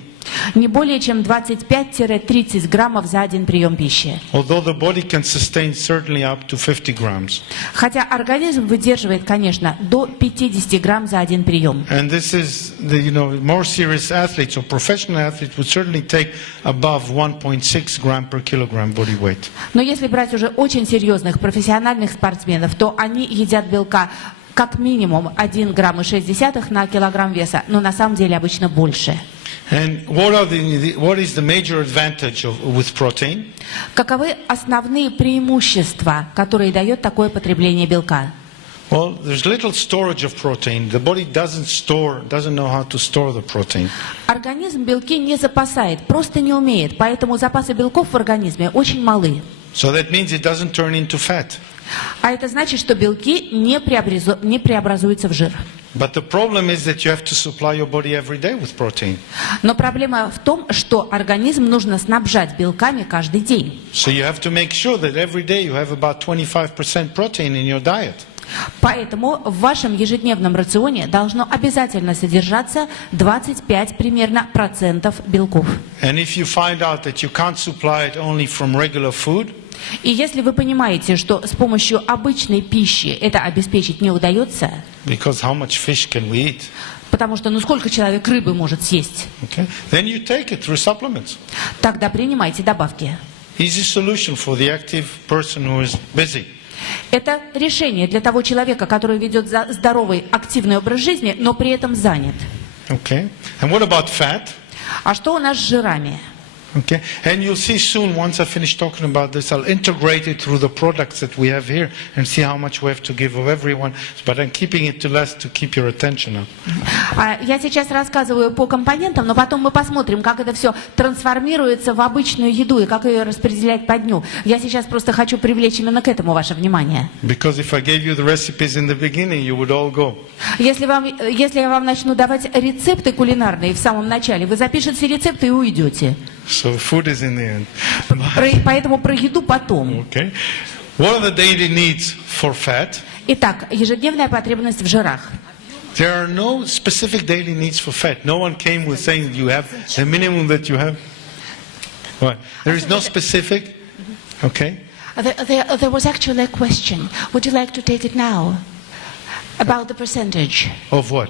Не более чем 25-30 граммов за один прием пищи. Although the body can sustain certainly up to 50 grams. Хотя организм выдерживает, конечно, до 50 грамм за один прием. And this is the more serious athletes or professional athletes would certainly take above 1.6 gram per kilogram body weight. Но если брать уже очень серьезных профессиональных спортсменов, то они едят белка как минимум 1 грамм и 6 на килограмм веса, но на самом деле обычно больше. And what is the major advantage with protein? Каковы основные преимущества, которые дает такое потребление белка? Well, there's little storage of protein. The body doesn't know how to store the protein. Организм белки не запасает, просто не умеет, поэтому запасы белков в организме очень малы. So that means it doesn't turn into fat. А это значит, что белки не преобразуются в жир. But the problem is that you have to supply your body every day with protein. Но проблема в том, что организм нужно снабжать белками каждый день. So you have to make sure that every day you have about 25% protein in your diet. Поэтому в вашем ежедневном рационе должно обязательно содержаться 25 примерно процентов белков. And if you find out that you can't supply it only from regular food, и если вы понимаете, что с помощью обычной пищи это обеспечить не удается, because how much fish can we eat? потому что сколько человек рыбы может съесть, Okay. Then you take it through supplements. тогда принимайте добавки. Easy solution for the active person who is busy. Это решение для того человека, который ведет здоровый, активный образ жизни, но при этом занят. Okay. And what about fat? А что у нас с жирами? Okay. And you'll see soon, once I finish talking about this, I'll integrate it through the products that we have here and see how much we have to give of everyone. But I'm keeping it to less to keep your attention up. Я сейчас рассказываю по компонентам, но потом мы посмотрим, как это все трансформируется в обычную еду и как ее распределять по дню. Я сейчас просто хочу привлечь именно к этому ваше внимание. Because if I gave you the recipes in the beginning, you would all go. Если я вам начну давать рецепты кулинарные в самом начале, вы запишете рецепты и уйдете. So food is in the end. Поэтому про еду потом. Okay. What are the daily needs for fat? Итак, ежедневная потребность в жирах. There are no specific daily needs for fat. No one came with saying you have the minimum that you have. What? There is no specific. Okay. There was actually a question. Would you like to take it now? About the percentage. Of what?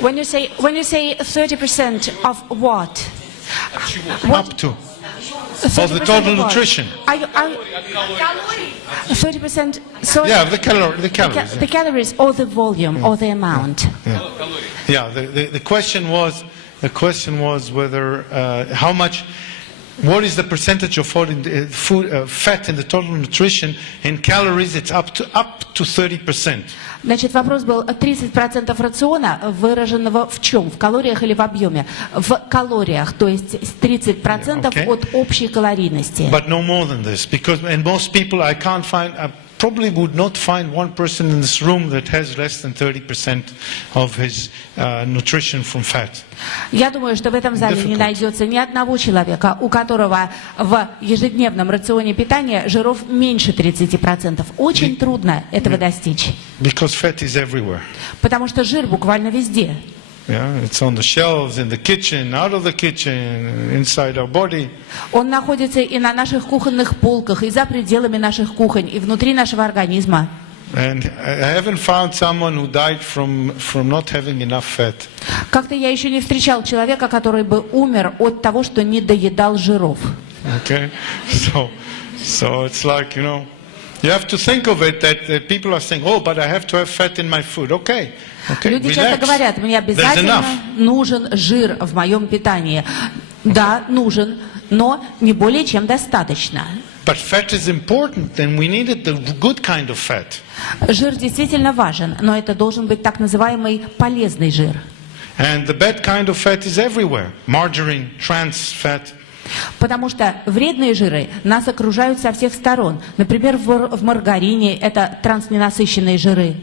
When you say 30% of what? Up to. Of the total nutrition. 30%. Sorry. Yeah, the calories. The calories or the volume or the amount. Yeah. The question was whether how much what is the percentage of fat in the total nutrition? In calories, it's up to 30%. Значит, вопрос был, 30% рациона выраженного в чем? В калориях или в объеме? В калориях, то есть 30% от общей калорийности. But no more than this, because and most people I probably would not find one person in this room that has less than 30% of his nutrition from fat. Я думаю, что в этом зале не найдется ни одного человека, у которого в ежедневном рационе питания жиров меньше 30%. Очень трудно этого достичь. Because fat is everywhere. Потому что жир буквально везде. Yeah, it's on the shelves, in the kitchen, out of the kitchen, inside our body. Он находится и на наших кухонных полках, и за пределами наших кухонь, и внутри нашего организма. And I haven't found someone who died from not having enough fat. Как-то я еще не встречал человека, который бы умер от того, что не доедал жиров. Okay, so it's like, you have to think of it that people are saying, oh, but I have to have fat in my food. Okay, Люди часто говорят, мне обязательно нужен жир в моем питании. Да, нужен, но не более чем достаточно. But fat is important, and we needed the good kind of fat. Жир действительно важен, но это должен быть так называемый полезный жир. And the bad kind of fat is everywhere. Margarine, trans fat. Потому что вредные жиры нас окружают со всех сторон. Например, в маргарине это трансненасыщенные жиры.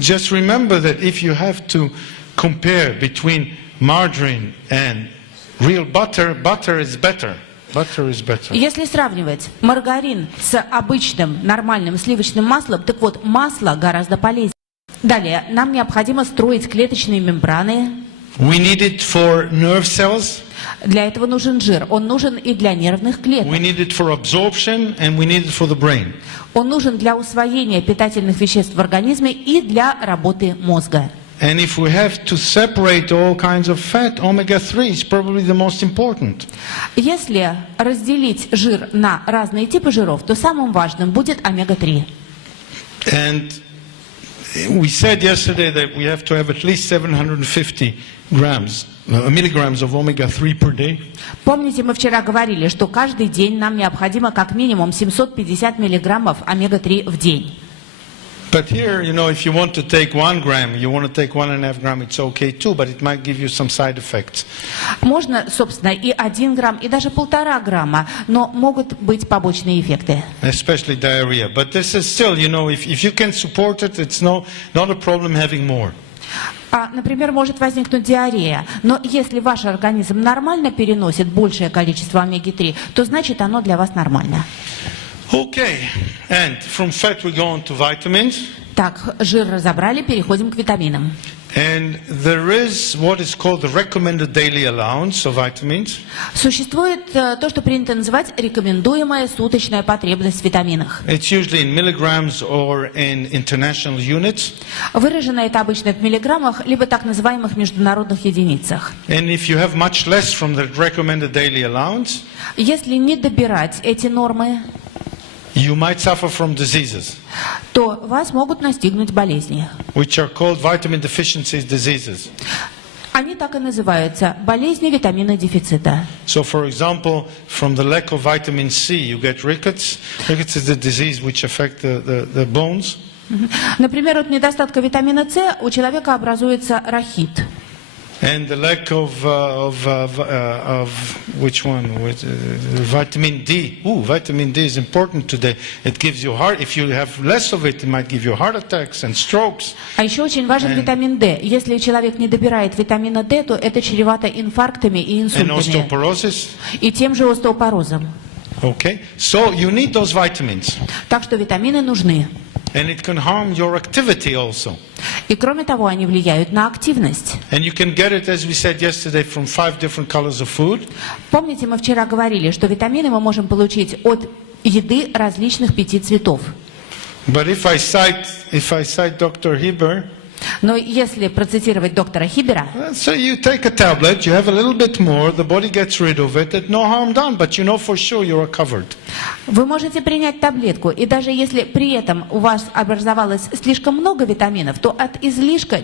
Just remember that if you have to compare between margarine and real butter, butter is better. Butter is better. Если сравнивать маргарин с обычным нормальным сливочным маслом, так вот, масло гораздо полезнее. Далее, нам необходимо строить клеточные мембраны. We need it for nerve cells. Для этого нужен жир. Он нужен и для нервных клеток. We need it for absorption and we need it for the brain. Он нужен для усвоения питательных веществ в организме и для работы мозга. And if we have to separate all kinds of fat, omega-3 is probably the most important. Если разделить жир на разные типы жиров, то самым важным будет омега-3. And we said yesterday that we have to have at least 750 milligrams of omega-3 per day. Помните, мы вчера говорили, что каждый день нам необходимо как минимум 750 миллиграммов омега-3 в день. But here, if you want to take 1 gram, you want to take 1.5 gram, it's okay too, but it might give you some side effects. Можно, собственно, и 1 грамм, и даже 1,5 грамма, но могут быть побочные эффекты. Especially diarrhea. But this is still, if you can support it, it's not a problem having more. Например, может возникнуть диарея, но если ваш организм нормально переносит большее количество омеги-3, то значит оно для вас нормально. Okay, and from fat we go on to vitamins. Так, жир разобрали, переходим к витаминам. And there is what is called the recommended daily allowance of vitamins. Существует то, что принято называть рекомендуемая суточная потребность в витаминах. It's usually in milligrams or in international units. Выражено это обычно в миллиграммах, либо так называемых международных единицах. And if you have much less from the recommended daily allowance, если не добирать эти нормы, you might suffer from diseases, то вас могут настигнуть болезни. which are called vitamin deficiency diseases. Они так и называются – болезни витамина дефицита. So, for example, from the lack of vitamin C, you get rickets. Rickets is the disease which affects the bones. Например, от недостатка витамина С у человека образуется рахит. And the lack of which one? Vitamin D. Vitamin D is important today. It gives you heart. If you have less of it, it might give you heart attacks and strokes. А еще очень важен витамин D. Если человек не добирает витамина D, то это чревато инфарктами и инсультами. And osteoporosis. И тем же остеопорозом. Okay. So you need those vitamins. Так что витамины нужны. And it can harm your activity also. И кроме того, они влияют на активность. And you can get it, as we said yesterday, from 5 different colors of food. Помните, мы вчера говорили, что витамины мы можем получить от еды различных 5 цветов. But if I cite Dr. Heber, Но если процитировать доктора Хибера, So you take a tablet, you have a little bit more, the body gets rid of it, no harm done, but you know for sure you are covered. вы можете принять таблетку, и даже если при этом у вас образовалось слишком много витаминов, то от излишка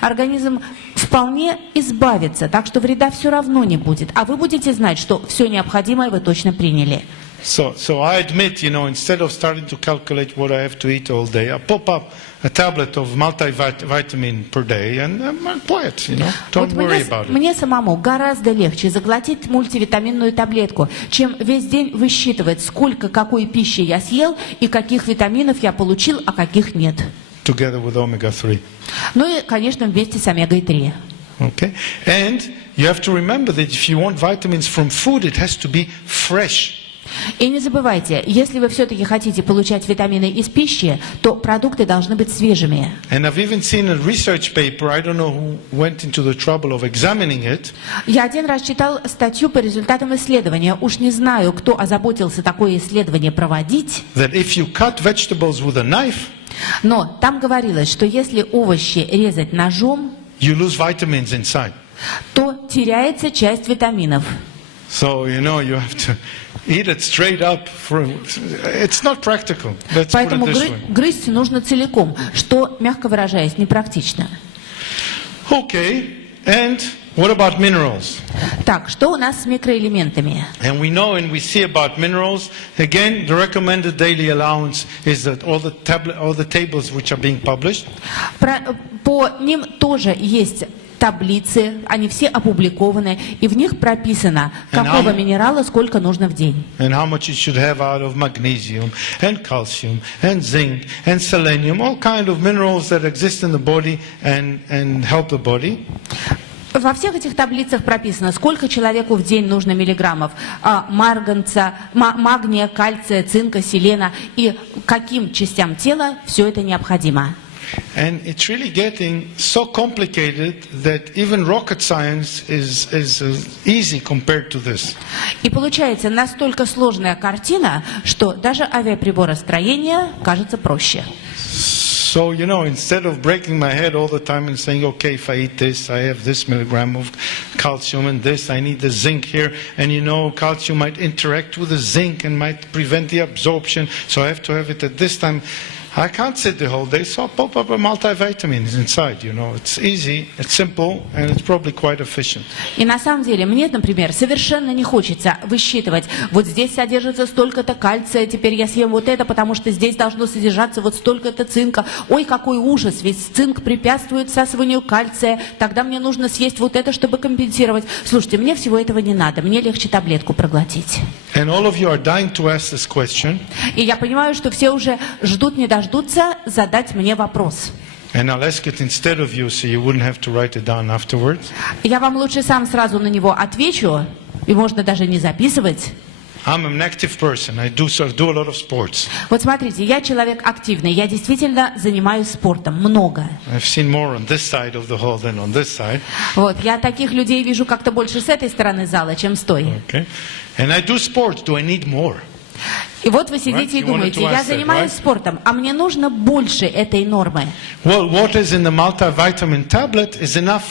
организм вполне избавится, так что вреда все равно не будет. А вы будете знать, что все необходимое вы точно приняли. So I admit, instead of starting to calculate what I have to eat all day, I pop up a tablet of multivitamin per day and apply it, Don't worry about it. Мне самому гораздо легче заглотить мультивитаминную таблетку, чем весь день высчитывать, сколько какой пищи я съел и каких витаминов я получил, а каких нет. Together with omega-3. Ну и, конечно, вместе с омегой-3. Okay? And you have to remember that if you want vitamins from food, it has to be fresh. И не забывайте, если вы все-таки хотите получать витамины из пищи, то продукты должны быть свежими. And I've even seen a research paper, I don't know who went into the trouble of examining it. Я один раз читал статью по результатам исследования. Уж не знаю, кто озаботился такое исследование проводить. That if you cut vegetables with a knife, Но там говорилось, что если овощи резать ножом, you lose vitamins inside. то теряется часть витаминов. So, you have to eat it straight up. It's not practical. Let's put Поэтому it this way. грызть нужно целиком, что, мягко выражаясь, непрактично. Okay, and what about minerals? Так, что у нас с микроэлементами? And we know and we see about minerals. Again, the recommended daily allowance is that all the tables which are being published. По ним тоже есть таблицы, они все опубликованы, и в них прописано, какого минерала сколько нужно в день. And how much you should have out of magnesium and calcium and zinc and selenium, all kind of minerals that exist in the body and help the body. Во всех этих таблицах прописано, сколько человеку в день нужно миллиграммов марганца, магния, кальция, цинка, селена и каким частям тела все это необходимо. And it's really getting so complicated that even rocket science is easy compared to this. И получается настолько сложная картина, что даже авиаприборостроение кажется проще. So, instead of breaking my head all the time and saying, okay, if I eat this, I have this milligram of calcium and this, I need the zinc here, and calcium might interact with the zinc and might prevent the absorption, so I have to have it at this time. I can't sit the whole day, so I'll pop up a multivitamin inside, It's easy, it's simple, and it's probably quite efficient. И на самом деле, мне, например, совершенно не хочется высчитывать, вот здесь содержится столько-то кальция, теперь я съем вот это, потому что здесь должно содержаться вот столько-то цинка. Ой, какой ужас, ведь цинк препятствует всасыванию кальция, тогда мне нужно съесть вот это, чтобы компенсировать. Слушайте, мне всего этого не надо, мне легче таблетку проглотить. And all of you are dying to ask this question. И я понимаю, что все уже ждут, не дождутся задать мне вопрос. And I'll ask it instead of you, so you wouldn't have to write it down afterwards. Я вам лучше сам сразу на него отвечу, и можно даже не записывать. I'm an active person. I do a lot of sports. Вот смотрите, я человек активный, я действительно занимаюсь спортом, много. I've seen more on this side of the hall than on this side. Вот, я таких людей вижу как-то больше с этой стороны зала, чем с той. Okay. And I do sports. Do I need more? И вот вы сидите Right? и думаете, You wanted to я ask that, занимаюсь right? спортом, а мне нужно больше этой нормы. Well, what is in the multivitamin tablet is enough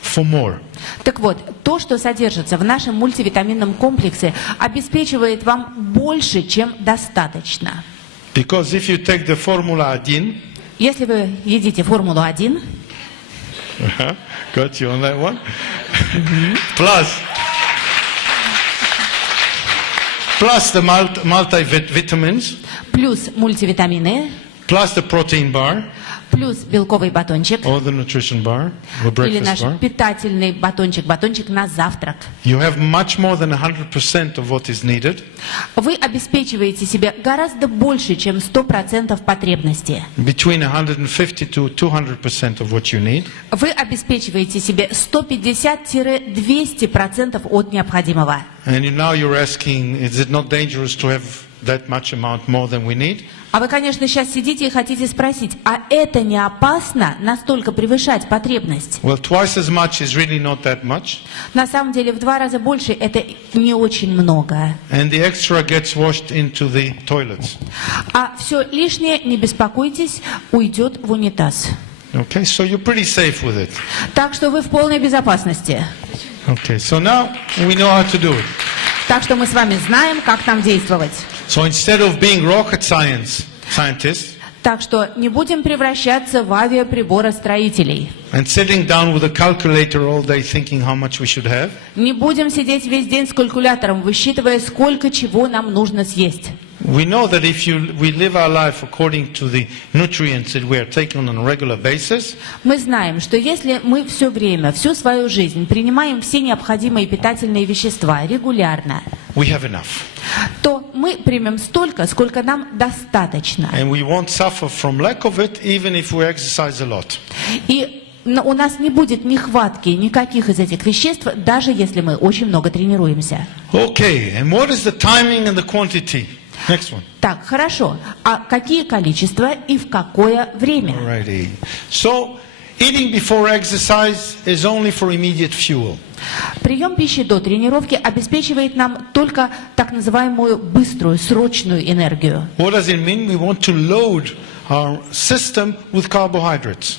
for more. Так вот, то, что содержится в нашем мультивитаминном комплексе, обеспечивает вам больше, чем достаточно. Because if you take the formula 1, Если вы едите формулу-1, got you on that one, plus the multivitamins, плюс мультивитамины, plus the protein bar, плюс белковый батончик, or the nutrition bar, or или breakfast наш bar, питательный батончик на завтрак. you have much more than 100% of what is needed. Вы обеспечиваете себе гораздо больше, чем 100% потребности. Between 150 to 200% of what you need. Вы обеспечиваете себе 150-200% от необходимого. And now you're asking, is it not dangerous to have that much amount more than we need? А вы, конечно, сейчас сидите и хотите спросить, а это не опасно настолько превышать потребность? Well, twice as much is really not that much. На самом деле в 2 раза больше это не очень много. And the extra gets washed into the toilets. А все лишнее, не беспокойтесь, уйдет в унитаз. Okay, so you're pretty safe with it. Так что вы в полной безопасности. Okay, so now we know how to do it. Так что мы с вами знаем, как нам действовать. So instead of being rocket scientists, Так что не будем превращаться в авиаприборостроителей. and sitting down with a calculator all day thinking how much we should have, Не будем сидеть весь день с калькулятором, высчитывая, сколько чего нам нужно съесть. we know that if we live our life according to the nutrients that we are taking on a regular basis, Мы знаем, что если мы все время, всю свою жизнь принимаем все необходимые питательные вещества регулярно, we have enough. то мы примем столько, сколько нам достаточно. And we won't suffer from lack of it even if we exercise a lot. И у нас не будет нехватки никаких из этих веществ, даже если мы очень много тренируемся. Okay, and what is the timing and the quantity? Next one. Так, хорошо. А какие количества и в какое время? Alrighty. So, eating before exercise is only for immediate fuel. Прием пищи до тренировки обеспечивает нам только так называемую быструю, срочную энергию. What does it mean? We want to load our system with carbohydrates.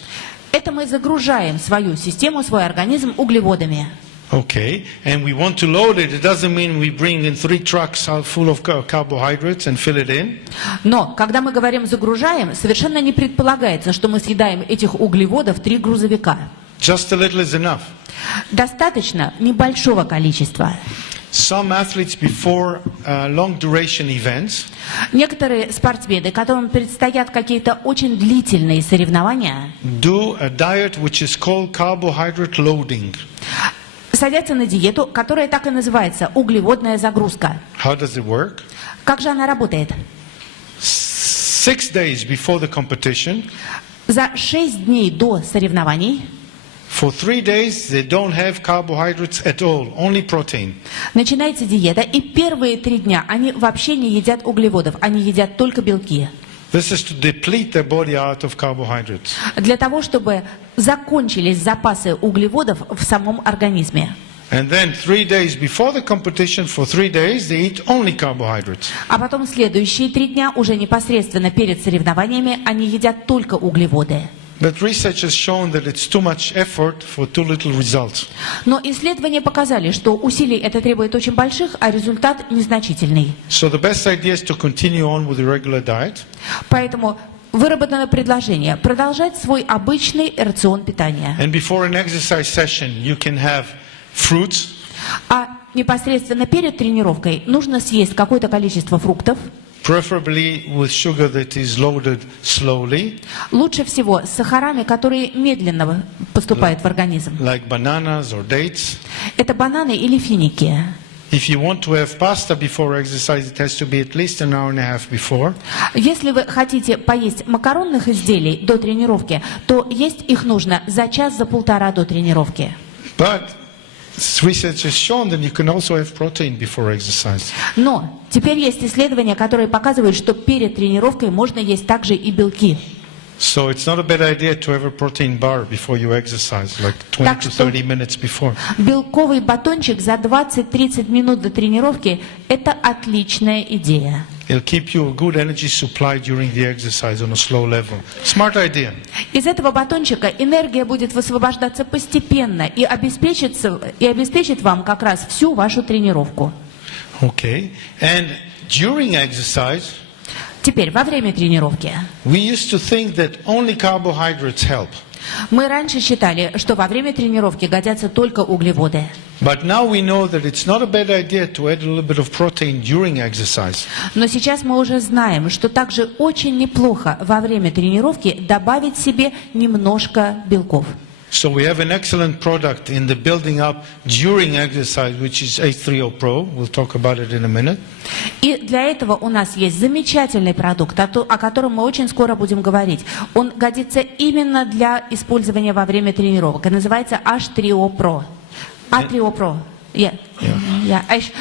Это мы загружаем свою систему, свой организм углеводами. Okay, and we want to load it. It doesn't mean we bring in 3 trucks full of carbohydrates and fill it in. Но, когда мы говорим «загружаем», совершенно не предполагается, что мы съедаем этих углеводов 3 грузовика. Just a little is enough. Достаточно небольшого количества. Some athletes before long duration events, Некоторые спортсмены, которым предстоят какие-то очень длительные соревнования, do a diet which is called carbohydrate loading. садятся на диету, которая так и называется – углеводная загрузка. How does it work? Как же она работает? 6 days before the competition, За 6 дней до соревнований for 3 days they don't have carbohydrates at all, only protein. начинается диета, и первые 3 дня они вообще не едят углеводов, они едят только белки. This is to deplete their body out of carbohydrates. Для того, чтобы закончились запасы углеводов в самом организме. And then 3 days before the competition, for 3 days they eat only carbohydrates. А потом следующие 3 дня, уже непосредственно перед соревнованиями, они едят только углеводы. But research has shown that it's too much effort for too little results. Но исследования показали, что усилий это требует очень больших, а результат незначительный. So the best idea is to continue on with the regular diet. Поэтому выработано предложение продолжать свой обычный рацион питания. And before an exercise session, you can have fruits, А непосредственно перед тренировкой нужно съесть какое-то количество фруктов, preferably with sugar that is loaded slowly, лучше всего с сахарами, которые медленно поступают в организм. like bananas or dates. Это бананы или финики. If you want to have pasta before exercise, it has to be at least an hour and a half before. Если вы хотите поесть макаронных изделий до тренировки, то есть их нужно за час, за полтора до тренировки. But research has shown that you can also have protein before exercise. Но теперь есть исследования, которые показывают, что перед тренировкой можно есть также и белки. So it's not a bad idea to have a protein bar before you exercise, like 20 to 30 minutes before. Белковый батончик за 20-30 минут до тренировки – это отличная идея. It'll keep you a good energy supply during the exercise on a slow level. Smart idea. Из этого батончика энергия будет высвобождаться постепенно и обеспечит вам как раз всю вашу тренировку. Okay. And during exercise, Теперь, во время тренировки. we used to think that only carbohydrates help. Мы раньше считали, что во время тренировки годятся только углеводы. But now we know that it's not a bad idea to add a little bit of protein during exercise. Но сейчас мы уже знаем, что также очень неплохо во время тренировки добавить себе немножко белков. So we have an excellent product in the building up during exercise, which is H3O Pro. We'll talk about it in a minute. И для этого у нас есть замечательный продукт, о котором мы очень скоро будем говорить. Он годится именно для использования во время тренировок. И называется H3O Pro. A3O Pro.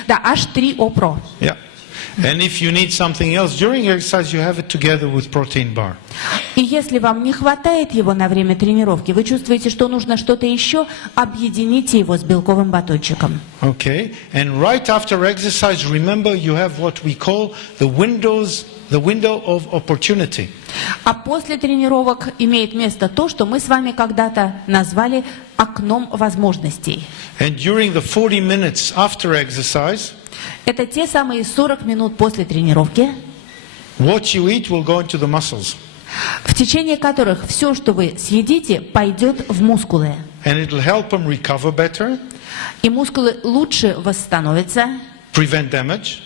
Да, H3O Pro. Yeah. And if you need something else during exercise, you have it together with protein bar. И если вам не хватает его на время тренировки, вы чувствуете, что нужно что-то еще, объедините его с белковым батончиком. Okay. And right after exercise, remember you have what we call the Windows the window of opportunity. А после тренировок имеет место то, что мы с вами когда-то назвали окном возможностей. And during the 40 minutes after exercise, Это те самые 40 минут после тренировки, what you eat will go into the muscles. в течение которых все, что вы съедите, пойдет в мускулы. And it'll help them recover better, И мускулы лучше восстановятся, prevent damage,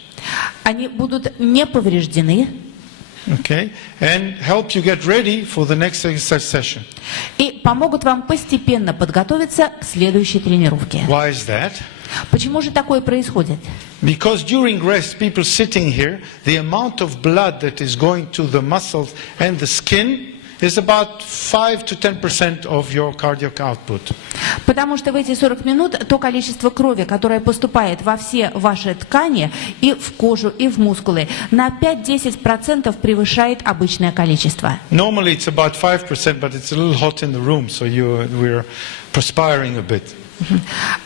они будут не повреждены okay, and help you get ready for the next exercise session. и помогут вам постепенно подготовиться к следующей тренировке. Why is that? Почему же такое происходит? Because during rest, people sitting here, the amount of blood that is going to the muscles and the skin is about 5 to 10% of your cardiac output. Потому что в эти 40 минут то количество крови, которое поступает во все ваши ткани, и в кожу, и в мускулы, на 5-10% превышает обычное количество. Normally it's about 5%, but it's a little hot in the room, so we're perspiring a bit.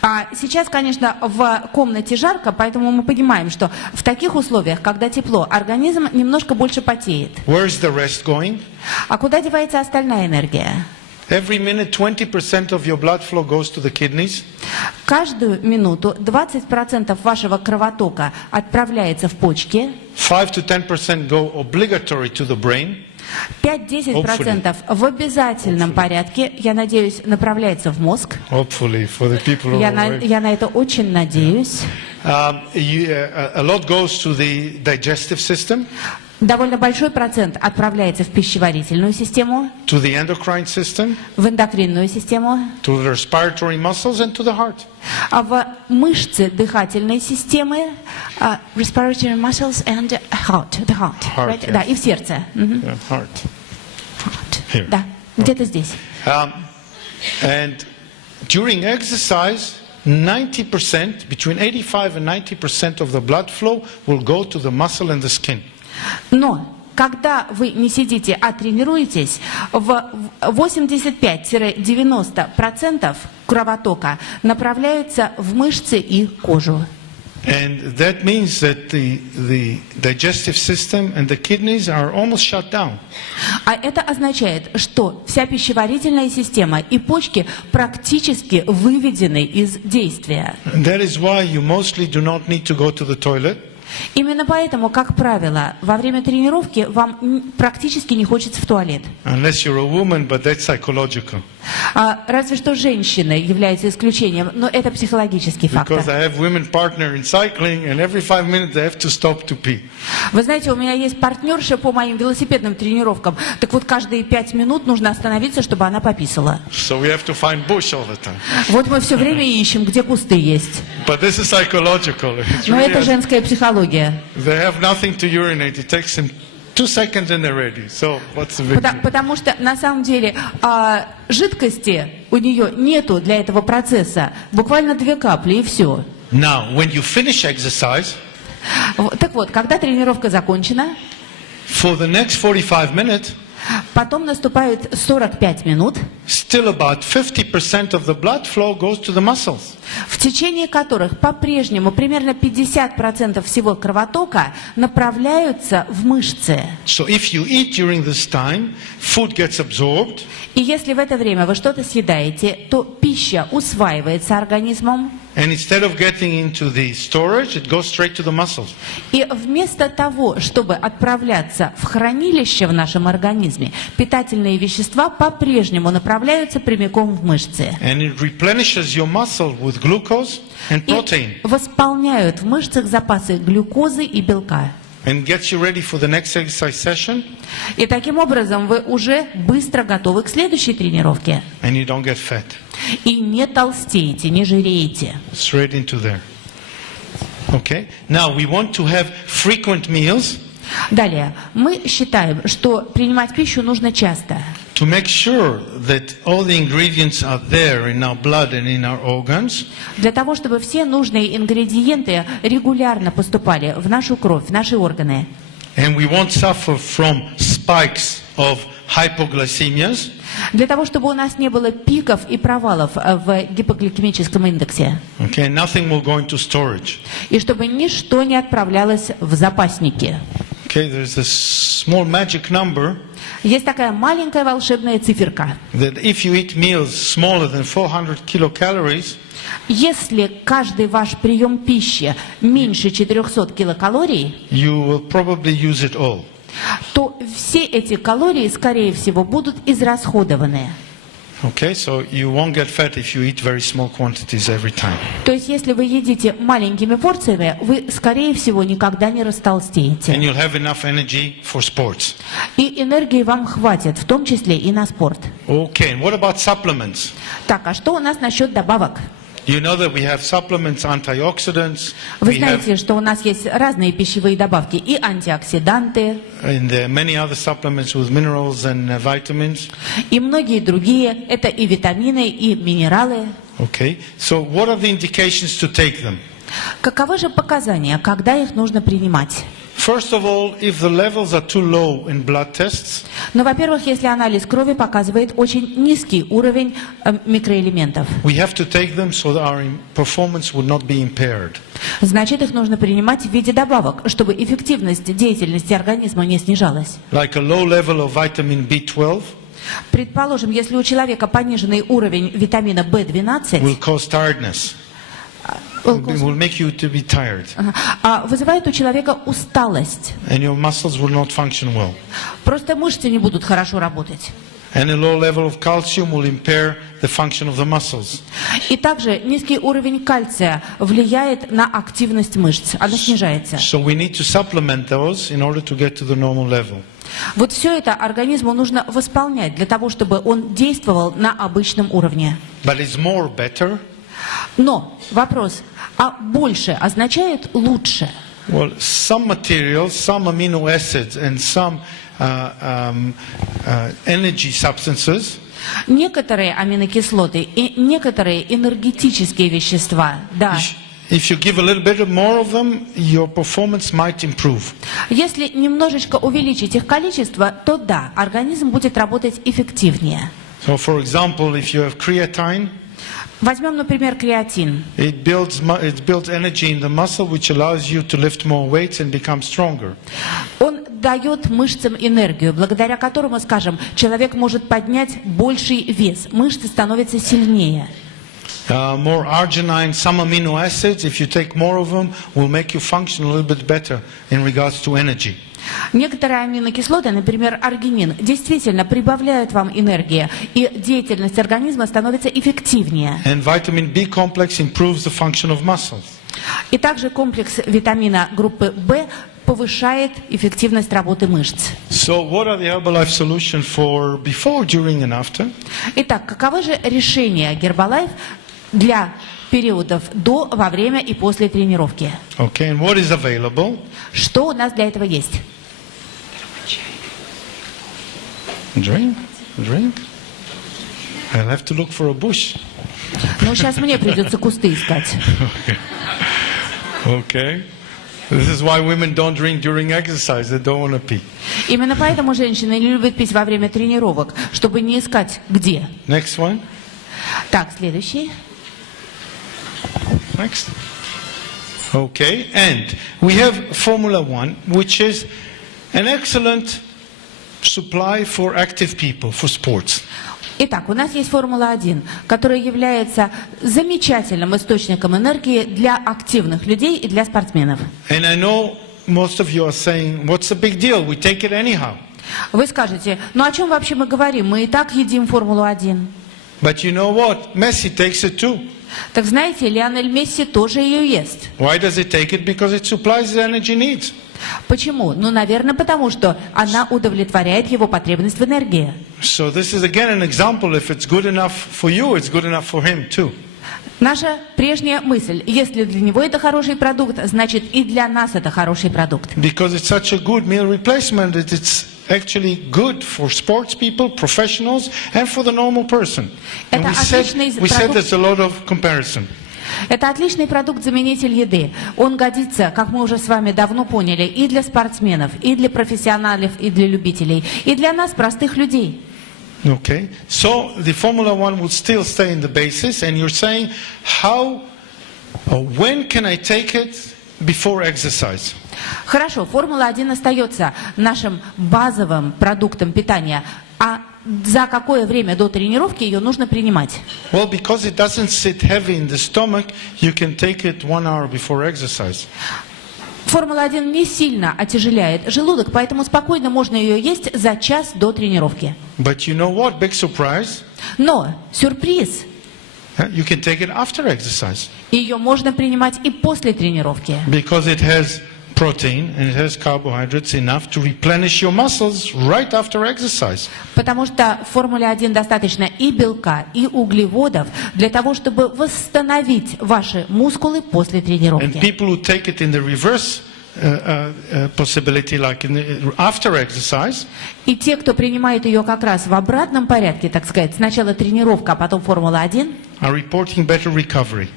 А сейчас, конечно, в комнате жарко, поэтому мы понимаем, что в таких условиях, когда тепло, организм немножко больше потеет. Where's the rest going? А куда девается остальная энергия? Every minute, 20% of your blood flow goes to the kidneys. Каждую минуту 20% вашего кровотока отправляется в почки, 5 to 10% go obligatory to the brain. 5-10% в обязательном порядке, я надеюсь, направляется в мозг. Hopefully, for the people who are awake. Я на это очень надеюсь. A lot goes to the digestive system, Довольно большой процент отправляется в пищеварительную систему, to the endocrine system, в эндокринную систему, to the respiratory muscles, and to the heart. а в мышцы дыхательной системы, respiratory muscles and heart, the heart, Heart, right? yes. Да, и в сердце. Мгм. Yeah, heart. Heart. Here. Да, где-то здесь. And during exercise, 90%, between 85 and 90% of the blood flow will go to the muscle and the skin. Но когда вы не сидите, а тренируетесь, в 85-90% кровотока направляется в мышцы и кожу. And that means that the digestive system and the kidneys are almost shut down. А это означает, что вся пищеварительная система и почки практически выведены из действия. And that is why you mostly do not need to go to the toilet. Именно поэтому, как правило, во время тренировки вам практически не хочется в туалет. Unless you're a woman, but that's psychological. Разве что женщины являются исключением, но это психологический фактор. Because I have women partner in cycling, and every 5 minutes they have to stop to pee. Вы знаете, у меня есть партнерша по моим велосипедным тренировкам. Так вот, каждые 5 минут нужно остановиться, чтобы она пописала. So we have to find bush all the time. Вот мы все время ищем, где кусты есть. But this is psychological. It's Но really это женская психология. they have nothing to urinate. It takes them 2 seconds and they're ready. So what's the big deal? Потому что на самом деле жидкости у нее нету для этого процесса. Буквально 2 капли и все. Now, when you finish exercise, Так вот, когда тренировка закончена, for the next 45 minutes, потом наступают 45 минут, still about 50% of the blood flow goes to the muscles. в течение которых по-прежнему примерно 50% всего кровотока направляются в мышцы. So if you eat during this time, food gets absorbed, И если в это время вы что-то съедаете, то пища усваивается организмом, and instead of getting into the storage, it goes straight to the muscles. и вместо того, чтобы отправляться в хранилище в нашем организме, питательные вещества по-прежнему направляются прямиком в мышцы. And it replenishes your muscle with glucose and И protein, восполняют в мышцах запасы глюкозы и белка. and gets you ready for the next exercise session, И таким образом вы уже быстро готовы к следующей тренировке. and you don't get fat. И не толстеете, не жиреете. Straight into there. Okay? Now, we want to have frequent meals Далее, мы считаем, что принимать пищу нужно часто, to make sure that all the ingredients are there in our blood and in our organs, для того, чтобы все нужные ингредиенты регулярно поступали в нашу кровь, в наши органы. and we won't suffer from spikes of hypoglycemias, Для того, чтобы у нас не было пиков и провалов в гипогликемическом индексе. okay? Nothing will go into storage. И чтобы ничто не отправлялось в запасники. Okay, there's a small magic number Есть такая маленькая волшебная циферка. that if you eat meals smaller than 400 kilocalories, Если каждый ваш прием пищи меньше 400 килокалорий, you will probably use it all. то все эти калории, скорее всего, будут израсходованы. Okay, so you won't get fat if you eat very small quantities every time. То есть, если вы едите маленькими порциями, вы, скорее всего, никогда не And растолстеете. you'll have enough energy for sports. И энергии вам хватит, в том числе и на спорт. Okay, and what about supplements? Так, а что у нас насчет добавок? You know that we have supplements, antioxidants. Вы We have знаете, что у нас есть разные пищевые добавки и антиоксиданты, and many other supplements with minerals and vitamins. и многие другие. Это и витамины, и минералы. Okay, so what are the indications to take them? Каковы же показания, когда их нужно принимать? First of all, if the levels are too low in blood tests, Ну, во-первых, если анализ крови показывает очень низкий уровень микроэлементов, we have to take them so that our performance would not be impaired. значит, их нужно принимать в виде добавок, чтобы эффективность деятельности организма не снижалась. Like a low level of vitamin B12 Предположим, если у человека пониженный уровень витамина В12, will cause tiredness. It will make you to be tired, вызывает у человека усталость. and your muscles will not function well. Просто мышцы не будут хорошо работать. And a low level of calcium will impair the function of the muscles. И также низкий уровень кальция влияет на активность мышц. Она снижается. So we need to supplement those in order to get to the normal level. Вот все это организму нужно восполнять для того, чтобы он действовал на обычном уровне. But is more better? Но вопрос, а больше означает лучше? Well, some materials, some amino acids, and some energy substances Некоторые аминокислоты и некоторые энергетические вещества, да. if you give a little bit more of them, your performance might improve. Если немножечко увеличить их количество, то да, организм будет работать эффективнее. So, for example, if you have creatine, Возьмем, например, креатин. it builds energy in the muscle, which allows you to lift more weights and become stronger. Он дает мышцам энергию, благодаря которому, скажем, человек может поднять больший вес, мышцы становятся сильнее. More arginine, some amino acids, if you take more of them, will make you function a little bit better in regards to energy. Некоторые аминокислоты, например, аргинин, действительно прибавляют вам энергии, и деятельность организма становится эффективнее. And vitamin B complex improves the function of muscles. И также комплекс витамина группы В повышает эффективность работы мышц. So what are the Herbalife solutions for before, during and after? Итак, каковы же решения Herbalife для периодов до, во время и после тренировки? Okay, and what is available? Что у нас для этого есть? Drink. I'll have to look for a bush. Ну, сейчас мне придется кусты искать. Okay. This is why women don't drink during exercise. They don't want to pee. Именно поэтому женщины не любят пить во время тренировок, чтобы не искать где. Next one. Так, следующий. Next. Okay, and we have Formula One, which is an excellent supply for active people, for sports. Итак, у нас есть Формула-1, которая является замечательным источником энергии для активных людей и для спортсменов. And I know most of you are saying, what's the big deal? We take it anyhow. Вы скажете, ну о чем вообще мы говорим? Мы и так едим Формулу-1. But you know what? Messi takes it too. Так знаете, Лионель Месси тоже ее ест. Why does he take it? Because it supplies the energy needs. Почему? Ну, наверное, потому что она удовлетворяет его потребность в энергии. So this is again an example. If it's good enough for you, it's good enough for him too. Наша прежняя мысль, если для него это хороший продукт, значит и для нас это хороший продукт. Because it's such a good meal replacement that it's actually good for sports people, professionals, and for the normal person. And we said there's a lot of comparison. Это отличный продукт-заменитель еды. Он годится, как мы уже с вами давно поняли, и для спортсменов, и для профессионалов, и для любителей, и для нас, простых людей. Okay, so the Formula One will still stay in the basis, and you're saying, how or when can I take it before exercise. Хорошо, Формула-1 остается нашим базовым продуктом питания. А за какое время до тренировки ее нужно принимать? Well, because it doesn't sit heavy in the stomach, you can take it 1 hour before exercise. Формула-1 не сильно отяжеляет желудок, поэтому спокойно можно ее есть за час до тренировки. But you know what? Big surprise. Но сюрприз, You can take it after exercise. ее можно принимать и после тренировки. Because it has protein and it has carbohydrates enough to replenish your muscles right after exercise. Потому что в Формуле-1 достаточно и белка, и углеводов для того, чтобы восстановить ваши мускулы после And тренировки. people who take it in the reverse possibility, like after exercise, И те, кто принимает ее как раз в обратном порядке, так сказать, сначала тренировка, а потом Формула-1, are reporting better recovery.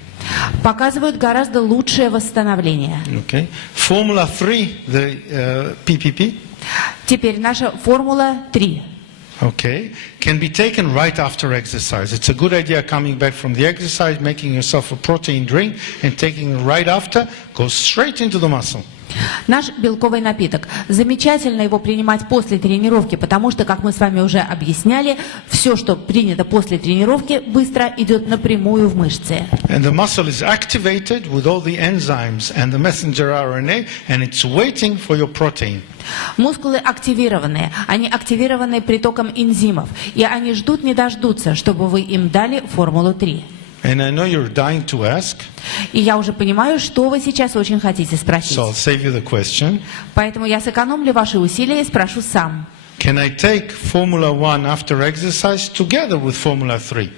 показывают гораздо лучшее восстановление. Okay. Formula 3, the PPP, Теперь наша Формула 3. okay, can be taken right after exercise. It's a good idea coming back from the exercise, making yourself a protein drink and taking it right after, goes straight into the muscle. Наш белковый напиток. Замечательно его принимать после тренировки, потому что, как мы с вами уже объясняли, все, что принято после тренировки, быстро идет напрямую в мышцы. And the muscle is activated with all the enzymes and the messenger RNA, and it's waiting for your protein. Мускулы активированы, они активированы притоком энзимов, и они ждут не дождутся, чтобы вы им дали Формулу 3. And I know you're dying to ask, И я уже понимаю, что вы сейчас очень хотите спросить. so I'll save you the question. Поэтому я сэкономлю ваши усилия и спрошу сам. Can I take Formula 1 after exercise together with Formula 3?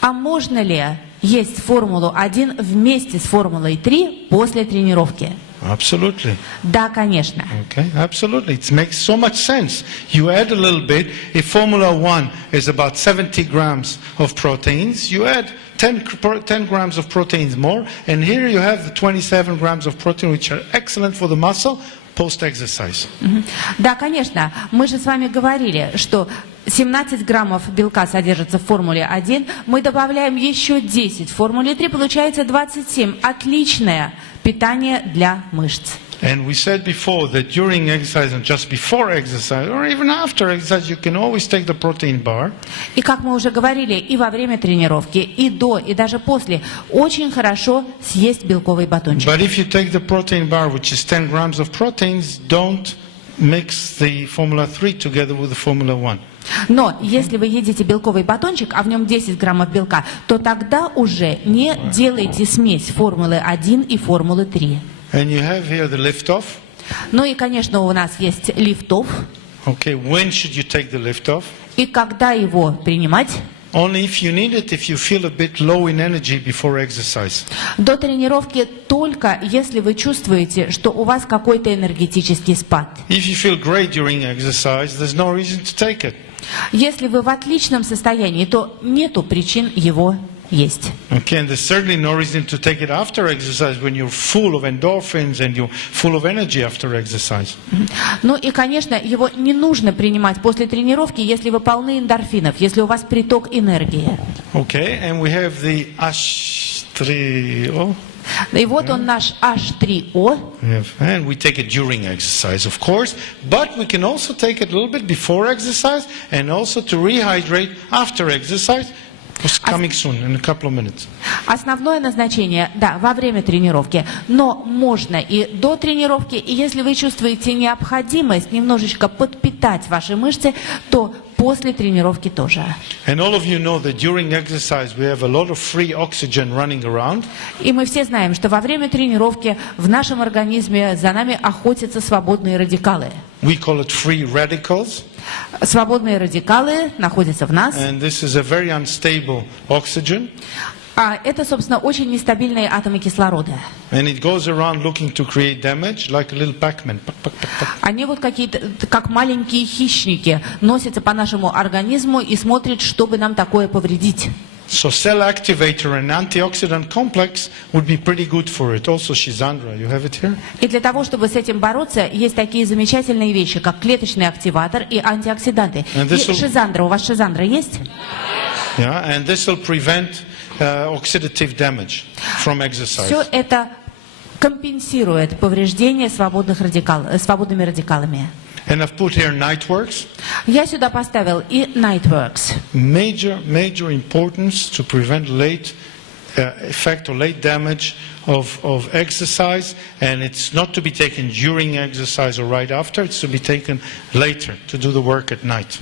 А можно ли есть Формулу-1 вместе с Формулой 3 после тренировки? Absolutely. Да, конечно. Okay, absolutely. It makes so much sense. You add a little bit. If Formula 1 is about 70 grams of proteins, you add 10 grams of proteins more. And here you have the 27 grams of protein, which are excellent for the muscle post-exercise. Да, конечно. Мы же с вами говорили, что 17 граммов белка содержится в Формуле 1. Мы добавляем еще 10 в Формуле 3. Получается 27. Отличное питание для мышц. And we said before that during exercise and just before exercise, or even after exercise, you can always take the protein bar. И как мы уже говорили, и во время тренировки, и до, и даже после, очень хорошо съесть белковый батончик. But if you take the protein bar, which is 10 grams of proteins, don't mix the Formula 3 together with the Formula 1. Но если вы едите белковый батончик, а в нем 10 граммов белка, то тогда уже не делайте смесь Формулы 1 и Формулы 3. And you have here the lift-off. Ну и, конечно, у нас есть лифт-офф. Okay, when should you take the lift-off? И когда его принимать? Only if you need it, if you feel a bit low in energy before exercise. До тренировки только если вы чувствуете, что у вас какой-то энергетический спад. If you feel great during exercise, there's no reason to take it. Если вы в отличном состоянии, то нету причин его есть. Okay, and there's certainly no reason to take it after exercise when you're full of endorphins and you're full of energy after exercise. Ну и, конечно, его не нужно принимать после тренировки, если вы полны эндорфинов, если у вас приток энергии. Okay, and we have the H3O. И вот он наш H3O. And we take it during exercise, of course, but we can also take it a little bit before exercise and also to rehydrate after exercise. It's coming soon, in a couple of minutes. Основное назначение, да, во время тренировки, но можно и до тренировки, и если вы чувствуете необходимость немножечко подпитать ваши мышцы, то после тренировки тоже. And all of you know that during exercise we have a lot of free oxygen running around. И мы все знаем, что во время тренировки в нашем организме за нами охотятся свободные радикалы. We call it free radicals. Свободные радикалы находятся в нас. And this is a very unstable oxygen. А это, собственно, очень нестабильные атомы кислорода. And it goes around looking to create damage, like a little Pac-Man. Они вот какие-то, как маленькие хищники, носятся по нашему организму и смотрят, чтобы нам такое повредить. So cell activator and antioxidant complex would be pretty good for it. Also Shizandra, you have it here? И для того, чтобы с этим бороться, есть такие замечательные вещи, как клеточный активатор и антиоксиданты. И шизандра, у вас шизандра есть? Yeah, and this will prevent oxidative damage from exercise. Все это компенсирует повреждение свободными радикалами. And I've put here night works. Я сюда поставил и Nightworks. Major importance to prevent late effect or late damage of exercise, and it's not to be taken during exercise or right after, it's to be taken later to do the work at night.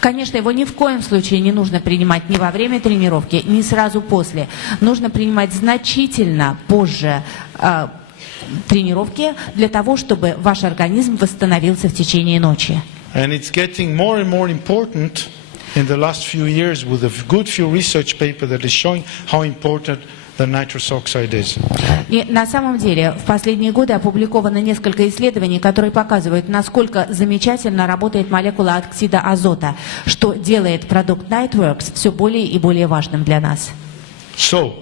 Конечно, его ни в коем случае не нужно принимать ни во время тренировки, ни сразу после. Нужно принимать значительно позже тренировки для того, чтобы ваш организм восстановился в течение ночи. And it's getting more and more important in the last few years with a good few research paper that is showing how important the nitrous oxide is. И на самом деле в последние годы опубликовано несколько исследований, которые показывают, насколько замечательно работает молекула оксида азота, что делает продукт Nightworks все более и более важным для нас. So,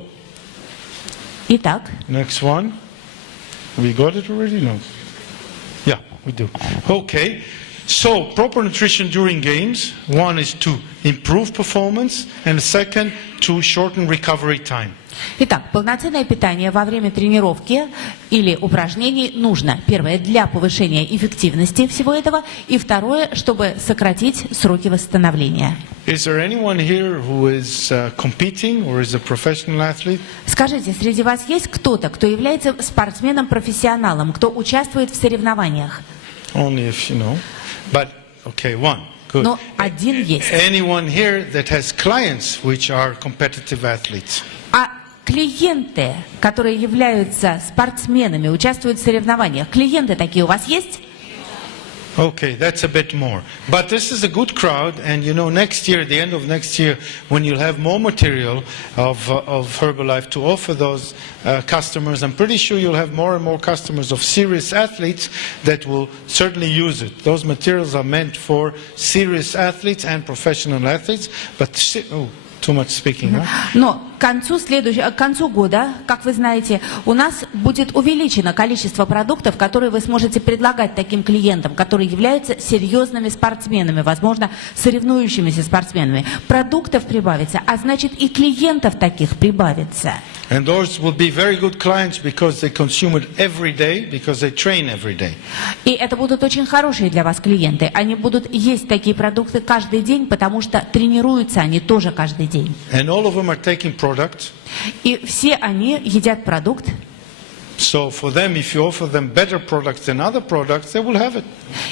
Итак, next one. We got it already? No. Yeah, we do. Okay. So, proper nutrition during games. One is to improve performance, and the second, to shorten recovery time. Итак, полноценное питание во время тренировки или упражнений нужно. Первое, для повышения эффективности всего этого. И второе, чтобы сократить сроки восстановления. Is there anyone here who is competing or is a professional athlete? Скажите, среди вас есть кто-то, кто является спортсменом-профессионалом, кто участвует в соревнованиях? Only if you know. But, okay, one. Good. Но один есть. Anyone here that has clients which are competitive athletes? А клиенты, которые являются спортсменами, участвуют в соревнованиях, клиенты такие у вас есть? Okay, that's a bit more. But this is a good crowd, and you know, next year, the end of next year, when you'll have more material of Herbalife to offer those customers, I'm pretty sure you'll have more and more customers of serious athletes that will certainly use it. Those materials are meant for serious athletes and professional athletes, but too much speaking, huh? Но к концу года, как вы знаете, у нас будет увеличено количество продуктов, которые вы сможете предлагать таким клиентам, которые являются серьезными спортсменами, возможно, соревнующимися спортсменами. Продуктов прибавится, а значит и клиентов таких прибавится. And those will be very good clients because they consume it every day, because they train every day. И это будут очень хорошие для вас клиенты. Они будут есть такие продукты каждый день, потому что тренируются они тоже каждый день. And all of them are taking products. И все они едят продукт. So for them, if you offer them better products than other products, they will have it.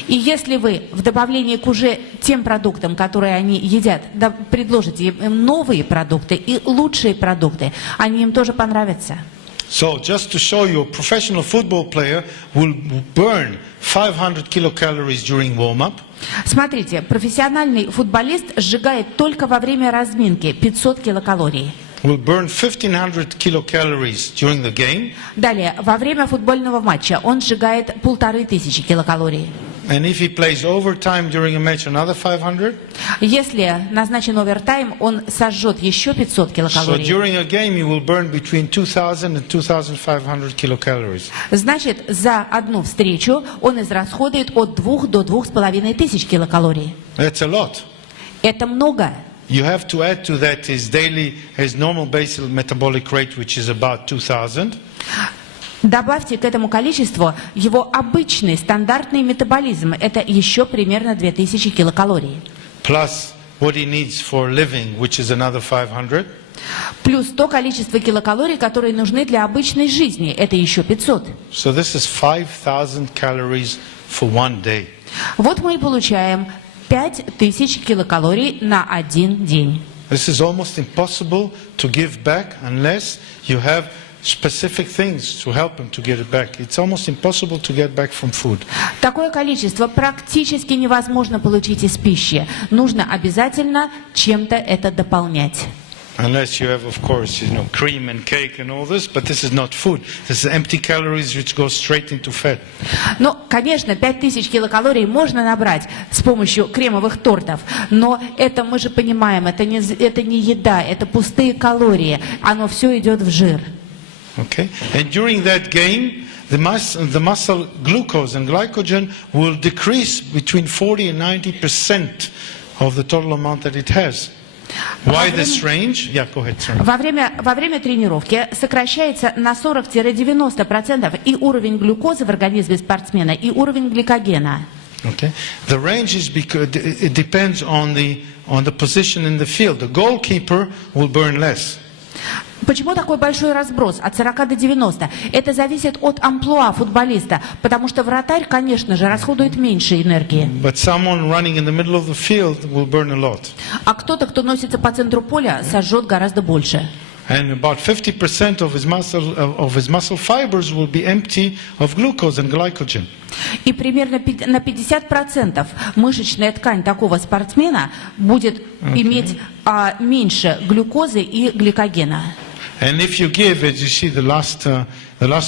И если вы в добавлении к уже тем продуктам, которые они едят, предложите им новые продукты и лучшие продукты, они им тоже понравятся. So just to show you, a professional football player will burn 500 kilocalories during warm-up. Смотрите, профессиональный футболист сжигает только во время разминки 500 килокалорий. Will burn 1500 kilocalories during the game. Далее, во время футбольного матча он сжигает 1500 килокалорий. And if he plays overtime during a match, another 500. Если назначен овертайм, он сожжет еще 500 So килокалорий. during a game, he will burn between 2000 and 2500 kilocalories. Значит, за одну встречу он израсходует от 2 до 2500 килокалорий. That's a lot. Это много. You have to add to that his normal basal metabolic rate, which is about 2000. Добавьте к этому количеству его обычный стандартный метаболизм. Это еще примерно 2000 килокалорий. Plus what he needs for living, which is another 500. Плюс то количество килокалорий, которые нужны для обычной жизни. Это еще 500. So this is 5000 calories for one day. Вот мы и получаем 5000 килокалорий на один день. This is almost impossible to give back unless you have specific things to help him to get it back. It's almost impossible to get back from food. Такое количество практически невозможно получить из пищи. Нужно обязательно чем-то это дополнять. Unless you have, of course, cream and cake and all this, but this is not food. This is empty calories which go straight into fat. Ну, конечно, 5000 килокалорий можно набрать с помощью кремовых тортов, но это, мы же понимаем, это не еда, это пустые калории. Оно все идет в жир. Okay? And during that game, the muscle glucose and glycogen will decrease between 40 and 90% of the total amount that it has. Why this range? Yeah, go ahead, sir. Во время тренировки сокращается на 40-90% и уровень глюкозы в организме спортсмена, и уровень гликогена. Okay. The range is because it depends on the position in the field. The goalkeeper will burn less. Почему такой большой разброс от 40 до 90? Это зависит от амплуа футболиста, потому что вратарь, конечно же, расходует меньше энергии. But someone running in the middle of the field will burn a lot. А кто-то, кто носится по центру поля, сожжет гораздо больше. And about 50% of his muscle fibers will be empty of glucose and glycogen. И примерно на 50% мышечная ткань такого спортсмена будет иметь меньше глюкозы и гликогена. And if you give, as you see the last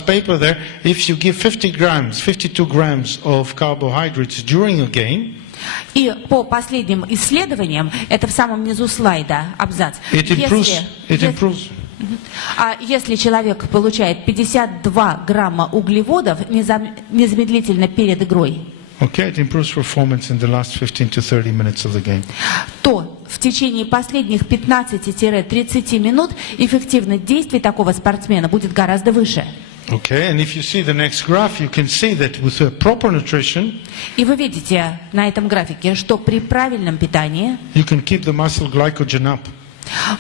paper there, if you give 52 grams of carbohydrates during a game, и по последним исследованиям, это в самом низу слайда, абзац, если человек получает 52 грамма углеводов незамедлительно перед игрой, it improves performance in the last 15 to 30 minutes of the game. То в течение последних 15-30 минут эффективность действий такого спортсмена будет гораздо выше. Okay, and if you see the next graph, you can see that with proper nutrition, и вы видите на этом графике, что при правильном питании you can keep the muscle glycogen up.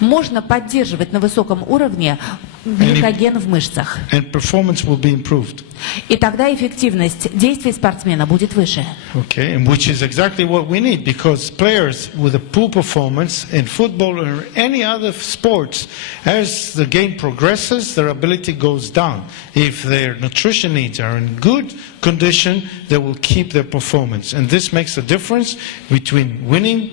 Можно поддерживать на высоком уровне гликоген в мышцах. And performance will be improved. И тогда эффективность действий спортсмена будет выше. Okay, and which is exactly what we need, because players with a poor performance in football or any other sports, as the game progresses, their ability goes down. If their nutrition needs are in good condition, they will keep their performance. And this makes a difference between winning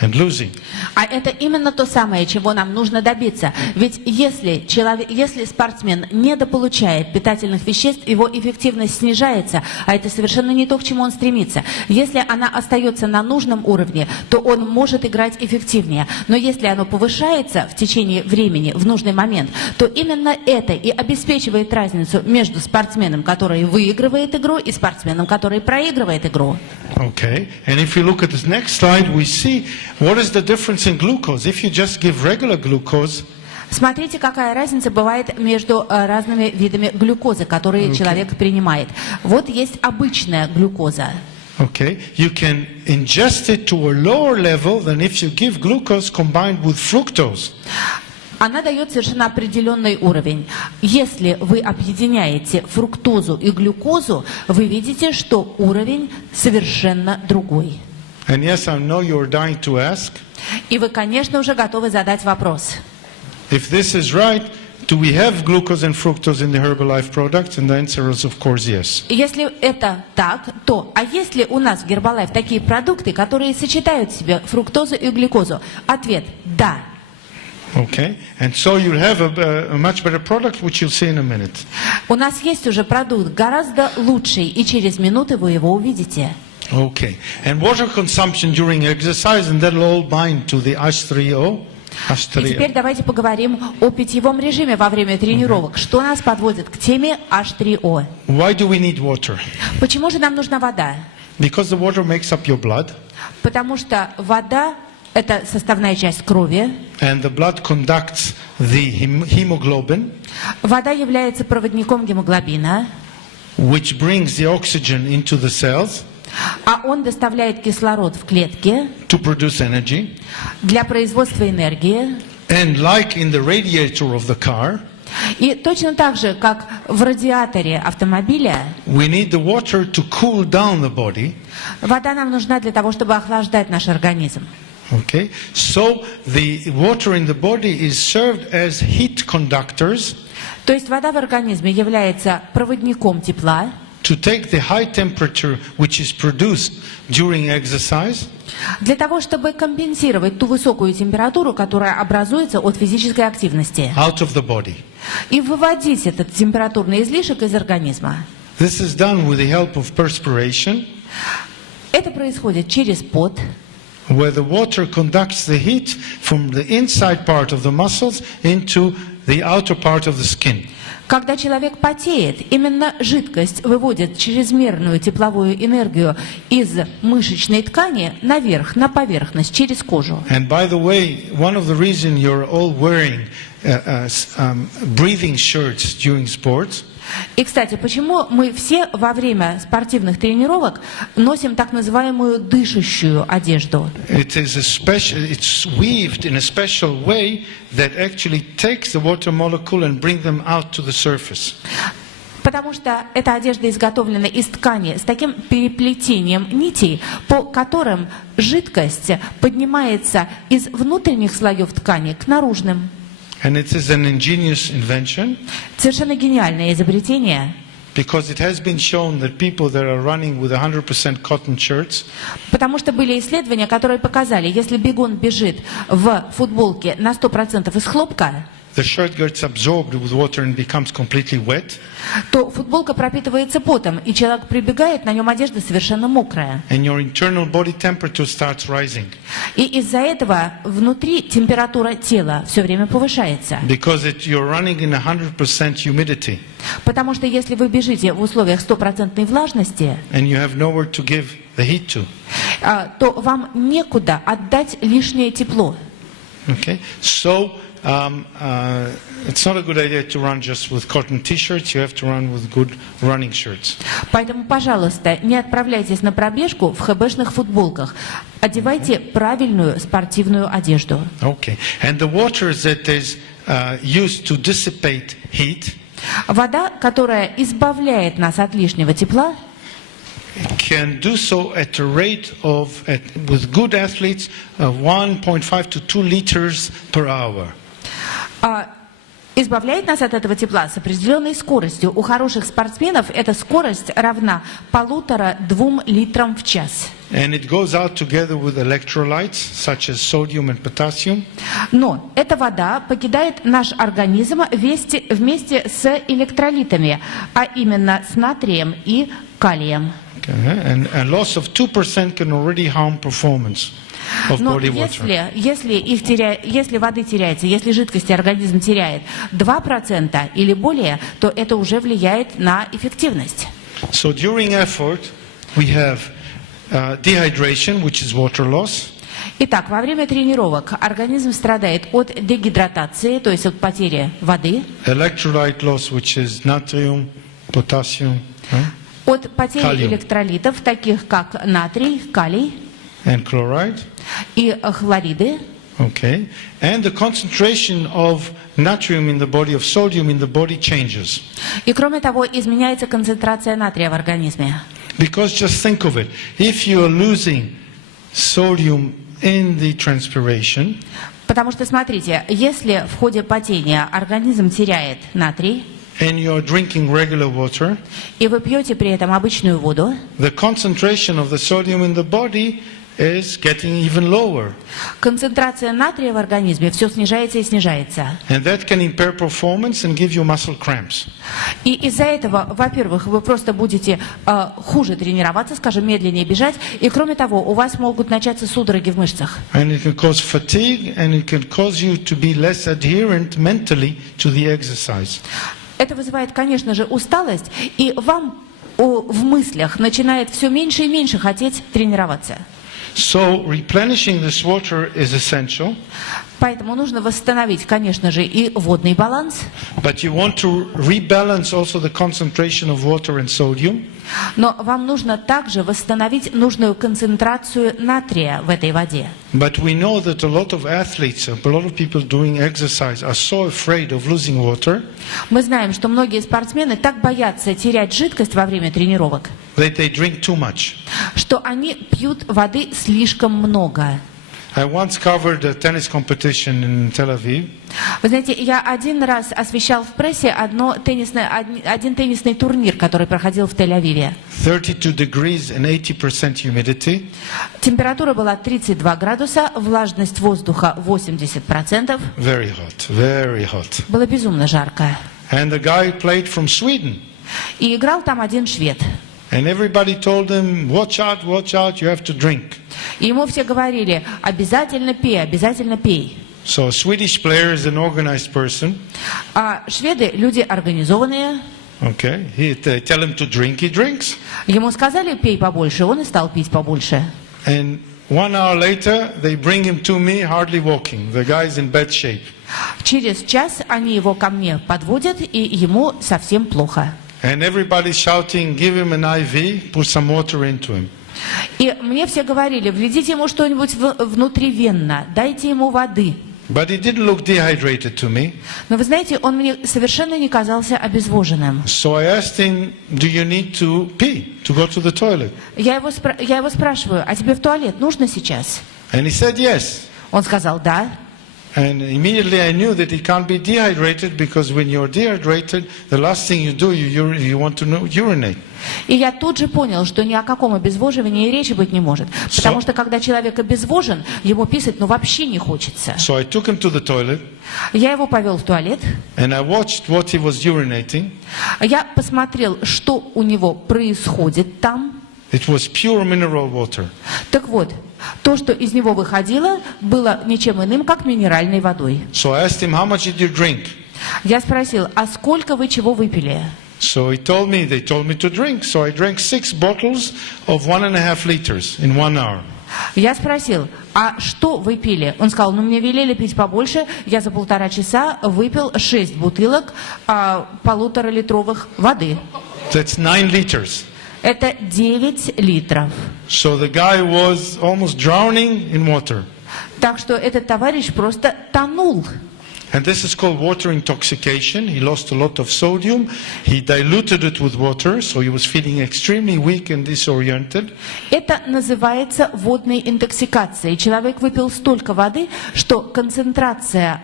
and losing. А это именно то самое, чего нам нужно добиться. Ведь если спортсмен недополучает питательных веществ, его эффективность снижается, а это совершенно не то, к чему он стремится. Если она остается на нужном уровне, то он может играть эффективнее. Но если оно повышается в течение времени, в нужный момент, то именно это и обеспечивает разницу между спортсменом, который выигрывает игру, и спортсменом, который проигрывает игру. Okay, and if you look at this next slide, we see what is the difference in glucose. If you just give regular glucose, смотрите, какая разница бывает между разными видами глюкозы, которые человек принимает. Вот есть обычная глюкоза. Okay, you can ingest it to a lower level than if you give glucose combined with fructose. Она дает совершенно определенный уровень. Если вы объединяете фруктозу и глюкозу, вы видите, что уровень совершенно другой. And yes, I know you're dying to ask. И вы, конечно, уже готовы задать вопрос. If this is right, do we have glucose and fructose in the Herbalife products? And the answer is, of course, yes. Если это так, то, а есть ли у нас в Herbalife такие продукты, которые сочетают в себе фруктозу и глюкозу? Ответ – да. Okay, and so you'll have a much better product, which you'll see in a minute. У нас есть уже продукт гораздо лучший, и через минуты вы его увидите. Okay, and water consumption during exercise, and that'll all bind to the H3O. И теперь давайте поговорим о питьевом режиме во время тренировок. Что нас подводит к теме H3O? Why do we need water? Почему же нам нужна вода? Because the water makes up your blood. Потому что вода – это составная часть крови. And the blood conducts the hemoglobin. Вода является проводником гемоглобина. Which brings the oxygen into the cells. А он доставляет кислород в клетки to produce energy. Для производства энергии. And like in the radiator of the car, и точно так же, как в радиаторе автомобиля, we need the water to cool down the body. Вода нам нужна для того, чтобы охлаждать наш организм. Okay, so the water in the body is served as heat conductors. То есть вода в организме является проводником тепла. To take the high temperature which is produced during exercise. Для того, чтобы компенсировать ту высокую температуру, которая образуется от физической активности. Out of the body. И выводить этот температурный излишек из организма. This is done with the help of perspiration. Это происходит через пот. where the water conducts the heat from the inside part of the muscles into the outer part of the skin. Когда человек потеет, именно жидкость выводит чрезмерную тепловую энергию из мышечной ткани наверх, на поверхность, через кожу. And by the way, one of the reasons you're all wearing breathing shirts during sports И, кстати, почему мы все во время спортивных тренировок носим так называемую дышащую одежду? it's weaved in a special way that actually takes the water molecule and bring them out to the surface. Потому что эта одежда изготовлена из ткани с таким переплетением нитей, по которым жидкость поднимается из внутренних слоев ткани к наружным. And it is an ingenious invention. Совершенно гениальное изобретение. Because it has been shown that people that are running with 100% cotton shirts, потому что были исследования, которые показали, если бегун бежит в футболке на 100% из хлопка, the shirt gets absorbed with water and becomes completely wet. То футболка пропитывается потом, и человек прибегает, на нем одежда совершенно мокрая. And your internal body temperature starts rising. И из-за этого внутри температура тела все время повышается. Because you're running in 100% humidity. Потому что если вы бежите в условиях 100% влажности, and you have nowhere to give the heat to, то вам некуда отдать лишнее тепло. Okay? So it's not a good idea to run just with cotton t-shirts. You have to run with good running shirts. Поэтому, пожалуйста, не отправляйтесь на пробежку в хэбэшных футболках. Одевайте правильную спортивную одежду. Okay. And the water that is used to dissipate heat, вода, которая избавляет нас от лишнего тепла, can do so at a rate of, with good athletes, 1.5 to 2 liters per hour. избавляет нас от этого тепла с определенной скоростью. У хороших спортсменов эта скорость равна 1,5-2 литрам в час. And it goes out together with electrolytes, such as sodium and potassium. Но эта вода покидает наш организм вместе с электролитами, а именно с натрием и калием. And a loss of 2% can already harm performance of Но body water. если воды теряется, если жидкости организм теряет 2% или более, то это уже влияет на эффективность. So during effort, we have dehydration, which is water loss. Итак, во время тренировок организм страдает от дегидратации, то есть от потери воды. Electrolyte loss, which is natrium, potassium, От потери Калиум. электролитов, таких как натрий, калий and chloride. и хлориды. Okay. And the concentration of natrium in the body, of sodium in the body changes. И кроме того, изменяется концентрация натрия в организме. Because just think of it. If you are losing sodium in the transpiration, Потому что, смотрите, если в ходе потения организм теряет натрий, and you are drinking regular water, и вы пьете при этом обычную воду, the concentration of the sodium in the body is getting even lower. концентрация натрия в организме все снижается и снижается. And that can impair performance and give you muscle cramps. И из-за этого, во-первых, вы просто будете хуже тренироваться, скажем, медленнее бежать, и кроме того, у вас могут начаться судороги в мышцах. And it can cause fatigue, and it can cause you to be less adherent mentally to the exercise. Это вызывает, конечно же, усталость, и вам в мыслях начинает все меньше и меньше хотеть тренироваться. So replenishing this water is essential. Поэтому нужно восстановить, конечно же, и водный баланс. But you want to rebalance also the concentration of water and sodium. Но вам нужно также восстановить нужную концентрацию натрия в этой воде. But we know that a lot of athletes, a lot of people doing exercise are so afraid of losing water. Мы знаем, что многие спортсмены так боятся терять жидкость во время тренировок, That they drink too much. что они пьют воды слишком много. I once covered a tennis competition in Tel Aviv. Вы знаете, я один раз освещал в прессе один теннисный турнир, который проходил в Тель-Авиве. 32 degrees and 80% humidity. Температура была 32 градуса, влажность воздуха 80%. Very hot, very hot. Было безумно жарко. And the guy played from Sweden. И играл там один швед. And everybody told him, watch out, you have to drink. И ему все говорили, обязательно пей, обязательно пей. So a Swedish player is an organized person. А шведы люди организованные. Okay, they tell him to drink, he drinks. Ему сказали, пей побольше, он и стал пить побольше. And 1 hour later, they bring him to me, hardly walking. The guy's in bad shape. Через час они его ко мне подводят, и ему совсем плохо. And everybody's shouting, give him an IV, put some water into him. И мне все говорили, введите ему что-нибудь внутривенно, дайте ему воды. But he didn't look dehydrated to me. Но вы знаете, он мне совершенно не казался обезвоженным. So I asked him, do you need to pee, to go to the toilet? Я его спрашиваю, а тебе в туалет нужно сейчас? And he said yes. Он сказал, да. And immediately I knew that he can't be dehydrated, because when you're dehydrated, the last thing you do, you want to urinate. И я тут же понял, что ни о каком обезвоживании речи быть не может. Потому что когда человек обезвожен, ему писать вообще не хочется. So I took him to the toilet. Я его повел в туалет. And I watched what he was urinating. Я посмотрел, что у него происходит там. It was pure mineral water. Так вот, то, что из него выходило, было ничем иным, как минеральной водой. So I asked him, how much did you drink? Я спросил, а сколько вы чего выпили? So they told me to drink. So I drank 6 bottles of 1.5 liters in 1 hour. Я спросил, а что вы пили? Он сказал, мне велели пить побольше. Я за 1,5 часа выпил 6 бутылок 1,5-литровых воды. That's 9 liters. Это 9 литров. So the guy was almost drowning in water. Так что этот товарищ просто тонул. And this is called water intoxication. He lost a lot of sodium. He diluted it with water, so he was feeling extremely weak and disoriented. Это называется водной интоксикацией. Человек выпил столько воды, что концентрация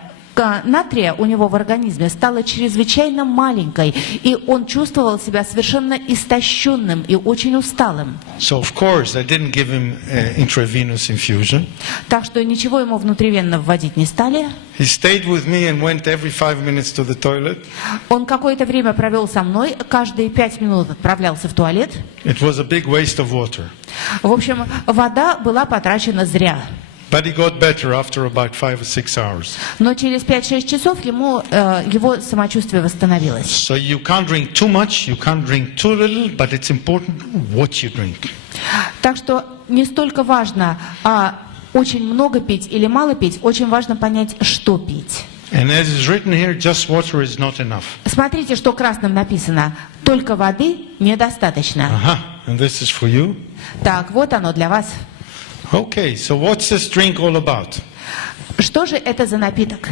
натрия у него в организме стала чрезвычайно маленькой, и он чувствовал себя совершенно истощенным и очень усталым. So of course I didn't give him intravenous infusion. Так что ничего ему внутривенно вводить не стали. He stayed with me and went every 5 minutes to the toilet. Он какое-то время провел со мной, каждые 5 минут отправлялся в туалет. It was a big waste of water. В общем, вода была потрачена зря. But he got better after about 5 or 6 hours. Но через 5-6 часов его самочувствие восстановилось. So you can't drink too much, you can't drink too little, but it's important what you drink. Так что не столько важно очень много пить или мало пить, очень важно понять, что пить. And as is written here, just water is not enough. Смотрите, что красным написано. Только воды недостаточно. And this is for you. Так, вот оно для вас. Okay, so what's this drink all about? Что же это за напиток?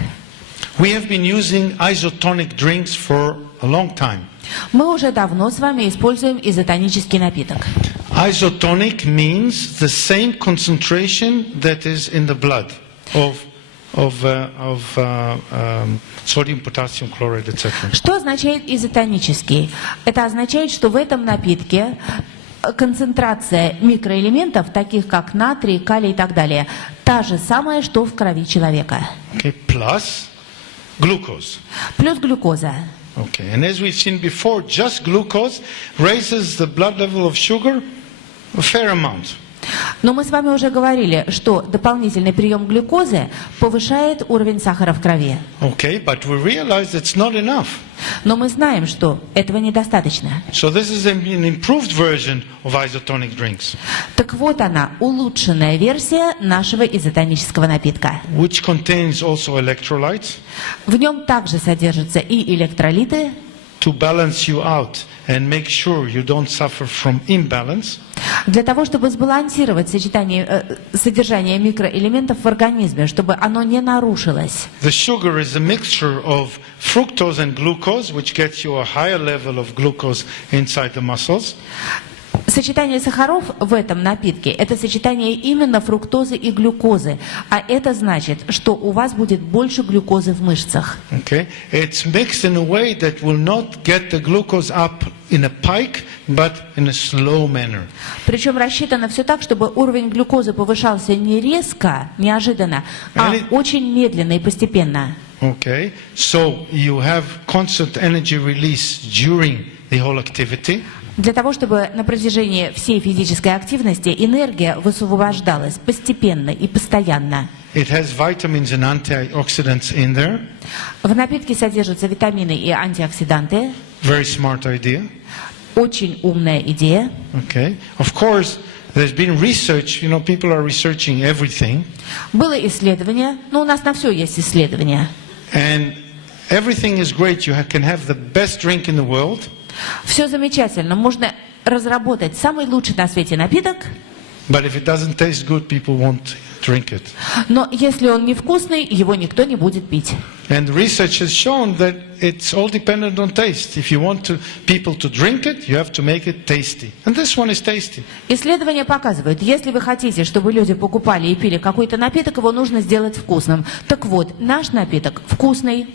We have been using isotonic drinks for a long time. Мы уже давно с вами используем изотонический напиток. Isotonic means the same concentration that is in the blood of sodium, potassium, chloride, etc. Что означает изотонический? Это означает, что в этом напитке концентрация микроэлементов, таких как натрий, калий и так далее, та же самая, что в крови человека. Okay, plus glucose. Плюс глюкоза. Okay, and as we've seen before, just glucose raises the blood level of sugar a fair amount. Но мы с вами уже говорили, что дополнительный прием глюкозы повышает уровень сахара в крови. Okay, but we realize it's not enough. Но мы знаем, что этого недостаточно. So this is an improved version of isotonic drinks. Так вот она, улучшенная версия нашего изотонического напитка. Which contains also electrolytes. В нем также содержатся и электролиты. To balance you out and make sure you don't suffer from imbalance. Для того, чтобы сбалансировать содержание микроэлементов в организме, чтобы оно не нарушилось. The sugar is a mixture of fructose and glucose, which gets you a higher level of glucose inside the muscles. Сочетание сахаров в этом напитке – это сочетание именно фруктозы и глюкозы. А это значит, что у вас будет больше глюкозы в мышцах. Okay. It's mixed in a way that will not get the glucose up in a pike, but in a slow manner. Причем рассчитано все так, чтобы уровень глюкозы повышался не резко, неожиданно, а очень медленно и постепенно. Okay. So you have constant energy release during the whole activity. Для того, чтобы на протяжении всей физической активности энергия высвобождалась постепенно и постоянно. It has vitamins and antioxidants in there. В напитке содержатся витамины и антиоксиданты. Very smart idea. Очень умная идея. Okay. Of course, there's been research. People are researching everything. Было исследование, но у нас на все есть исследования. And everything is great. You can have the best drink in the world. Все замечательно. Можно разработать самый лучший на свете напиток. But if it doesn't taste good, people won't drink it. Но если он невкусный, его никто не будет пить. And the research has shown that it's all dependent on taste. If you want people to drink it, you have to make it tasty. And this one is tasty. Исследования показывают, если вы хотите, чтобы люди покупали и пили какой-то напиток, его нужно сделать вкусным. Так вот, наш напиток вкусный.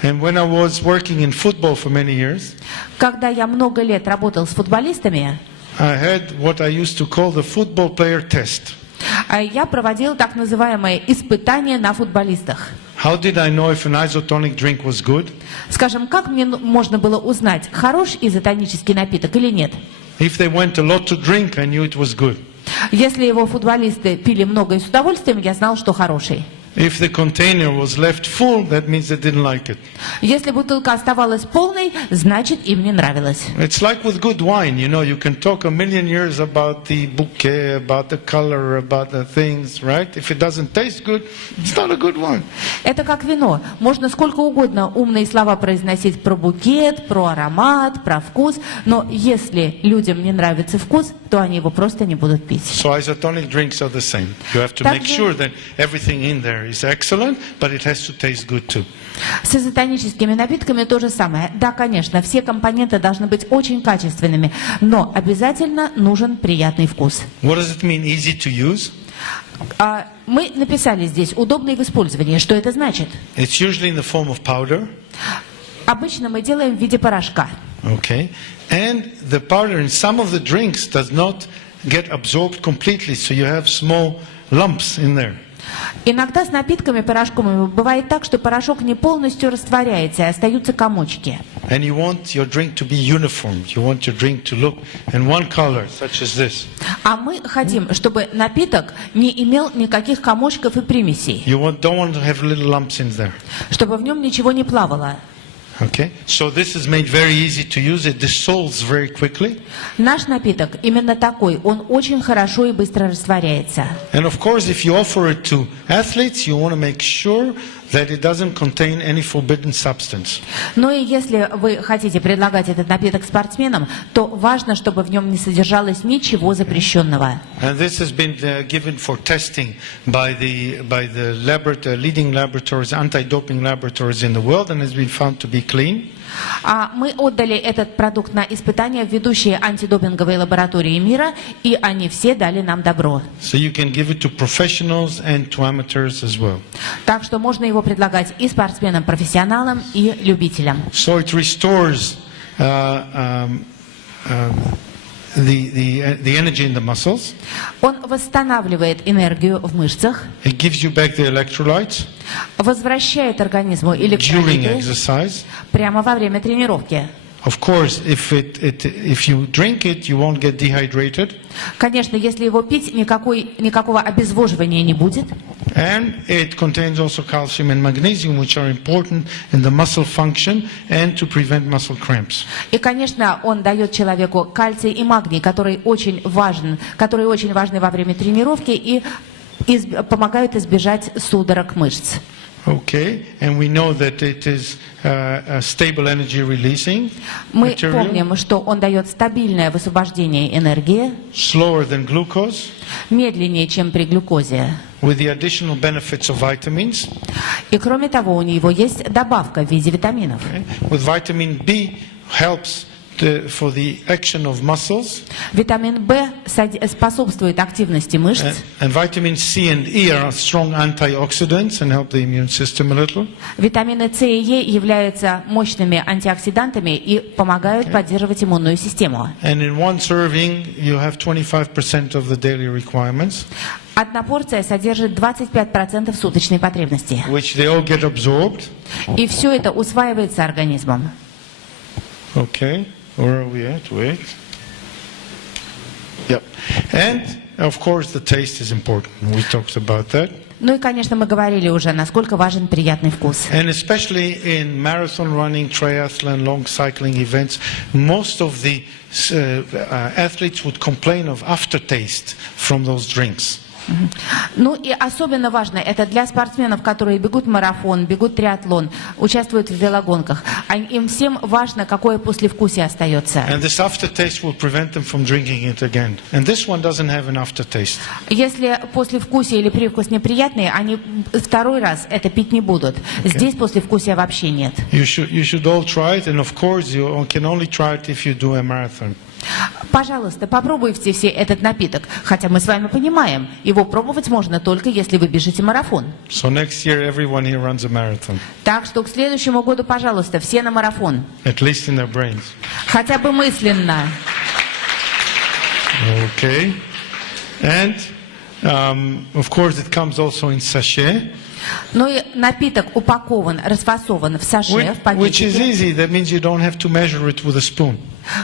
And when I was working in football for many years, Когда я много лет работал с футболистами, I had what I used to call the football player test. я проводил так называемое испытание на футболистах. How did I know if an isotonic drink was good? Скажем, как мне можно было узнать, хорош изотонический напиток или нет? If they went a lot to drink, I knew it was good. Если его футболисты пили много и с удовольствием, я знал, что хороший. If the container was left full, that means they didn't like it. Если бутылка оставалась полной, значит, им не нравилось. It's like with good wine, you can talk a million years about the bouquet, about the color, about the things, right? If it doesn't taste good, it's not a good wine. Это как вино. Можно сколько угодно умные слова произносить про букет, про аромат, про вкус, но если людям не нравится вкус, то они его просто не будут пить. So isotonic drinks are the same. You have to make sure that everything in there is excellent, but it has to taste good too. С изотоническими напитками то же самое. Да, конечно, все компоненты должны быть очень качественными, но обязательно нужен приятный вкус. What does it mean, easy to use? Мы написали здесь «удобный в использовании». Что это значит? It's usually in the form of powder. Обычно мы делаем в виде порошка. Okay. And the powder in some of the drinks does not get absorbed completely, so you have small lumps in there. Иногда с напитками, порошками бывает так, что порошок не полностью растворяется, и остаются комочки. And you want your drink to be uniform. You want your drink to look in one color, such as this. А мы хотим, чтобы напиток не имел никаких комочков и примесей. You don't want to have little lumps in there. Чтобы в нем ничего не плавало. Okay. So this is made very easy to use. It dissolves very quickly. Наш напиток именно такой. Он очень хорошо и быстро растворяется. And of course, if you offer it to athletes, you want to make sure that it doesn't contain any forbidden substance. Но и если вы хотите предлагать этот напиток спортсменам, то важно, чтобы в нем не содержалось ничего запрещенного. And this has been given for testing by the leading laboratories, anti-doping laboratories in the world, and has been found to be clean. А мы отдали этот продукт на испытания в ведущие антидопинговые лаборатории мира, и они все дали нам добро. So you can give it to professionals and to amateurs as well. Так что можно его предлагать и спортсменам, профессионалам, и любителям. So it restores the energy in the muscles. Он восстанавливает энергию в мышцах, It gives you back the electrolytes возвращает организму during электролиты exercise. прямо во время тренировки. Of course, if you drink it, you won't get dehydrated. Конечно, если его пить, никакого обезвоживания не будет. And it contains also calcium and magnesium, which are important in the muscle function and to prevent muscle cramps. И, конечно, он дает человеку кальций и магний, которые очень важны во время тренировки и помогают избежать судорог мышц. Okay, and we know that it is a stable energy releasing Мы material, помним, что он дает стабильное высвобождение энергии, slower than glucose, медленнее, чем при глюкозе. with the additional benefits of vitamins. И кроме того, у него есть добавка в виде витаминов. Okay. With vitamin B helps for the action of muscles. Витамин В способствует активности мышц. And vitamin C and E are strong antioxidants and help the immune system a little. Витамины С и Е являются мощными антиоксидантами и помогают поддерживать иммунную систему. And in one serving, you have 25% of the daily requirements, Одна порция содержит 25% суточной потребности. which they all get absorbed. И все это усваивается организмом. Okay, where are we at? Wait. Yep. And of course the taste is important. We talked about that. Ну и, конечно, мы говорили уже, насколько важен приятный вкус. And especially in marathon running, triathlon, long cycling events, most of the athletes would complain of aftertaste from those drinks. Ну и особенно важно это для спортсменов, которые бегут марафон, бегут триатлон, участвуют в велогонках. Им всем важно, какое послевкусие остается. And this aftertaste will prevent them from drinking it again. And this one doesn't have an aftertaste. Если послевкусие или привкус неприятный, они второй раз это пить не будут. Здесь послевкусия вообще нет. You should all try it, and of course you can only try it if you do a marathon. Пожалуйста, попробуйте все этот напиток. Хотя мы с вами понимаем, его пробовать можно только если вы бежите марафон. So next year everyone here runs a marathon. Так что к следующему году, пожалуйста, все на марафон. At least in their brains. Хотя бы мысленно. Okay. And of course it comes also in sachet. Ну и напиток упакован, расфасован в саше, в Which is пакетике. easy. That means you don't have to measure it with a spoon.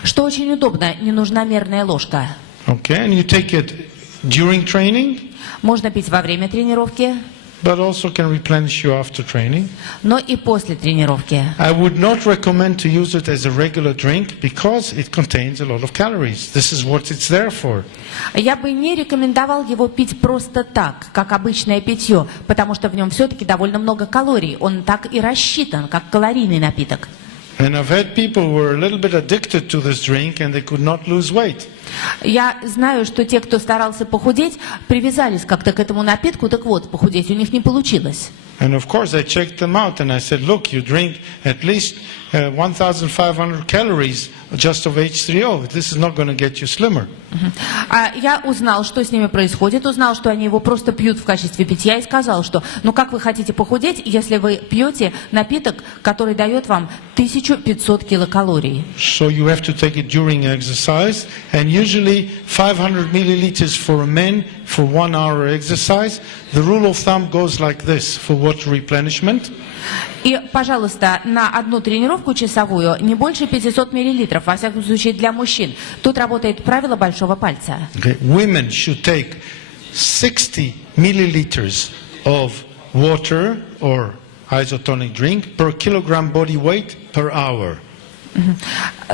Что очень удобно, не нужна мерная ложка. Okay, and you take it during training, Можно пить во время тренировки, but also can replenish you after training. но и после тренировки. I would not recommend to use it as a regular drink because it contains a lot of calories. This is what it's there for. Я бы не рекомендовал его пить просто так, как обычное питье, потому что в нем все-таки довольно много калорий. Он так и рассчитан, как калорийный напиток. And I've had people who were a little bit addicted to this drink and they could not lose weight. Я знаю, что те, кто старался похудеть, привязались как-то к этому напитку, так вот, похудеть у них не получилось. And of course I checked them out and I said, look, you drink at least 1,500 calories just of H3O. This is not going to get you slimmer. А я узнал, что с ними происходит, узнал, что они его просто пьют в качестве питья и сказал, что ну как вы хотите похудеть, если вы пьете напиток, который дает вам 1500 килокалорий. So you have to take it during exercise, and usually 500 milliliters for a man for 1 hour exercise. The rule of thumb goes like this for water replenishment. И, пожалуйста, на одну тренировку часовую не больше 500 миллилитров, во всяком случае для мужчин. Тут работает правило большого пальца. Okay. Women should take 60 milliliters of water or isotonic drink per kilogram body weight per hour.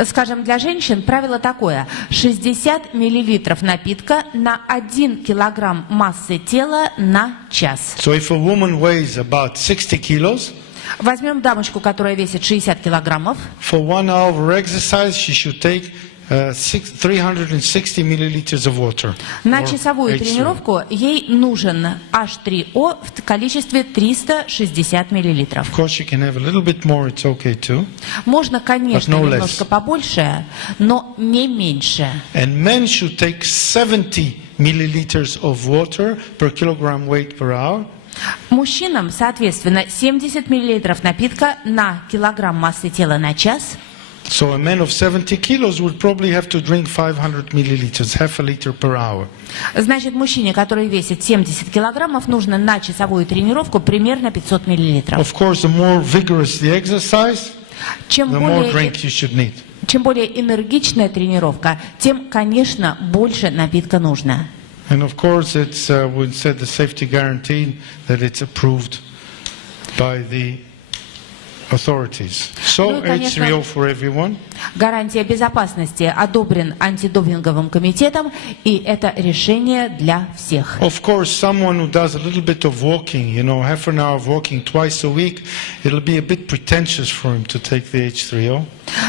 Скажем, для женщин правило такое: 60 миллилитров напитка на 1 килограмм массы тела на час. So if a woman weighs about 60 kilos, Возьмем дамочку, которая весит 60 килограммов. for 1 hour of exercise she should take 360 milliliters of water. На or часовую H3O. тренировку ей нужен H3O в количестве 360 миллилитров. Of course, she can have a little bit more, it's okay too. Можно, конечно, But no немножко less. побольше, но не меньше. And men should take 70 milliliters of water per kilogram weight per hour. Мужчинам, соответственно, 70 миллилитров напитка на килограмм массы тела на час. So a man of 70 kilos would probably have to drink 500 milliliters, half a liter per hour. Значит, мужчине, который весит 70 килограммов, нужно на часовую тренировку примерно 500 миллилитров. Of course, the more vigorous the exercise, Чем the more более, drink you should need. чем более энергичная тренировка, тем, конечно, больше напитка нужно. And of course, it's we said the safety guarantee that it's approved by the authorities. So Ну и, конечно, H3O for everyone. Гарантия безопасности одобрен антидопинговым комитетом, и это решение для всех. Of course, someone who does a little bit of walking, half an hour of walking twice a week, it'll be a bit pretentious for him to take the H3O.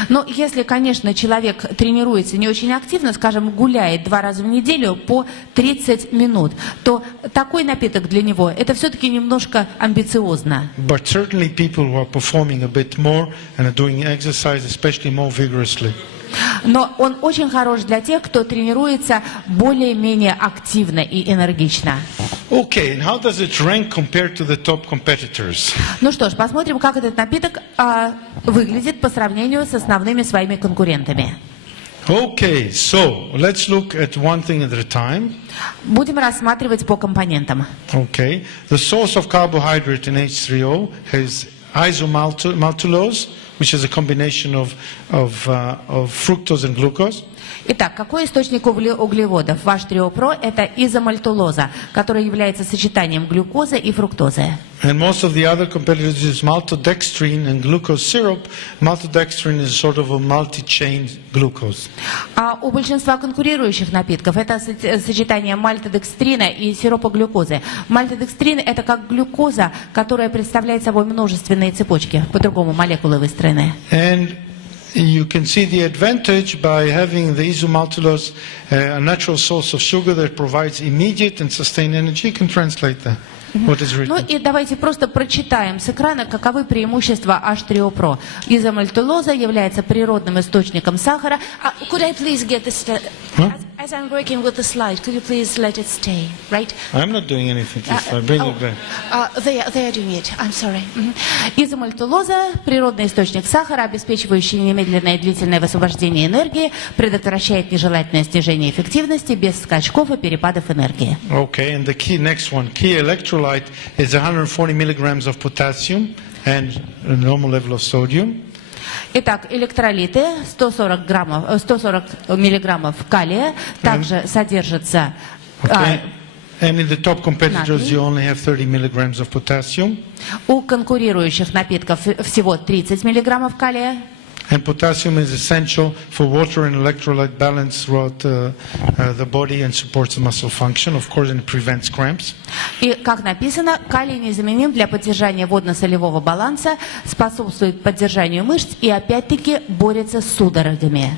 Но если, конечно, человек тренируется не очень активно, скажем, гуляет 2 раза в неделю по 30 минут, то такой напиток для него, это все-таки немножко амбициозно. But certainly people who are performing a bit more and are doing exercise, especially more vigorously. Но он очень хорош для тех, кто тренируется более-менее активно и энергично. Okay, and how does it rank compared to the top competitors? Ну что ж, посмотрим, как этот напиток выглядит по сравнению с основными своими конкурентами. Okay, so let's look at one thing at a time. Будем рассматривать по компонентам. Okay, the source of carbohydrate in H3O is isomaltulose, which is a combination of fructose and glucose. Итак, какой источник углеводов? Ваш триопро – это изомальтулоза, которая является сочетанием глюкозы и фруктозы. And most of the other competitors use maltodextrin and glucose syrup. Maltodextrin is sort of a multi-chain glucose. А у большинства конкурирующих напитков это сочетание мальтодекстрина и сиропа глюкозы. Мальтодекстрин – это как глюкоза, которая представляет собой множественные цепочки, по-другому молекулы выстроены. And you can see the advantage by having the isomaltulose, a natural source of sugar that provides immediate and sustained energy. You can translate that. What is Ну written. и давайте просто прочитаем с экрана, каковы преимущества H3O-Pro. Изомальтулоза является природным источником сахара. Could I please get this? As I'm working with the slide, could you please let it stay, right? I'm not doing anything to this. I bring it back. They are doing it. I'm sorry. Изомальтулоза – природный источник сахара, обеспечивающий немедленное и длительное высвобождение энергии, предотвращает нежелательное снижение эффективности без скачков и перепадов энергии. Okay, and the key next one, key electrolyte is 140 milligrams of potassium and a normal level of sodium. Итак, электролиты 140 миллиграммов калия, также содержится... Okay. And in the top competitors, Natrium. you only have 30 milligrams of potassium. У конкурирующих напитков всего 30 миллиграммов калия. And potassium is essential for water and electrolyte balance throughout the body and supports the muscle function, of course, and it prevents cramps. И, как написано, калий незаменим для поддержания водно-солевого баланса, способствует поддержанию мышц и, опять-таки, борется с судорогами.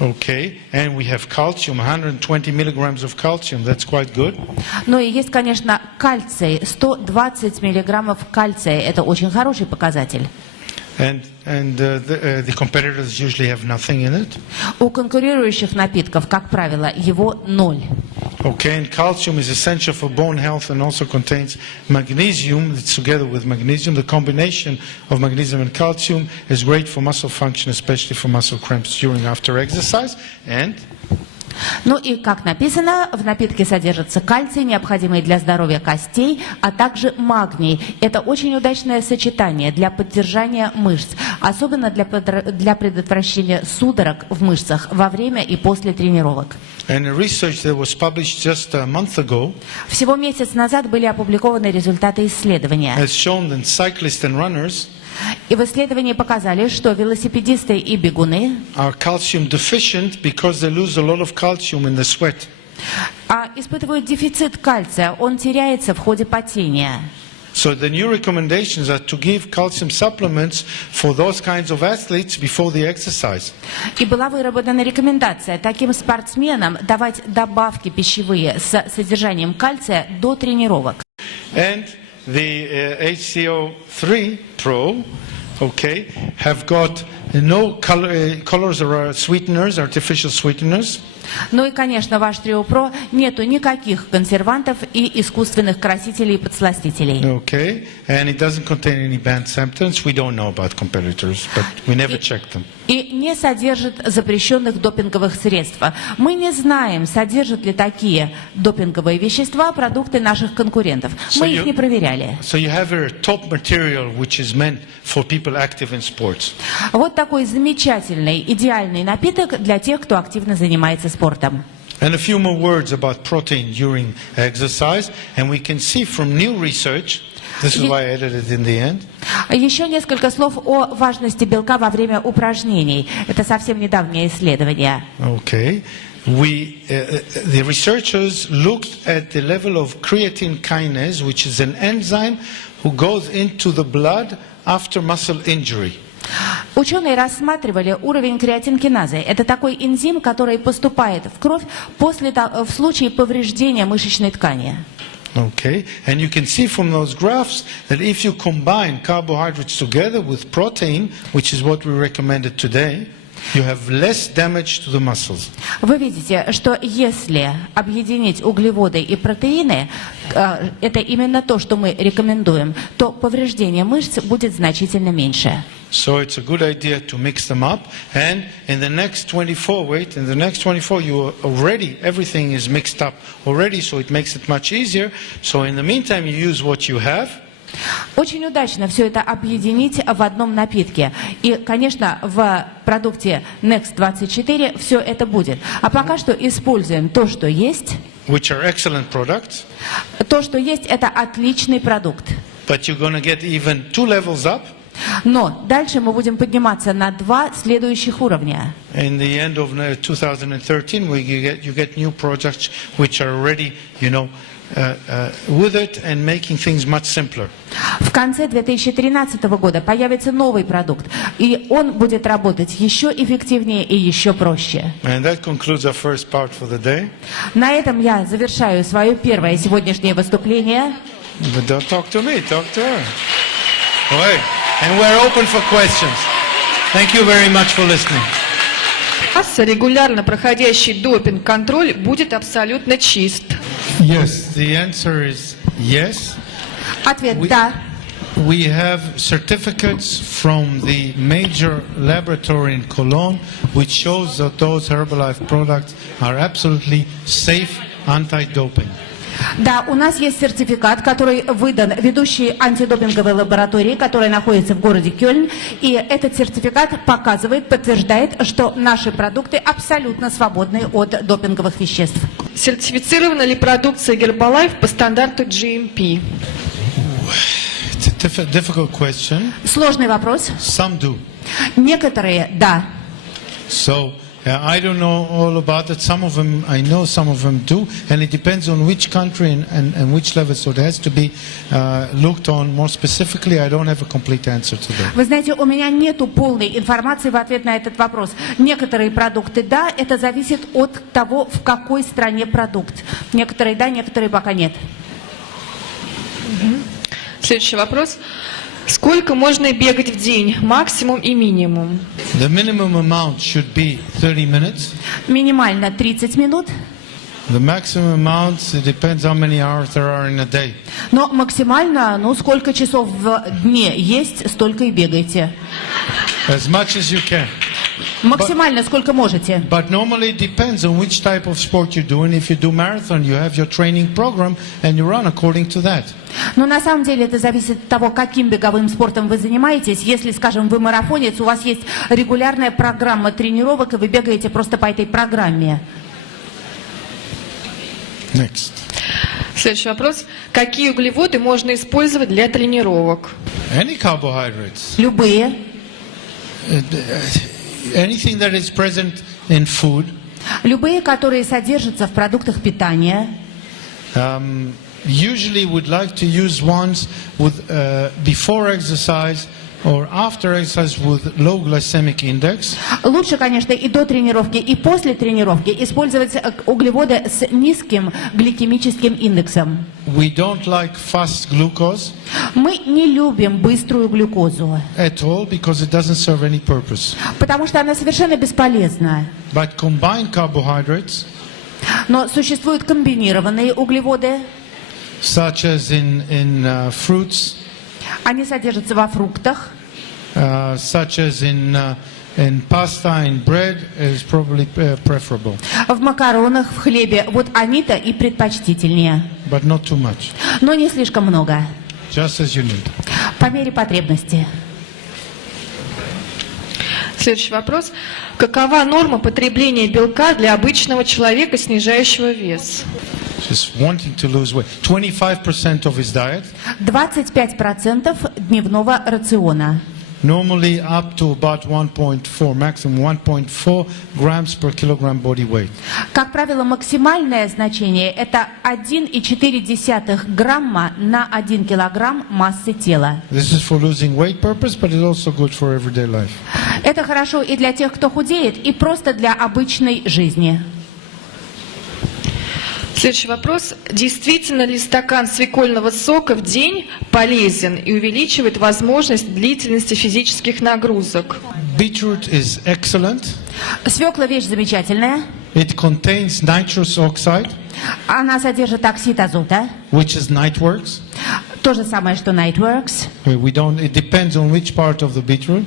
Okay, and we have calcium, 120 milligrams of calcium. That's quite good. Ну и есть, конечно, кальций, 120 миллиграммов кальция. Это очень хороший показатель. And the competitors usually have nothing in it. У конкурирующих напитков, как правило, его 0. Okay, and calcium is essential for bone health and also contains magnesium. It's together with magnesium. The combination of magnesium and calcium is great for muscle function, especially for muscle cramps during and after exercise. And Ну и, как написано, в напитке содержится кальций, необходимый для здоровья костей, а также магний. Это очень удачное сочетание для поддержания мышц, особенно для предотвращения судорог в мышцах во время и после тренировок. And a research that was published just a month ago Всего месяц назад были опубликованы результаты исследования. has shown that cyclists and runners И в исследовании показали, что велосипедисты и бегуны are calcium deficient because they lose a lot of calcium in the sweat. испытывают дефицит кальция, он теряется в ходе потения. So the new recommendations are to give calcium supplements for those kinds of athletes before the exercise. И была выработана рекомендация таким спортсменам давать добавки пищевые с содержанием кальция до тренировок. And the HCO3 Pro, okay, have got no colors or sweeteners, artificial sweeteners. Ну и, конечно, в H3O нету никаких консервантов и искусственных красителей и подсластителей. Okay, and it doesn't contain any banned substance. We don't know about competitors, but we never checked them. И не содержит запрещенных допинговых средств. Мы не знаем, содержат ли такие допинговые вещества продукты наших конкурентов. Мы их не проверяли. So you have a top material which is meant for people active in sports. Вот такой замечательный, идеальный напиток для тех, кто активно занимается спортом. And a few more words about protein during exercise, and we can see from new research, this is why I added it in the end. Еще несколько слов о важности белка во время упражнений. Это совсем недавнее исследование. Okay. The researchers looked at the level of creatine kinase, which is an enzyme who goes into the blood after muscle injury. Ученые рассматривали уровень креатинкиназы. Это такой энзим, который поступает в кровь в случае повреждения мышечной ткани. Okay, and you can see from those graphs that if you combine carbohydrates together with protein, which is what we recommended today, you have less damage to the muscles. Вы видите, что если объединить углеводы и протеины, это именно то, что мы рекомендуем, то повреждение мышц будет значительно меньше. So it's a good idea to mix them up, and in the next 24, everything is mixed up already, so it makes it much easier. So in the meantime, you use what you have. Очень удачно все это объединить в одном напитке. И, конечно, в продукте Next 24 все это будет. А пока что используем то, что есть. which are excellent products, То, что есть, это отличный продукт. but you're going to get even 2 levels up. Но дальше мы будем подниматься на 2 следующих уровня. In the end of 2013, you get new projects which are already, with it and making things much simpler. В конце 2013 года появится новый продукт, и он будет работать еще эффективнее и еще проще. And that concludes our first part for the day. На этом я завершаю свое первое сегодняшнее выступление. But don't talk to me, talk to her. Right. And we're open for questions. Thank you very much for listening. Регулярно проходящий допинг-контроль будет абсолютно чист. Yes, the answer is yes. Ответ «да». We have certificates from the major laboratory in Cologne which shows that those Herbalife products are absolutely safe anti-doping. Да, у нас есть сертификат, который выдан ведущей антидопинговой лаборатории, которая находится в городе Кёльн. И этот сертификат показывает, подтверждает, что наши продукты абсолютно свободны от допинговых веществ. Сертифицирована ли продукция Herbalife по стандарту GMP? It's a difficult question. Сложный вопрос. Some do. Некоторые – да. So I don't know all about it. Some of them, I know some of them do, and it depends on which country and which level. So it has to be looked on more specifically. I don't have a complete answer to that. Вы знаете, у меня нету полной информации в ответ на этот вопрос. Некоторые продукты – да, это зависит от того, в какой стране продукт. Некоторые – да, некоторые пока нет. Следующий вопрос. Сколько можно бегать в день? Максимум и минимум. The minimum amount should be 30 minutes. Минимально 30 минут. The maximum amount, it depends how many hours there are in a day. Но максимально, сколько часов в дне есть, столько и бегайте. As much as you can. Максимально, сколько можете. But normally it depends on which type of sport you're doing. If you do marathon, you have your training program and you run according to that. Но на самом деле это зависит от того, каким беговым спортом вы занимаетесь. Если, скажем, вы марафонец, у вас есть регулярная программа тренировок, и вы бегаете просто по этой программе. Next. Следующий вопрос. Какие углеводы можно использовать для тренировок? Any carbohydrates. Любые. Anything that is present in food. Любые, которые содержатся в продуктах питания. Usually we'd like to use ones with before exercise or after exercise with low glycemic index. Лучше, конечно, и до тренировки, и после тренировки использовать углеводы с низким гликемическим индексом. We don't like fast glucose. Мы не любим быструю глюкозу. At all, because it doesn't serve any purpose. Потому что она совершенно бесполезна. But combined carbohydrates, Но существуют комбинированные углеводы. such as in fruits, Они содержатся во фруктах. such as in pasta, in bread, is probably preferable, В макаронах, в хлебе. Вот они-то и предпочтительнее. but not too much. Но не слишком много. Just as you need. По мере потребности. Следующий вопрос. Какова норма потребления белка для обычного человека, снижающего вес? Just wanting to lose weight. 25% of his diet. 25% дневного рациона. Normally up to about 1.4, maximum 1.4 grams per kilogram body weight. Как правило, максимальное значение – это 1,4 грамма на 1 килограмм массы тела. This is for losing weight purpose, but it's also good for everyday life. Это хорошо и для тех, кто худеет, и просто для обычной жизни. Следующий вопрос. Действительно ли стакан свекольного сока в день полезен и увеличивает возможность длительности физических нагрузок? Beetroot is excellent. Свекла – вещь замечательная. It contains nitrous oxide, Она содержит оксид азота. which is nightworks. То же самое, что Nightworks. It depends on which part of the beetroot.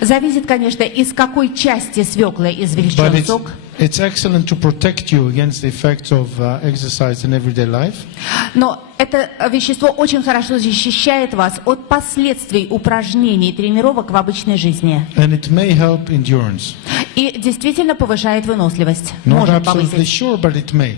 Зависит, конечно, из какой части свеклы извлечен But сок. it's excellent to protect you against the effects of exercise in everyday life. Но это вещество очень хорошо защищает вас от последствий упражнений и тренировок в обычной жизни. And it may help endurance. И действительно повышает выносливость. Not Может absolutely повысить. sure, but it may.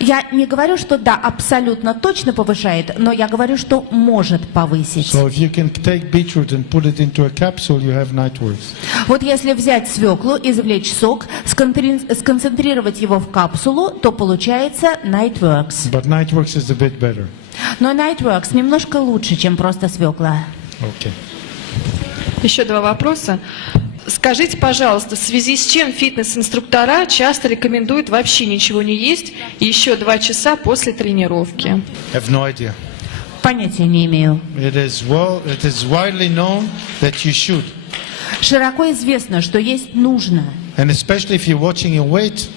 Я не говорю, что да, абсолютно точно повышает, но я говорю, что может повысить. So if you can take beetroot and put it into a capsule, you have nightworks. Вот если взять свеклу, извлечь сок, сконцентрировать его в капсулу, то получается Nightworks. But nightworks is a bit better. Но Nightworks немножко лучше, чем просто свекла. Okay. Еще два вопроса. Скажите, пожалуйста, в связи с чем фитнес-инструктора часто рекомендуют вообще ничего не есть еще 2 часа после тренировки? I have no idea. Понятия не имею. It is widely known that you should. Широко известно, что есть нужно. And especially if you're watching your weight,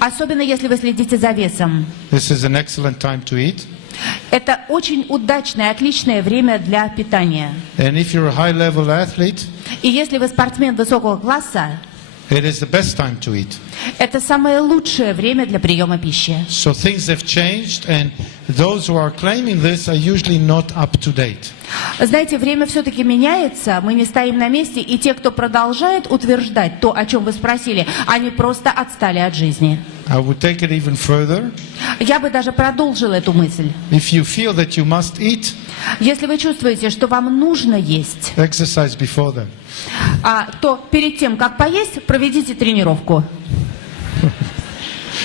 Особенно если вы следите за весом. this is an excellent time to eat. Это очень удачное, отличное время для питания. And if you're a high-level athlete, И если вы спортсмен высокого класса, it is the best time to eat. это самое лучшее время для приема пищи. So things have changed, and those who are claiming this are usually not up to date. Знаете, время все-таки меняется, мы не стоим на месте, и те, кто продолжает утверждать то, о чем вы спросили, они просто отстали от жизни. I would take it even further. Я бы даже продолжила эту мысль. If you feel that you must eat, Если вы чувствуете, что вам нужно есть, exercise before that. то перед тем, как поесть, проведите тренировку.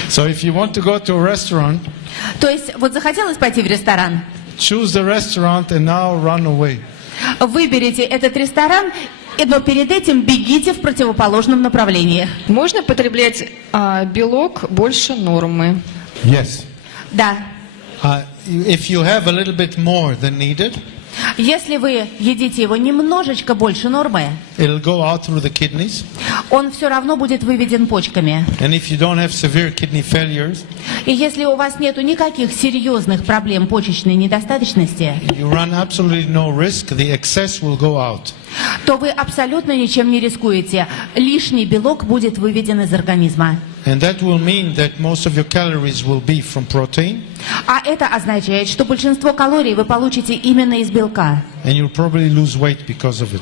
So if you want to go to a restaurant, То есть, вот захотелось пойти в ресторан, choose the restaurant and now run away. выберите этот ресторан, но перед этим бегите в противоположном направлении. Можно потреблять белок больше нормы? Yes. Да. If you have a little bit more than needed, Если вы едите его немножечко больше нормы, it'll go out through the kidneys. он все равно будет выведен почками. And if you don't have severe kidney failures, И если у вас нету никаких серьезных проблем почечной недостаточности, you run absolutely no risk. The excess will go out. то вы абсолютно ничем не рискуете. Лишний белок будет выведен из организма. And that will mean that most of your calories will be from protein, А это означает, что большинство калорий вы получите именно из белка. and you'll probably lose weight because of it.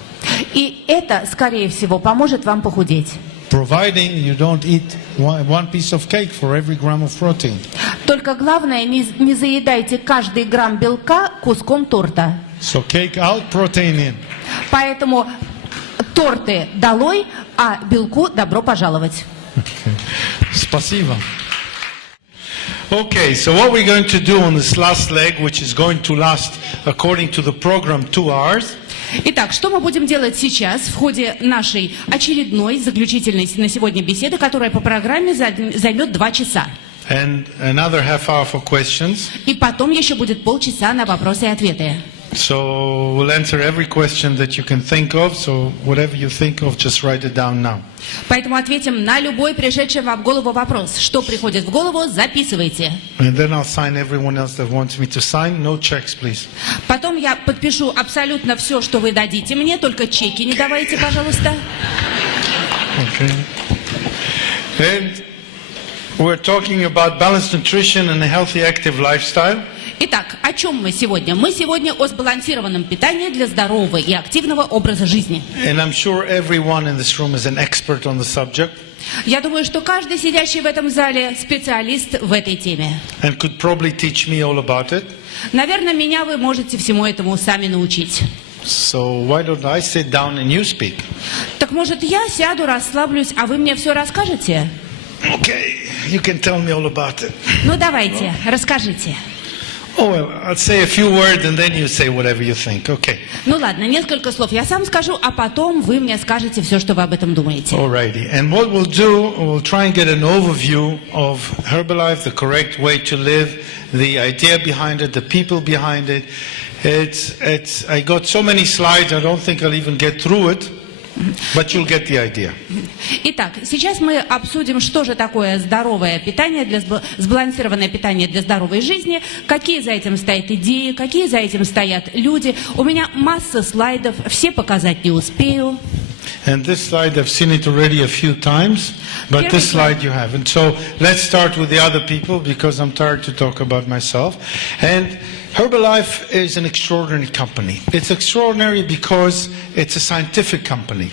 И это, скорее всего, поможет вам похудеть. Providing you don't eat one piece of cake for every gram of protein. Только главное, не заедайте каждый грамм белка куском торта. So cake out, protein in. Поэтому торты долой, а белку добро пожаловать. Спасибо. Okay, so what we're going to do on this last leg, which is going to last, according to the program, 2 hours. Итак, что мы будем делать сейчас в ходе нашей очередной, заключительной на сегодня беседы, которая по программе займет 2 часа. And another half hour for questions. И потом еще будет полчаса на вопросы и ответы. So we'll answer every question that you can think of. So whatever you think of, just write it down now. Поэтому ответим на любой пришедший вам в голову вопрос. Что приходит в голову, записывайте. And then I'll sign everyone else that wants me to sign. No checks, please. Потом я подпишу абсолютно все, что вы дадите мне, только чеки не давайте, пожалуйста. Okay. And we're talking about balanced nutrition and a healthy active lifestyle. Итак, о чем мы сегодня? Мы сегодня о сбалансированном питании для здорового и активного образа жизни. And I'm sure everyone in this room is an expert on the subject Я думаю, что каждый сидящий в этом зале специалист в этой теме. and could probably teach me all about it. Наверное, меня вы можете всему этому сами научить. So why don't I sit down and you speak? Так может я сяду, расслаблюсь, а вы мне все расскажете? Okay, you can tell me all about it. Ну давайте, расскажите. Oh, well, I'll say a few words and then you say whatever you think. Okay. Ну ладно, несколько слов я сам скажу, а потом вы мне скажете все, что вы об этом думаете. Alrighty. And what we'll do, we'll try and get an overview of Herbalife, the correct way to live, the idea behind it, the people behind it. I got so many slides, I don't think I'll even get through it. But you'll get the idea. Итак, сейчас мы обсудим, что же такое здоровое питание, сбалансированное питание для здоровой жизни, какие за этим стоят идеи, какие за этим стоят люди. У меня масса слайдов, все показать не успею. And this slide, I've seen it already a few times, but this slide you haven't. So let's start with the other people because I'm tired to talk about myself. And Herbalife is an extraordinary company. It's extraordinary because it's a scientific company.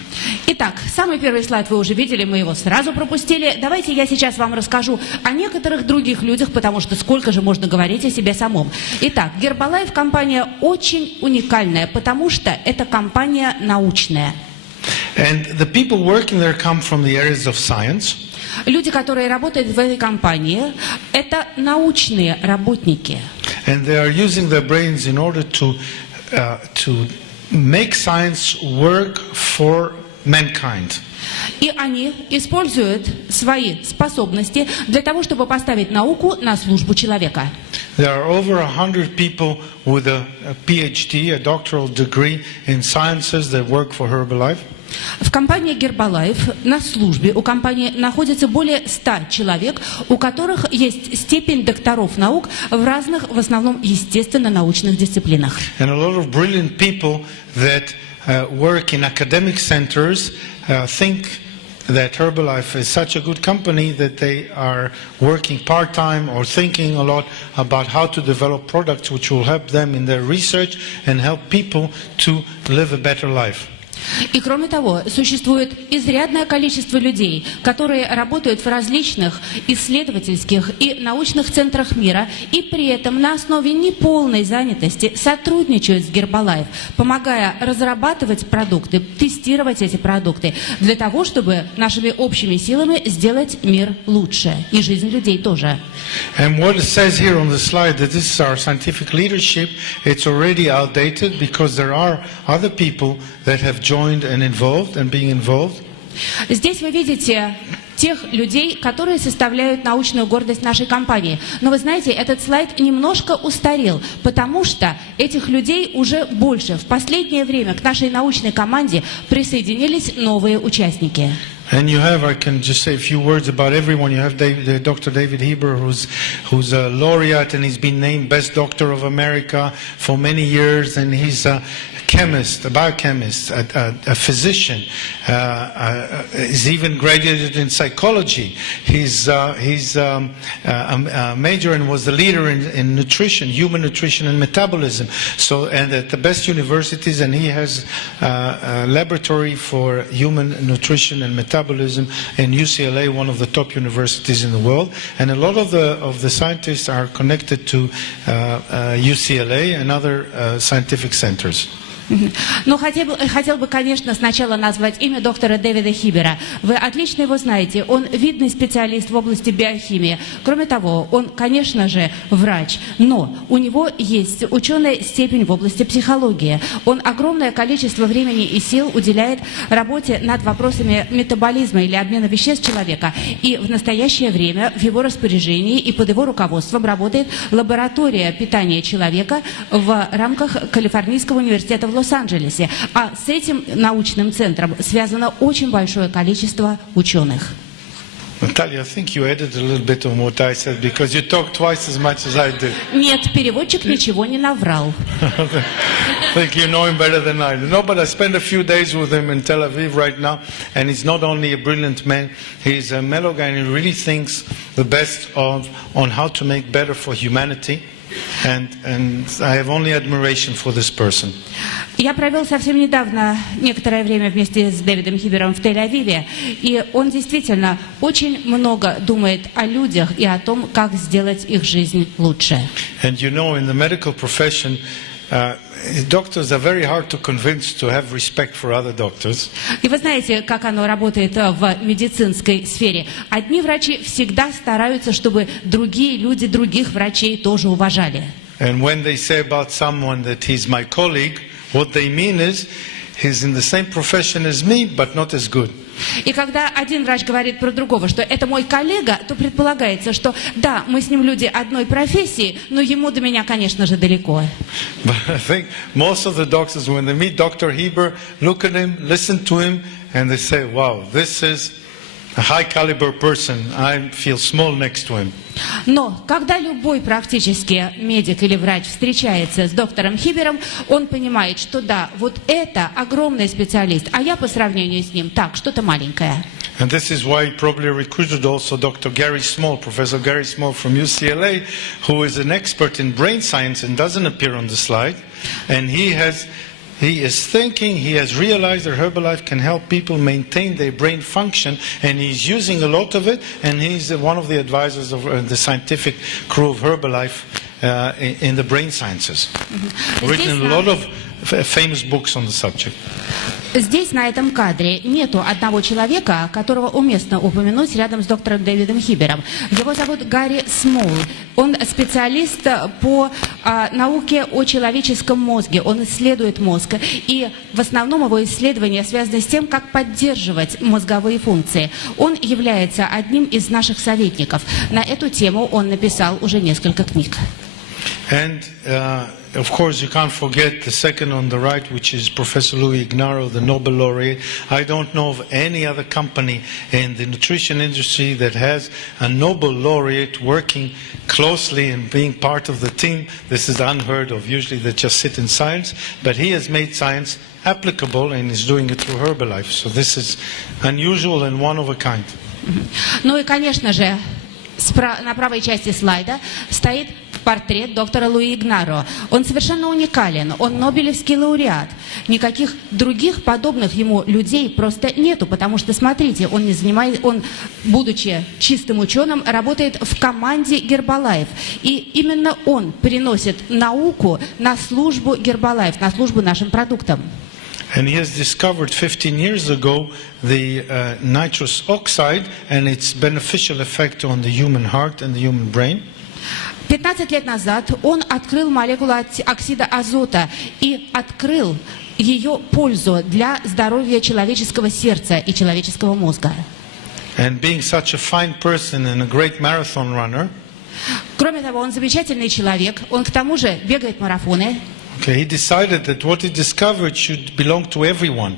Итак, самый первый слайд вы уже видели, мы его сразу пропустили. Давайте я сейчас вам расскажу о некоторых других людях, потому что сколько же можно говорить о себе самом. Итак, Herbalife компания очень уникальная, потому что это компания научная. And the people working there come from the areas of science. Люди, которые работают в этой компании, это научные работники. And they are using their brains in order to make science work for mankind. И они используют свои способности для того, чтобы поставить науку на службу человека. There are over 100 people with a PhD, a doctoral degree in sciences that work for Herbalife. В компании Herbalife на службе у компании находится более 100 человек, у которых есть степень докторов наук в разных, в основном, естественно-научных дисциплинах. And a lot of brilliant people that work in academic centers think that Herbalife is such a good company that they are working part-time or thinking a lot about how to develop products which will help them in their research and help people to live a better life. И кроме того, существует изрядное количество людей, которые работают в различных исследовательских и научных центрах мира и при этом на основе неполной занятости сотрудничают с Herbalife, помогая разрабатывать продукты, тестировать эти продукты для того, чтобы нашими общими силами сделать мир лучше и жизнь людей тоже. And what it says here on the slide that this is our scientific leadership, it's already outdated because there are other people that have joined and involved and being involved. Здесь вы видите тех людей, которые составляют научную гордость нашей компании. Но вы знаете, этот слайд немножко устарел, потому что этих людей уже больше. В последнее время к нашей научной команде присоединились новые участники. And you have, I can just say a few words about everyone. You have Dr. David Heber, who's a laureate, and he's been named Best Doctor of America for many years, and he's a chemist, a biochemist, a physician. He's even graduated in psychology. He's a major and was the leader in nutrition, human nutrition and metabolism. So, and at the best universities, and he has a laboratory for human nutrition and metabolism in UCLA, one of the top universities in the world. And a lot of the scientists are connected to UCLA and other scientific centers. Но хотел бы, конечно, сначала назвать имя доктора Дэвида Хибера. Вы отлично его знаете. Он видный специалист в области биохимии. Кроме того, он, конечно же, врач. Но у него есть ученая степень в области психологии. Он огромное количество времени и сил уделяет работе над вопросами метаболизма или обмена веществ человека. И в настоящее время в его распоряжении и под его руководством работает лаборатория питания человека в рамках Калифорнийского университета в Лос-Анджелесе. А с этим научным центром связано очень большое количество ученых. Natalia, I think you added a little bit on what I said because you talked twice as much as I did. Нет, переводчик ничего не наврал. I think you know him better than I do. No, but I spent a few days with him in Tel Aviv right now, and he's not only a brilliant man, he's a mellow guy, and he really thinks the best on how to make better for humanity. And I have only admiration for this person. Я провел совсем недавно некоторое время вместе с Дэвидом Хибером в Тель-Авиве, и он действительно очень много думает о людях и о том, как сделать их жизнь лучше. And you know, in the medical profession, doctors are very hard to convince to have respect for other doctors. И вы знаете, как оно работает в медицинской сфере. Одни врачи всегда стараются, чтобы другие люди других врачей тоже уважали. And when they say about someone that he's my colleague, what they mean is he's in the same profession as me, but not as good. И когда один врач говорит про другого, что это мой коллега, то предполагается, что да, мы с ним люди одной профессии, но ему до меня, конечно же, далеко. But I think most of the doctors, when they meet Dr. Heber, look at him, listen to him, and they say, wow, this is a high caliber person, I feel small next to him. Но когда любой практически медик или врач встречается с доктором Хибером, он понимает, что да, вот это огромный специалист, а я по сравнению с ним так, что-то маленькое. And this is why he probably recruited also Dr. Gary Small, Professor Gary Small from UCLA, who is an expert in brain science and doesn't appear on the slide. And he is thinking, he has realized that Herbalife can help people maintain their brain function, and he's using a lot of it, and he's one of the advisors of the scientific crew of Herbalife in the brain sciences. Written a lot of famous books on the subject. Здесь, на этом кадре, нету одного человека, которого уместно упомянуть рядом с доктором Дэвидом Хибером. Его зовут Гарри Смол. Он специалист по науке о человеческом мозге. Он исследует мозг. И в основном его исследования связаны с тем, как поддерживать мозговые функции. Он является одним из наших советников. На эту тему он написал уже несколько книг. And of course, you can't forget the second on the right, which is Professor Louis Ignarro, the Nobel laureate. I don't know of any other company in the nutrition industry that has a Nobel laureate working closely and being part of the team. This is unheard of. Usually they just sit in science, but he has made science applicable and is doing it through Herbalife. So this is unusual and one of a kind. Ну и, конечно же, на правой части слайда стоит портрет доктора Луи Игнаро. Он совершенно уникален, он нобелевский лауреат. Никаких других подобных ему людей просто нету, потому что, смотрите, он, будучи чистым ученым, работает в команде Herbalife. И именно он приносит науку на службу Herbalife, на службу нашим продуктам. And he has discovered 15 years ago the nitrous oxide and its beneficial effect on the human heart and the human brain. 15 лет назад он открыл молекулу оксида азота и открыл ее пользу для здоровья человеческого сердца и человеческого мозга. And being such a fine person and a great marathon runner, кроме того, он замечательный человек, он к тому же бегает марафоны. he decided that what he discovered should belong to everyone.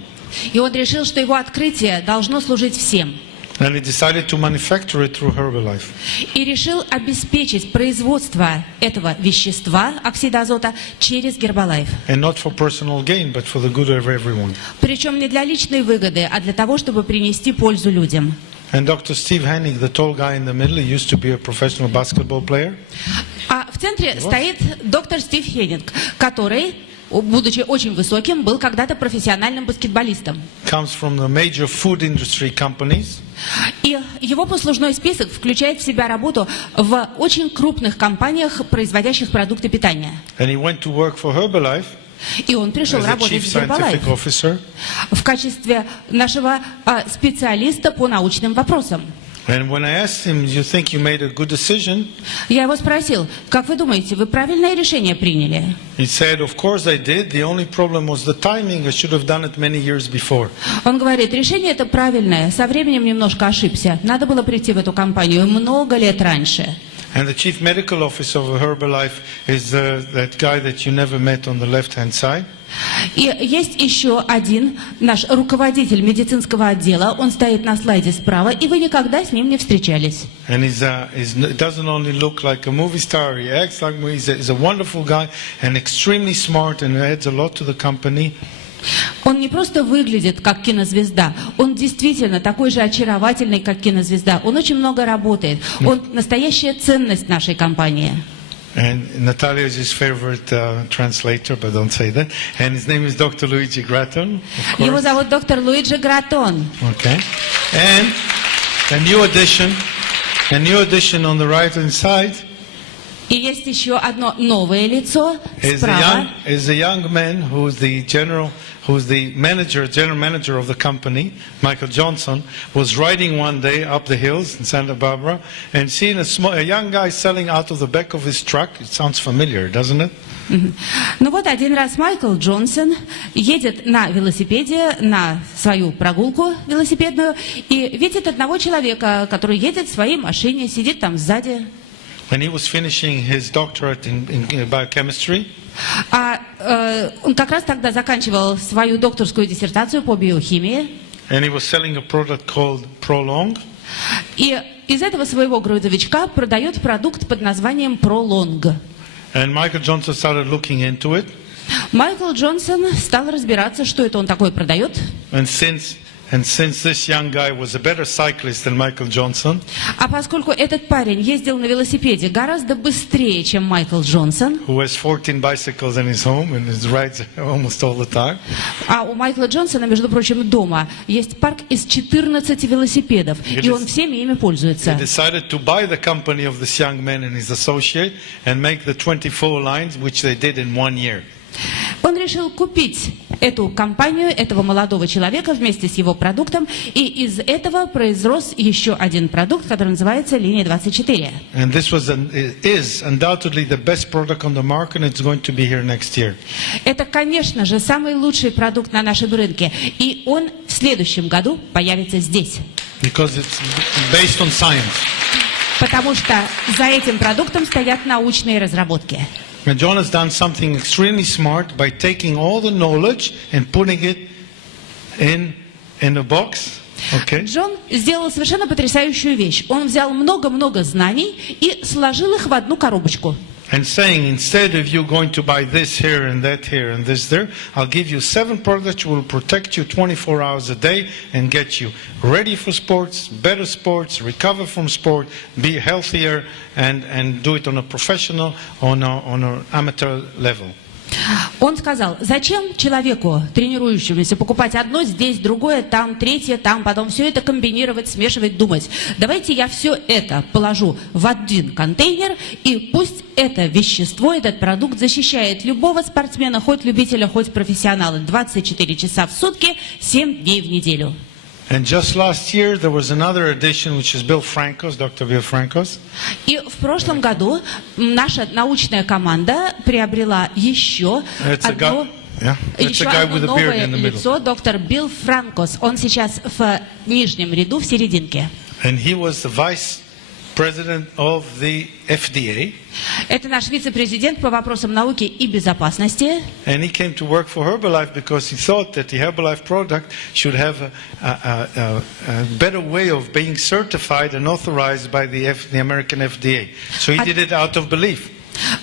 И он решил, что его открытие должно служить всем. And he decided to manufacture it through Herbalife. И решил обеспечить производство этого вещества, оксида азота, через Herbalife. And not for personal gain, but for the good of everyone. Причем не для личной выгоды, а для того, чтобы принести пользу людям. And Dr. Steve Hennig, the tall guy in the middle, he used to be a professional basketball player. А в центре стоит доктор Стив Хеннинг, который, будучи очень высоким, был когда-то профессиональным баскетболистом. Comes from the major food industry companies. И его послужной список включает в себя работу в очень крупных компаниях, производящих продукты питания. And he went to work for Herbalife. И он пришел As a работать chief в Herbalife scientific officer. в качестве нашего специалиста по научным вопросам. And when I asked him, "Do you think you made a good decision?" Я его спросил, как вы думаете, вы правильное решение приняли? He said, "Of course I did. The only problem was the timing. I should have done it many years before." Он говорит, решение это правильное, со временем немножко ошибся. Надо было прийти в эту компанию много лет раньше. And the chief medical officer of Herbalife is that guy that you never met on the left-hand side. И есть еще один наш руководитель медицинского отдела, он стоит на слайде справа, и вы никогда с ним не встречались. And he doesn't only look like a movie star, he acts like he's a wonderful guy and extremely smart and adds a lot to the company. Он не просто выглядит как кинозвезда, он действительно такой же очаровательный, как кинозвезда. Он очень много работает, он настоящая ценность нашей компании. And Natalia is his favorite translator, but don't say that. And his name is Dr. Luigi Gratton. Его зовут доктор Луиджи Гратон. Okay. And a new addition on the right-hand side. И есть еще одно новое лицо справа. Is a young man who's the general manager of the company, Michael Johnson, was riding one day up the hills in Santa Barbara and seeing a young guy selling out of the back of his truck. It sounds familiar, doesn't it? Ну вот один раз Майкл Джонсон едет на велосипеде на свою прогулку велосипедную и видит одного человека, который едет в своей машине, сидит там сзади. When he was finishing his doctorate in biochemistry, он как раз тогда заканчивал свою докторскую диссертацию по биохимии. And he was selling a product called Prolong. И из этого своего грузовичка продает продукт под названием Prolong. And Michael Johnson started looking into it. Майкл Джонсон стал разбираться, что это он такое продает. And since this young guy was a better cyclist than Michael Johnson, А поскольку этот парень ездил на велосипеде гораздо быстрее, чем Майкл Джонсон, who has 14 bicycles in his home and rides almost all the time, а у Майкла Джонсона, между прочим, дома есть парк из 14 велосипедов, и он всеми ими he пользуется. decided to buy the company of this young man and his associate and make the 24 lines, which they did in 1 year. Он решил купить эту компанию, этого молодого человека вместе с его продуктом, и из этого произрос еще один продукт, который называется «Линия 24». And this is undoubtedly the best product on the market, and it's going to be here next year. Это, конечно же, самый лучший продукт на нашем рынке, и он в следующем году появится здесь. Because it's based on science. Потому что за этим продуктом стоят научные разработки. And John has done something extremely smart by taking all the knowledge and putting it in a box. Okay? Джон сделал совершенно потрясающую вещь. Он взял много-много знаний и сложил их в одну коробочку. And saying, instead of you going to buy this here and that here and this there, I'll give you 7 products which will protect you 24 hours a day and get you ready for sports, better sports, recover from sport, be healthier, and do it on a professional, on an amateur level. Он сказал, зачем человеку, тренирующемуся, покупать одно здесь, другое там, третье там, потом все это комбинировать, смешивать, думать. Давайте я все это положу в один контейнер, и пусть это вещество, этот продукт защищает любого спортсмена, хоть любителя, хоть профессионала, 24 часа в сутки, 7 дней в неделю. And just last year there was another edition which is Bill Franco's, Dr. Bill Franco's. И в прошлом году наша научная команда приобрела еще одно новое лицо, доктор Билл Франкос. Он сейчас в нижнем ряду, в серединке. And he was the vice president of the FDA. Это наш вице-президент по вопросам науки и безопасности. And he came to work for Herbalife because he thought that the Herbalife product should have a better way of being certified and authorized by the American FDA. So he did it out of belief.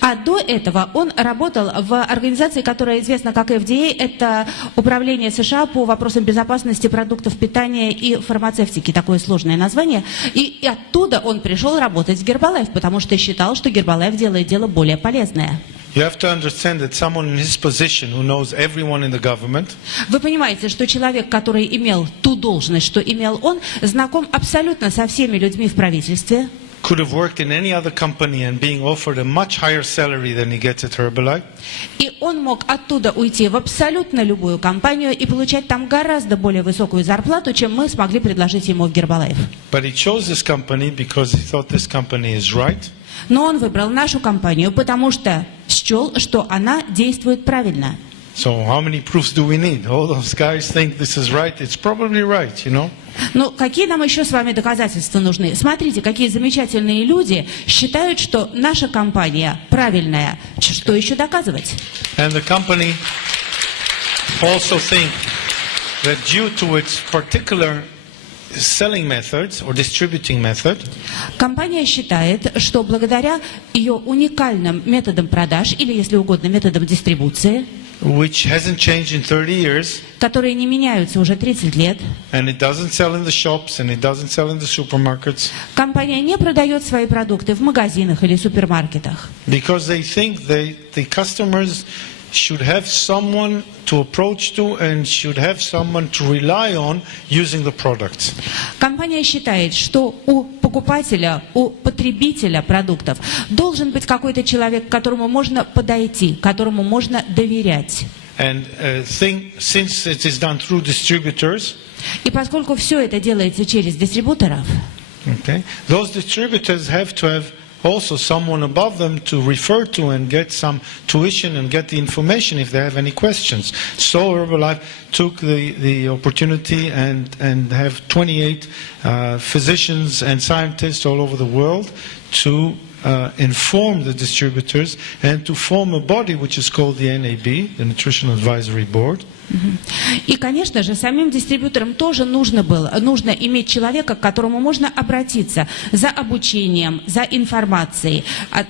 А до этого он работал в организации, которая известна как FDA. Это Управление США по вопросам безопасности продуктов питания и фармацевтики. Такое сложное название. И оттуда он пришел работать в Herbalife, потому что считал, что Herbalife делает дело более полезное. You have to understand that someone in his position who knows everyone in the government. Вы понимаете, что человек, который имел ту должность, что имел он, знаком абсолютно со всеми людьми в правительстве. Could have worked in any other company and being offered a much higher salary than he gets at Herbalife. И он мог оттуда уйти в абсолютно любую компанию и получать там гораздо более высокую зарплату, чем мы смогли предложить ему в Herbalife. But he chose this company because he thought this company is right. Но он выбрал нашу компанию, потому что счел, что она действует правильно. So how many proofs do we need? All those guys think this is right. It's probably right, you know. Ну, какие нам еще с вами доказательства нужны? Смотрите, какие замечательные люди считают, что наша компания правильная. Что еще доказывать? And the company also think that due to its particular selling methods or distributing method, компания считает, что благодаря ее уникальным методам продаж, или, если угодно, методам дистрибуции, which hasn't changed in 30 years, которые не меняются уже 30 лет, and it doesn't sell in the shops and it doesn't sell in the supermarkets, компания не продает свои продукты в магазинах или супермаркетах. because they think the customers should have someone to approach to and should have someone to rely on using the products. Компания считает, что у покупателя, у потребителя продуктов должен быть какой-то человек, к которому можно подойти, которому можно доверять. And since it is done through distributors, И поскольку все это делается через дистрибуторов, okay, those distributors have to have also someone above them to refer to and get some tuition and get the information if they have any questions. So Herbalife took the opportunity and have 28 physicians and scientists all over the world to inform the distributors and to form a body which is called the NAB, the Nutrition Advisory Board. И, конечно же, самим дистрибьюторам тоже нужно иметь человека, к которому можно обратиться за обучением, за информацией,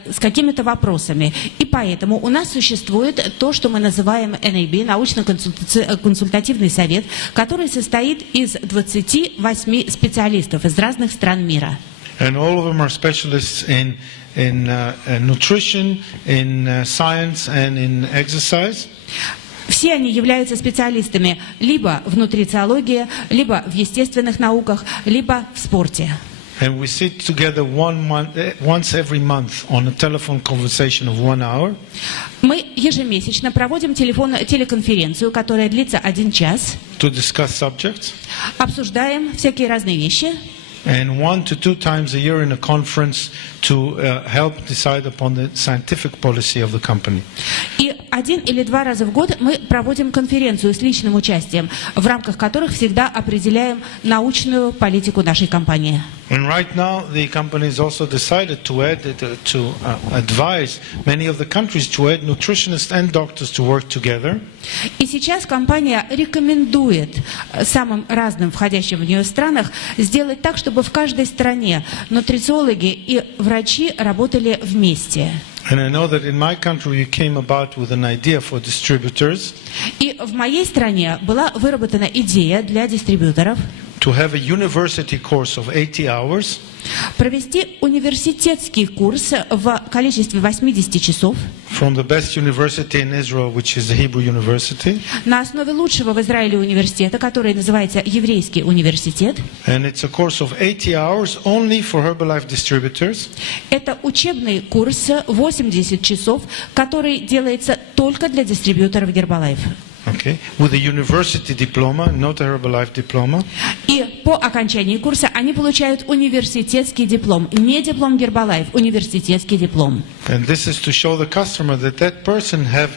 с какими-то вопросами. И поэтому у нас существует то, что мы называем NAB, научно-консультативный совет, который состоит из 28 специалистов из разных стран мира. And all of them are specialists in nutrition, in science and in exercise. Все они являются специалистами либо в нутрициологии, либо в естественных науках, либо в спорте. And we sit together once every month on a telephone conversation of 1 hour. Мы ежемесячно проводим телеконференцию, которая длится 1 час. To discuss subjects. Обсуждаем всякие разные вещи. And 1 to 2 times a year in a conference to help decide upon the scientific policy of the company. И 1 или 2 раза в год мы проводим конференцию с личным участием, в рамках которых всегда определяем научную политику нашей компании. And right now, the company has also decided to advise many of the countries to add nutritionists and doctors to work together. И сейчас компания рекомендует самым разным входящим в нее странах сделать так, чтобы в каждой стране нутрициологи и врачи работали вместе. And I know that in my country you came about with an idea for distributors. И в моей стране была выработана идея для дистрибьюторов to have a university course of 80 hours. Провести университетский курс в количестве 80 часов. From the best university in Israel, which is the Hebrew University. На основе лучшего в Израиле университета, который называется Еврейский университет. And it's a course of 80 hours only for Herbalife distributors. Это учебный курс 80 часов, который делается только для дистрибьюторов Herbalife. Okay. With a university diploma, not a Herbalife diploma. И по окончании курса они получают университетский диплом, не диплом Herbalife, университетский диплом. And this is to show the customer that that person have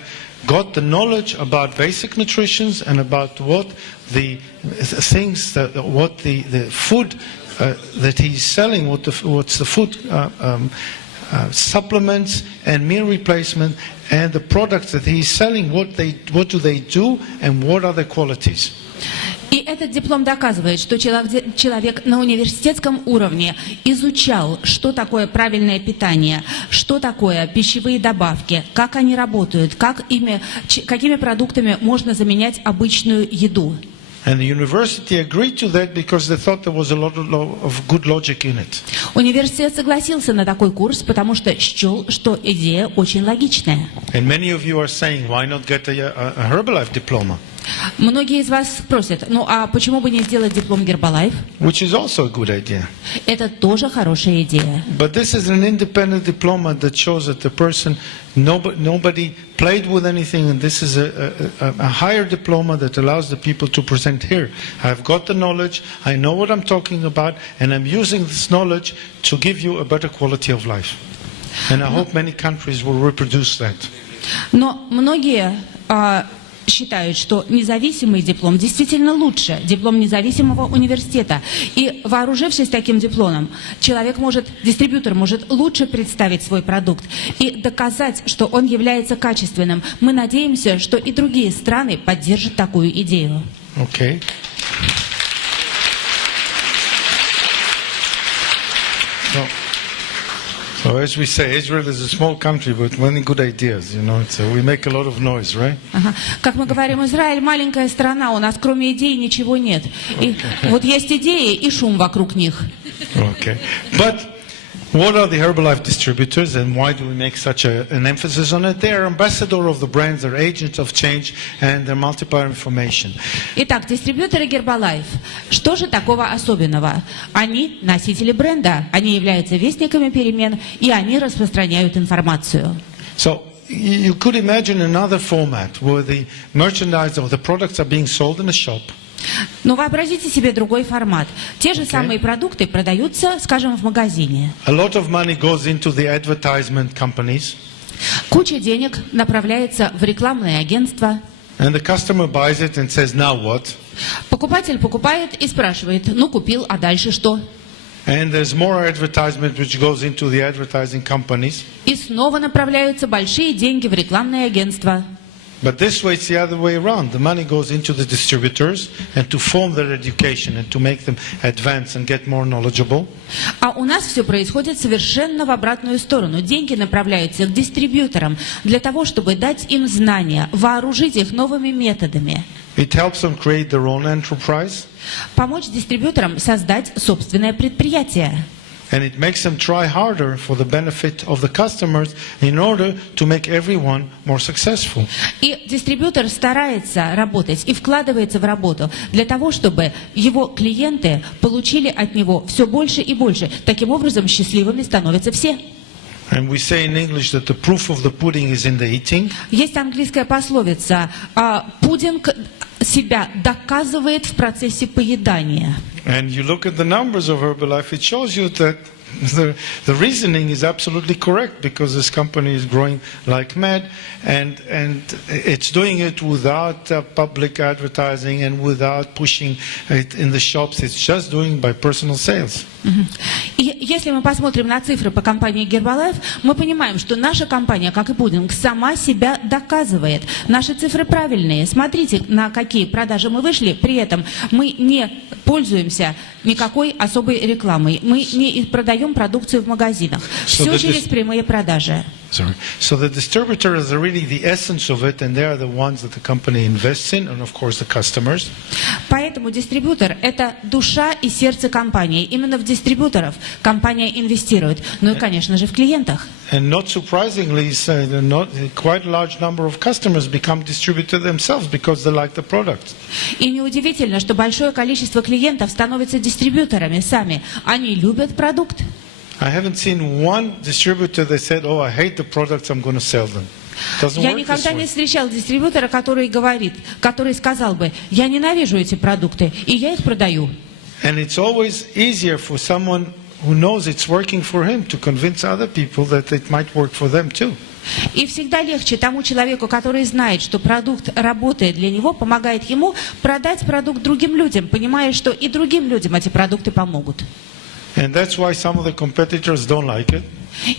got the knowledge about basic nutrition and about what the things that what the food that he's selling, what's the food supplements and meal replacement and the products that he's selling, what do they do and what are their qualities. И этот диплом доказывает, что человек на университетском уровне изучал, что такое правильное питание, что такое пищевые добавки, как они работают, какими продуктами можно заменять обычную еду. And the university agreed to that because they thought there was a lot of good logic in it. Университет согласился на такой курс, потому что счел, что идея очень логичная. And many of you are saying, why not get a Herbalife diploma? Многие из вас спросят, ну а почему бы не сделать диплом Herbalife? Which is also a good idea. Это тоже хорошая идея. But this is an independent diploma that shows that the person, nobody played with anything, and this is a higher diploma that allows the people to present here. I've got the knowledge, I know what I'm talking about, and I'm using this knowledge to give you a better quality of life. And I hope many countries will reproduce that. Но многие считают, что независимый диплом действительно лучше, диплом независимого университета. И вооружившись таким дипломом, дистрибьютор может лучше представить свой продукт и доказать, что он является качественным. Мы надеемся, что и другие страны поддержат такую идею. Okay. So as we say, Israel is a small country with many good ideas, you know, so we make a lot of noise, right? Как мы говорим, Израиль маленькая страна, у нас кроме идей ничего нет. И вот есть идеи и шум вокруг них. Okay. But what are the Herbalife distributors and why do we make such an emphasis on it? They are ambassador of the brands, they're agents of change and they're multiplier information. Итак, дистрибьюторы Herbalife. Что же такого особенного? Они носители бренда, они являются вестниками перемен и они распространяют информацию. So you could imagine another format where the merchandise or the products are being sold in a shop. Но вообразите себе другой формат. Те же самые продукты продаются, скажем, в магазине. A lot of money goes into the advertisement companies. Куча денег направляется в рекламные агентства. And the customer buys it and says, now what? Покупатель покупает и спрашивает, ну купил, а дальше что? And there's more advertisement which goes into the advertising companies. И снова направляются большие деньги в рекламные агентства. But this way it's the other way around. The money goes into the distributors and to form their education and to make them advance and get more knowledgeable. А у нас все происходит совершенно в обратную сторону. Деньги направляются к дистрибьюторам для того, чтобы дать им знания, вооружить их новыми методами. It helps them create their own enterprise. Помочь дистрибьюторам создать собственное предприятие. And it makes them try harder for the benefit of the customers in order to make everyone more successful. И дистрибьютор старается работать и вкладывается в работу для того, чтобы его клиенты получили от него все больше и больше. Таким образом, счастливыми становятся все. And we say in English that the proof of the pudding is in the eating. Есть английская пословица: пудинг себя доказывает в процессе поедания. And you look at the numbers of Herbalife, it shows you that the reasoning is absolutely correct, because this company is growing like mad, and it's doing it without public advertising and without pushing it in the shops. It's just doing by personal sales. И если мы посмотрим на цифры по компании Herbalife, мы понимаем, что наша компания, как и пудинг, сама себя доказывает. Наши цифры правильные. Смотрите, на какие продажи мы вышли. При этом мы не пользуемся никакой особой рекламой. Мы не продаем продукцию в магазинах. Все через прямые продажи. So the distributors are really the essence of it, and they are the ones that the company invests in, and of course the customers. Поэтому дистрибьютор – это душа и сердце компании. Именно в дистрибьюторов компания инвестирует. Ну и, конечно же, в клиентах. And not surprisingly, quite a large number of customers become distributors themselves because they like the product. И неудивительно, что большое количество клиентов становятся дистрибьюторами сами. Они любят продукт. I haven't seen one distributor that said, "Oh, I hate the products, I'm going to sell them." Я никогда не встречал дистрибьютора, который сказал бы: я ненавижу эти продукты, и я их продаю. And it's always easier for someone who knows it's working for him to convince other people that it might work for them too. И всегда легче тому человеку, который знает, что продукт работает для него, помогает ему продать продукт другим людям, понимая, что и другим людям эти продукты помогут. And that's why some of the competitors don't like it.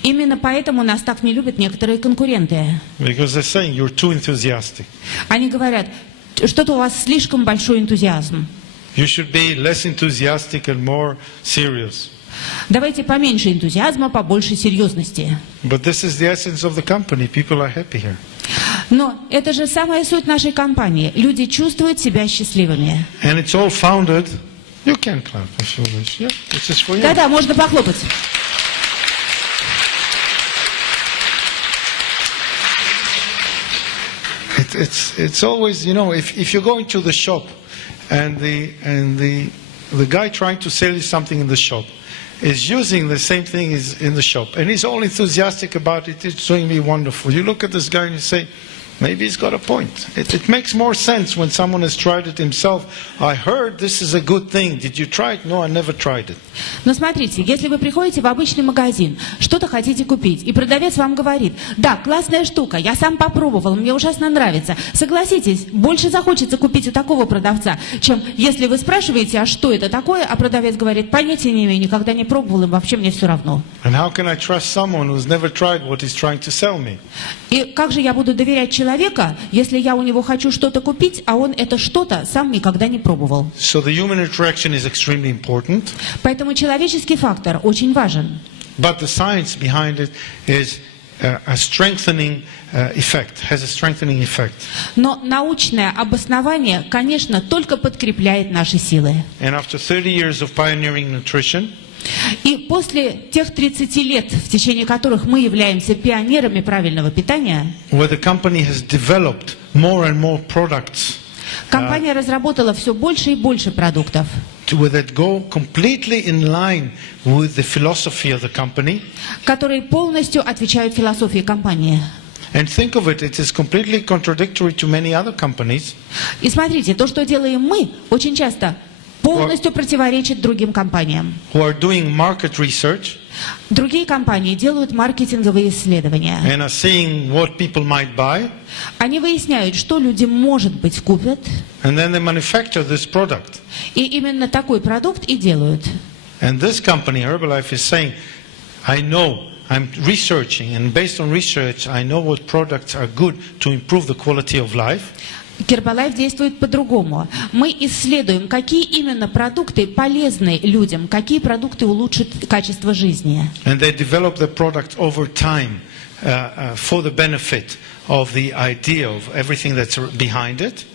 Именно поэтому нас так не любят некоторые конкуренты. Because they're saying you're too enthusiastic. Они говорят: что-то у вас слишком большой энтузиазм. You should be less enthusiastic and more serious. Давайте поменьше энтузиазма, побольше серьезности. But this is the essence of the company. People are happy here. Но это же самая суть нашей компании. Люди чувствуют себя счастливыми. And it's all founded. You can clap if you wish. Yeah, this is for you. Да-да, можно похлопать. It's always, you know, if you go into the shop and the guy trying to sell you something in the shop is using the same thing as in the shop, and he's all enthusiastic about it, it's doing me wonderful. You look at this guy and you say, maybe he's got a point. It makes more sense when someone has tried it himself. I heard this is a good thing. Did you try it? No, I never tried it. Но смотрите, если вы приходите в обычный магазин, что-то хотите купить, и продавец вам говорит: да, классная штука, я сам попробовал, мне ужасно нравится. Согласитесь, больше захочется купить у такого продавца, чем если вы спрашиваете: а что это такое, а продавец говорит: понятия не имею, никогда не пробовал, и вообще мне все равно. And how can I trust someone who's never tried what he's trying to sell me? И как же я буду доверять человека, если я у него хочу что-то купить, а он это что-то сам никогда не пробовал? So the human interaction is extremely important. Поэтому человеческий фактор очень важен. But the science behind it is a strengthening effect, has a strengthening effect. Но научное обоснование, конечно, только подкрепляет наши силы. And after 30 years of pioneering nutrition, и после тех 30 лет, в течение которых мы являемся пионерами правильного питания, where the company has developed more and more products, компания разработала все больше и больше продуктов, that go completely in line with the philosophy of the company, которые полностью отвечают философии компании. And think of it, it is completely contradictory to many other companies. И смотрите, то, что делаем мы, очень часто полностью противоречит другим компаниям. Who are doing market research. Другие компании делают маркетинговые исследования. And are seeing what people might buy. Они выясняют, что люди, может быть, купят. And then they manufacture this product. И именно такой продукт и делают. And this company, Herbalife, is saying, I know, I'm researching, and based on research, I know what products are good to improve the quality of life. Herbalife действует по-другому. Мы исследуем, какие именно продукты полезны людям, какие продукты улучшат качество жизни. And they develop the product over time for the benefit of the idea of everything that's behind it.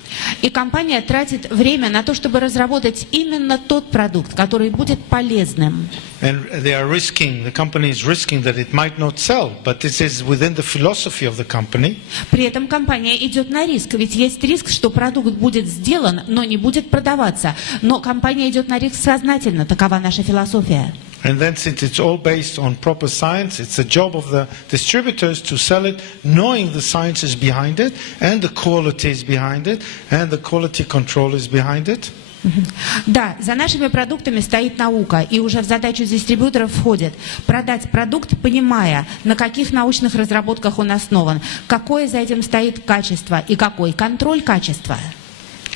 И компания тратит время на то, чтобы разработать именно тот продукт, который будет полезным. And they are risking, the company is risking that it might not sell, but this is within the philosophy of the company. При этом компания идет на риск, ведь есть риск, что продукт будет сделан, но не будет продаваться. Но компания идет на риск сознательно, такова наша философия. And then since it's all based on proper science, it's the job of the distributors to sell it, knowing the science is behind it, and the quality is behind it, and the quality control is behind it. Да, за нашими продуктами стоит наука, и уже в задачу дистрибьюторов входит продать продукт, понимая, на каких научных разработках он основан, какое за этим стоит качество и какой контроль качества.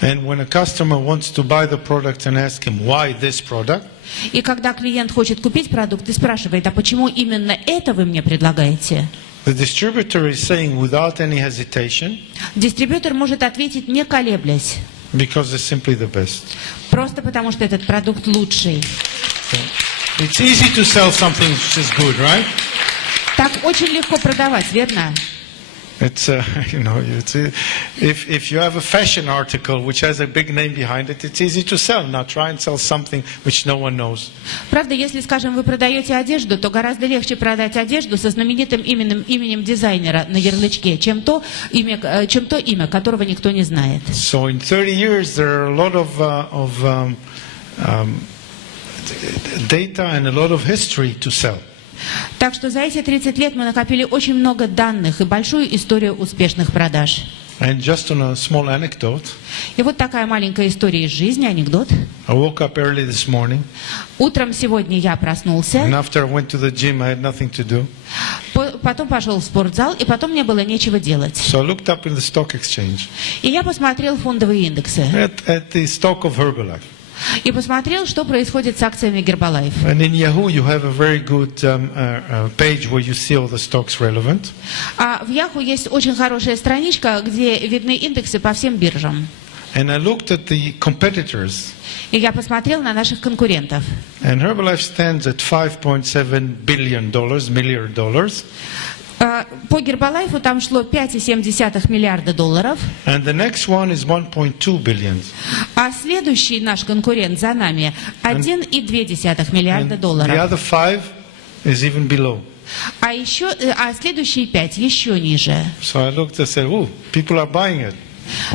And when a customer wants to buy the product and ask him why this product, И когда клиент хочет купить продукт и спрашивает, а почему именно это вы мне предлагаете? the distributor is saying without any hesitation, Дистрибьютор может ответить, не колеблясь, because it's simply the best. просто потому что этот продукт лучший. It's easy to sell something which is good, right? Так очень легко продавать, верно? It's if you have a fashion article which has a big name behind it, it's easy to sell. Now try and sell something which no one knows. Правда, если, скажем, вы продаете одежду, то гораздо легче продать одежду со знаменитым именем дизайнера на ярлычке, чем то имя, которого никто не знает. So in 30 years there are a lot of data and a lot of history to sell. Так что за эти 30 лет мы накопили очень много данных и большую историю успешных продаж. And just on a small anecdote, И вот такая маленькая история из жизни, анекдот. I woke up early this morning, Утром сегодня я проснулся, and after I went to the gym, I had nothing to do. потом пошел в спортзал, и потом мне было нечего делать. So I looked up in the stock exchange И я посмотрел фондовые индексы. at the stock of Herbalife. И посмотрел, что происходит с акциями Herbalife. And in Yahoo, you have a very good page where you see all the stocks relevant. А в Yahoo есть очень хорошая страничка, где видны индексы по всем биржам. And I looked at the competitors. И я посмотрел на наших конкурентов. And Herbalife stands at $5.7 million dollars. По Herbalife там шло 5,7 миллиарда долларов. And the next one is 1.2 billion. А следующий наш конкурент за нами 1,2 миллиарда And the долларов. other 5 is even below. А следующие 5 еще ниже. So I looked and said, "Oh, people are buying it."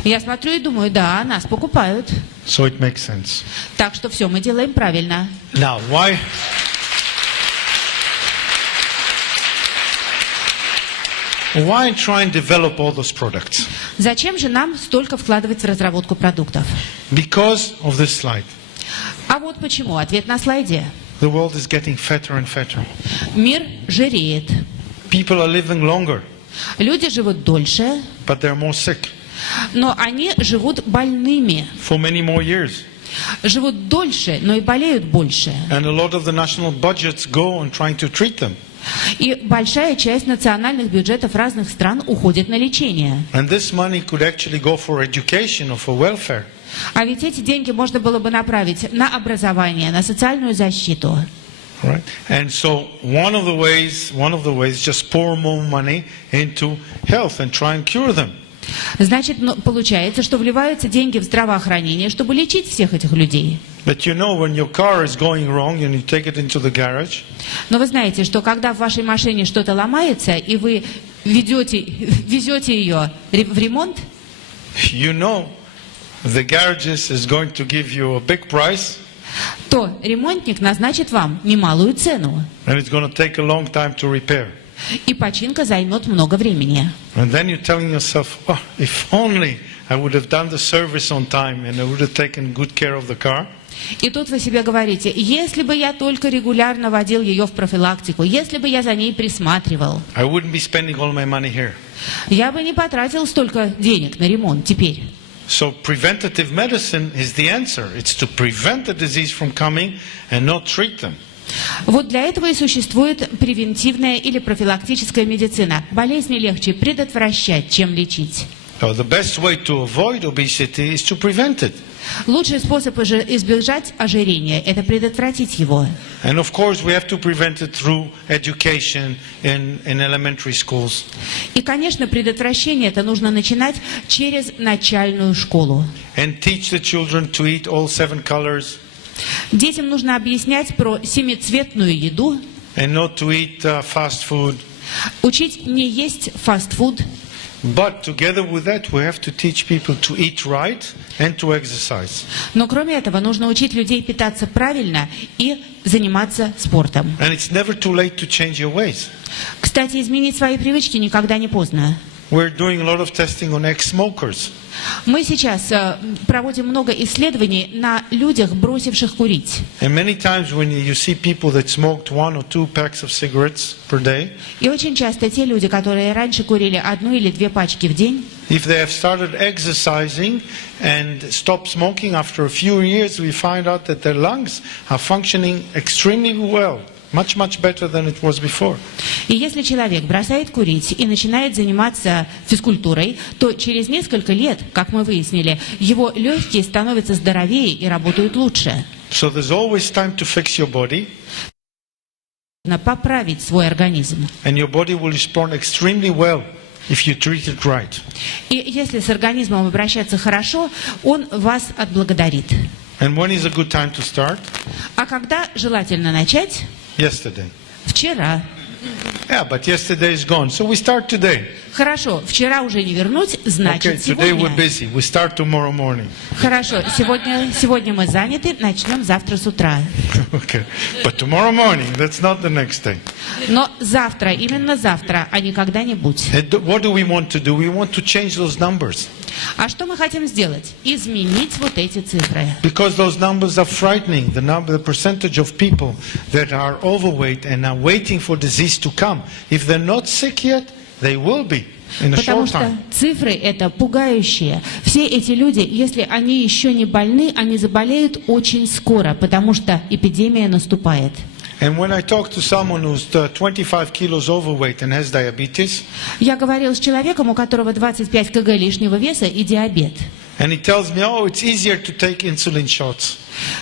Я смотрю и думаю, да, нас покупают. So it makes sense. Так что все мы делаем правильно. Now, why try and develop all those products? Зачем же нам столько вкладывать в разработку продуктов? Because of this slide. А вот почему. Ответ на слайде. The world is getting fatter and fatter. Мир жиреет. People are living longer, Люди живут дольше, but they're more sick но они живут больными. for many more years. Живут дольше, но и болеют больше. And a lot of the national budgets go on trying to treat them. И большая часть национальных бюджетов разных стран уходит на лечение. And this money could actually go for education or for welfare. А ведь эти деньги можно было бы направить на образование, на социальную защиту. Right? And so one of the ways just pour more money into health and try and cure them. Значит, получается, что вливаются деньги в здравоохранение, чтобы лечить всех этих людей. But you know, when your car is going wrong and you take it into the garage, Но вы знаете, что когда в вашей машине что-то ломается, и вы везете ее в ремонт, you know the garages is going to give you a big price, то ремонтник назначит вам немалую цену. and it's going to take a long time to repair. И починка займет много времени. And then you're telling yourself, oh, if only I would have done the service on time and I would have taken good care of the car. И тут вы себе говорите, если бы я только регулярно водил ее в профилактику, если бы я за ней присматривал, I wouldn't be spending all my money here. я бы не потратил столько денег на ремонт теперь. So preventative medicine is the answer. It's to prevent the disease from coming and not treat them. Вот для этого и существует превентивная или профилактическая медицина. Болезни легче предотвращать, чем лечить. So the best way to avoid obesity is to prevent it. Лучший способ избежать ожирения – это предотвратить его. And of course we have to prevent it through education in elementary schools. И, конечно, предотвращение это нужно начинать через начальную школу. And teach the children to eat all 7 colors. Детям нужно объяснять про семицветную еду, And not to eat fast food. учить не есть фастфуд. But together with that, we have to teach people to eat right and to exercise. Но кроме этого нужно учить людей питаться правильно и заниматься спортом. And it's never too late to change your ways. Кстати, изменить свои привычки никогда не поздно. We're doing a lot of testing on ex-smokers. Мы сейчас проводим много исследований на людях, бросивших курить. And many times when you see people that smoked 1 or 2 packs of cigarettes per day, И очень часто те люди, которые раньше курили 1 или 2 пачки в день, if they have started exercising and stopped smoking after a few years, we find out that their lungs are functioning extremely well. Much better than it was before. И если человек бросает курить и начинает заниматься физкультурой, то через несколько лет, как мы выяснили, его легкие становятся здоровее и работают лучше. So there's always time to fix your body, Нужно поправить свой организм. and your body will respond extremely well if you treat it right. И если с организмом обращаться хорошо, он вас отблагодарит. And when is a good time to start? А когда желательно начать? Yesterday. Вчера. Yeah, but yesterday is gone. So we start today. Хорошо, вчера уже не вернуть, Okay, значит today we're сегодня. busy. We start tomorrow morning. Хорошо, сегодня мы заняты, начнем завтра с утра. Okay. But tomorrow morning, that's not the next day. Но завтра, именно завтра, а не когда-нибудь. And what do we want to do? We want to change those numbers. А что мы хотим сделать? Изменить вот эти цифры. Because those numbers are frightening. The percentage of people that are overweight and are waiting for disease to come. If they're not sick yet, they will be in a Потому short что time. цифры это пугающие. Все эти люди, если они еще не больны, они заболеют очень скоро, потому что эпидемия наступает. And when I talk to someone who's 25 kilos overweight and has diabetes, Я говорил с человеком, у которого 25 кг лишнего веса и диабет. and he tells me, oh, it's easier to take insulin shots.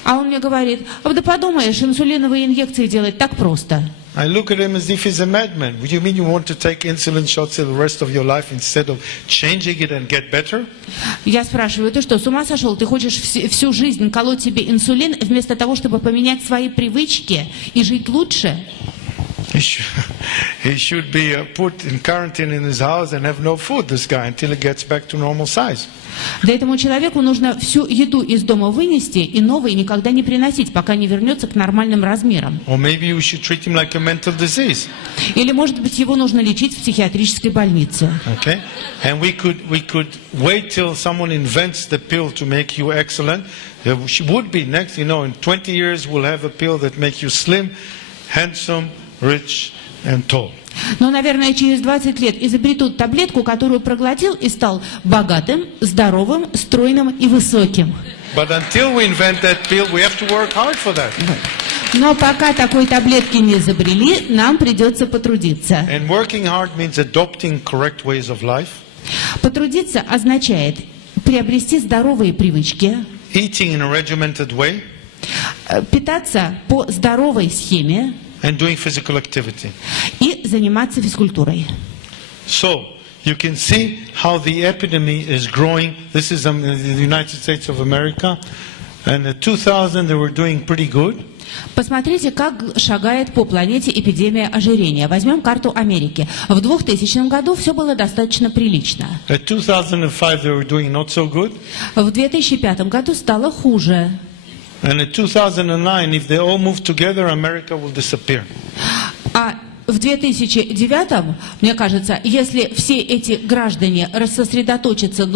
А он мне говорит, да подумаешь, инсулиновые инъекции делать так просто. I look at him as if he's a madman. What do you mean you want to take insulin shots the rest of your life instead of changing it and get better? Я спрашиваю, ты что, с ума сошел? Ты хочешь всю жизнь колоть себе инсулин вместо того, чтобы поменять свои привычки и жить лучше? He should be put in quarantine in his house and have no food, this guy, until he gets back to normal size. Да этому человеку нужно всю еду из дома вынести и новые никогда не приносить, пока не вернется к нормальным размерам. Or maybe we should treat him like a mental disease. Или, может быть, его нужно лечить в психиатрической больнице. Okay? And we could wait till someone invents the pill to make you excellent. There would be next, in 20 years we'll have a pill that makes you slim, handsome, rich and tall. Но, наверное, через 20 лет изобретут таблетку, которую проглотил и стал богатым, здоровым, стройным и высоким. But until we invent that pill, we have to work hard for that. Но пока такой таблетки не изобрели, нам придется потрудиться. And working hard means adopting correct ways of life, Потрудиться означает приобрести здоровые привычки, eating in a regimented way, питаться по здоровой схеме and doing physical activity. и заниматься физкультурой. So, you can see how the epidemic is growing. This is the United States of America. And in 2000 they were doing pretty good. Посмотрите, как шагает по планете эпидемия ожирения. Возьмем карту Америки. В 2000 году все было достаточно прилично. In 2005 they were doing not so good. В 2005 году стало хуже. And in 2009, if they all move together, America will disappear. А в 2009, мне кажется, если все эти граждане рассосредоточатся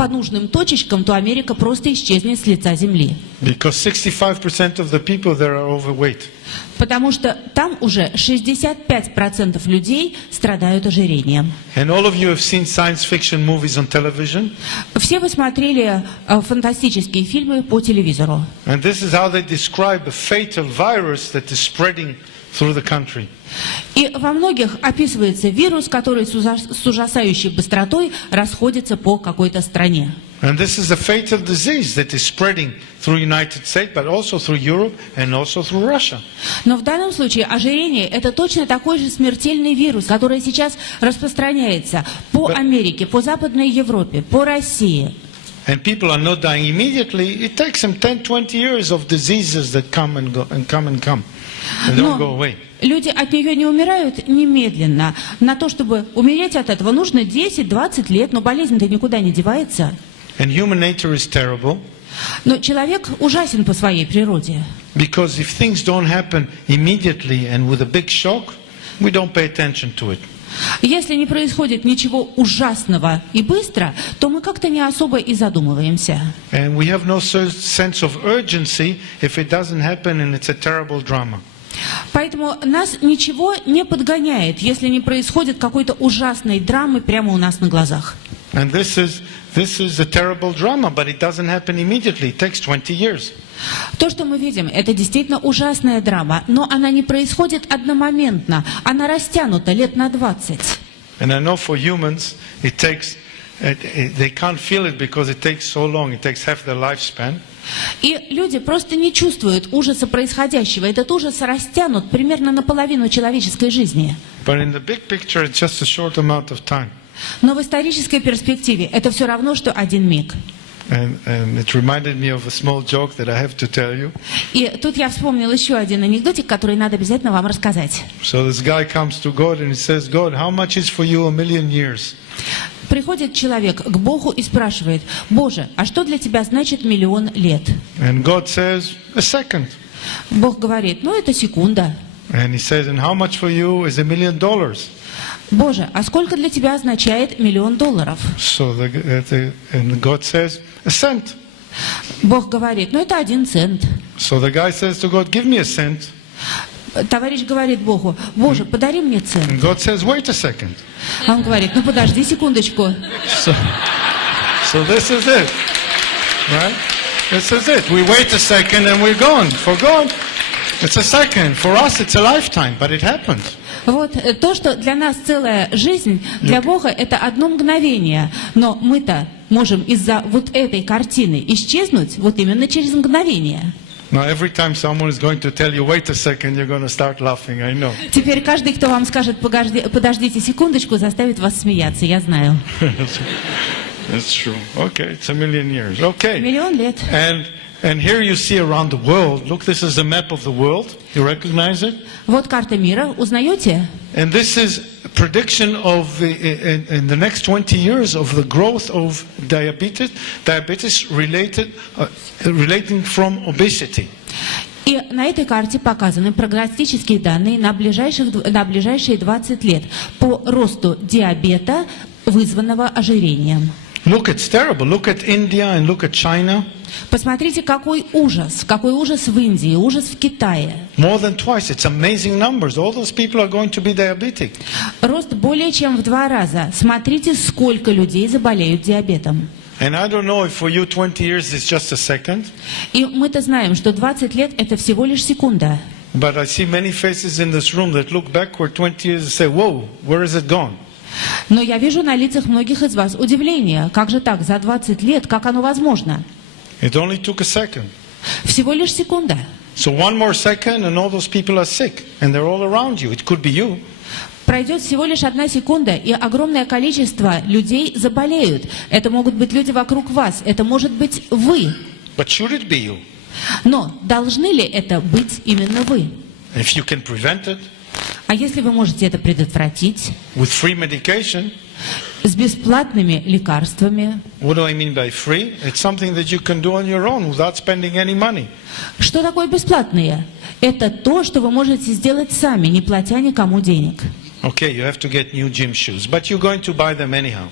по нужным точечкам, то Америка просто исчезнет с лица земли. Because 65% of the people there are overweight. Потому что там уже 65% людей страдают ожирением. And all of you have seen science fiction movies on television. Все вы смотрели фантастические фильмы по телевизору. And this is how they describe a fatal virus that is spreading through the country. И во многих описывается вирус, который с ужасающей быстротой расходится по какой-то стране. And this is a fatal disease that is spreading through United States, but also through Europe and also through Russia. Но в данном случае ожирение – это точно такой же смертельный вирус, который сейчас распространяется по Америке, по Западной Европе, по России. And people are not dying immediately. It takes them 10-20 years of diseases that come and go and come and come. They don't go away. Люди от нее не умирают немедленно. На то, чтобы умереть от этого, нужно 10-20 лет, но болезнь-то никуда не девается. And human nature is terrible. Но человек ужасен по своей природе. Because if things don't happen immediately and with a big shock, we don't pay attention to it. Если не происходит ничего ужасного и быстро, то мы как-то не особо и задумываемся. And we have no sense of urgency if it doesn't happen and it's a terrible drama. Поэтому нас ничего не подгоняет, если не происходит какой-то ужасной драмы прямо у нас на глазах. And this is a terrible drama, but it doesn't happen immediately. It takes 20 years. То, что мы видим, это действительно ужасная драма, но она не происходит одномоментно, она растянута лет на 20. And I know for humans, it takes, they can't feel it because it takes so long. It takes half their lifespan. И люди просто не чувствуют ужаса происходящего. Этот ужас растянут примерно наполовину человеческой жизни. But in the big picture, it's just a short amount of time. Но в исторической перспективе это все равно, что один миг. And it reminded me of a small joke that I have to tell you. И тут я вспомнил еще один анекдотик, который надо обязательно вам рассказать. So this guy comes to God and he says, God, how much is for you 1,000,000 years? Приходит человек к Богу и спрашивает: Боже, а что для тебя значит 1,000,000 лет? And God says, a second. Бог говорит: ну это секунда. And he says, and how much for you is $1,000,000? Боже, а сколько для тебя означает $1,000,000? So and God says, a cent. Бог говорит: ну это 1 цент. So the guy says to God, give me a cent. Товарищ говорит Богу: Боже, подари мне цент. And God says, wait a second. А он говорит: ну подожди секундочку. So this is it, right? This is it. We wait a second and we're gone. For God, it's a second. For us, it's a lifetime, but it happens. Вот то, что для нас целая жизнь, для Бога это одно мгновение. Но мы-то можем из-за вот этой картины исчезнуть вот именно через мгновение. Now, every time someone is going to tell you, wait a second, you're going to start laughing, I know. Теперь каждый, кто вам скажет: подождите секундочку, заставит вас смеяться, я знаю. That's true. Okay, it's 1,000,000 years. Okay. 1,000,000 лет. And here you see around the world, look, this is a map of the world. You recognize it? Вот карта мира, узнаете? And this is a prediction of in the next 20 years of the growth of diabetes relating from obesity. И на этой карте показаны прогностические данные на ближайшие 20 лет по росту диабета, вызванного ожирением. Look, it's terrible. Look at India and look at China. Посмотрите, какой ужас в Индии, ужас в Китае. More than twice. It's amazing numbers. All those people are going to be diabetic. Рост более чем в 2 раза. Смотрите, сколько людей заболеют диабетом. And I don't know if for you 20 years is just a second. И мы-то знаем, что 20 лет это всего лишь секунда. But I see many faces in this room that look backward 20 years and say, whoa, where is it gone? Но я вижу на лицах многих из вас удивление. Как же так, за 20 лет, как оно возможно? It only took a second. Всего лишь секунда. So one more second and all those people are sick. And they're all around you. It could be you. Пройдет всего лишь 1 секунда, и огромное количество людей заболеют. Это могут быть люди вокруг вас. Это может быть вы. But should it be you? Но должны ли это быть именно вы? If you can prevent it, А если вы можете это предотвратить with free medication, с бесплатными лекарствами? what do I mean by free? It's something that you can do on your own without spending any money. Что такое бесплатные? Это то, что вы можете сделать сами, не платя никому денег. Okay, you have to get new gym shoes, but you're going to buy them anyhow.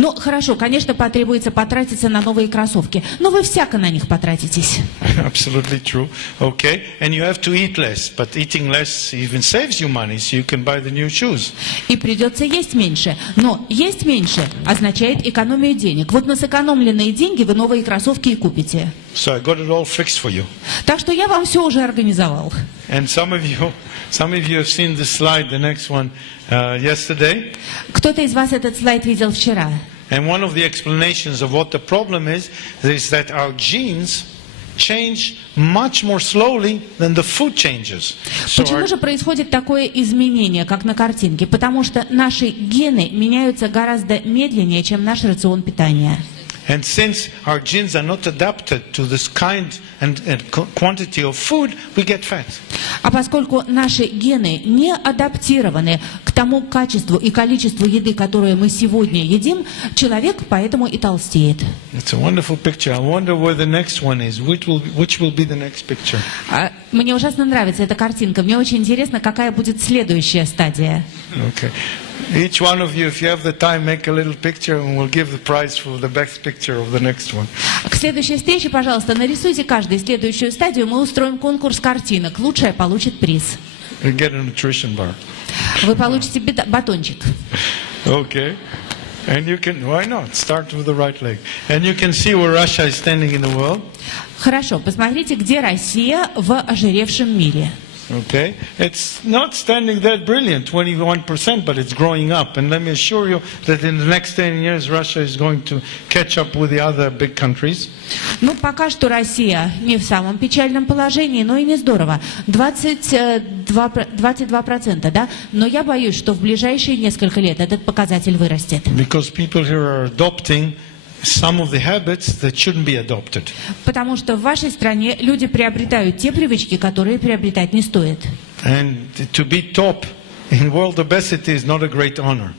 Ну, хорошо, конечно, потребуется потратиться на новые кроссовки, но вы всяко на них потратитесь. Absolutely true. Okay. And you have to eat less, but eating less even saves you money, so you can buy the new shoes. И придется есть меньше. Но есть меньше означает экономию денег. Вот на сэкономленные деньги вы новые кроссовки и купите. So I got it all fixed for you. Так что я вам все уже организовал. And some of you have seen this slide, the next one, yesterday. Кто-то из вас этот слайд видел вчера. And one of the explanations of what the problem is that our genes change much more slowly than the food changes. So Почему же происходит такое изменение, как на картинке? Потому что наши гены меняются гораздо медленнее, чем наш рацион питания. And since our genes are not adapted to this kind and quantity of food, we get fat. А поскольку наши гены не адаптированы к тому качеству и количеству еды, которую мы сегодня едим, человек поэтому и толстеет. It's a wonderful picture. I wonder where the next one is. Which will be the next picture? Мне ужасно нравится эта картинка. Мне очень интересно, какая будет следующая стадия. Okay. Each one of you, if you have the time, make a little picture and we'll give the prize for the best picture of the next one. К следующей встрече, пожалуйста, нарисуйте каждый следующую стадию. Мы устроим конкурс картинок. Лучшая получит приз. You get a nutrition bar. Вы получите батончик. Okay. And you can, why not? Start with the right leg. And you can see where Russia is standing in the world. Хорошо, посмотрите, где Россия в ожиревшем мире. Okay, it's not standing that brilliant, 21%, but it's growing up. And let me assure you that in the next 10 years, Russia is going to catch up with the other big countries. Ну, пока что Россия не в самом печальном положении, но и не здорово. 22%, да? Но я боюсь, что в ближайшие несколько лет этот показатель вырастет. Because people here are adopting some of the habits that shouldn't be adopted. Потому что в вашей стране люди приобретают те привычки, которые приобретать не стоит. And to be top in world obesity is not a great honor.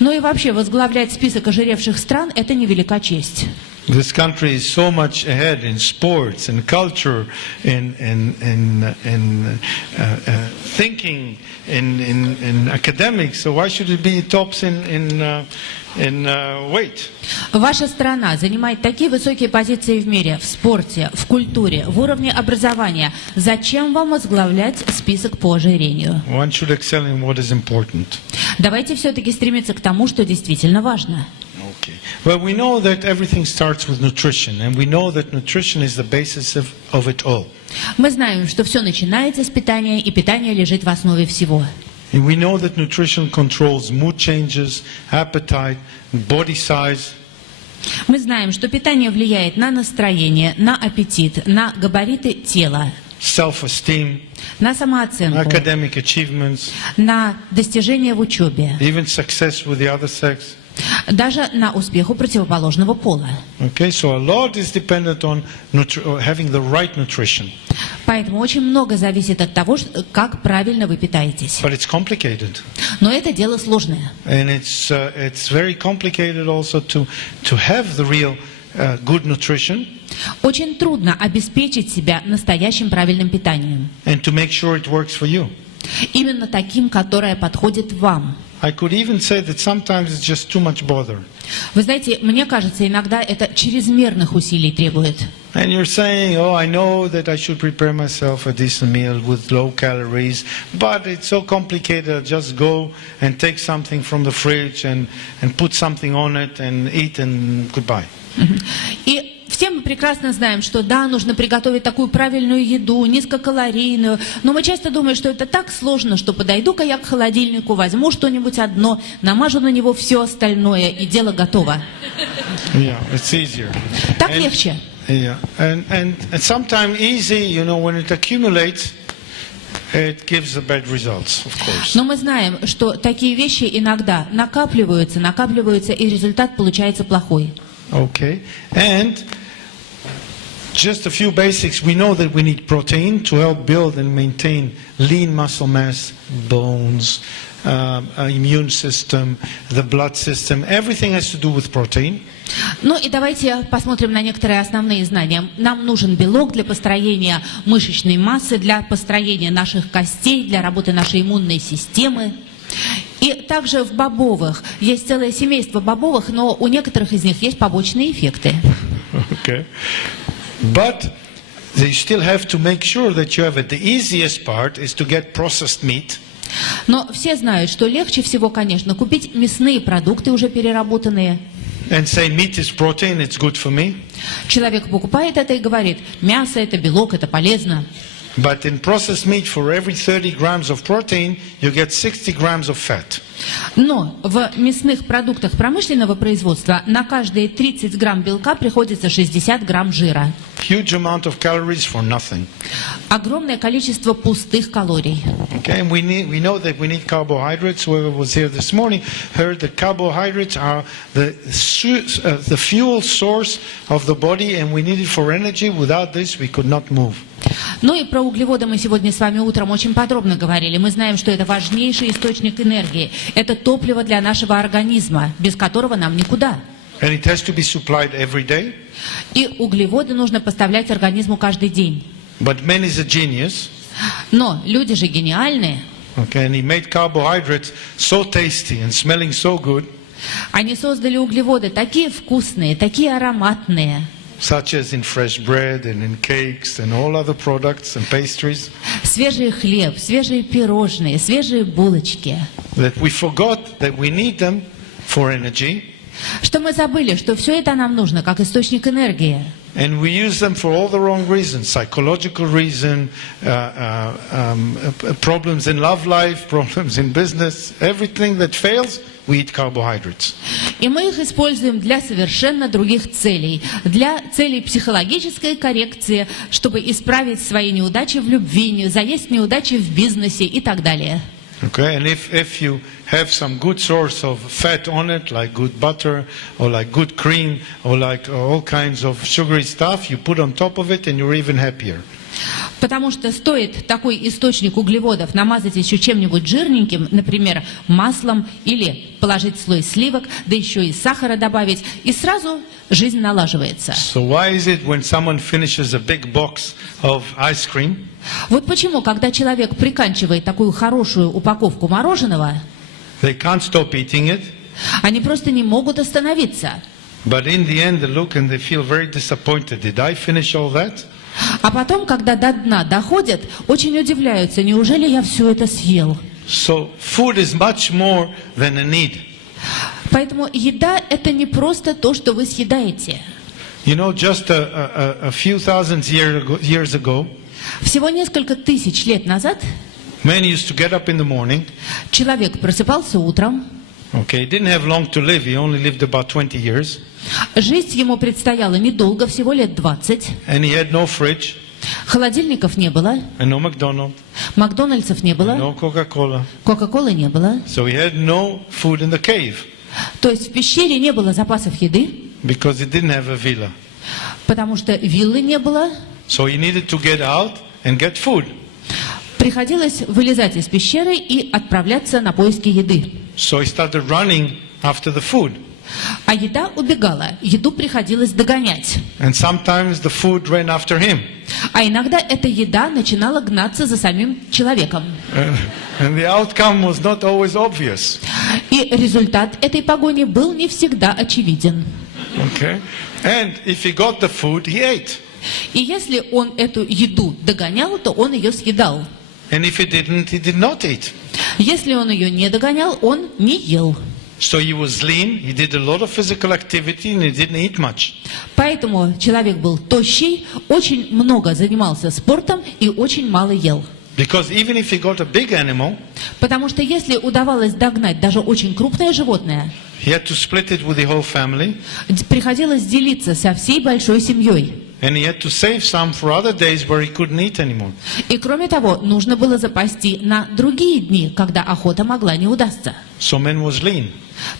Ну и вообще возглавлять список ожиревших стран – это невелика честь. This country is so much ahead in sports and culture, in thinking, in academics. So why should it be tops in weight? Ваша страна занимает такие высокие позиции в мире, в спорте, в культуре, в уровне образования. Зачем вам возглавлять список по ожирению? One should excel in what is important. Давайте все-таки стремиться к тому, что действительно важно. Okay. Well, we know that everything starts with nutrition, and we know that nutrition is the basis of it all. Мы знаем, что все начинается с питания, и питание лежит в основе всего. And we know that nutrition controls mood changes, appetite, body size. Мы знаем, что питание влияет на настроение, на аппетит, на габариты тела, Self-esteem, на самооценку, academic achievements, на достижения в учебе, even success with the other sex. даже на успех у противоположного пола. Okay, so a lot is dependent on having the right nutrition. Поэтому очень много зависит от того, как правильно вы питаетесь. But it's complicated. Но это дело сложное. And it's very complicated also to have the real good nutrition. Очень трудно обеспечить себя настоящим правильным питанием. And to make sure it works for you. Именно таким, которое подходит вам. I could even say that sometimes it's just too much bother. Вы знаете, мне кажется, иногда это чрезмерных усилий требует. And you're saying, oh, I know that I should prepare myself a decent meal with low calories, but it's so complicated. I'll just go and take something from the fridge and put something on it and eat and goodbye. И все мы прекрасно знаем, что да, нужно приготовить такую правильную еду, низкокалорийную, но мы часто думаем, что это так сложно, что подойду-ка я к холодильнику, возьму что-нибудь одно, намажу на него все остальное, и дело готово. Yeah, it's easier. Так легче. Yeah, and sometimes easy, you know, when it accumulates, it gives the bad results, of course. Но мы знаем, что такие вещи иногда накапливаются, и результат получается плохой. Okay, and just a few basics. We know that we need protein to help build and maintain lean muscle mass, bones, immune system, the blood system. Everything has to do with protein. Ну и давайте посмотрим на некоторые основные знания. Нам нужен белок для построения мышечной массы, для построения наших костей, для работы нашей иммунной системы. И И также в бобовых. Есть целое семейство бобовых, но у некоторых из них есть побочные эффекты. Okay. But you still have to make sure that you have it. The easiest part is to get processed meat. Но все знают, что легче всего, конечно, купить мясные продукты, уже переработанные. And say meat is protein, it's good for me. Человек покупает это и говорит, мясо это белок, это полезно. But in processed meat, for every 30 grams of protein, you get 60 grams of fat. Но в мясных продуктах промышленного производства на каждые 30 грамм белка приходится 60 грамм жира. Huge amount of calories for nothing. Огромное количество пустых калорий. Okay, and we know that we need carbohydrates. Whoever was here this morning heard that carbohydrates are the fuel source of the body, and we need it for energy. Without this, we could not move. Ну и про углеводы мы сегодня с вами утром очень подробно говорили. Мы знаем, что это важнейший источник энергии. Это топливо для нашего организма, без которого нам никуда. And it has to be supplied every day. И углеводы нужно поставлять организму каждый день. But man is a genius. Но люди же гениальные. Okay, and he made carbohydrates so tasty and smelling so good. Они создали углеводы такие вкусные, такие ароматные. Such as in fresh bread and in cakes and all other products and pastries. Свежий хлеб, свежие пирожные, свежие булочки. That we forgot that we need them for energy. Что мы забыли, что все это нам нужно как источник энергии. And we use them for all the wrong reasons. Psychological reason, problems in love life, problems in business. Everything that fails, we eat carbohydrates. И мы их используем для совершенно других целей. Для целей психологической коррекции, чтобы исправить свои неудачи в любви, заесть неудачи в бизнесе и так далее. Okay, and if you have some good source of fat on it, like good butter, or like good cream, or like all kinds of sugary stuff, you put on top of it and you're even happier. Потому что стоит такой источник углеводов намазать еще чем-нибудь жирненьким, например, маслом, или положить слой сливок, да еще и сахара добавить, и сразу жизнь налаживается. So why is it when someone finishes a big box of ice cream, Вот почему, когда человек приканчивает такую хорошую упаковку мороженого, they can't stop eating it, они просто не могут остановиться. but in the end they look and they feel very disappointed. Did I finish all that? А потом, когда до дна доходят, очень удивляются, неужели я все это съел? So food is much more than a need. Поэтому еда – это не просто то, что вы съедаете. You know, just a few thousand years ago, Всего несколько тысяч лет назад men used to get up in the morning. человек просыпался утром. Okay, he didn't have long to live. He only lived about 20 years. Жить ему предстояло недолго, всего лет 20. And he had no fridge, Холодильников не было, and no McDonald's, Макдональдсов не было, no Coca-Cola. Кока-колы не было. So he had no food in the cave То есть в пещере не было запасов еды, because he didn't have a villa. потому что виллы не было. So he needed to get out and get food. Приходилось вылезать из пещеры и отправляться на поиски еды. So he started running after the food. А еда убегала, еду приходилось догонять. And sometimes the food ran after him. А иногда эта еда начинала гнаться за самим человеком. And the outcome was not always obvious. И результат этой погони был не всегда очевиден. Okay? And if he got the food, he ate. И если он эту еду догонял, то он ее съедал. And if he did not eat. Если он ее не догонял, он не ел. So he was lean, he did a lot of physical activity, and he didn't eat much. Поэтому человек был тощий, очень много занимался спортом и очень мало ел. Because even if he got a big animal, Потому что если удавалось догнать даже очень крупное животное, he had to split it with the whole family, приходилось делиться со всей большой семьей. and he had to save some for other days where he couldn't eat anymore. И кроме того, нужно было запасти на другие дни, когда охота могла не удастся. So man was lean.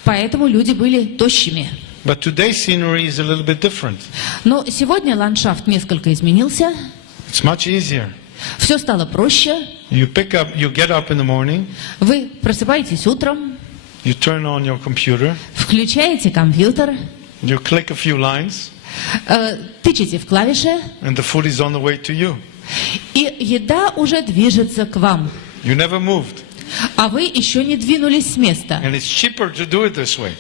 Поэтому люди были тощими. But today's scenery is a little bit different. Но сегодня ландшафт несколько изменился, It's much easier. все стало проще. You get up in the morning, Вы просыпаетесь утром, you turn on your computer, включаете компьютер, you click a few lines, тычете в клавиши, and the food is on the way to you. и еда уже движется к вам. You never moved. а вы еще не двинулись с места. And it's cheaper to do it this way.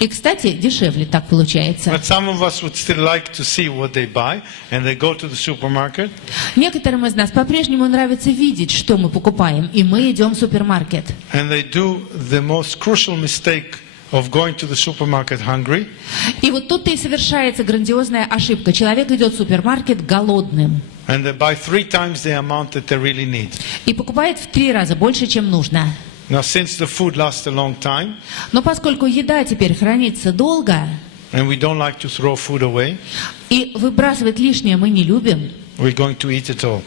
И, кстати, дешевле так получается. But some of us would still like to see what they buy, and they go to the supermarket. Некоторым из нас по-прежнему нравится видеть, что мы покупаем, и мы идем в супермаркет. And they do the most crucial mistake of going to the supermarket hungry. И вот тут-то и совершается грандиозная ошибка. Человек идет в супермаркет голодным And they buy 3 times the amount that they really need. и покупает в 3 раза больше, чем нужно. Now, since the food lasts a long time, Но поскольку еда теперь хранится долго, and we don't like to throw food away, и выбрасывать лишнее мы не любим, we're going to eat it all,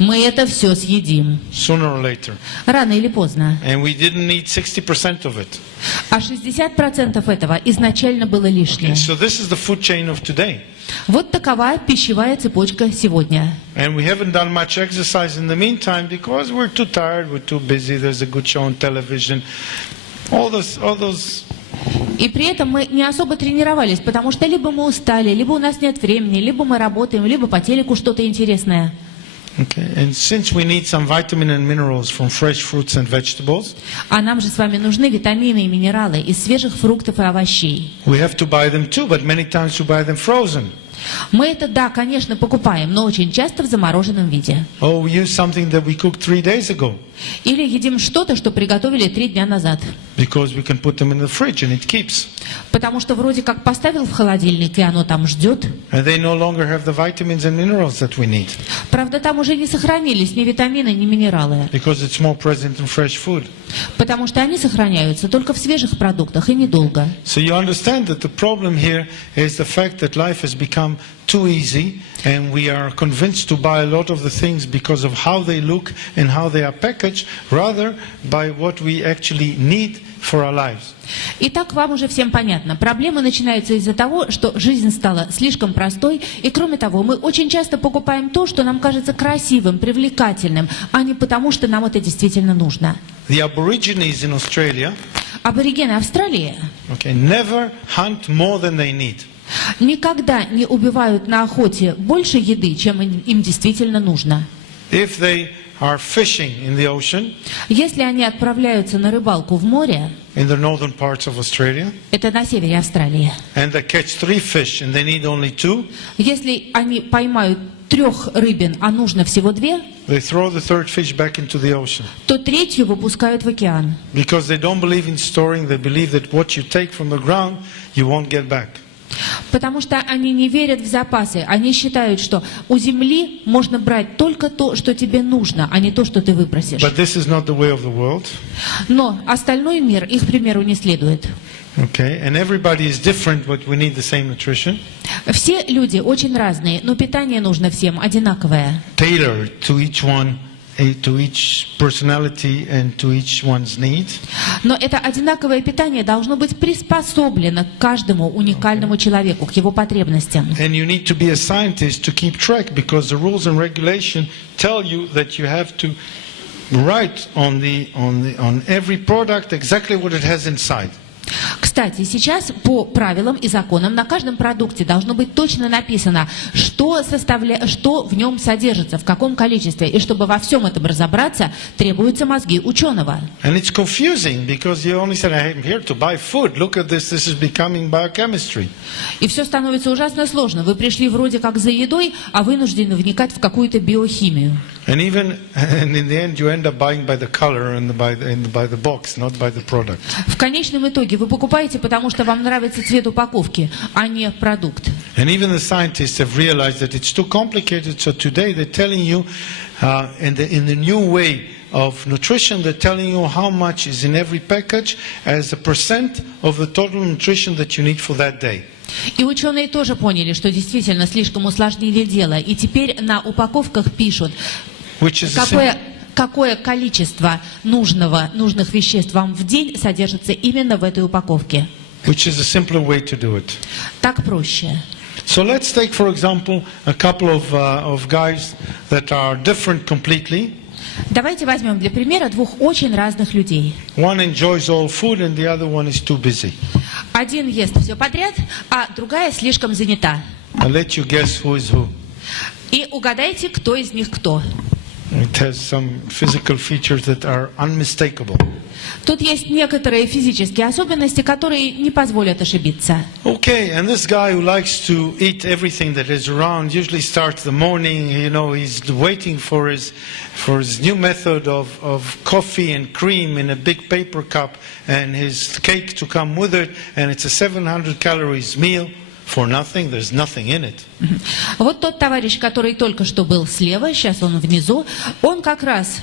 мы это все съедим. sooner or later. Рано или поздно. And we didn't need 60% of it. А 60% этого изначально было лишнее. So this is the food chain of today. Вот такова пищевая цепочка сегодня. And we haven't done much exercise in the meantime because we're too tired, we're too busy, there's a good show on television. All those. И при этом мы не особо тренировались, потому что либо мы устали, либо у нас нет времени, либо мы работаем, либо по телеку что-то интересное. Okay. And since we need some vitamin and minerals from fresh fruits and vegetables, А нам же с вами нужны витамины и минералы из свежих фруктов и овощей. we have to buy them too, but many times we buy them frozen. Мы это, да, конечно, покупаем, но очень часто в замороженном виде. Or we use something that we cooked 3 days ago Или едим что-то, что приготовили 3 дня назад. because we can put them in the fridge and it keeps. Потому что вроде как поставил в холодильник, и оно там ждет. And they no longer have the vitamins and minerals that we need Правда, там уже не сохранились ни витамины, ни минералы. because it's more present in fresh food. Потому что они сохраняются только в свежих продуктах и недолго. So you understand that the problem here is the fact that life has become too easy and we are convinced to buy a lot of the things because of how they look and how they are packaged rather by what we actually need for our lives. Итак, вам уже всем понятно. Проблема начинается из-за того, что жизнь стала слишком простой, и кроме того, мы очень часто покупаем то, что нам кажется красивым, привлекательным, а не потому, что нам это действительно нужно. The Aborigines in Australia Аборигены Австралии never hunt more than they need. никогда не убивают на охоте больше еды, чем им действительно нужно. If they are fishing in the ocean, Если они отправляются на рыбалку в море, in the northern parts of Australia, это на севере Австралии, and they catch 3 fish and they need only 2, если они поймают 3 рыбин, а нужно всего 2, they throw the 3rd fish back into the ocean. то 3-ю выпускают в океан. Because they don't believe in storing, they believe that what you take from the ground, you won't get back. Потому что они не верят в запасы. Они считают, что у земли можно брать только то, что тебе нужно, а не то, что ты выбросишь. But this is not the way of the world. Но остальной мир их примеру не следует. Okay, and everybody is different, but we need the same nutrition. Все люди очень разные, но питание нужно всем одинаковое. Tailored to each one, to each personality and to each one's needs. Но это одинаковое питание должно быть приспособлено к каждому уникальному человеку, к его потребностям. And you need to be a scientist to keep track because the rules and regulation tell you that you have to write on every product exactly what it has inside. Кстати, сейчас по правилам и законам на каждом продукте должно быть точно написано, что в нем содержится, в каком количестве. И чтобы во всем этом разобраться, требуются мозги ученого. And it's confusing because you only said, I'm here to buy food. Look at this is becoming biochemistry. И все становится ужасно сложно. Вы пришли вроде как за едой, а вынуждены вникать в какую-то биохимию. And in the end you end up buying by the color and by the box, not by the product. В конечном итоге вы покупаете, потому что вам нравится цвет упаковки, а не продукт. And even the scientists have realized that it's too complicated. So today they're telling you, in the new way of nutrition, they're telling you how much is in every package as a percent of the total nutrition that you need for that day. И ученые тоже поняли, что действительно слишком усложнили дело. И теперь на упаковках пишут, какое количество нужных веществ вам в день содержится именно в этой упаковке. Which is a simpler way to do it. Так проще. So let's take, for example, a couple of guys that are different completely. Давайте возьмем для примера 2 очень разных людей. One enjoys all food and the other one is too busy. Один ест все подряд, а другая слишком занята. I'll let you guess who is who. И угадайте, кто из них кто. It has some physical features that are unmistakable. Тут есть некоторые физические особенности, которые не позволят ошибиться. Okay, and this guy who likes to eat everything that is around usually starts the morning, he's waiting for his new method of coffee and cream in a big paper cup and his cake to come with it, and it's a 700 calories meal for nothing, there's nothing in it. Вот тот товарищ, который только что был слева, сейчас он внизу, он как раз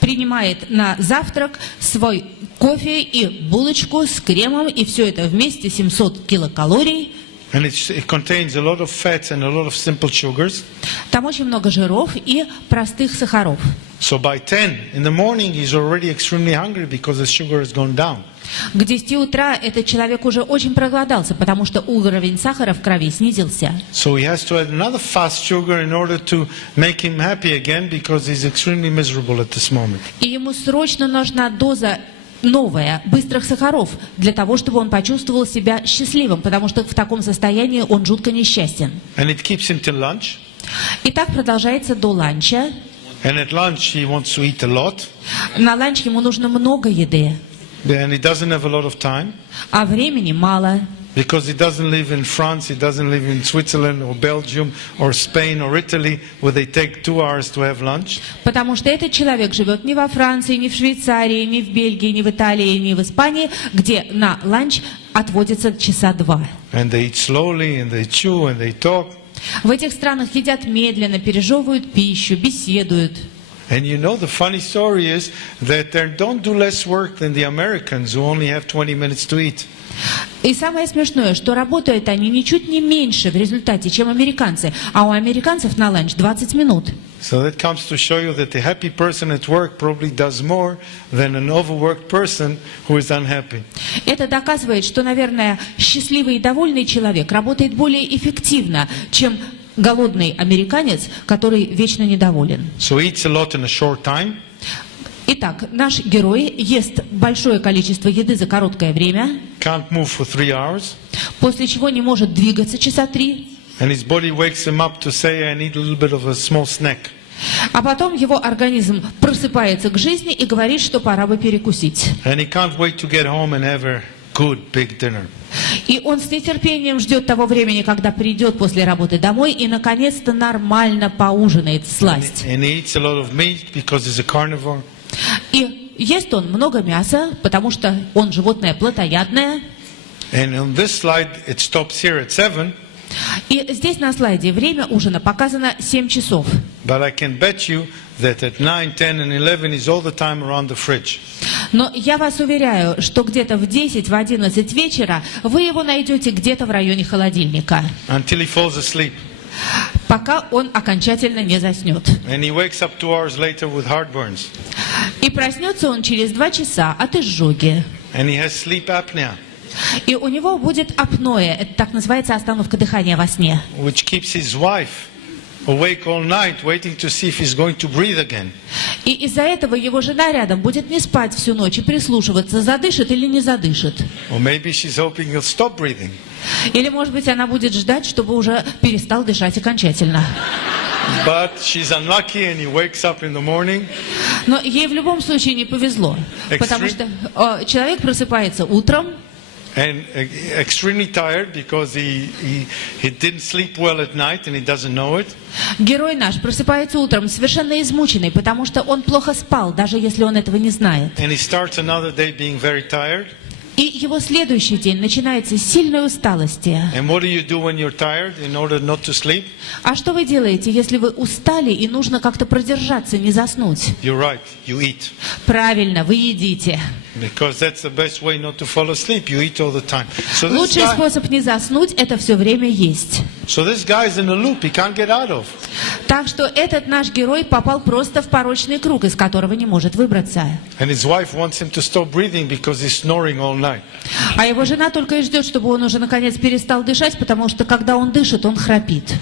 принимает на завтрак свой кофе и булочку с кремом, и все это вместе 700 килокалорий. And it contains a lot of fats and a lot of simple sugars. Там очень много жиров и простых сахаров. So by 10 in the morning he's already extremely hungry because the sugar has gone down. К 10 утра этот человек уже очень проголодался, потому что уровень сахара в крови снизился. So he has to add another fast sugar in order to make him happy again because he's extremely miserable at this moment. И ему срочно нужна доза новая, быстрых сахаров, для того, чтобы он почувствовал себя счастливым, потому что в таком состоянии он жутко несчастен. And it keeps him till lunch. И так продолжается до ланча. And at lunch he wants to eat a lot. На ланч ему нужно много еды, And he doesn't have a lot of time. а времени мало. Because he doesn't live in France, he doesn't live in Switzerland or Belgium or Spain or Italy where they take 2 hours to have lunch. Потому что этот человек живет не во Франции, не в Швейцарии, не в Бельгии, не в Италии, не в Испании, где на ланч отводится часа 2. And they eat slowly and they chew and they talk. В этих странах едят медленно, пережевывают пищу, беседуют. And the funny story is that they don't do less work than the Americans who only have 20 minutes to eat. И самое смешное, что работают они ничуть не меньше в результате, чем американцы, а у американцев на ланч 20 минут. So that comes to show you that the happy person at work probably does more than an overworked person who is unhappy. Это доказывает, что, наверное, счастливый и довольный человек работает более эффективно, чем голодный американец, который вечно недоволен. So he eats a lot in a short time. Итак, наш герой ест большое количество еды за короткое время, Can't move for 3 hours. после чего не может двигаться часа 3, And his body wakes him up to say, I need a little bit of a small snack. а потом его организм просыпается к жизни и говорит, что пора бы перекусить. And he can't wait to get home and have a good big dinner. И он с нетерпением ждет того времени, когда придет после работы домой и наконец-то нормально поужинает всласть. And he eats a lot of meat because he's a carnivore. И ест он много мяса, потому что он животное плотоядное. And on this slide, it stops here at 7. И здесь на слайде время ужина показано 7 часов. But I can bet you that at 9, 10 and 11 he's all the time around the fridge. Но я вас уверяю, что где-то в 10, в 11 вечера вы его найдете где-то в районе холодильника, Until he falls asleep. пока он окончательно не заснет. And he wakes up 2 hours later with heartburns. И проснется он через 2 часа от изжоги. And he has sleep apnea, И у него будет апноэ, это так называется остановка дыхания во сне. which keeps his wife awake all night waiting to see if he's going to breathe again. И из-за этого его жена рядом будет не спать всю ночь и прислушиваться, задышит или не задышит. Or maybe she's hoping he'll stop breathing. Или, может быть, она будет ждать, чтобы уже перестал дышать окончательно. But she's unlucky and he wakes up in the morning. Но ей в любом случае не повезло, потому что человек просыпается утром, And extremely tired because he didn't sleep well at night and he doesn't know it. герой наш просыпается утром совершенно измученный, потому что он плохо спал, даже если он этого не знает. And he starts another day being very tired. И его следующий день начинается с сильной усталости. And what do you do when you're tired in order not to sleep? А что вы делаете, если вы устали и нужно как-то продержаться, не заснуть? You're right, you eat. Правильно, вы едите. Because that's the best way not to fall asleep. You eat all the time. So Лучший способ не заснуть – это все время есть. this guy's in a loop he can't get out of. Так что этот наш герой попал просто в порочный круг, из которого не может выбраться. And his wife wants him to stop breathing because he's snoring all night. А его жена только и ждет, чтобы он уже наконец перестал дышать, потому что когда он дышит, он храпит.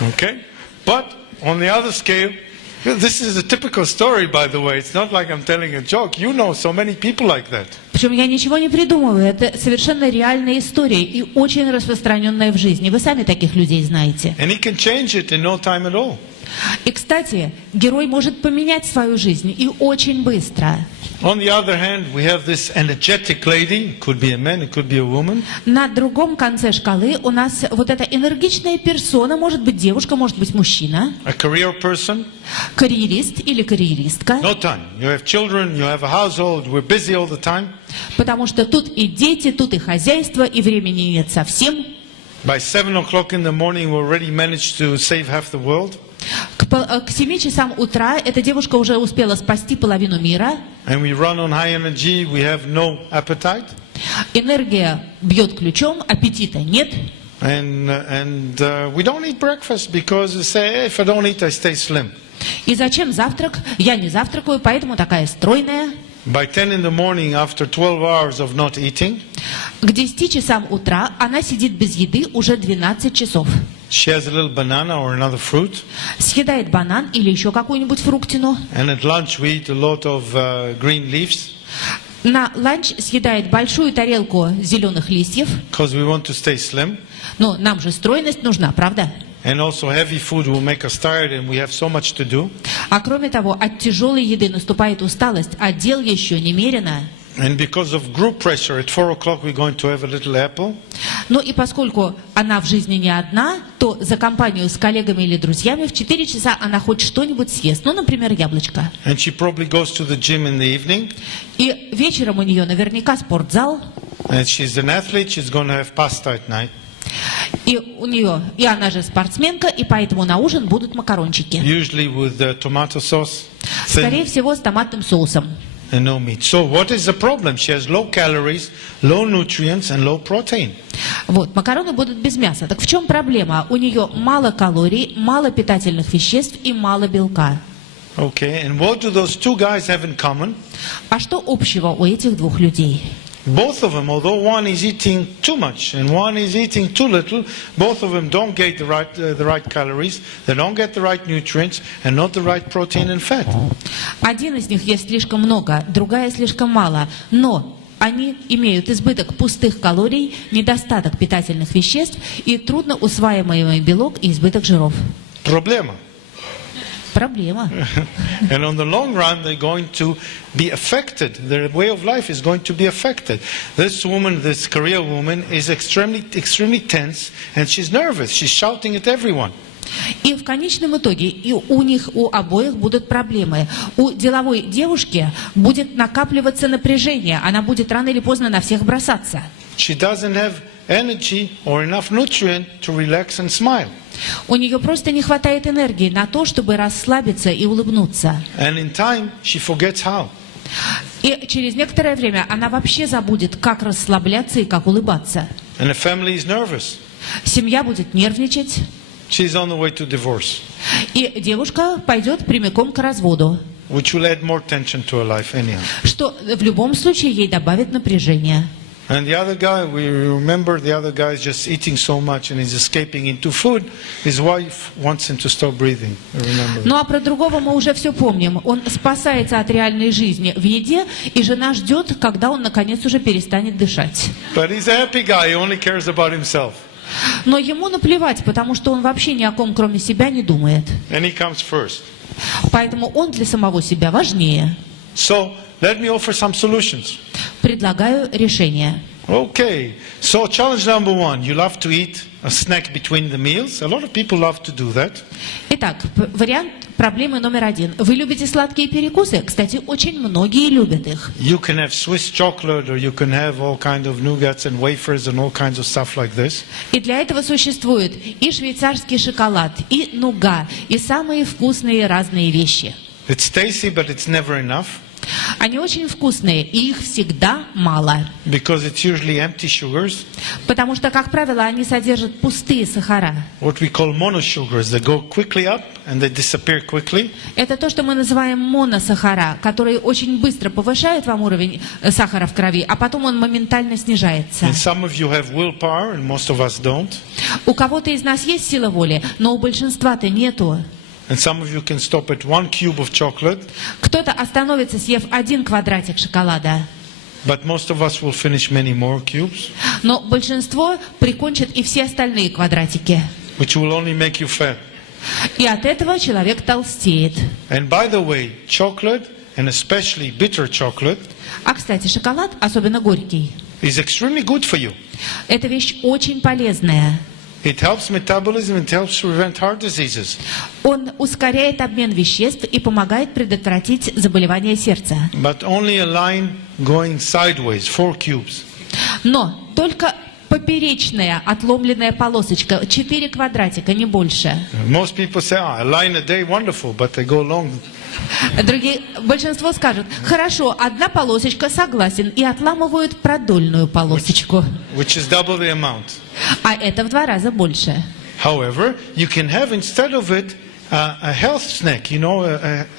Okay? But on the other scale, this is a typical story, by the way. It's not like I'm telling a joke. You know so many people like that. Причем я ничего не придумываю, это совершенно реальная история и очень распространенная в жизни. Вы сами таких людей знаете. And he can change it in no time at all. И, кстати, герой может поменять свою жизнь и очень быстро. On the other hand, we have this energetic lady. It could be a man, it could be a woman. На другом конце шкалы у нас вот эта энергичная персона, может быть девушка, может быть мужчина, A career person. карьерист или карьеристка, No time. You have children, you have a household, we're busy all the time. потому что тут и дети, тут и хозяйство, и времени нет совсем. By 7 o'clock in the morning, we already managed to save half the world. К 7 часам утра эта девушка уже успела спасти половину мира. And we run on high energy, we have no appetite. Энергия бьет ключом, аппетита нет. And we don't eat breakfast because we say, hey, if I don't eat, I stay slim. И зачем завтрак? Я не завтракаю, поэтому такая стройная. By 10 in the morning, after 12 hours of not eating, К 10 часам утра она сидит без еды уже 12 часов. she has a little banana or another fruit. Съедает банан или еще какую-нибудь фруктину. And at lunch, we eat a lot of green leaves На ланч съедает большую тарелку зеленых листьев. because we want to stay slim. Но нам же стройность нужна, правда? And also heavy food will make us tired and we have so much to do. А кроме того, от тяжелой еды наступает усталость, а дел еще немерено. And because of group pressure, at 4 o'clock we're going to have a little apple. Ну и поскольку она в жизни не одна, то за компанию с коллегами или друзьями в 4 часа она хоть что-нибудь съест. Ну, например, яблочко. And she probably goes to the gym in the evening. И вечером у нее наверняка спортзал. And she's an athlete, she's going to have pasta at night. И она же спортсменка, и поэтому на ужин будут макарончики. Usually with tomato sauce, Скорее thin, всего, с томатным соусом. and no meat. So what is the problem? She has low calories, low nutrients and low protein. Вот, макароны будут без мяса. Так в чем проблема? У нее мало калорий, мало питательных веществ и мало белка. Okay, and what do those two guys have in common? А что общего у этих двух людей? Both of them, although one is eating too much and one is eating too little, both of them don't get the right calories, they don't get the right nutrients, and not the right protein and fat. Один из них ест слишком много, другая слишком мало. Но они имеют избыток пустых калорий, недостаток питательных веществ и трудно усваиваемый белок и избыток жиров. Проблема. Проблема. And on the long run, they're going to be affected. Their way of life is going to be affected. This woman, this career woman, is extremely tense, and she's nervous. She's shouting at everyone. И в конечном итоге и у них, у обоих будут проблемы. У деловой девушки будет накапливаться напряжение. Она будет рано или поздно на всех бросаться. She doesn't have energy or enough nutrient to relax and smile. У нее просто не хватает энергии на то, чтобы расслабиться и улыбнуться. And in time, she forgets how. И через некоторое время она вообще забудет, как расслабляться и как улыбаться. And the family is nervous. Семья будет нервничать, She's on the way to divorce, и девушка пойдет прямиком к разводу, which will add more tension to her life anyhow. что в любом случае ей добавит напряжения. And the other guy, we remember the other guy is just eating so much and he's escaping into food. His wife wants him to stop breathing. Remember. Ну а про другого мы уже все помним. Он спасается от реальной жизни в еде, и жена ждет, когда он наконец уже перестанет дышать. But he's a happy guy. He only cares about himself. Но ему наплевать, потому что он вообще ни о ком, кроме себя, не думает. And he comes first. Поэтому он для самого себя важнее. So let me offer some solutions. Предлагаю решение. Okay. So challenge number one. You love to eat a snack between the meals. A lot of people love to do that. Итак, вариант проблемы номер 1. Вы любите сладкие перекусы? Кстати, очень многие любят их. You can have Swiss chocolate or you can have all kinds of nougats and wafers and all kinds of stuff like this. И для этого существует и швейцарский шоколад, и нуга, и самые вкусные разные вещи. It's tasty, but it's never enough. Они очень вкусные, и их всегда мало. Because it's usually empty sugars. Потому что, как правило, они содержат пустые сахара. What we call monosugars. They go quickly up and they disappear quickly. Это то, что мы называем моносахара, которые очень быстро повышают вам уровень сахара в крови, а потом он моментально снижается. And some of you have willpower and most of us don't. У кого-то из нас есть сила воли, но у большинства-то нету. And some of you can stop at 1 cube of chocolate. Кто-то остановится, съев 1 квадратик шоколада. But most of us will finish many more cubes. Но большинство прикончит и все остальные квадратики. Which will only make you fat. И от этого человек толстеет. And by the way, chocolate, and especially bitter chocolate, А, кстати, шоколад, особенно горький, is extremely good for you. это вещь очень полезная. It helps metabolism, it helps prevent heart diseases. Он ускоряет обмен веществ и помогает предотвратить заболевания сердца. But only a line going sideways, 4 cubes. Но только поперечная отломленная полосочка, 4 квадратика, не больше. Most people say, a line a day, wonderful, but they go long. Большинство скажут, хорошо, одна полосочка, согласен, и отламывают продольную полосочку. Which is double the amount. А это в 2 раза больше. However, you can have instead of it a health snack, you know,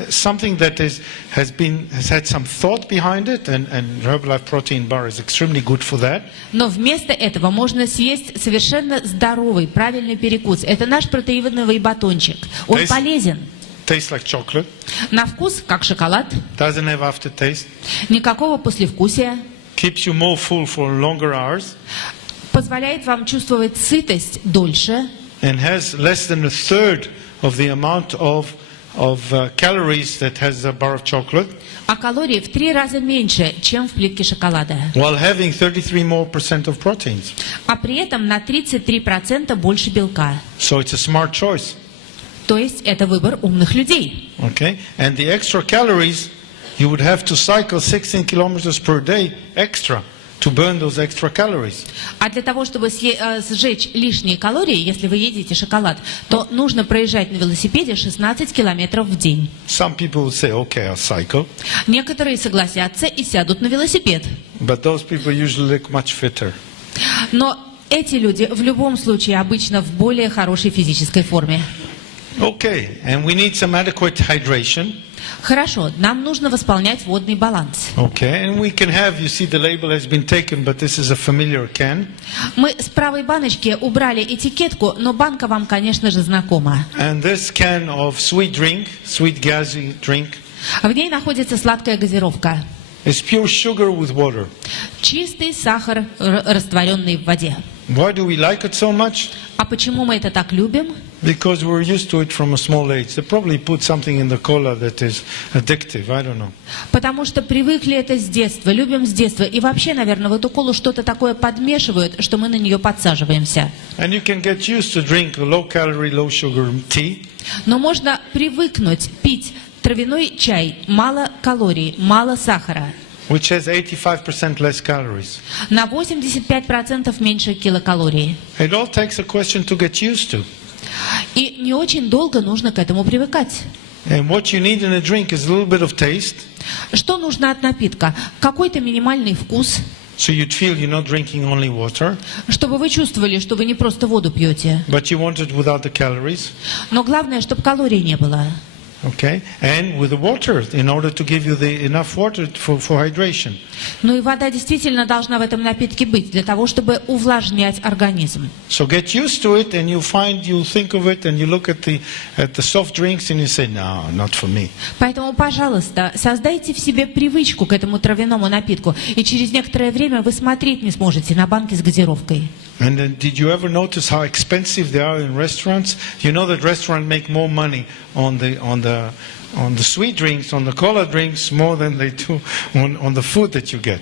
something that has had some thought behind it, and Herbalife protein bar is extremely good for that. Но вместо этого можно съесть совершенно здоровый, правильный перекус. Это наш протеиновый батончик. Он полезен. Tastes like chocolate. На вкус, как шоколад. Doesn't have aftertaste. Никакого послевкусия. Keeps you more full for longer hours. Позволяет вам чувствовать сытость дольше. And has less than a third of the amount of calories that has a bar of chocolate. А калорий в 3 раза меньше, чем в плитке шоколада. While having 33% more of proteins. А при этом на 33% больше белка. So it's a smart choice. То есть это выбор умных людей. Okay, and the extra calories, you would have to cycle 16 kilometers per day extra to burn those extra calories. А для того, чтобы сжечь лишние калории, если вы едите шоколад, то нужно проезжать на велосипеде 16 километров в день. Some people would say, okay, I'll cycle. Некоторые согласятся и сядут на велосипед. But those people usually look much fitter. Но эти люди в любом случае обычно в более хорошей физической форме. Okay, and we need some adequate hydration. Хорошо, нам нужно восполнять водный баланс. Okay, and we can have, you see the label has been taken, but this is a familiar can. Мы с правой баночки убрали этикетку, но банка вам, конечно же, знакома. And this can of sweet drink, sweet gassy drink, В ней находится сладкая газировка. is pure sugar with water. Чистый сахар, растворенный в воде. Why do we like it so much? А почему мы это так любим? Because we're used to it from a small age. They probably put something in the cola that is addictive. I don't know. Потому что привыкли это с детства, любим с детства. И вообще, наверное, в эту колу что-то такое подмешивают, что мы на нее подсаживаемся. And you can get used to drink a low-calorie, low-sugar tea. Но можно привыкнуть пить травяной чай, мало калорий, мало сахара. Which has 85% less calories. На 85% меньше килокалорий. It all takes a question to get used to. И не очень долго нужно к этому привыкать. And what you need in a drink is a little bit of taste. Что нужно от напитка? Какой-то минимальный вкус, So you'd feel you're not drinking only water, чтобы вы чувствовали, что вы не просто воду пьете. but you want it without the calories. Но главное, чтобы калорий не было. Okay? And with the water, in order to give you enough water for hydration. Ну и вода действительно должна в этом напитке быть, для того, чтобы увлажнять организм. So get used to it, and you think of it, and you look at the soft drinks, and you say, no, not for me. Поэтому, пожалуйста, создайте в себе привычку к этому травяному напитку, и через некоторое время вы смотреть не сможете на банки с газировкой. And then, did you ever notice how expensive they are in restaurants? You know that restaurants make more money on the sweet drinks, on the cola drinks, more than they do on the food that you get.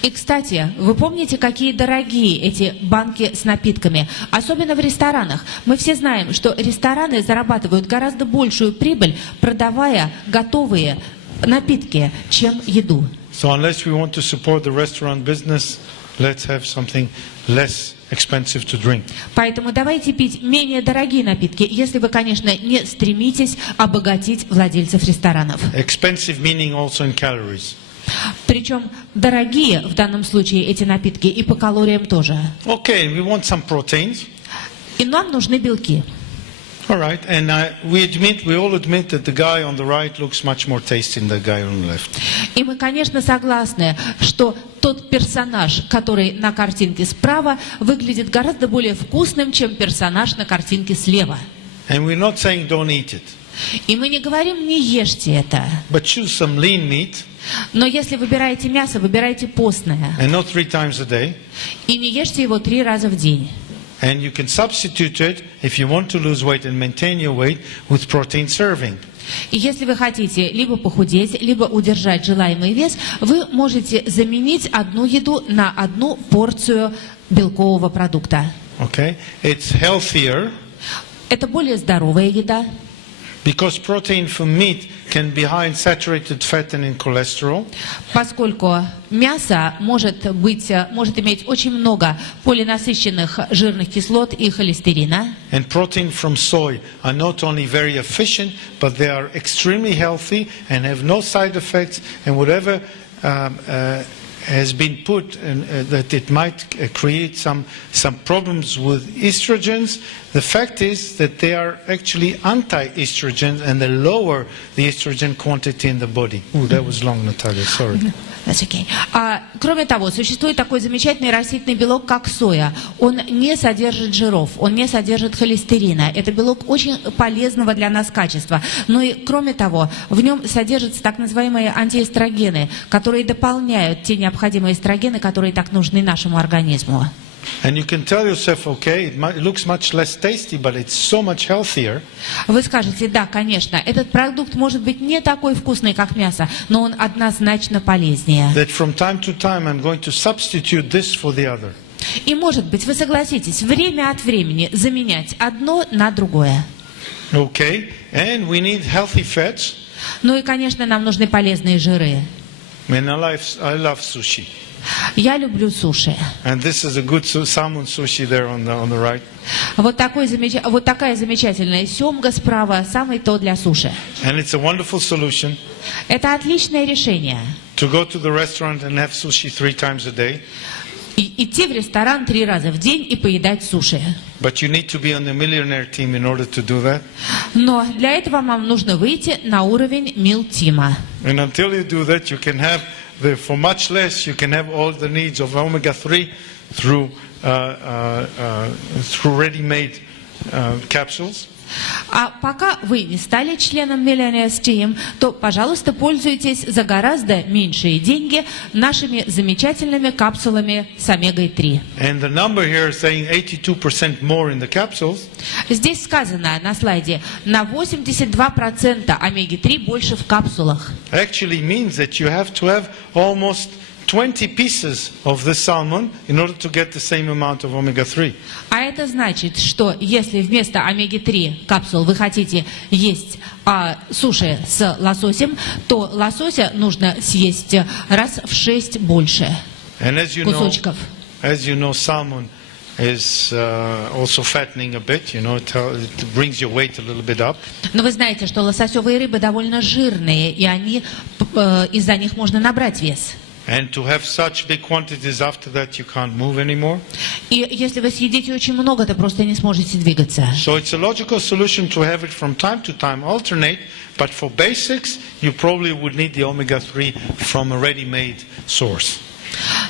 И, кстати, вы помните, какие дорогие эти банки с напитками? Особенно в ресторанах. Мы все знаем, что рестораны зарабатывают гораздо большую прибыль, продавая готовые напитки, чем еду. So unless we want to support the restaurant business, let's have something less expensive to drink. Поэтому давайте пить менее дорогие напитки, если вы, конечно, не стремитесь обогатить владельцев ресторанов. Expensive meaning also in calories. Причем дорогие в данном случае эти напитки и по калориям тоже. Okay, we want some proteins. И нам нужны белки. All right, and we all admit that the guy on the right looks much more tasty than the guy on the left. И мы, конечно, согласны, что тот персонаж, который на картинке справа, выглядит гораздо более вкусным, чем персонаж на картинке слева. And we're not saying don't eat it, И мы не говорим, не ешьте это. but choose some lean meat, Но если выбираете мясо, выбирайте постное. and not 3 times a day. И не ешьте его 3 раза в день. And you can substitute it, if you want to lose weight and maintain your weight, with protein serving. И если вы хотите либо похудеть, либо удержать желаемый вес, вы можете заменить одну еду на одну порцию белкового продукта. Okay? It's healthier Это более здоровая еда, because protein from meat can be high in saturated fat and in cholesterol. поскольку мясо может иметь очень много полинасыщенных жирных кислот и холестерина. And protein from soy are not only very efficient, but they are extremely healthy and have no side effects. And whatever has been put that it might create some problems with estrogens, the fact is that they are actually anti-estrogens and they lower the estrogen quantity in the body. Ooh, that was long, Natalia, sorry. That's okay. Кроме того, существует такой замечательный растительный белок, как соя. Он не содержит жиров, он не содержит холестерина. Это белок очень полезного для нас качества. Но и кроме того, в нем содержатся так называемые антиэстрогены, которые дополняют те необходимые эстрогены, которые так нужны нашему организму. And you can tell yourself, okay, it looks much less tasty, but it's so much healthier. Вы скажете, да, конечно, этот продукт может быть не такой вкусный, как мясо, но он однозначно полезнее. That from time to time I'm going to substitute this for the other. И, может быть, вы согласитесь, время от времени заменять одно на другое. Okay, and we need healthy fats. Ну и, конечно, нам нужны полезные жиры. And I love sushi. Я люблю суши. And this is a good salmon sushi there on the right. Вот такая замечательная семга справа, самый то для суши. And it's a wonderful solution Это отличное решение. to go to the restaurant and have sushi 3 times a day. И идти в ресторан 3 раза в день и поедать суши. But you need to be on the millionaire team in order to do that. Но для этого вам нужно выйти на уровень мил-тима. And until you do that, you can have for much less, you can have all the needs of omega-3 through ready-made capsules. А пока вы не стали членом Millionaires Team, то, пожалуйста, пользуйтесь за гораздо меньшие деньги нашими замечательными капсулами с омегой-3. And the number here is saying 82% more in the capsules. Здесь сказано на слайде, на 82% омеги-3 больше в капсулах. Actually means that you have to have almost 20 pieces of the salmon in order to get the same amount of omega-3. А это значит, что если вместо омеги-3 капсул вы хотите есть суши с лососем, то лосося нужно съесть раз в 6 больше And as кусочков. you know, salmon is also fattening a bit. You know, it brings your weight a little bit up. Но вы знаете, что лососевые рыбы довольно жирные, и из-за них можно набрать вес. And to have such big quantities after that, you can't move anymore. И если вы съедите очень много, то просто не сможете двигаться. So it's a logical solution to have it from time to time, alternate. But for basics, you probably would need the omega-3 from a ready-made source.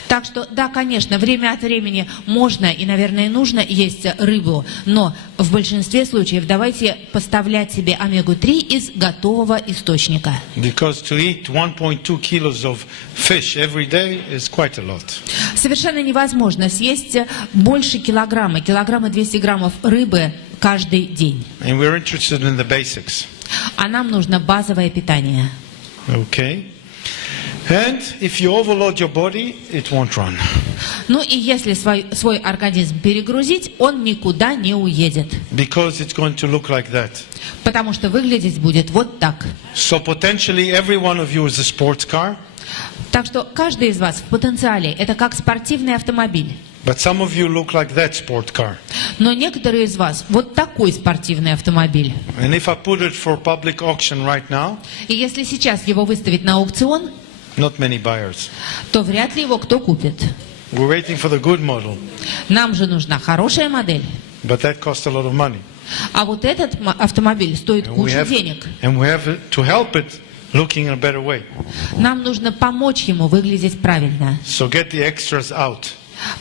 Так что, да, конечно, время от времени можно и, наверное, нужно есть рыбу, но в большинстве случаев давайте поставлять себе омегу-3 из готового источника. Because to eat 1.2 kilos of fish every day is quite a lot. Совершенно невозможно съесть больше килограмма 200 граммов рыбы каждый день. And we're interested in the basics. А нам нужно базовое питание. Okay. And if you overload your body, it won't run. Ну и если свой организм перегрузить, он никуда не уедет. Because it's going to look like that. Потому что выглядеть будет вот так. So potentially every one of you is a sports car. Так что каждый из вас в потенциале это как спортивный автомобиль. But some of you look like that sport car. Но некоторые из вас вот такой спортивный автомобиль. And if I put it for public auction right now, И если сейчас его выставить на аукцион, not many buyers. то вряд ли его кто купит. We're waiting for the good model, Нам же нужна хорошая модель. but that costs a lot of money. А вот этот автомобиль стоит And кучу денег. we have to help it looking in a better way. Нам нужно помочь ему выглядеть правильно. So get the extras out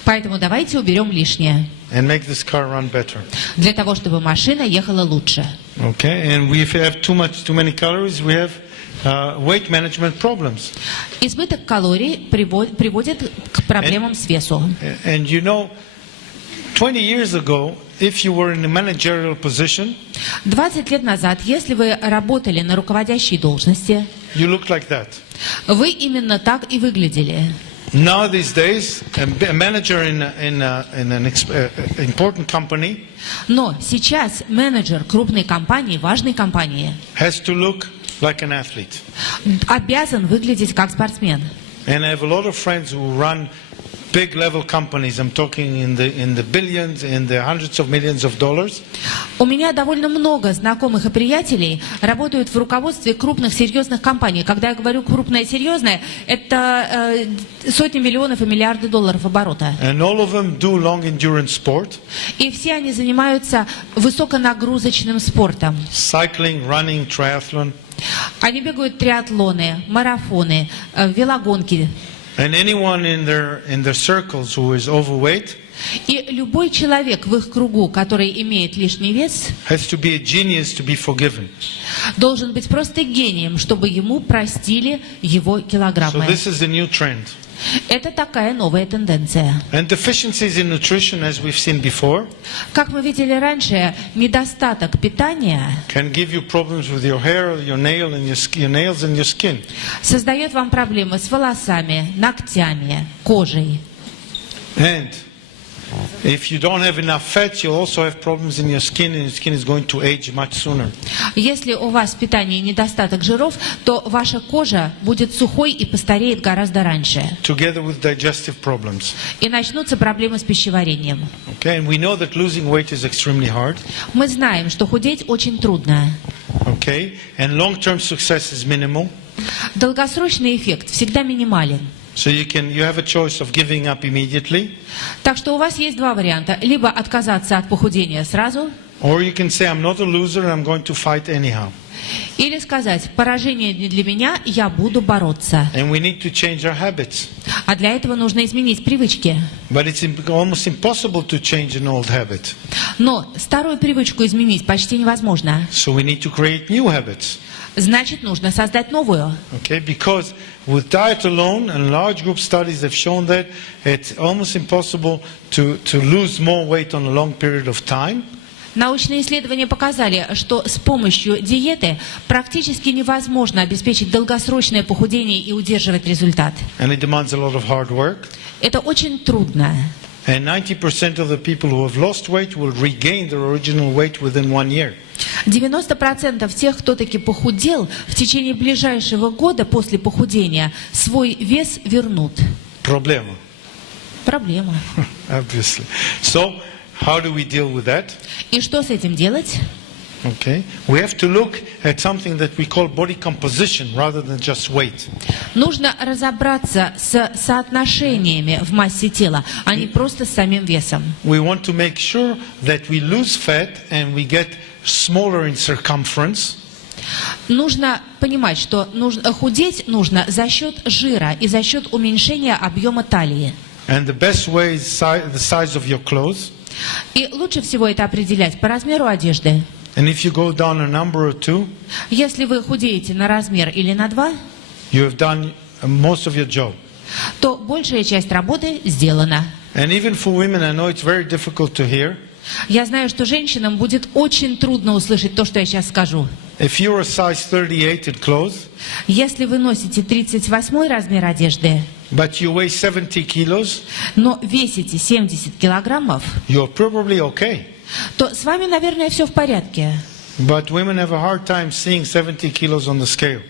Поэтому давайте уберем лишнее. and make this car run better. Для того, чтобы машина ехала лучше. Okay, and if you have too many calories, we have weight management problems. Избыток калорий приводит к проблемам с весом. And you know, 20 years ago, if you were in a managerial position, 20 лет назад, если вы работали на руководящей должности, you looked like that. вы именно так и выглядели. Now these days, a manager in an important company Но сейчас менеджер крупной компании, важной компании, has to look like an athlete. обязан выглядеть как спортсмен. And I have a lot of friends who run big level companies. I'm talking in the billions, in the hundreds of millions of dollars. У меня довольно много знакомых и приятелей работают в руководстве крупных серьезных компаний. Когда я говорю крупное и серьезное, это сотни миллионов и миллиарды долларов оборота. And all of them do long endurance sport. И все они занимаются высоконагрузочным спортом. Cycling, running, triathlon. Они бегают триатлоны, марафоны, велогонки. And anyone in their circles who is overweight И любой человек в их кругу, который имеет лишний вес, has to be a genius to be forgiven. должен быть просто гением, чтобы ему простили его So килограммы. this is the new trend. Это такая новая тенденция. And deficiencies in nutrition, as we've seen before, Как мы видели раньше, недостаток питания can give you problems with your hair, your nails, and your skin. создает вам проблемы с волосами, ногтями, кожей. And if you don't have enough fat, you'll also have problems in your skin, and your skin is going to age much sooner. Если у вас в питании недостаток жиров, то ваша кожа будет сухой и постареет гораздо раньше. Together with digestive problems. И начнутся проблемы с пищеварением. Okay, and we know that losing weight is extremely hard. Мы знаем, что худеть очень трудно. Okay, and long-term success is minimal. Долгосрочный эффект всегда минимален. So you have a choice of giving up immediately, Так что у вас есть два варианта. Либо отказаться от похудения сразу, or you can say, I'm not a loser and I'm going to fight anyhow. или сказать, поражение не для меня, я буду бороться. And we need to change our habits. А для этого нужно изменить привычки. But it's almost impossible to change an old habit. Но старую привычку изменить почти невозможно. So we need to create new habits. Значит, нужно создать новую. Okay, because with diet alone, and large group studies have shown that it's almost impossible to lose more weight on a long period of time. Научные исследования показали, что с помощью диеты практически невозможно обеспечить долгосрочное похудение и удерживать результат. And it demands a lot of hard work. Это очень трудно. And 90% of the people who have lost weight will regain their original weight within 1 year. 90% тех, кто таки похудел, в течение ближайшего года после похудения свой вес вернут. Проблема. Проблема. Obviously. So, how do we deal with that? И что с этим делать? Okay. We have to look at something that we call body composition rather than just weight. Нужно разобраться с соотношениями в массе тела, а не просто с самим весом. We want to make sure that we lose fat and we get smaller in circumference. Нужно понимать, что худеть нужно за счет жира и за счет уменьшения объема талии. And the best way is the size of your clothes. И лучше всего это определять по размеру одежды. And if you go down a number or two, Если вы худеете на размер или на два, you have done most of your job. то большая часть работы сделана. And even for women, I know it's very difficult to hear. Я знаю, что женщинам будет очень трудно услышать то, что я сейчас скажу. If you're a size 38 in clothes, Если вы носите 38 размер одежды, but you weigh 70 kilos, но весите 70 килограммов, you're probably okay. то с вами, наверное, все в порядке. But women have a hard time seeing 70 kilos on the scale.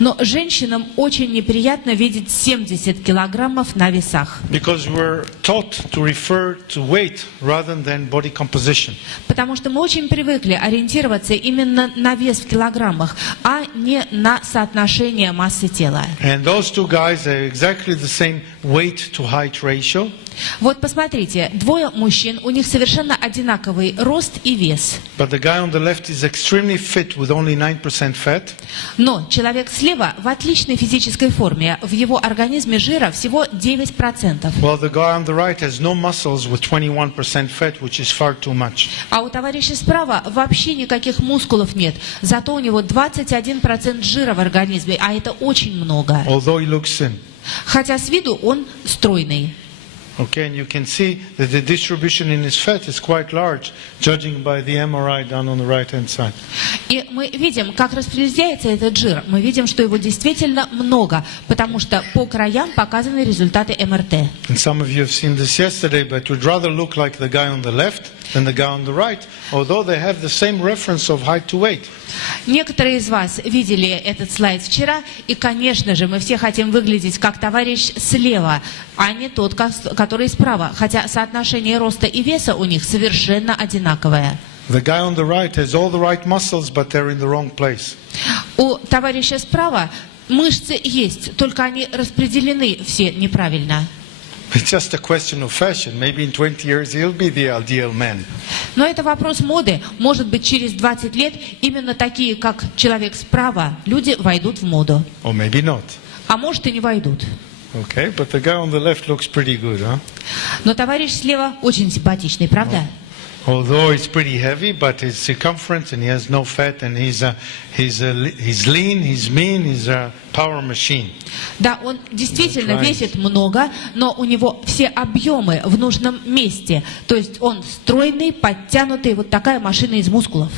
Но женщинам очень неприятно видеть 70 килограммов на весах. Because we're taught to refer to weight rather than body composition. Потому что мы очень привыкли ориентироваться именно на вес в килограммах, а не на соотношение массы тела. And those two guys are exactly the same weight to height ratio. Вот посмотрите, двое мужчин, у них совершенно одинаковый рост и вес. But the guy on the left is extremely fit with only 9% fat. Но человек слева в отличной физической форме, в его организме жира всего 9%. While the guy on the right has no muscles with 21% fat, which is far too much. А у товарища справа вообще никаких мускулов нет, зато у него 21% жира в организме, а это очень много. Although he looks thin. Хотя с виду он стройный. Okay, and you can see that the distribution in his fat is quite large, judging by the MRI down on the right-hand side. И мы видим, как распределяется этот жир. Мы видим, что его действительно много, потому что по краям показаны результаты МРТ. And some of you have seen this yesterday, but would rather look like the guy on the left than the guy on the right, although they have the same reference of height to weight. Некоторые из вас видели этот слайд вчера, и, конечно же, мы все хотим выглядеть как товарищ слева, а не тот, который справа, хотя соотношение роста и веса у них совершенно одинаковое. The guy on the right has all the right muscles, but they're in the wrong place. У товарища справа мышцы есть, только они распределены все неправильно. It's just a question of fashion. Maybe in 20 years he'll be the ideal man. Но это вопрос моды. Может быть, через 20 лет именно такие, как человек справа, люди войдут в моду. Or maybe not. А может и не войдут. Okay, but the guy on the left looks pretty good, huh? Но товарищ слева очень симпатичный, правда? Although he's pretty heavy, but his circumference and he has no fat and he's lean, he's mean, he's a power machine. Да, он действительно весит много, но у него все объемы в нужном месте. То есть он стройный, подтянутый, вот такая машина из мускулов.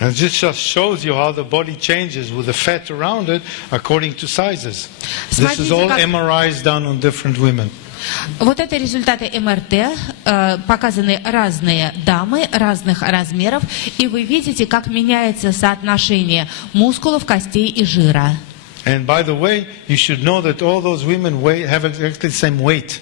And this just shows you how the body changes with the fat around it according to sizes. This is all MRIs done on different women. Вот это результаты МРТ, показаны разные дамы разных размеров, и вы видите, как меняется соотношение мускулов, костей и жира. And by the way, you should know that all those women have exactly the same weight.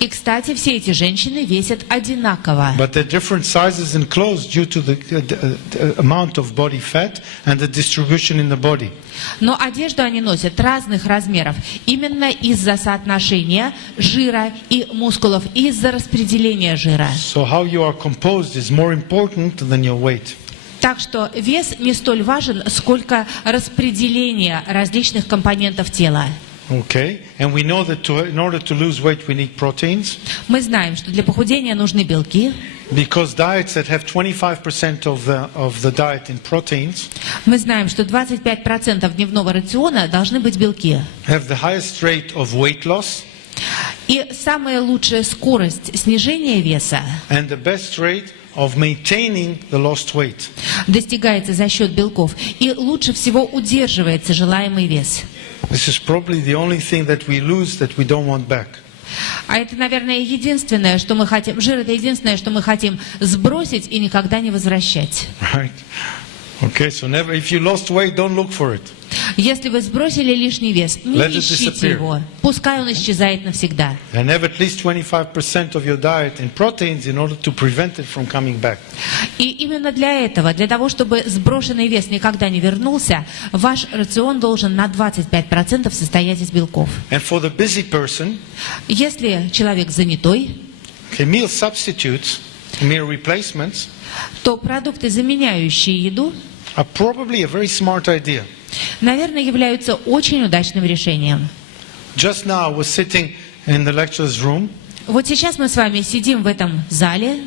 И, кстати, все эти женщины весят одинаково. But they're different sizes in clothes due to the amount of body fat and the distribution in the body. Но одежду они носят разных размеров именно из-за соотношения жира и мускулов, и из-за распределения жира. So how you are composed is more important than your weight. Так что вес не столь важен, сколько распределение различных компонентов тела. Okay, and we know that in order to lose weight we need proteins. Мы знаем, что для похудения нужны белки. Because diets that have 25% of the diet in proteins Мы знаем, что 25% дневного рациона должны быть белки. have the highest rate of weight loss И самая лучшая скорость снижения веса and the best rate of maintaining the lost weight. достигается за счет белков. И лучше всего удерживается желаемый вес. This is probably the only thing that we lose that we don't want back. А это, наверное, единственное, что мы хотим. Жир — это единственное, что мы хотим сбросить и никогда не возвращать. Right? Okay, so never, if you lost weight, don't look for it. Если вы сбросили лишний вес, не Let it ищите disappear. его. Пускай он исчезает навсегда. And have at least 25% of your diet in proteins in order to prevent it from coming back. И именно для этого, для того, чтобы сброшенный вес никогда не вернулся, ваш рацион должен на 25% состоять из белков. And for the busy person, Если человек занятой, okay, meal substitutes, meal replacements, то продукты, заменяющие еду, are probably a very smart idea. наверное, являются очень удачным решением. Just now I was sitting in the lecturer's room Вот сейчас мы с вами сидим в этом зале.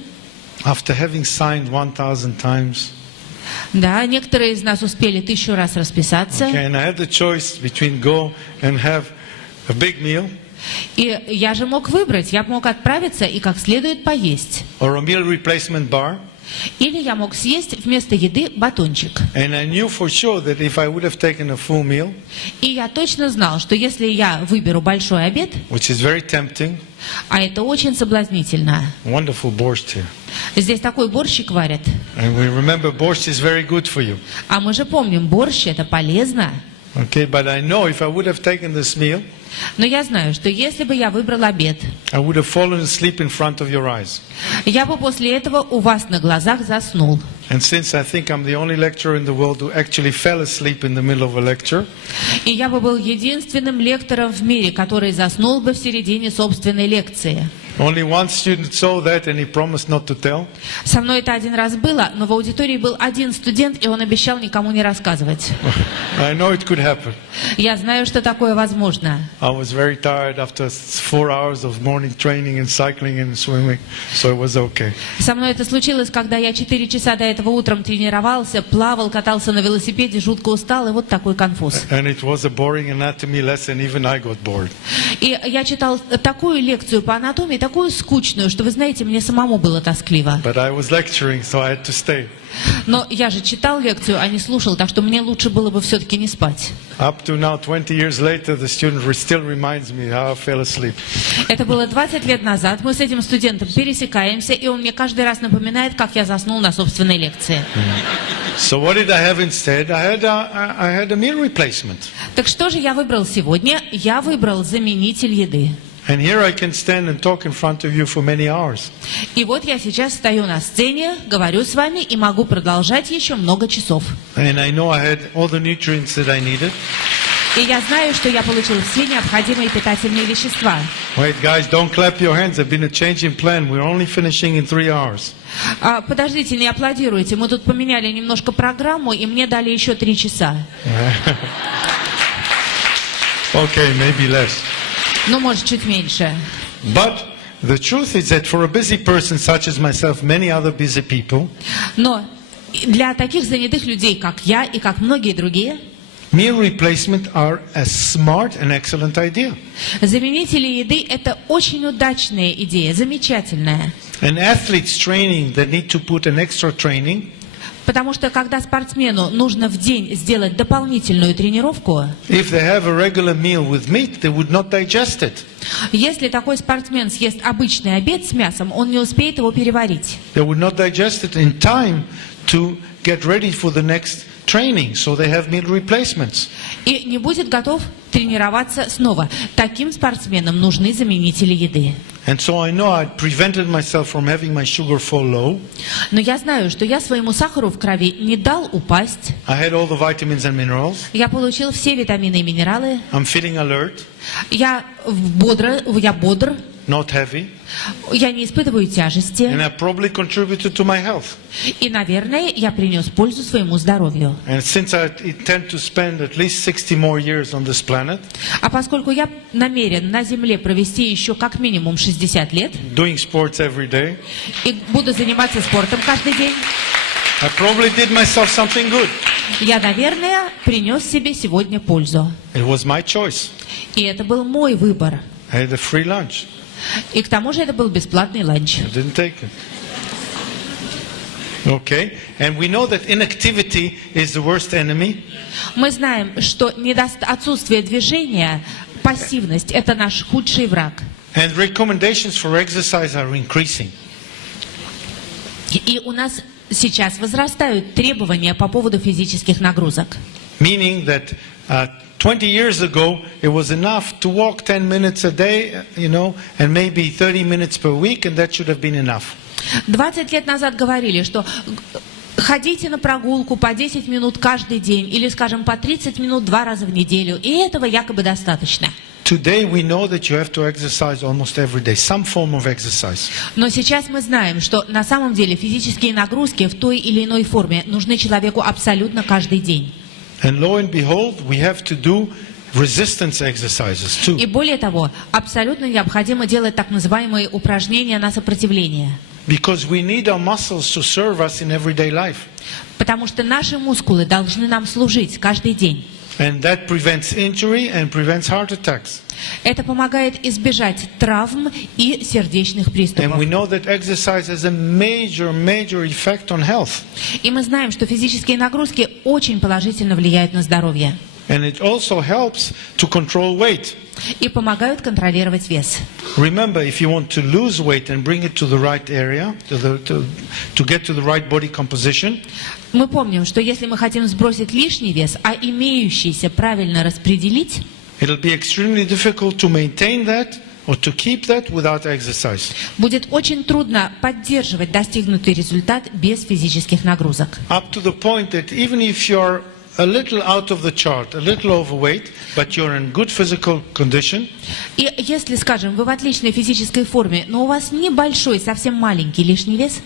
after having signed 1,000 times. Да, некоторые из нас успели 1000 раз расписаться. Okay, and I had the choice between go and have a big meal И я же мог выбрать, я мог отправиться и как следует поесть. or a meal replacement bar. Или я мог съесть вместо еды батончик. And I knew for sure that if I would have taken a full meal, И я точно знал, что если я выберу большой обед, which is very tempting, а это очень соблазнительно. wonderful borscht here. Здесь такой борщик варят. And we remember borscht is very good for you. А мы же помним, борщ это полезно. Okay, but I know if I would have taken this meal, Но я знаю, что если бы я выбрал обед, I would have fallen asleep in front of your eyes. я бы после этого у вас на глазах заснул. And since I think I'm the only lecturer in the world who actually fell asleep in the middle of a lecture, И я бы был единственным лектором в мире, который заснул бы в середине собственной лекции. only one student saw that and he promised not to tell. Со мной это один раз было, но в аудитории был один студент, и он обещал никому не рассказывать. I know it could happen. Я знаю, что такое возможно. I was very tired after 4 hours of morning training and cycling and swimming, so it was okay. Со мной это случилось, когда я 4 часа до этого утром тренировался, плавал, катался на велосипеде, жутко устал, и вот такой конфуз. And it was a boring anatomy lesson, even I got bored. И я читал такую лекцию по анатомии, такую такую скучную, что, вы знаете, мне самому было тоскливо. But I was lecturing, so I had to stay. Но я же читал лекцию, а не слушал, так что мне лучше было бы все-таки не спать. Up to now, 20 years later, the student still reminds me how I fell asleep. Это было 20 лет назад. Мы с этим студентом пересекаемся, и он мне каждый раз напоминает, как я заснул на собственной лекции. So what did I have instead? I had a meal replacement. Так что же я выбрал сегодня? Я выбрал заменитель еды. And here I can stand and talk in front of you for many hours. И вот я сейчас стою на сцене, говорю с вами и могу продолжать еще много часов. And I know I had all the nutrients that I needed. И я знаю, что я получил все необходимые питательные вещества. Wait, guys, don't clap your hands. There's been a change in plan. We're only finishing in 3 hours. Подождите, не аплодируйте. Мы тут поменяли немножко программу, и мне дали еще 3 часа. Okay, maybe less. Ну, может, чуть меньше. But the truth is that for a busy person such as myself, many other busy people, Но для таких занятых людей, как я и как многие другие, meal replacement are a smart and excellent idea. заменители еды – это очень удачная идея, замечательная. And athletes training that need to put an extra training, Потому что когда спортсмену нужно в день сделать дополнительную тренировку, if they have a regular meal with meat, they would not digest it. если такой спортсмен съест обычный обед с мясом, он не успеет его переварить. They would not digest it in time to get ready for the next training, so they have meal replacements. И не будет готов тренироваться снова. Таким спортсменам нужны заменители еды. And so I know I prevented myself from having my sugar fall low. Но я знаю, что я своему сахару в крови не дал упасть. I had all the vitamins and minerals. Я получил все витамины и минералы. I'm feeling alert, Я бодр. not heavy, Я не испытываю тяжести. and I probably contributed to my health. И, наверное, я принес пользу своему здоровью. And since I intend to spend at least 60 more years on this planet, А поскольку я намерен на Земле провести еще как минимум 60 лет doing sports every day, и буду заниматься спортом каждый день, I probably did myself something good. я, наверное, принес себе сегодня пользу. It was my choice. И это был мой выбор. I had a free lunch. И к тому же это был бесплатный ланч. I didn't take it. Okay, and we know that inactivity is the worst enemy. Мы знаем, что отсутствие движения, пассивность – это наш худший враг. And recommendations for exercise are increasing. И у нас сейчас возрастают требования по поводу физических нагрузок. Meaning that 20 years ago, it was enough to walk 10 minutes a day, and maybe 30 minutes per week, and that should have been enough. 20 лет назад говорили, что ходите на прогулку по 10 минут каждый день, или, скажем, по 30 минут 2 раза в неделю, и этого якобы достаточно. Today we know that you have to exercise almost every day, some form of exercise. Но сейчас мы знаем, что на самом деле физические нагрузки в той или иной форме нужны человеку абсолютно каждый день. And lo and behold, we have to do resistance exercises too. И более того, абсолютно необходимо делать так называемые упражнения на сопротивление. Because we need our muscles to serve us in everyday life. Потому что наши мускулы должны нам служить каждый день. And that prevents injury and prevents heart attacks. Это помогает избежать травм и сердечных And приступов. we know that exercise has a major effect on health. И мы знаем, что физические нагрузки очень положительно влияют на здоровье. And it also helps to control weight. И помогают контролировать вес. Remember, if you want to lose weight and bring it to the right area, to get to the right body composition, Мы помним, что если мы хотим сбросить лишний вес, а имеющийся правильно распределить, it'll be extremely difficult to maintain that or to keep that without exercise. будет очень трудно поддерживать достигнутый результат без физических нагрузок. Up to the point that even if you're a little out of the chart, a little overweight, but you're in good physical condition, И если, скажем, вы в отличной физической форме, но у вас небольшой, совсем маленький лишний вес,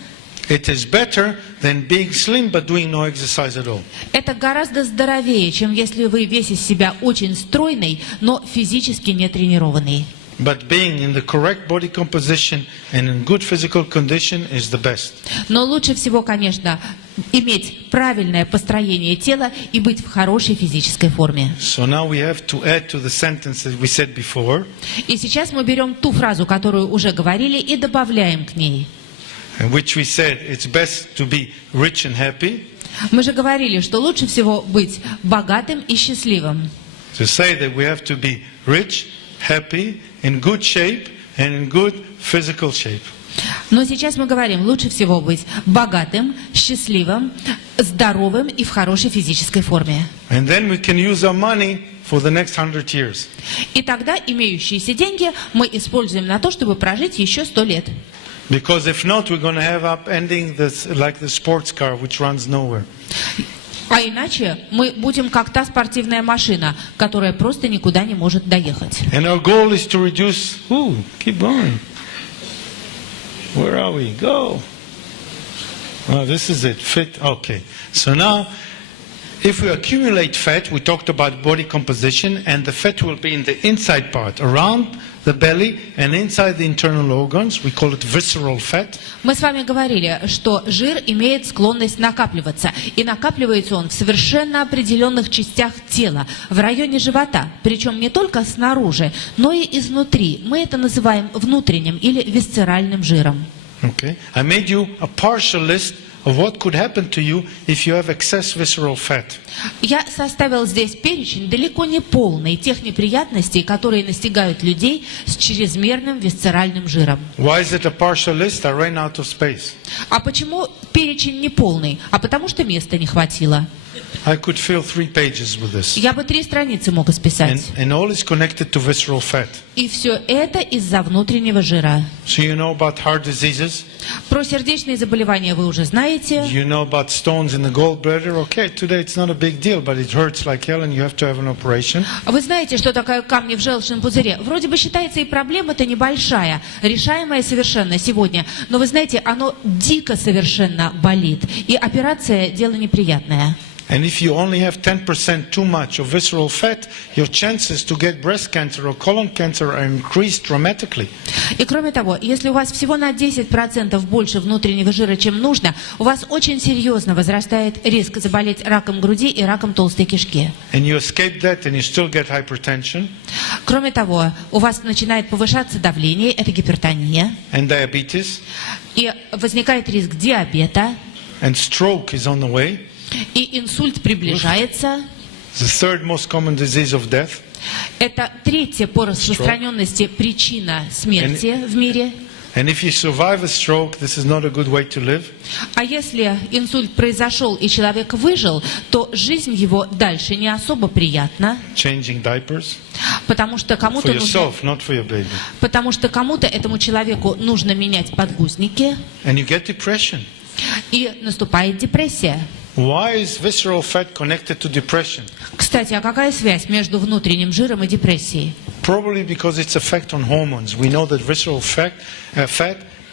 it is better than being slim but doing no exercise at all. это гораздо здоровее, чем если вы весь из себя очень стройный, но физически не тренированный. But being in the correct body composition and in good physical condition is the best. Но лучше всего, конечно, иметь правильное построение тела и быть в хорошей физической форме. So now we have to add to the sentence that we said before, И сейчас мы берем ту фразу, которую уже говорили, и добавляем к ней. in which we said it's best to be rich and happy. Мы же говорили, что лучше всего быть богатым и счастливым. To say that we have to be rich, happy, in good shape, and in good physical shape. Но сейчас мы говорим, лучше всего быть богатым, счастливым, здоровым и в хорошей физической форме. And then we can use our money for the next 100 years. И тогда имеющиеся деньги мы используем на то, чтобы прожить еще 100 лет. Because if not, we're going to have up ending this like the sports car which runs nowhere. А иначе мы будем как та спортивная машина, которая просто никуда не может доехать. And our goal is to reduce. Keep going. Where are we? Go. Oh, this is it. Fit. Okay. So now, if we accumulate fat, we talked about body composition, and the fat will be in the inside part, around the belly and inside the internal organs. We call it visceral fat. Мы с вами говорили, что жир имеет склонность накапливаться. И накапливается он в совершенно определенных частях тела, в районе живота. Причем не только снаружи, но и изнутри. Мы это называем внутренним или висцеральным жиром. Okay. I made you a partial list of what could happen to you if you have excess visceral fat. Я составил здесь перечень далеко не полный тех неприятностей, которые настигают людей с чрезмерным висцеральным жиром. Why is it a partial list? I ran out of space. А почему перечень не полный? А потому что места не хватило. I could fill 3 pages with this. Я бы 3 страницы мог исписать. And all is connected to visceral fat. И все это из-за внутреннего жира. So you know about heart diseases? Про сердечные заболевания вы уже знаете. You know about stones in the gallbladder? Okay, today it's not a big deal, but it hurts like hell and you have to have an operation. Вы знаете, что такое камни в желчном пузыре? Вроде бы считается и проблема-то небольшая, решаемая совершенно сегодня. Но вы знаете, оно дико совершенно болит. И операция – дело неприятное. And if you only have 10% too much of visceral fat, your chances to get breast cancer or colon cancer are increased dramatically. И кроме того, если у вас всего на 10% больше внутреннего жира, чем нужно, у вас очень серьезно возрастает риск заболеть раком груди и раком толстой кишки. And you escape that and you still get hypertension. Кроме того, у вас начинает повышаться давление, это гипертония. And diabetes. И возникает риск диабета. And stroke is on the way. И инсульт приближается. The third most common disease of death. Это 3-я по распространенности причина смерти в мире. And if you survive a stroke, this is not a good way to live. А если инсульт произошел и человек выжил, то жизнь его дальше не особо приятна. Changing diapers. Потому что кому-то For yourself, not for your baby. Потому что кому-то этому человеку нужно менять подгузники. And you get depression. И наступает депрессия. Why is visceral fat connected to depression? Кстати, а какая связь между внутренним жиром и депрессией? Probably because its effect on hormones. We know that visceral fat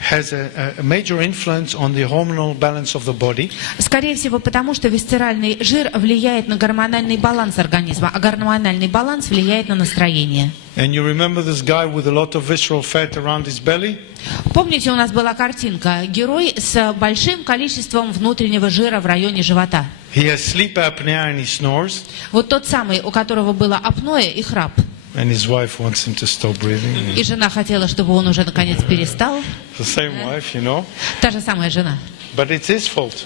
has a major influence on the hormonal balance of the body. Скорее всего, потому что висцеральный жир влияет на гормональный баланс организма, а гормональный баланс влияет на настроение. And you remember this guy with a lot of visceral fat around his belly? Помните, у нас была картинка, герой с большим количеством внутреннего жира в районе живота. He has sleep apnea and he snores. Вот тот самый, у которого было апноэ и храп. And his wife wants him to stop breathing. И жена хотела, чтобы он уже наконец перестал. The same wife, you know. Та же самая жена. But it's his fault.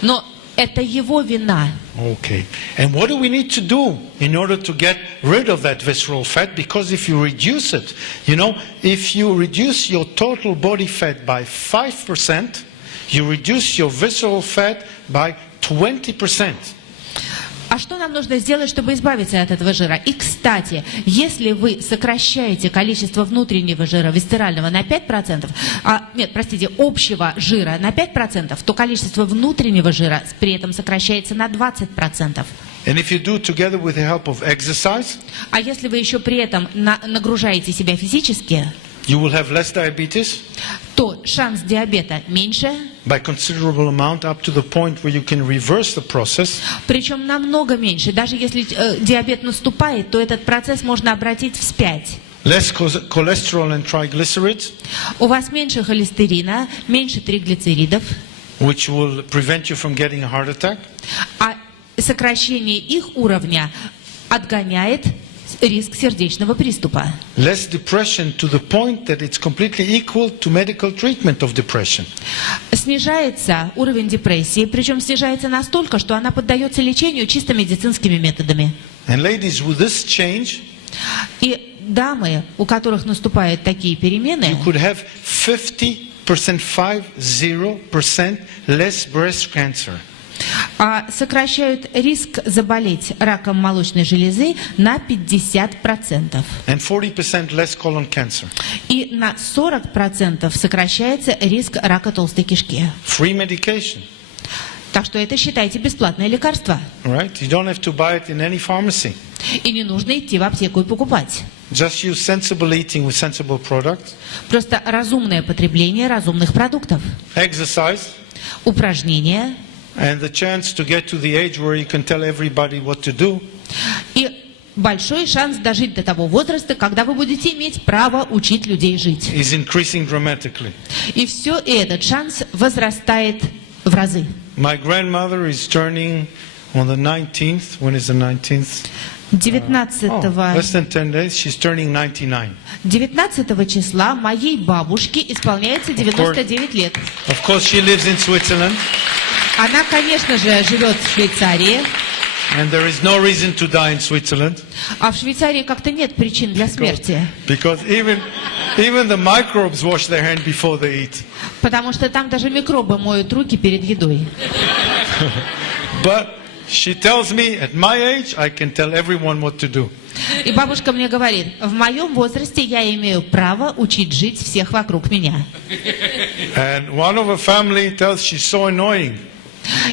Но это его вина. Okay. And what do we need to do in order to get rid of that visceral fat? Because if you reduce it, you know, if you reduce your total body fat by 5%, you reduce your visceral fat by 20%. А что нам нужно сделать, чтобы избавиться от этого жира? И, кстати, если вы сокращаете количество внутреннего жира, висцерального, на 5%, общего жира на 5%, то количество внутреннего жира при этом сокращается на 20%. And if you do it together with the help of exercise, а если вы еще при этом нагружаете себя физически, you will have less diabetes, то шанс диабета меньше. By considerable amount, up to the point where you can reverse the process. Причем намного меньше. Даже если диабет наступает, то этот процесс можно обратить вспять. Less cholesterol and triglycerides. У вас меньше холестерина, меньше триглицеридов. which will prevent you from getting a heart attack. А сокращение их уровня отгоняет риск сердечного приступа. Less depression to the point that it's completely equal to medical treatment of depression. Снижается уровень депрессии, причем снижается настолько, что она поддается лечению чисто медицинскими методами. And ladies, with this change, И дамы, у которых наступают такие перемены, you could have 50% less breast cancer. сокращают риск заболеть раком молочной железы на 50%. And 40% less colon cancer. И на 40% сокращается риск рака толстой кишки. Free medication. Так что это, считайте, бесплатное лекарство. Right? You don't have to buy it in any pharmacy. И не нужно идти в аптеку и покупать. Just use sensible eating with sensible products. Просто разумное потребление разумных продуктов. Exercise. Упражнения. And the chance to get to the age where you can tell everybody what to do. И большой шанс дожить до того возраста, когда вы будете иметь право учить людей жить. Is increasing dramatically. И все этот шанс возрастает в разы. My grandmother is turning on the 19th. When is the 19th? 19 less than 10 days. She's turning 99. 19 числа моей бабушке исполняется 99 лет. Of course, she lives in Switzerland. Она, конечно же, живет в Швейцарии. And there is no reason to die in Switzerland. А в Швейцарии как-то нет причин для смерти. Because even the microbes wash their hand before they eat. Потому что там даже микробы моют руки перед едой. But she tells me, at my age, I can tell everyone what to do. И бабушка мне говорит, в моем возрасте я имею право учить жить всех вокруг меня. And one of her family tells she's so annoying.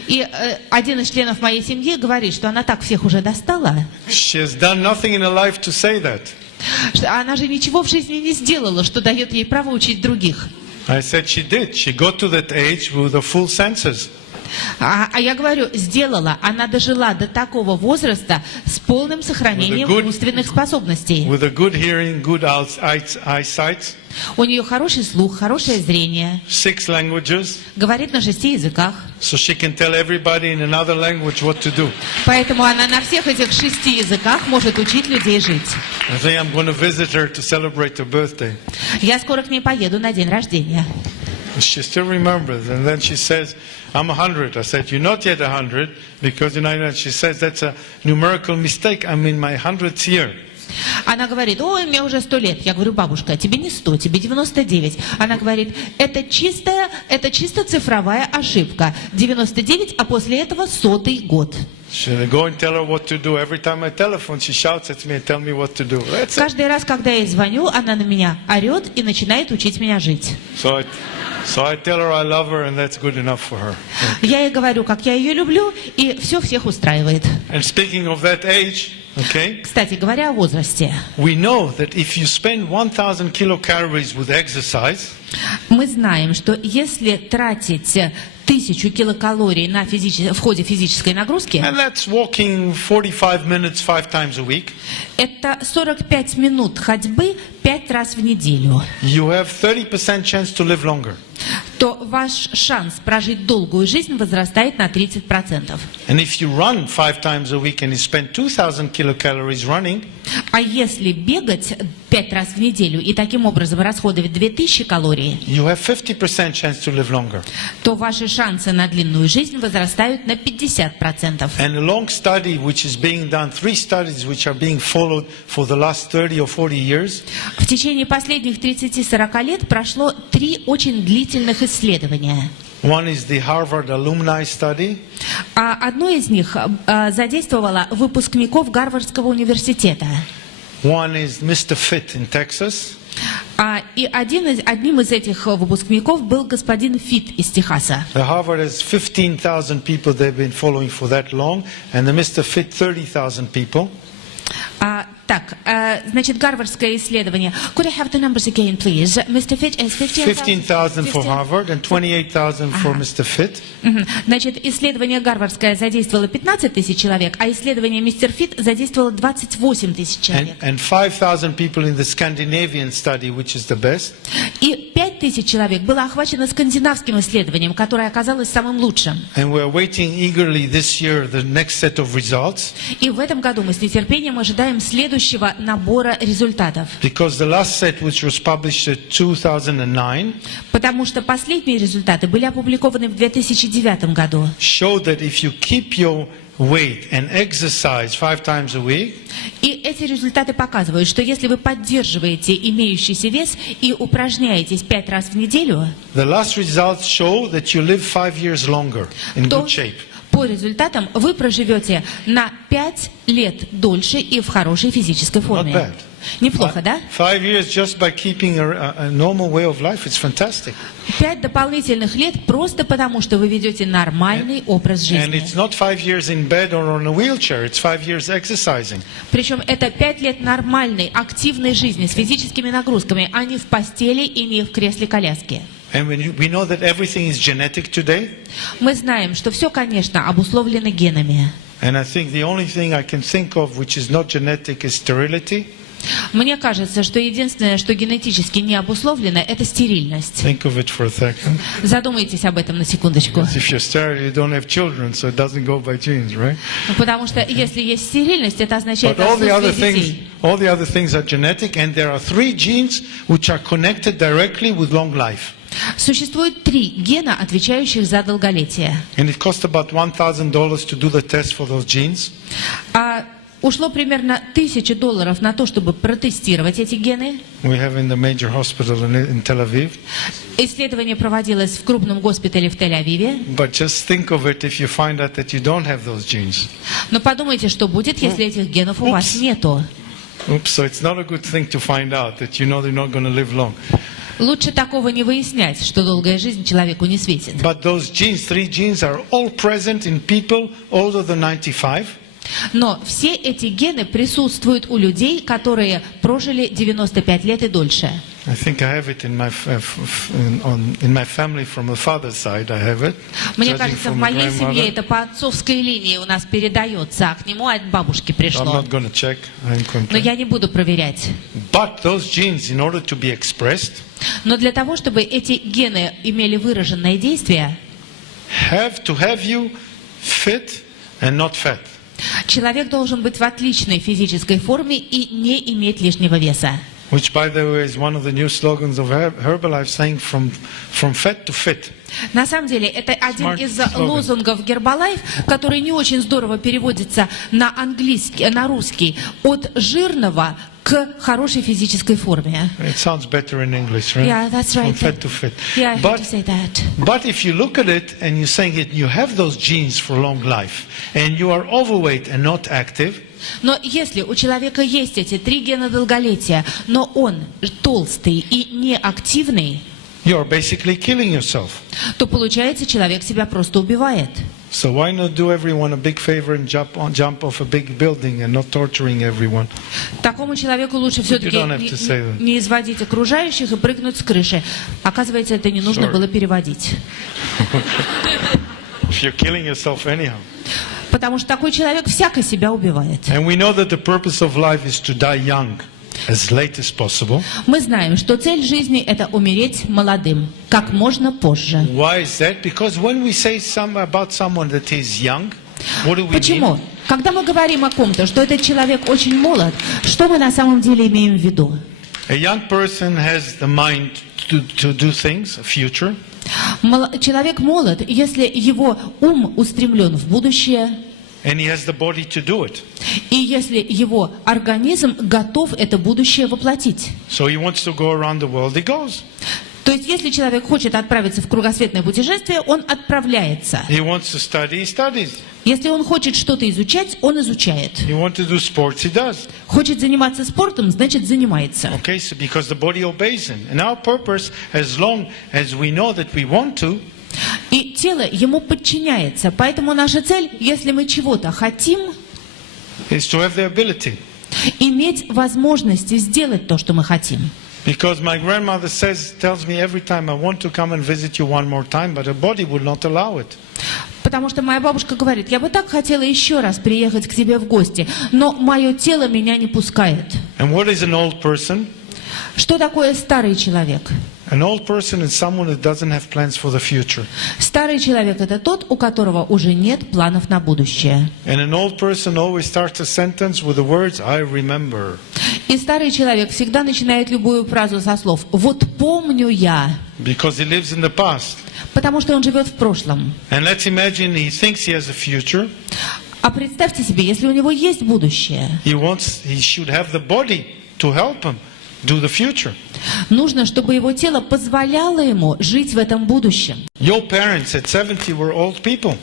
И один из членов моей семьи говорит, что она так всех уже достала. She has done nothing in her life to say that. Что она же ничего в жизни не сделала, что дает ей право учить других. I said she did. She got to that age with the full senses. А я говорю, сделала. Она дожила до такого возраста с полным сохранением умственных способностей. With a good hearing, good eyesight. У нее хороший слух, хорошее зрение. 6 languages. Говорит на 6 языках. So she can tell everybody in another language what to do. Поэтому она на всех этих 6 языках может учить людей жить. I think I'm going to visit her to celebrate her birthday. Я скоро к ней поеду на день рождения. She still remembers, and then she says, "I'm 100." I said, "You're not yet 100 because she says that's a numerical mistake. I'm in my 100th year." Она говорит, ой, мне уже 100 лет. Я говорю, бабушка, тебе не 100, тебе 99. Она говорит, это чисто цифровая ошибка. 99, а после этого 100-й год. Каждый раз, когда я ей звоню, она на меня орет и начинает учить меня жить. So I tell her I love her, and that's good enough for her. Я ей говорю, как я ее люблю, и все всех устраивает. And speaking of that age, okay, кстати говоря о возрасте, we know that if you spend 1,000 kilocalories with exercise, мы знаем, что если тратить 1000 килокалорий в ходе физической нагрузки, and that's walking 45 minutes 5 times a week, это 45 минут ходьбы 5 раз в неделю, you have 30% chance to live longer. то ваш шанс прожить долгую жизнь возрастает на 30%. And if you run 5 times a week and you spend 2,000 kilocalories running, а если бегать 5 раз в неделю и таким образом расходовать 2000 калорий, you have 50% chance to live longer. то ваши шансы на длинную жизнь возрастают на 50%. And a long study which is being done, 3 studies which are being followed for the last 30 or 40 years. В течение последних 30-40 лет прошло 3 очень длительных исследования. One is the Harvard alumni study. Одно из них задействовало выпускников Гарвардского университета. One is Mr. Fit in Texas. И одним из этих выпускников был господин Фит из Техаса. The Harvard has 15,000 people they've been following for that long, and the Mr. Fit 30,000 people. Значит, гарвардское исследование. Could I have the numbers again, please? Mr. Fit is 15,000 for Harvard and 28,000 for Mr. Fit. Значит, исследование гарвардское задействовало 15 тысяч человек, а исследование мистер Фит задействовало 28 тысяч человек. And 5,000 people in the Scandinavian study, which is the best. И 5 5000 человек было охвачено скандинавским исследованием, которое оказалось самым лучшим. And we're waiting eagerly this year the next set of results. И в этом году мы с нетерпением ожидаем следующего набора результатов. Because the last set, which was published in 2009, Потому что последние результаты были опубликованы в 2009 году. showed that if you keep your weight and exercise 5 times a week, И эти результаты показывают, что если вы поддерживаете имеющийся вес и упражняетесь 5 раз в неделю, the last results show that you live 5 years longer in то good shape. по результатам вы проживете на 5 лет дольше и в хорошей физической форме. bad. Неплохо, да? 5 years just by keeping a normal way of life, it's fantastic. 5 дополнительных лет просто потому, что вы ведете нормальный образ And жизни. it's not 5 years in bed or on a wheelchair, it's 5 years exercising. Причем это 5 лет нормальной, активной жизни с физическими нагрузками, а не в постели и не в кресле коляски. And we know that everything is genetic today. Мы знаем, что все, конечно, обусловлено генами. And I think the only thing I can think of which is not genetic is sterility. Мне кажется, что единственное, что генетически не обусловлено, это стерильность. Think of it for a second. Задумайтесь об этом на секундочку. If you're sterile, you don't have children, so it doesn't go by genes, right? Потому что если есть стерильность, это означает But отсутствие детей. all the other things are genetic, and there are 3 genes which are connected directly with long life. Существует 3 гена, отвечающих за долголетие. And it cost about $1,000 to do the test for those genes. Ушло примерно $1000 на то, чтобы протестировать эти гены. We have in the major hospital in Tel Aviv. Исследование проводилось в крупном госпитале в Тель-Авиве. But just think of it if you find out that you don't have those genes. Но подумайте, что будет, если этих генов у вас нету. Oops, so it's not a good thing to find out that you know they're not going to live long. Лучше такого не выяснять, что долгая жизнь человеку не светит. But those genes, 3 genes, are all present in people older than 95. Но все эти гены присутствуют у людей, которые прожили 95 лет и дольше. I think I have it in my family from the father's side. I have it. Мне Judging кажется, в from my моей семье grandmother. это по отцовской линии у нас передается, а к нему от бабушки I'm пришло. not going to check. I'm Но content. я не буду проверять. But those genes, in order to be expressed, Но для того, чтобы эти гены имели выраженное действие, have to have you fit and not fat. человек должен быть в отличной физической форме и не иметь лишнего веса. Which, by the way, is one of the new slogans of Herbalife, saying from fat to fit. На самом деле, это один Smart из slogan. лозунгов Herbalife, который не очень здорово переводится на английский, на русский. От жирного к хорошей физической форме. It sounds better in English, right? Yeah, that's right. From fat to fit. Yeah, I have But to say that. But if you look at it and you're saying that you have those genes for long life and you are overweight and not active, Но если у человека есть эти 3 гена долголетия, но он толстый и неактивный, you're basically killing yourself. то получается, человек себя просто убивает. So why not do everyone a big favor and jump off a big building and not torturing everyone? Такому человеку лучше все-таки don't have to say that. не изводить окружающих и прыгнуть с крыши. Оказывается, это не нужно Sorry. было переводить. If you're killing yourself anyhow. Потому что такой человек всяко себя убивает. And we know that the purpose of life is to die young, as late as possible. Мы знаем, что цель жизни – это умереть молодым, как можно позже. Why is that? Because when we say about someone that is young, what do we Почему? mean? Когда мы говорим о ком-то, что этот человек очень молод, что мы на самом деле имеем в виду? A young person has the mind to do things, a future. Человек молод, если его ум устремлен в будущее, And he has the body to do it. и если его организм готов это будущее воплотить. So he wants to go around the world, he goes. То есть, если человек хочет отправиться в кругосветное путешествие, он отправляется. He wants to study, he studies. Если он хочет что-то изучать, он изучает. He wants to do sports, he does. Хочет заниматься спортом, значит занимается. Okay, so because the body obeys him. And our purpose, as long as we know that we want to, И тело ему подчиняется. Поэтому наша цель, если мы чего-то хотим, is to have the ability. иметь возможности сделать то, что мы хотим. Because my grandmother tells me every time, I want to come and visit you one more time, but her body will not allow it. Потому что моя бабушка говорит, я бы так хотела еще раз приехать к тебе в гости, но мое тело меня не пускает. And what is an old person? Что такое старый человек? An old person is someone who doesn't have plans for the future. Старый человек – это тот, у которого уже нет планов на будущее. And an old person always starts a sentence with the words, I remember. И старый человек всегда начинает любую фразу со слов «вот помню я», Because he lives in the past. потому что он живет в прошлом. And let's imagine he thinks he has a future. А представьте себе, если у него есть будущее, He should have the body to help him do the future. нужно, чтобы его тело позволяло ему жить в этом будущем. Your parents at 70 were old people.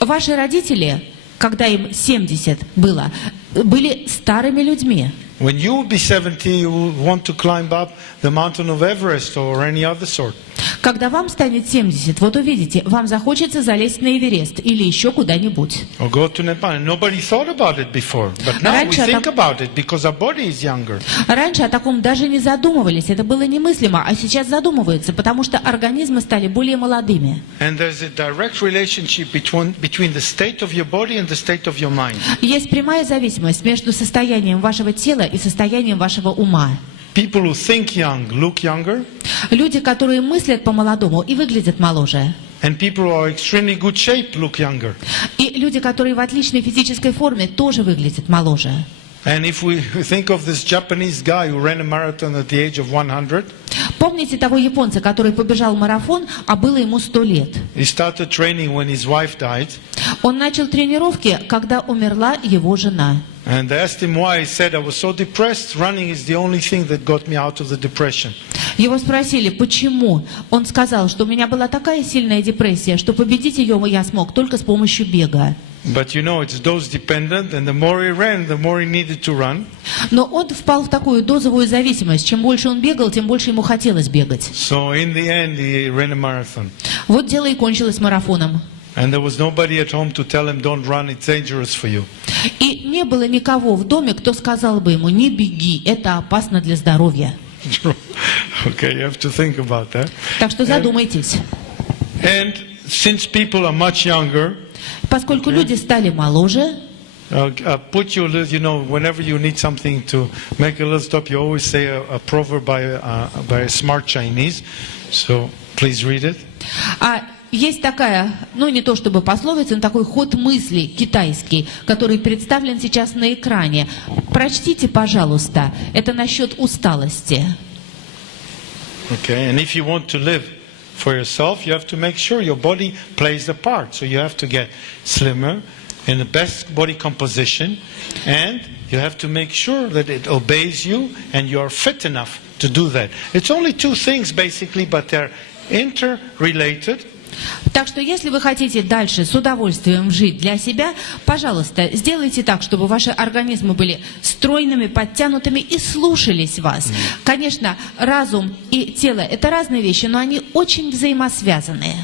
Ваши родители, когда им 70 было, были старыми людьми. When you will be 70, you will want to climb up the mountain of Everest or any other sort. Когда вам станет 70, вот увидите, вам захочется залезть на Эверест или еще куда-нибудь. Or go to Nepal. And nobody thought about it before. But now we think about it because our body is younger. Раньше о таком даже не задумывались, это было немыслимо, а сейчас задумываются, потому что организмы стали более молодыми. And there's a direct relationship between the state of your body and the state of your mind. Есть прямая зависимость между состоянием вашего тела и состоянием вашего ума. People who think young look younger. Люди, которые мыслят по-молодому и выглядят моложе. And people who are extremely good shape look younger. И люди, которые в отличной физической форме, тоже выглядят моложе. And if we think of this Japanese guy who ran a marathon at the age of 100, Помните того японца, который побежал марафон, а было ему 100 лет? he started training when his wife died. Он начал тренировки, когда умерла его жена. And they asked him why. He said, I was so depressed, running is the only thing that got me out of the depression. Его спросили, почему? Он сказал, что у меня была такая сильная депрессия, что победить ее я смог только с помощью бега. But you know, it's dose dependent, and the more he ran, the more he needed to run. Но он впал в такую дозовую зависимость. Чем больше он бегал, тем больше ему хотелось бегать. So in the end, he ran a marathon. Вот дело и кончилось марафоном. And there was nobody at home to tell him, don't run, it's dangerous for you. И не было никого в доме, кто сказал бы ему, не беги, это опасно для здоровья. Okay, you have to think about that. Так что задумайтесь. And since people are much younger, Поскольку люди стали моложе, put you know, whenever you need something to make a little stop, you always say a proverb by a smart Chinese. So please read it. есть такая, ну не то чтобы пословица, но такой ход мысли китайский, который представлен сейчас на экране. Прочтите, пожалуйста. Это насчет усталости. Okay, and if you want to live for yourself, you have to make sure your body plays the part. So you have to get slimmer, in the best body composition, and you have to make sure that it obeys you and you are fit enough to do that. It's only two things basically, but they're interrelated. Так что, если вы хотите дальше с удовольствием жить для себя, пожалуйста, сделайте так, чтобы ваши организмы были стройными, подтянутыми и слушались вас. Конечно, разум и тело – это разные вещи, но они очень взаимосвязаны.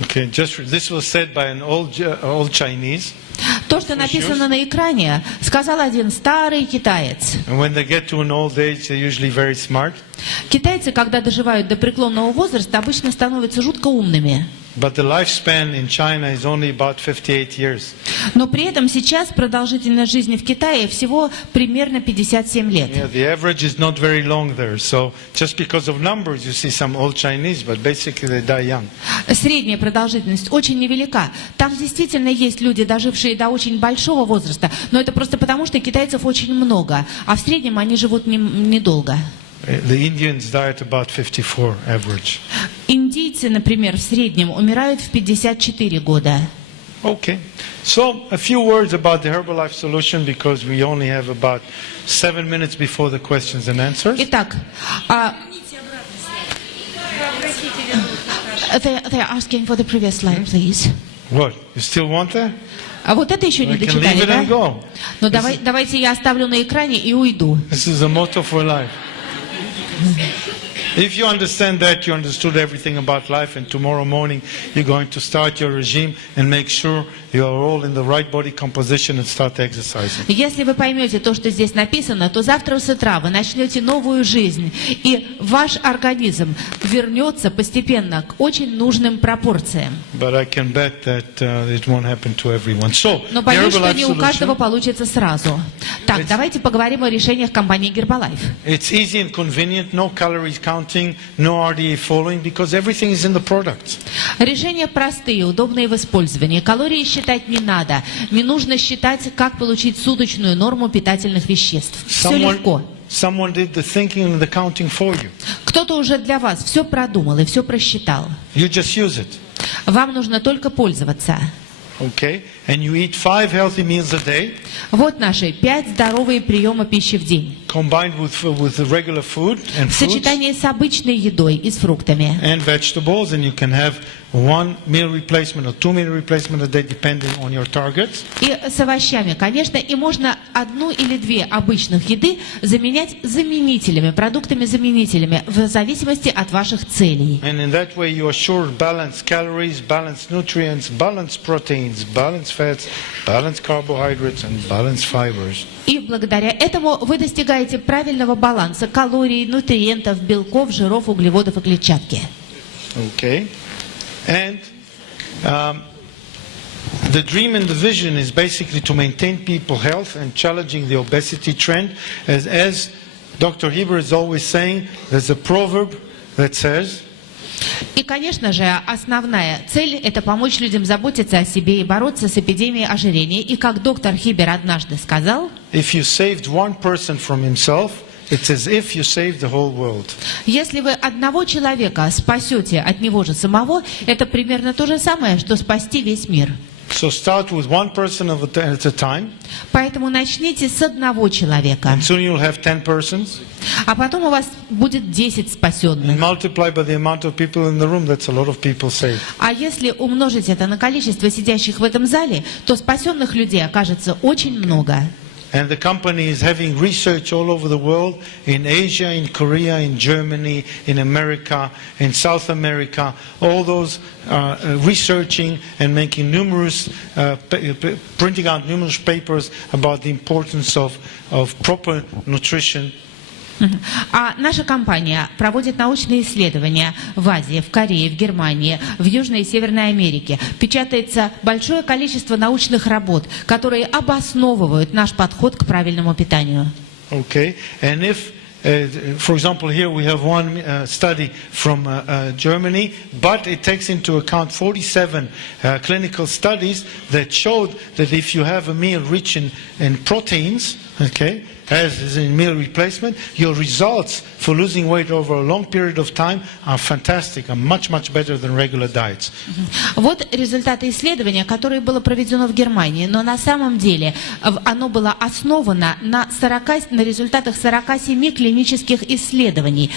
Okay, this was said by an old Chinese. То, что написано на экране, сказал один старый китаец. And when they get to an old age, they're usually very smart. Китайцы, когда доживают до преклонного возраста, обычно становятся жутко умными. But the lifespan in China is only about 58 years. Но при этом сейчас продолжительность жизни в Китае всего примерно 57 лет. Yeah, the average is not very long there. So just because of numbers, you see some old Chinese, but basically they die young. Средняя продолжительность очень невелика. Там действительно есть люди, дожившие до очень большого возраста, но это просто потому, что китайцев очень много, а в среднем они живут недолго. The Indians die at about 54 average. Индийцы, например, в среднем умирают в 54 года. Okay. So a few words about the Herbalife solution because we only have about 7 minutes before the questions and answers. Итак, they're asking for the previous slide, please. What? You still want that? А вот это еще не I can дочитали, leave it да? and go. Ну давайте я оставлю на экране и уйду. This is a motto for life. If you understand that, you understood everything about life, and tomorrow morning you're going to start your regime and make sure you are all in the right body composition and start exercising. Если вы поймете то, что здесь написано, то завтра с утра вы начнете новую жизнь, и ваш организм вернется постепенно к очень нужным пропорциям. But I can bet that it won't happen to everyone. So, Но the боюсь, что Herbalife не у каждого solution, получится сразу. Так, давайте поговорим о решениях компании Herbalife. it's easy and convenient convenient, no calories counting, no RDA following, because everything is in the product. Решения простые, удобные в использовании. Калории считать не надо. Не нужно считать, как получить суточную норму питательных веществ. Все легко. Someone did the thinking and the counting for you. Кто-то уже для вас все продумал и все просчитал. You just use it. Вам нужно только пользоваться. Okay? And you eat 5 healthy meals a day, Вот наши 5 здоровые приема пищи в день. combined with the regular food and В fruits сочетании с обычной едой и с фруктами. and vegetables, and you can have 1 meal replacement or 2 meal replacement a day depending on your targets. И с овощами, конечно, и можно 1 или 2 обычных еды заменять заменителями, продуктами-заменителями, в зависимости от ваших целей. And in that way you assure balanced calories, balanced nutrients, balanced proteins, balanced fats, balanced carbohydrates and balanced fibers. И благодаря этому вы достигаете правильного баланса калорий, нутриентов, белков, жиров, углеводов и клетчатки. Okay? And the dream and the vision is basically to maintain people's health and challenging the obesity trend. As Dr. Heber is always saying, there's a proverb that says, И, конечно же, основная цель – это помочь людям заботиться о себе и бороться с эпидемией ожирения. И как доктор Хибер однажды сказал, if you saved one person from himself, it's as if you saved the whole world. если вы одного человека спасете от него же самого, это примерно то же самое, что спасти весь мир. So start with one person at a time, Поэтому начните с одного человека, and soon you'll have 10 persons, а потом у вас будет 10 and спасенных. multiply by the amount of people in the room. That's a lot of people saved. А если умножить это на количество сидящих в этом зале, то спасенных людей окажется очень много. And the company is having research all over the world, in Asia, in Korea, in Germany, in America, in South America, all those researching and making numerous, printing out numerous papers about the importance of proper nutrition. А наша компания проводит научные исследования в Азии, в Корее, в Германии, в Южной и Северной Америке. Печатается большое количество научных работ, которые обосновывают наш подход к правильному питанию. Okay, and if, for example, here we have one study from Germany, but it takes into account 47 clinical studies that showed that if you have a meal rich in proteins, okay, as is in meal replacement, your results for losing weight over a long period of time are fantastic and much, much better than regular diets. Вот результаты исследования, которое было проведено в Германии, но на самом деле оно было основано на результатах 47 клинических испытаний.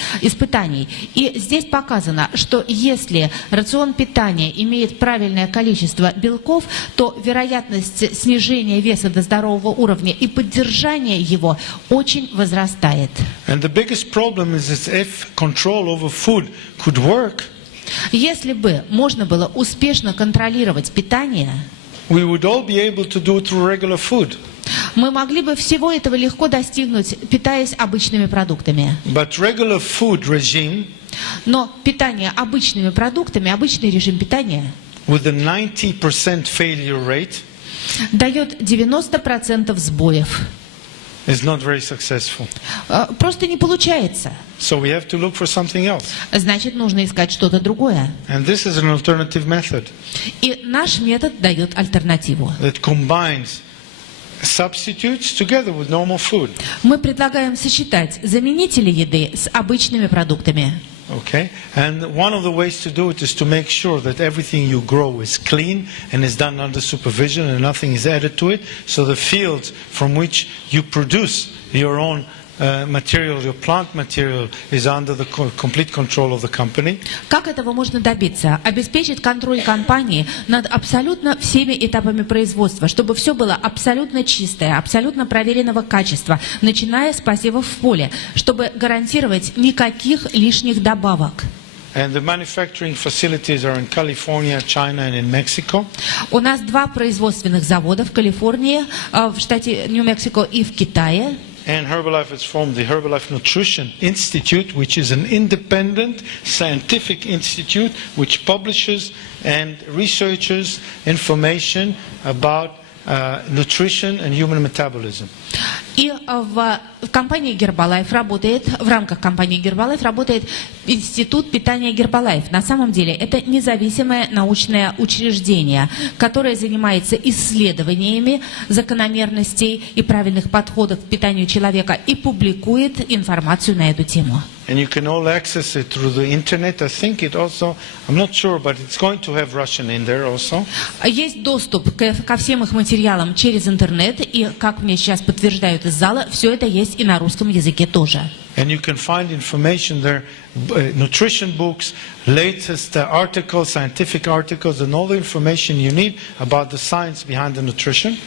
И здесь показано, что если рацион питания имеет правильное количество белков, то вероятность снижения веса до здорового уровня и поддержания его очень возрастает. And the biggest problem is that if control over food could work, Если бы можно было успешно контролировать питание, we would all be able to do it through regular food. мы могли бы всего этого легко достигнуть, питаясь обычными продуктами. But regular food regime Но питание обычными продуктами, обычный режим питания with a 90% failure rate дает 90% сбоев. is not very successful. Просто не получается. So we have to look for something else. Значит, нужно искать что-то другое. And this is an alternative method И наш метод дает альтернативу. that combines substitutes together with normal food. Мы предлагаем сочетать заменители еды с обычными продуктами. Okay? And one of the ways to do it is to make sure that everything you grow is clean and is done under supervision and nothing is added to it. So the fields from which you produce your own material, your plant material, is under the complete control of the company. Как этого можно добиться? Обеспечить контроль компании над абсолютно всеми этапами производства, чтобы все было абсолютно чистое, абсолютно проверенного качества, начиная с посевов в поле, чтобы гарантировать никаких лишних добавок. And the manufacturing facilities are in California, China and in Mexico. У нас 2 производственных завода в Калифорнии, в штате Нью-Мексико и в Китае. And Herbalife has formed the Herbalife Nutrition Institute, which is an independent scientific institute which publishes and researches information about nutrition and human metabolism. И в компании Гербалайф работает, в рамках компании Гербалайф работает Институт питания Гербалайф. На самом деле это независимое научное учреждение, которое занимается исследованиями закономерностей и правильных подходов к питанию человека и публикует информацию на эту тему. And you can all access it through the internet. I think it also, I'm not sure, but it's going to have Russian in there also. Есть доступ ко всем их материалам через интернет, и, как мне сейчас подтверждают из зала, все это есть и на русском языке тоже. And you can find information there, nutrition books, latest articles, scientific articles, and all the information you need about the science behind the nutrition.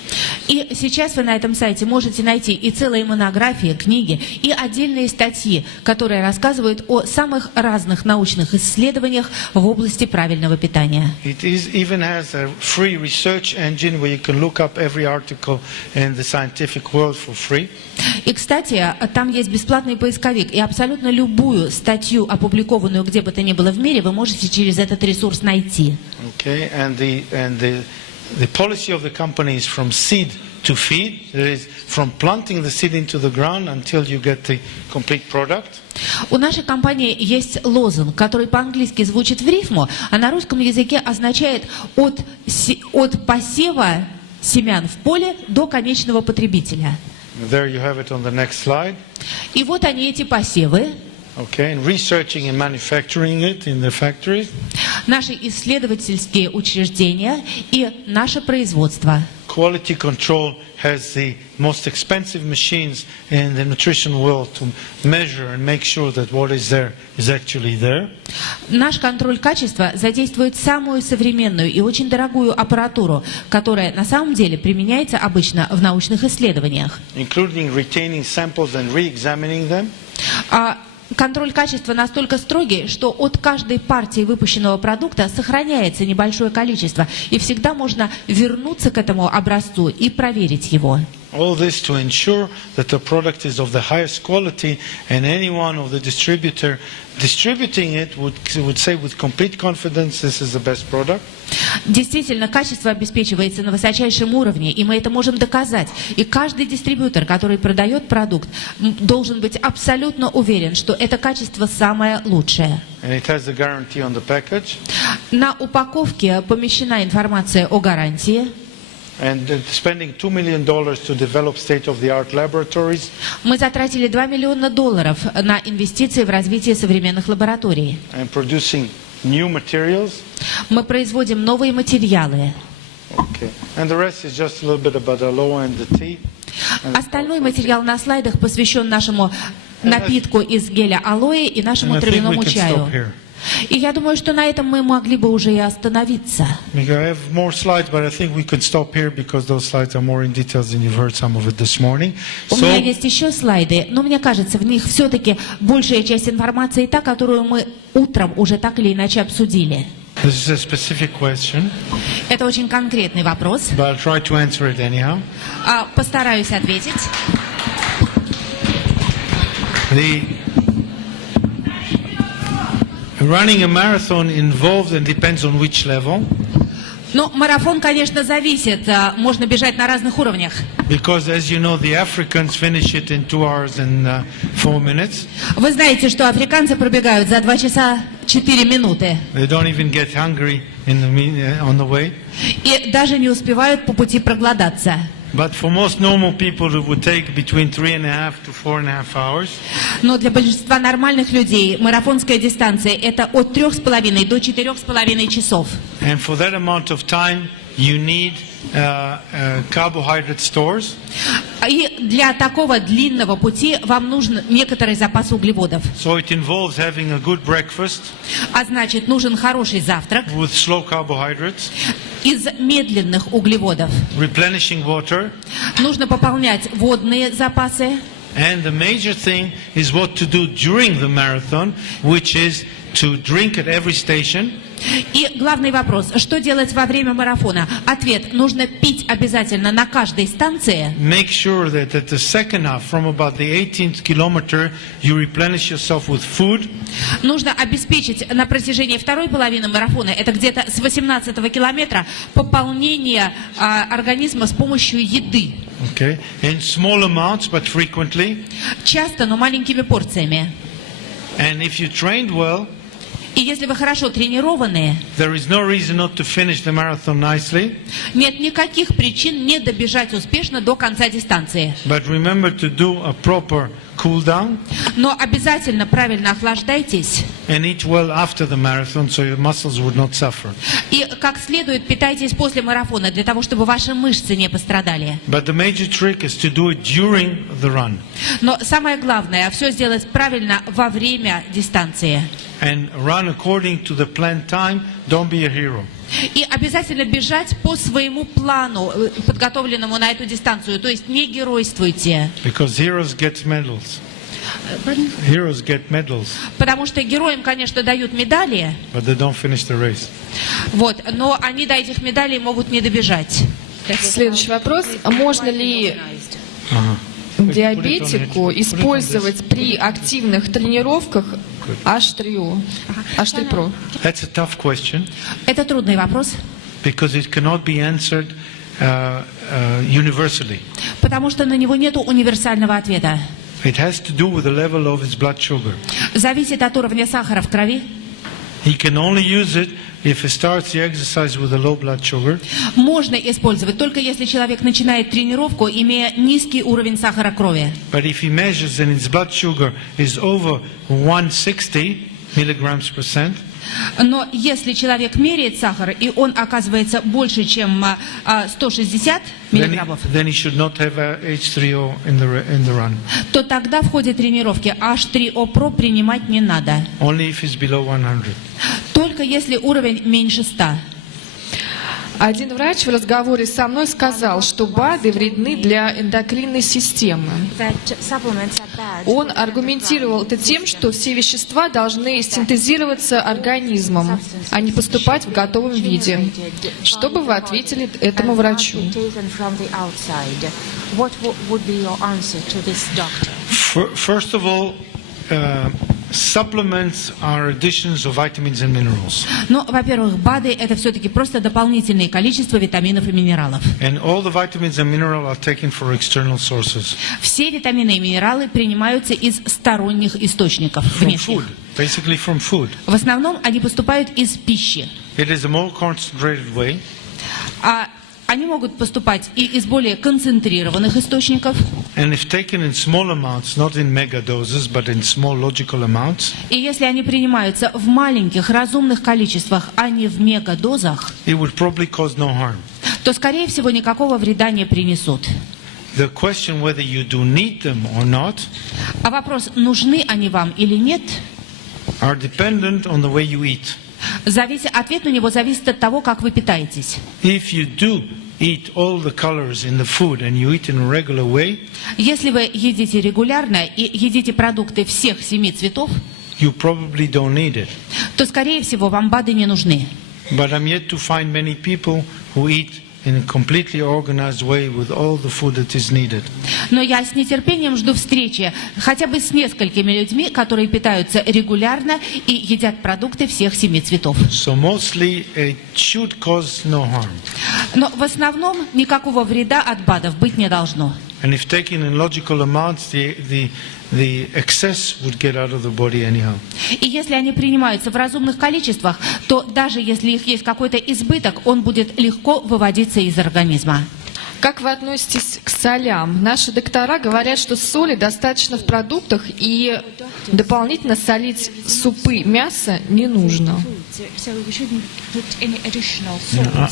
И сейчас вы на этом сайте можете найти и целые монографии, книги, и отдельные статьи, которые рассказывают о самых разных научных исследованиях в области правильного питания. It even has a free research engine where you can look up every article in the scientific world for free. И, кстати, там есть бесплатный поисковик, и абсолютно любую статью, опубликованную где бы то ни было в мире, вы можете через этот ресурс найти. Okay, and the policy of the company is from seed to feed. That is from planting the seed into the ground until you get the complete product. У нашей компании есть лозунг, который по-английски звучит в рифму, а на русском языке означает от посева семян в поле до конечного потребителя. There you have it on the next slide. И вот они, эти посевы. Okay, and researching and manufacturing it in the factories. Наши исследовательские учреждения и наше производство. Quality control has the most expensive machines in the nutrition world to measure and make sure that what is there is actually there. Наш контроль качества задействует самую современную и очень дорогую аппаратуру, которая на самом деле применяется обычно в научных исследованиях. Including retaining samples and re-examining them. Контроль качества настолько строгий, что от каждой партии выпущенного продукта сохраняется небольшое количество, и всегда можно вернуться к этому образцу и проверить его. All this to ensure that the product is of the highest quality, and anyone of the distributor distributing it would say with complete confidence this is the best product. Действительно, качество обеспечивается на высочайшем уровне, и мы это можем доказать. И каждый дистрибьютор, который продает продукт, должен быть абсолютно уверен, что это качество самое лучшее. And it has the guarantee on the package. На упаковке помещена информация о гарантии. And spending $2 million to develop state-of-the-art laboratories. Мы затратили $2 миллиона на инвестиции в развитие современных лабораторий. And producing new materials. Мы производим новые материалы. Okay. And the rest is just a little bit about aloe and the tea. Остальной материал на слайдах посвящен нашему напитку из геля алоэ и нашему травяному чаю. И я думаю, что на этом мы могли бы уже и остановиться. У меня есть еще слайды, но мне кажется, в них все-таки большая часть информации та, которую мы утром уже так или иначе обсудили. Это очень конкретный вопрос. Постараюсь ответить. Running a marathon involves and depends on which level. Ну, марафон, конечно, зависит. Можно бежать на разных уровнях. Because, as you know, the Africans finish it in 2 hours and 4 minutes. Вы знаете, что африканцы пробегают за 2 часа 4 минуты. They don't even get hungry on the way. И даже не успевают по пути проголодаться. But for most normal people, it would take between 3.5 to 4.5 hours. Но для большинства нормальных людей марафонская дистанция это от 3,5 до 4,5 часов. And for that amount of time, you need carbohydrate stores. И для такого длинного пути вам нужен некоторый запас углеводов. So it involves having a good breakfast. А значит, нужен хороший завтрак. With slow carbohydrates. Из медленных углеводов. Replenishing water. Нужно пополнять водные запасы. And the major thing is what to do during the marathon, which is to drink at every station. И главный вопрос, что делать во время марафона? Ответ, нужно пить обязательно на каждой станции. Make sure that at the second half, from about the 18th kilometer, you replenish yourself with food. Нужно обеспечить на протяжении второй половины марафона, это где-то с 18-го километра, пополнение организма с помощью еды. Okay, in small amounts but frequently. Часто, но маленькими порциями. And if you trained well, и если вы хорошо тренированные, there is no reason not to finish the marathon nicely. Нет никаких причин не добежать успешно до конца дистанции. But remember to do a proper cool down. Но обязательно правильно охлаждайтесь. And eat well after the marathon, so your muscles would not suffer. И как следует питайтесь после марафона, для того, чтобы ваши мышцы не пострадали. But the major trick is to do it during the run. Но самое главное, все сделать правильно во время дистанции. And run according to the planned time. Don't be a hero. И обязательно бежать по своему плану, подготовленному на эту дистанцию. То есть не геройствуйте. Because heroes get medals. Heroes get medals. Потому что героям, конечно, дают медали. But they don't finish the race. Вот, но они до этих медалей могут не добежать. Следующий вопрос. Можно ли диабетику использовать при активных тренировках H3O? H3 Pro? That's a tough question. Это трудный вопрос. Because it cannot be answered universally. Потому что на него нет универсального ответа. It has to do with the level of his blood sugar. Зависит от уровня сахара в крови. He can only use it if he starts the exercise with a low blood sugar. Можно использовать только если человек начинает тренировку, имея низкий уровень сахара крови. But if he measures and his blood sugar is over 160 milligrams percent. Но если человек меряет сахар, и он оказывается больше, чем 160 миллиграммов, then he should not have H3O in the run. то тогда в ходе тренировки H3O Pro принимать не надо. Only if it's below 100. Только если уровень меньше 100. Один врач в разговоре со мной сказал, что БАДы вредны для эндокринной системы. Он аргументировал это тем, что все вещества должны синтезироваться организмом, а не поступать в готовом виде. Что бы вы ответили этому врачу? First of all, supplements are additions of vitamins and minerals. Но, во-первых, БАДы – это все-таки просто дополнительное количество витаминов и минералов. And all the vitamins and minerals are taken from external sources. Все витамины и минералы принимаются из сторонних источников, From внешних. food, basically from food. В основном они поступают из пищи. It is a more concentrated way. А они могут поступать и из более концентрированных источников. And if taken in small amounts, not in mega doses, but in small logical amounts, И если они принимаются в маленьких, разумных количествах, а не в мегадозах, it would probably cause no harm. то, скорее всего, никакого вреда не принесут. The question whether you do need them or not А вопрос, нужны они вам или нет, are dependent on the way you eat. ответ на него зависит от того, как вы питаетесь. If you do eat all the colors in the food and you eat in a regular way, Если вы едите регулярно и едите продукты всех 7 цветов, you probably don't need it. то, скорее всего, вам БАДы не нужны. But I'm yet to find many people who eat in a completely organized way with all the food that is needed. Но я с нетерпением жду встречи хотя бы с несколькими людьми, которые питаются регулярно и едят продукты всех 7 цветов. So mostly it should cause no harm. Но в основном никакого вреда от БАДов быть не должно. And if taken in logical amounts, the excess would get out of the body anyhow. И если они принимаются в разумных количествах, то даже если их есть какой-то избыток, он будет легко выводиться из организма. Как вы относитесь к солям? Наши доктора говорят, что соли достаточно в продуктах, и дополнительно солить супы, мясо не нужно.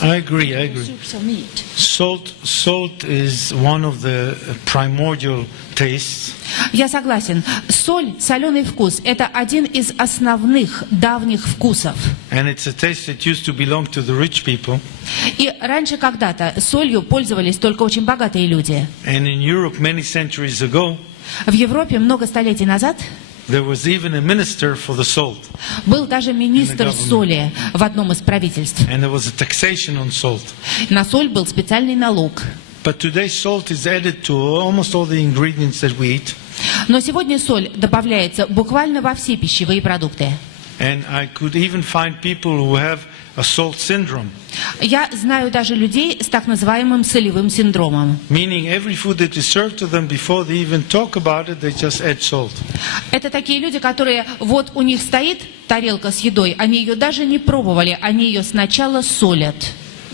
I agree. Salt is one of the primordial tastes. Я согласен. Соль, соленый вкус – это один из основных давних вкусов. And it's a taste that used to belong to the rich people. И раньше когда-то солью пользовались только очень богатые люди. And in Europe many centuries ago, В Европе много столетий назад There was even a minister for the salt, Был даже министр government. соли в одном из правительств. and there was a taxation on salt. На соль был специальный налог. But today salt is added to almost all the ingredients that we eat. Но сегодня соль добавляется буквально во все пищевые продукты. And I could even find people who have a salt syndrome, Я знаю даже людей с так называемым солевым синдромом. meaning every food that is served to them, before they even talk about it, they just add salt. Это такие люди, которые вот у них стоит тарелка с едой, они ее даже не пробовали, они ее сначала солят.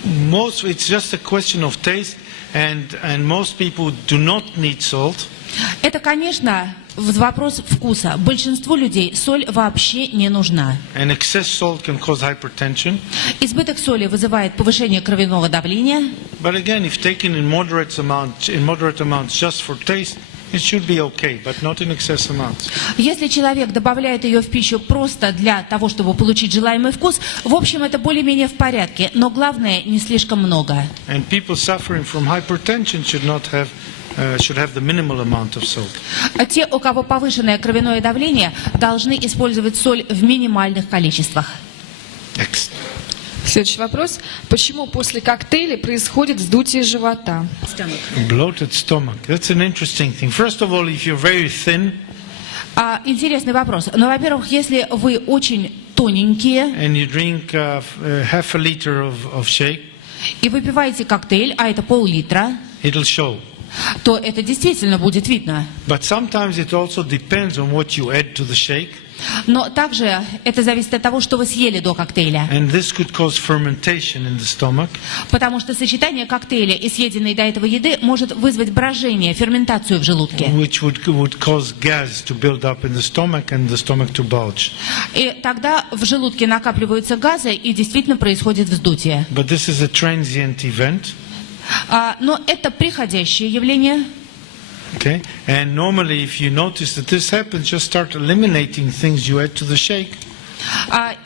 It's just a question of taste, and most people do not need salt. Это, конечно, вопрос вкуса. Большинству людей соль вообще не нужна. And excess salt can cause hypertension. Избыток соли вызывает повышение кровяного давления. But again, if taken in moderate amounts just for taste, it should be okay, but not in excess amounts. Если человек добавляет ее в пищу просто для того, чтобы получить желаемый вкус, в общем, это более-менее в порядке, но главное, не слишком много. And people suffering from hypertension should have the minimal amount of salt. А те, у кого повышенное кровяное давление, должны использовать соль в минимальных количествах. Next. Следующий вопрос. Почему после коктейля происходит вздутие живота? Bloated stomach. That's an interesting thing. First of all, if you're very thin Интересный вопрос. Но, во-первых, если вы очень тоненькие and you drink half a liter of shake, и выпиваете коктейль, а это пол-литра, it'll show. то это действительно будет видно. But sometimes it also depends on what you add to the shake. Но также это зависит от того, что вы съели до коктейля. And this could cause fermentation in the stomach. Потому что сочетание коктейля и съеденной до этого еды может вызвать брожение, ферментацию в желудке. Which would cause gas to build up in the stomach and the stomach to bulge. И тогда в желудке накапливаются газы и действительно происходит вздутие. But this is a transient event. Но это приходящее явление. Okay? And normally, if you notice that this happens, just start eliminating things you add to the shake.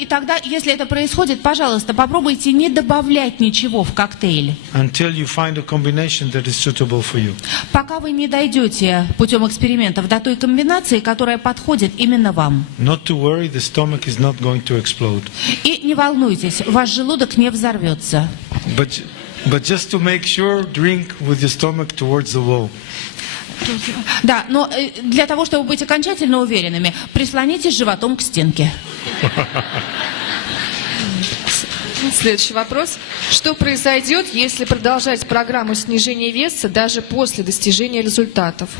И тогда, если это происходит, пожалуйста, попробуйте не добавлять ничего в коктейль, Until you find a combination that is suitable for you. пока вы не дойдете путем экспериментов до той комбинации, которая подходит именно вам. Not to worry, the stomach is not going to explode. И не волнуйтесь, ваш желудок не взорвется. But just to make sure, drink with your stomach towards the wall. Да, но для того, чтобы быть окончательно уверенными, прислонитесь животом к стенке. Следующий вопрос. Что произойдет, если продолжать программу снижения веса даже после достижения результатов?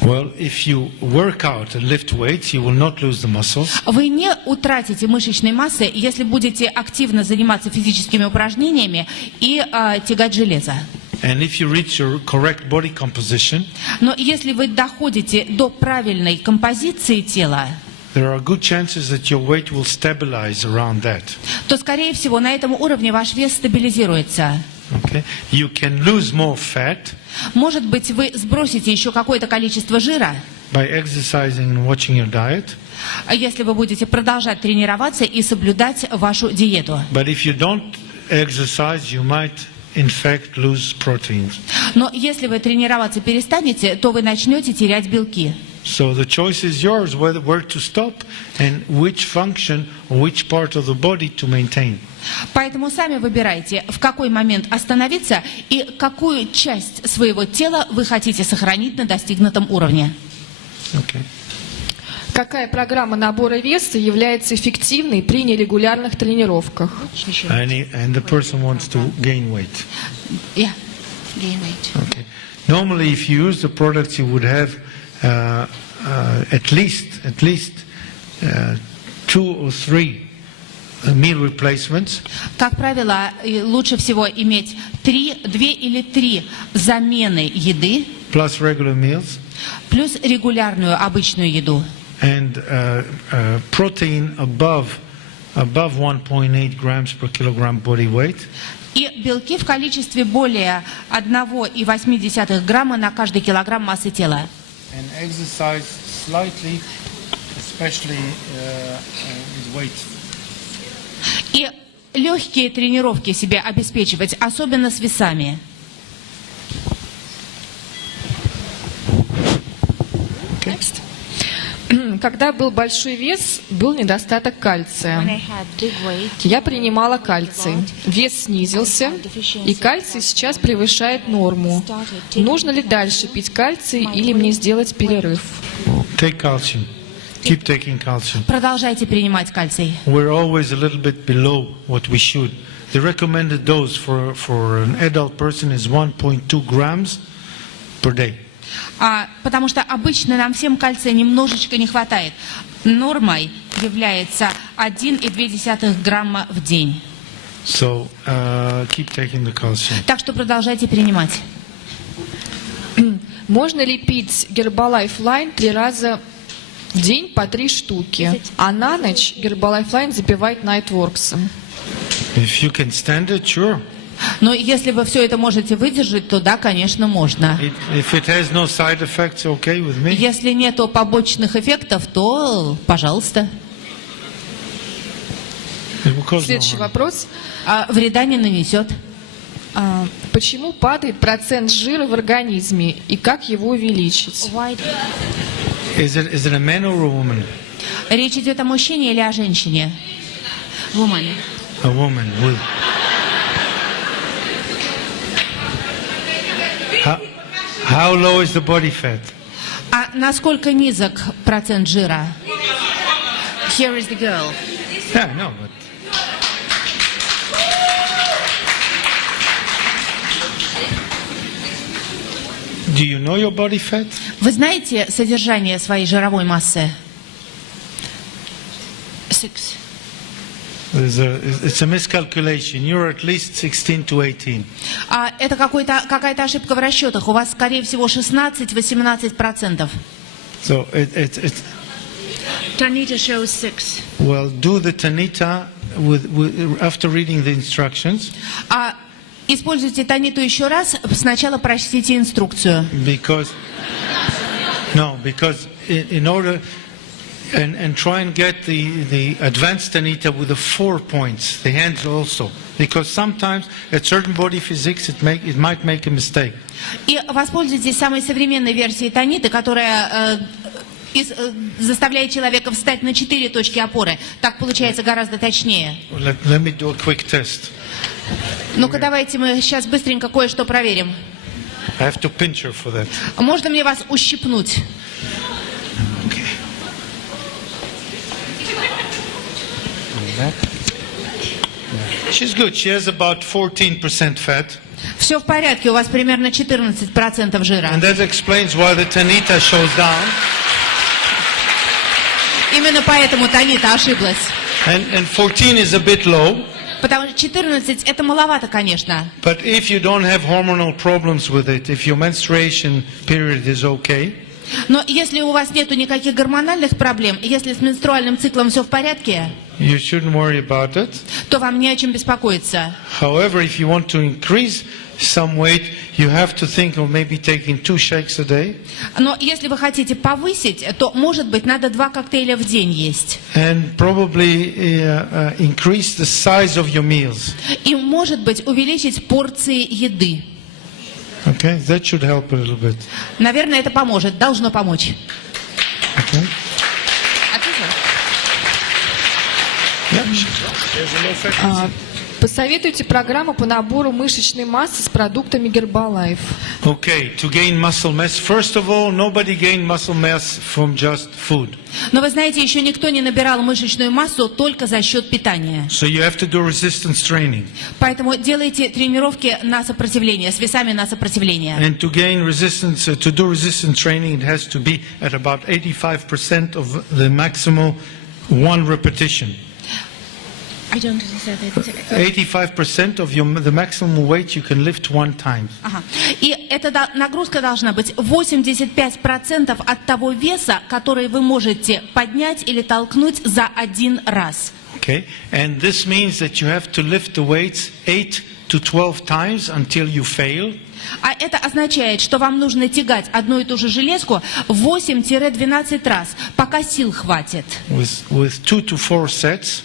Well, if you work out and lift weights, you will not lose the muscles. Вы не утратите мышечной массы, если будете активно заниматься физическими упражнениями и тягать железо. And if you reach your correct body composition, Но если вы доходите до правильной композиции тела, there are good chances that your weight will stabilize around that. то, скорее всего, на этом уровне ваш вес стабилизируется. Okay? You can lose more fat Может быть, вы сбросите еще какое-то количество жира, by exercising and watching your diet. если вы будете продолжать тренироваться и соблюдать вашу диету. But if you don't exercise, you might in fact lose proteins. Но если вы тренироваться перестанете, то вы начнете терять белки. So the choice is yours where to stop and which function or which part of the body to maintain. Поэтому сами выбирайте, в какой момент остановиться и какую часть своего тела вы хотите сохранить на достигнутом уровне. Okay. Какая программа набора веса является эффективной при нерегулярных тренировках? And the person wants to gain weight. Yeah. Gain weight. Okay. Normally, if you use the products, you would have at least 2 or 3 meal replacements. Как правило, лучше всего иметь 2 или 3 замены еды, Plus regular meals. плюс регулярную обычную еду. And protein above 1.8 grams per kilogram body weight. И белки в количестве более 1,8 грамма на каждый килограмм массы тела. And exercise slightly, especially with weight. И легкие тренировки себе обеспечивать, особенно с весами. когда был большой вес, был недостаток кальция. Я принимала кальций. Вес снизился, и кальций сейчас превышает норму. Нужно ли дальше пить кальций или мне сделать перерыв? Take calcium. Keep taking calcium. Продолжайте принимать кальций. We're always a little bit below what we should. The recommended dose for an adult person is 1.2 grams per day. Потому что обычно нам всем кальция немножечко не хватает. Нормой является 1,2 грамма в день. So keep taking the calcium. Так что продолжайте принимать. Можно ли пить Herbalife Line 3 раза в день по 3 штуки, а на ночь Herbalife Line запивать Nightworks? If you can stand it, sure. Но если вы все это можете выдержать, то да, конечно, можно. If it has no side effects, okay with me. Если нету побочных эффектов, то пожалуйста. It will cause no Следующий harm. вопрос. Вреда не нанесет. Почему падает процент жира в организме и как его увеличить? Is it a man or a woman? Речь идет о мужчине или о женщине? Woman. A woman. How low is the body fat? А насколько низок процент жира? Here is the girl. Yeah, no, but do you know your body fat? Вы знаете содержание своей жировой массы? 6. It's a miscalculation. You're at least 16 to 18. Это какая-то ошибка в расчетах. У вас, скорее всего, 16-18%. So it's Tanita shows 6. well, do the Tanita after reading the instructions. Используйте Таниту еще раз. Сначала прочтите инструкцию. Because in order and try and get the advanced Tanita with the 4 points, the hands also, because sometimes at certain body physics it might make a mistake. И воспользуйтесь самой современной версией Таниты, которая заставляет человека встать на 4 точки опоры. Так получается гораздо точнее. Let me do a quick test. Ну-ка, давайте мы сейчас быстренько кое-что проверим. I have to pinch her for that. Можно мне вас ущипнуть? Okay. She's good. She has about 14% fat. Все в порядке, у вас примерно 14% жира. And that explains why the Tanita shows down. Именно поэтому Танита ошиблась. And 14 is a bit low. Потому что 14 это маловато, конечно. But if you don't have hormonal problems with it, if your menstruation period is okay, Но если у вас нету никаких гормональных проблем, если с менструальным циклом все в порядке, you shouldn't worry about it. то вам не о чем беспокоиться. However, if you want to increase some weight, you have to think of maybe taking 2 shakes a day. Но если вы хотите повысить, то, может быть, надо 2 коктейля в день есть. And probably increase the size of your meals. И, может быть, увеличить порции еды. Okay, that should help a little bit. Наверное, это поможет, должно помочь. Okay. Посоветуйте программу по набору мышечной массы с продуктами Herbalife. Okay, to gain muscle mass, first of all, nobody gained muscle mass from just food. Но вы знаете, еще никто не набирал мышечную массу только за счет питания. So you have to do resistance training. Поэтому делайте тренировки на сопротивление, с весами на сопротивление. And to gain resistance, to do resistance training, it has to be at about 85% of the maximal one repetition. I don't understand it. 85% of the maximum weight you can lift one time. Ага. И эта нагрузка должна быть 85% от того веса, который вы можете поднять или толкнуть за один раз. Okay, and this means that you have to lift the weights 8 to 12 times until you fail. А это означает, что вам нужно тягать одну и ту же железку 8-12 раз, пока сил хватит. With 2 to 4 sets.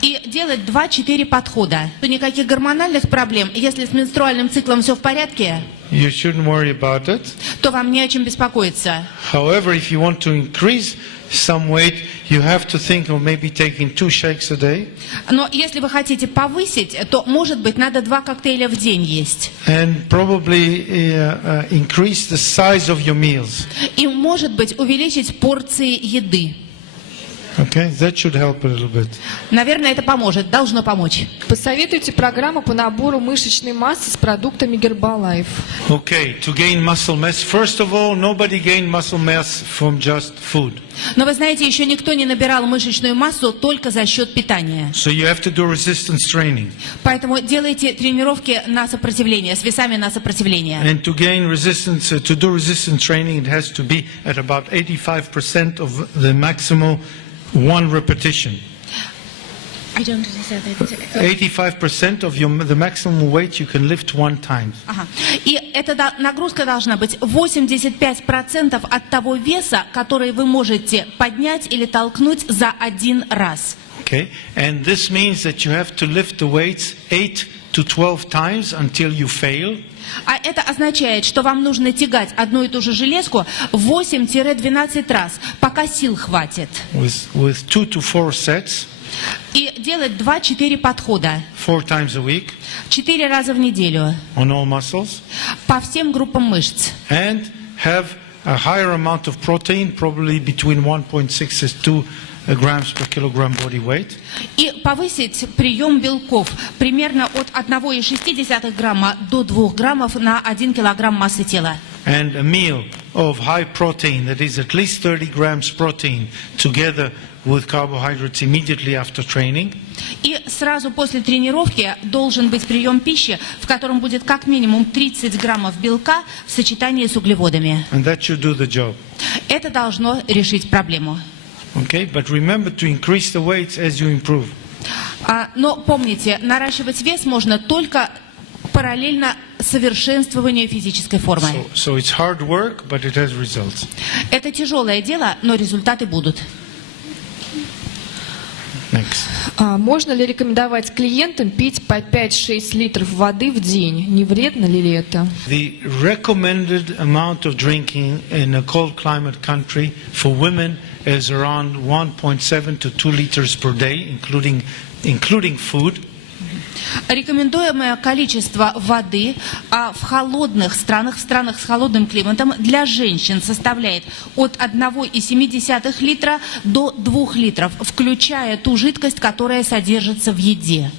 И делать 2-4 подхода. Никаких гормональных проблем. Если с менструальным циклом все в порядке, You shouldn't worry about it. то вам не о чем беспокоиться. However, if you want to increase some weight, you have to think of maybe taking 2 shakes a day. Но если вы хотите повысить, то, может быть, надо 2 коктейля в день есть. And probably increase the size of your meals. И, может быть, увеличить порции еды. Okay, that should help a little bit. Наверное, это поможет, должно помочь. Посоветуйте программу по набору мышечной массы с продуктами Herbalife. Okay, to gain muscle mass, first of all, nobody gained muscle mass from just food. Но вы знаете, еще никто не набирал мышечную массу только за счет питания. So you have to do resistance training. Поэтому делайте тренировки на сопротивление, с весами на сопротивление. And to gain resistance, to do resistance training, it has to be at about 85% of the maximal one repetition. I don't understand that. 85% of the maximum weight you can lift one time. Ага. И эта нагрузка должна быть 85% от того веса, который вы можете поднять или толкнуть за один раз. Okay, and this means that you have to lift the weights 8 to 12 times until you fail. А это означает, что вам нужно тягать одну и ту же железку 8-12 раз, пока сил хватит. With 2 to 4 sets. И делать 2-4 подхода. 4 times a week. 4 раза в неделю. On all muscles. По всем группам мышц. And have a higher amount of protein, probably between 1.6 and 2 grams per kilogram body weight. И повысить прием белков примерно от 1,6 грамма до 2 граммов на 1 килограмм массы тела. And a meal of high protein, that is at least 30 grams protein, together with carbohydrates immediately after training. И сразу после тренировки должен быть прием пищи, в котором будет как минимум 30 граммов белка в сочетании с углеводами. And that should do the job. Это должно решить проблему. Okay, but remember to increase the weights as you improve. Но помните, наращивать вес можно только параллельно совершенствованию физической формы. So it's hard work, but it has results. Это тяжелое дело, но результаты будут. Next. Можно ли рекомендовать клиентам пить по 5-6 литров воды в день? Не вредно ли это? The recommended amount of drinking in a cold climate country for women is around 1.7 to 2 liters per day, including food. Рекомендуемое количество воды в холодных странах, в странах с холодным климатом для женщин составляет от 1,7 литра до 2 литров, включая ту жидкость, которая содержится в еде.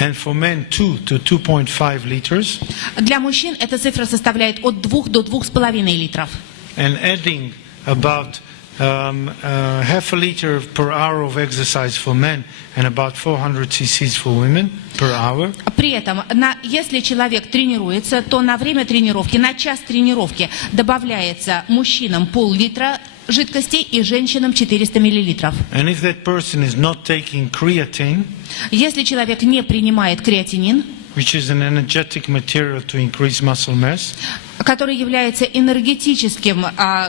And for men, 2 to 2.5 liters. Для мужчин эта цифра составляет от 2 до 2,5 литров. And adding about half a liter per hour of exercise for men and about 400 cc's for women per hour. При этом, если человек тренируется, то на время тренировки, на час тренировки добавляется мужчинам пол-литра жидкости и женщинам 400 миллилитров. And if that person is not taking creatine, если человек не принимает креатинин, which is an energetic material to increase muscle mass, который является энергетическим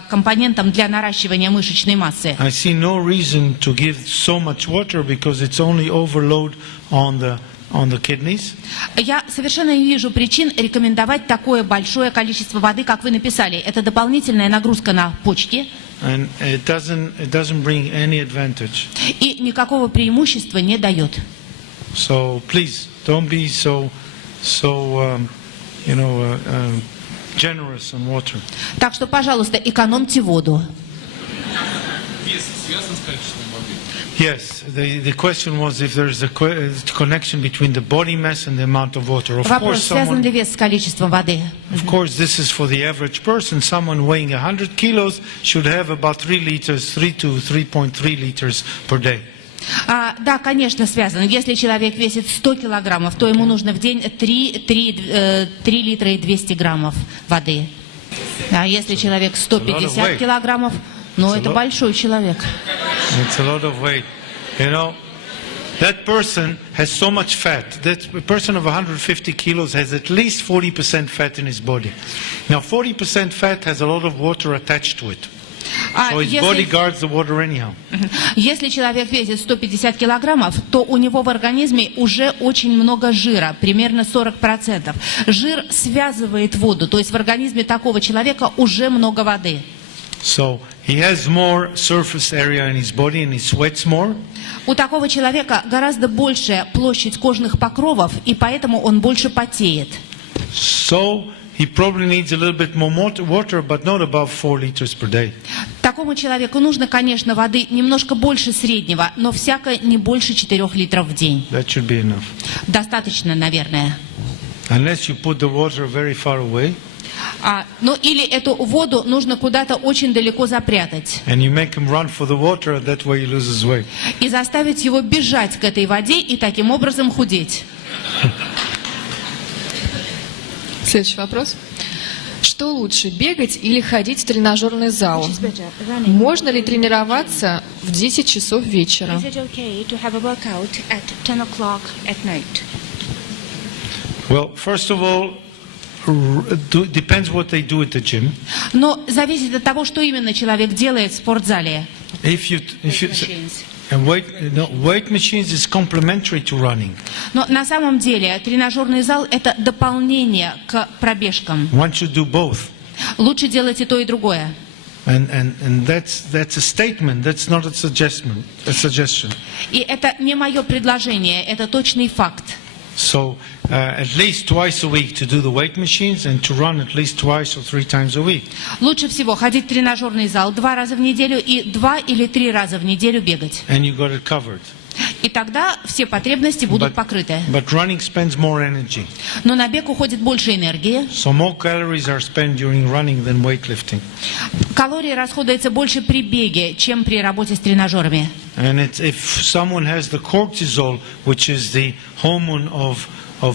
компонентом для наращивания мышечной массы. I see no reason to give so much water because it's only overload on the kidneys. Я совершенно не вижу причин рекомендовать такое большое количество воды, как вы написали. Это дополнительная нагрузка на почки. And it doesn't bring any advantage. И никакого преимущества не дает. So please don't be so generous on water. Так что, пожалуйста, экономьте воду. Вес связан с количеством воды? Yes, the question was if there's a connection between the body mass and the amount of water. Вопрос, связан ли вес с количеством воды? Of course, this is for the average person. Someone weighing 100 kilos should have about 3 to 3.3 liters per day. Да, конечно, связано. Если человек весит 100 килограммов, то ему нужно в день 3 литра и 200 граммов воды. А если человек 150 килограммов, ну, это большой человек. It's a lot of weight. You know, that person has so much fat. That person of 150 kilos has at least 40% fat in his body. Now, 40% fat has a lot of water attached to it. So his body guards the water anyhow. Если человек весит 150 килограммов, то у него в организме уже очень много жира, примерно 40%. Жир связывает воду, то есть в организме такого человека уже много воды. So he has more surface area in his body and he sweats more. У такого человека гораздо большая площадь кожных покровов, и поэтому он больше потеет. So he probably needs a little bit more water, but not above 4 liters per day. Такому человеку нужно, конечно, воды немножко больше среднего, но всяко не больше 4 литров в день. That should be enough. Достаточно, наверное. Unless you put the water very far away. Ну или эту воду нужно куда-то очень далеко запрятать. And you make him run for the water, that way he loses weight. И заставить его бежать к этой воде и таким образом худеть. Следующий вопрос. Что лучше, бегать или ходить в тренажерный зал? Можно ли тренироваться в 10 часов вечера? Well, first of all, depends what they do at the gym. Но зависит от того, что именно человек делает в спортзале. And weight machines is complementary to running. Но на самом деле тренажерный зал – это дополнение к пробежкам. One should do both. Лучше делать и то, и другое. And that's a statement. That's not a suggestion. И это не мое предложение, это точный факт. So at least twice a week to do the weight machines and to run at least twice or 3 times a week. Лучше всего ходить в тренажерный зал 2 раза в неделю и 2 или 3 раза в неделю бегать. And you got it covered. И тогда все потребности будут покрыты. But running spends more energy. Но на бег уходит больше энергии. So more calories are spent during running than weightlifting. Калорий расходуется больше при беге, чем при работе с тренажерами. And if someone has the cortisol, which is the hormone of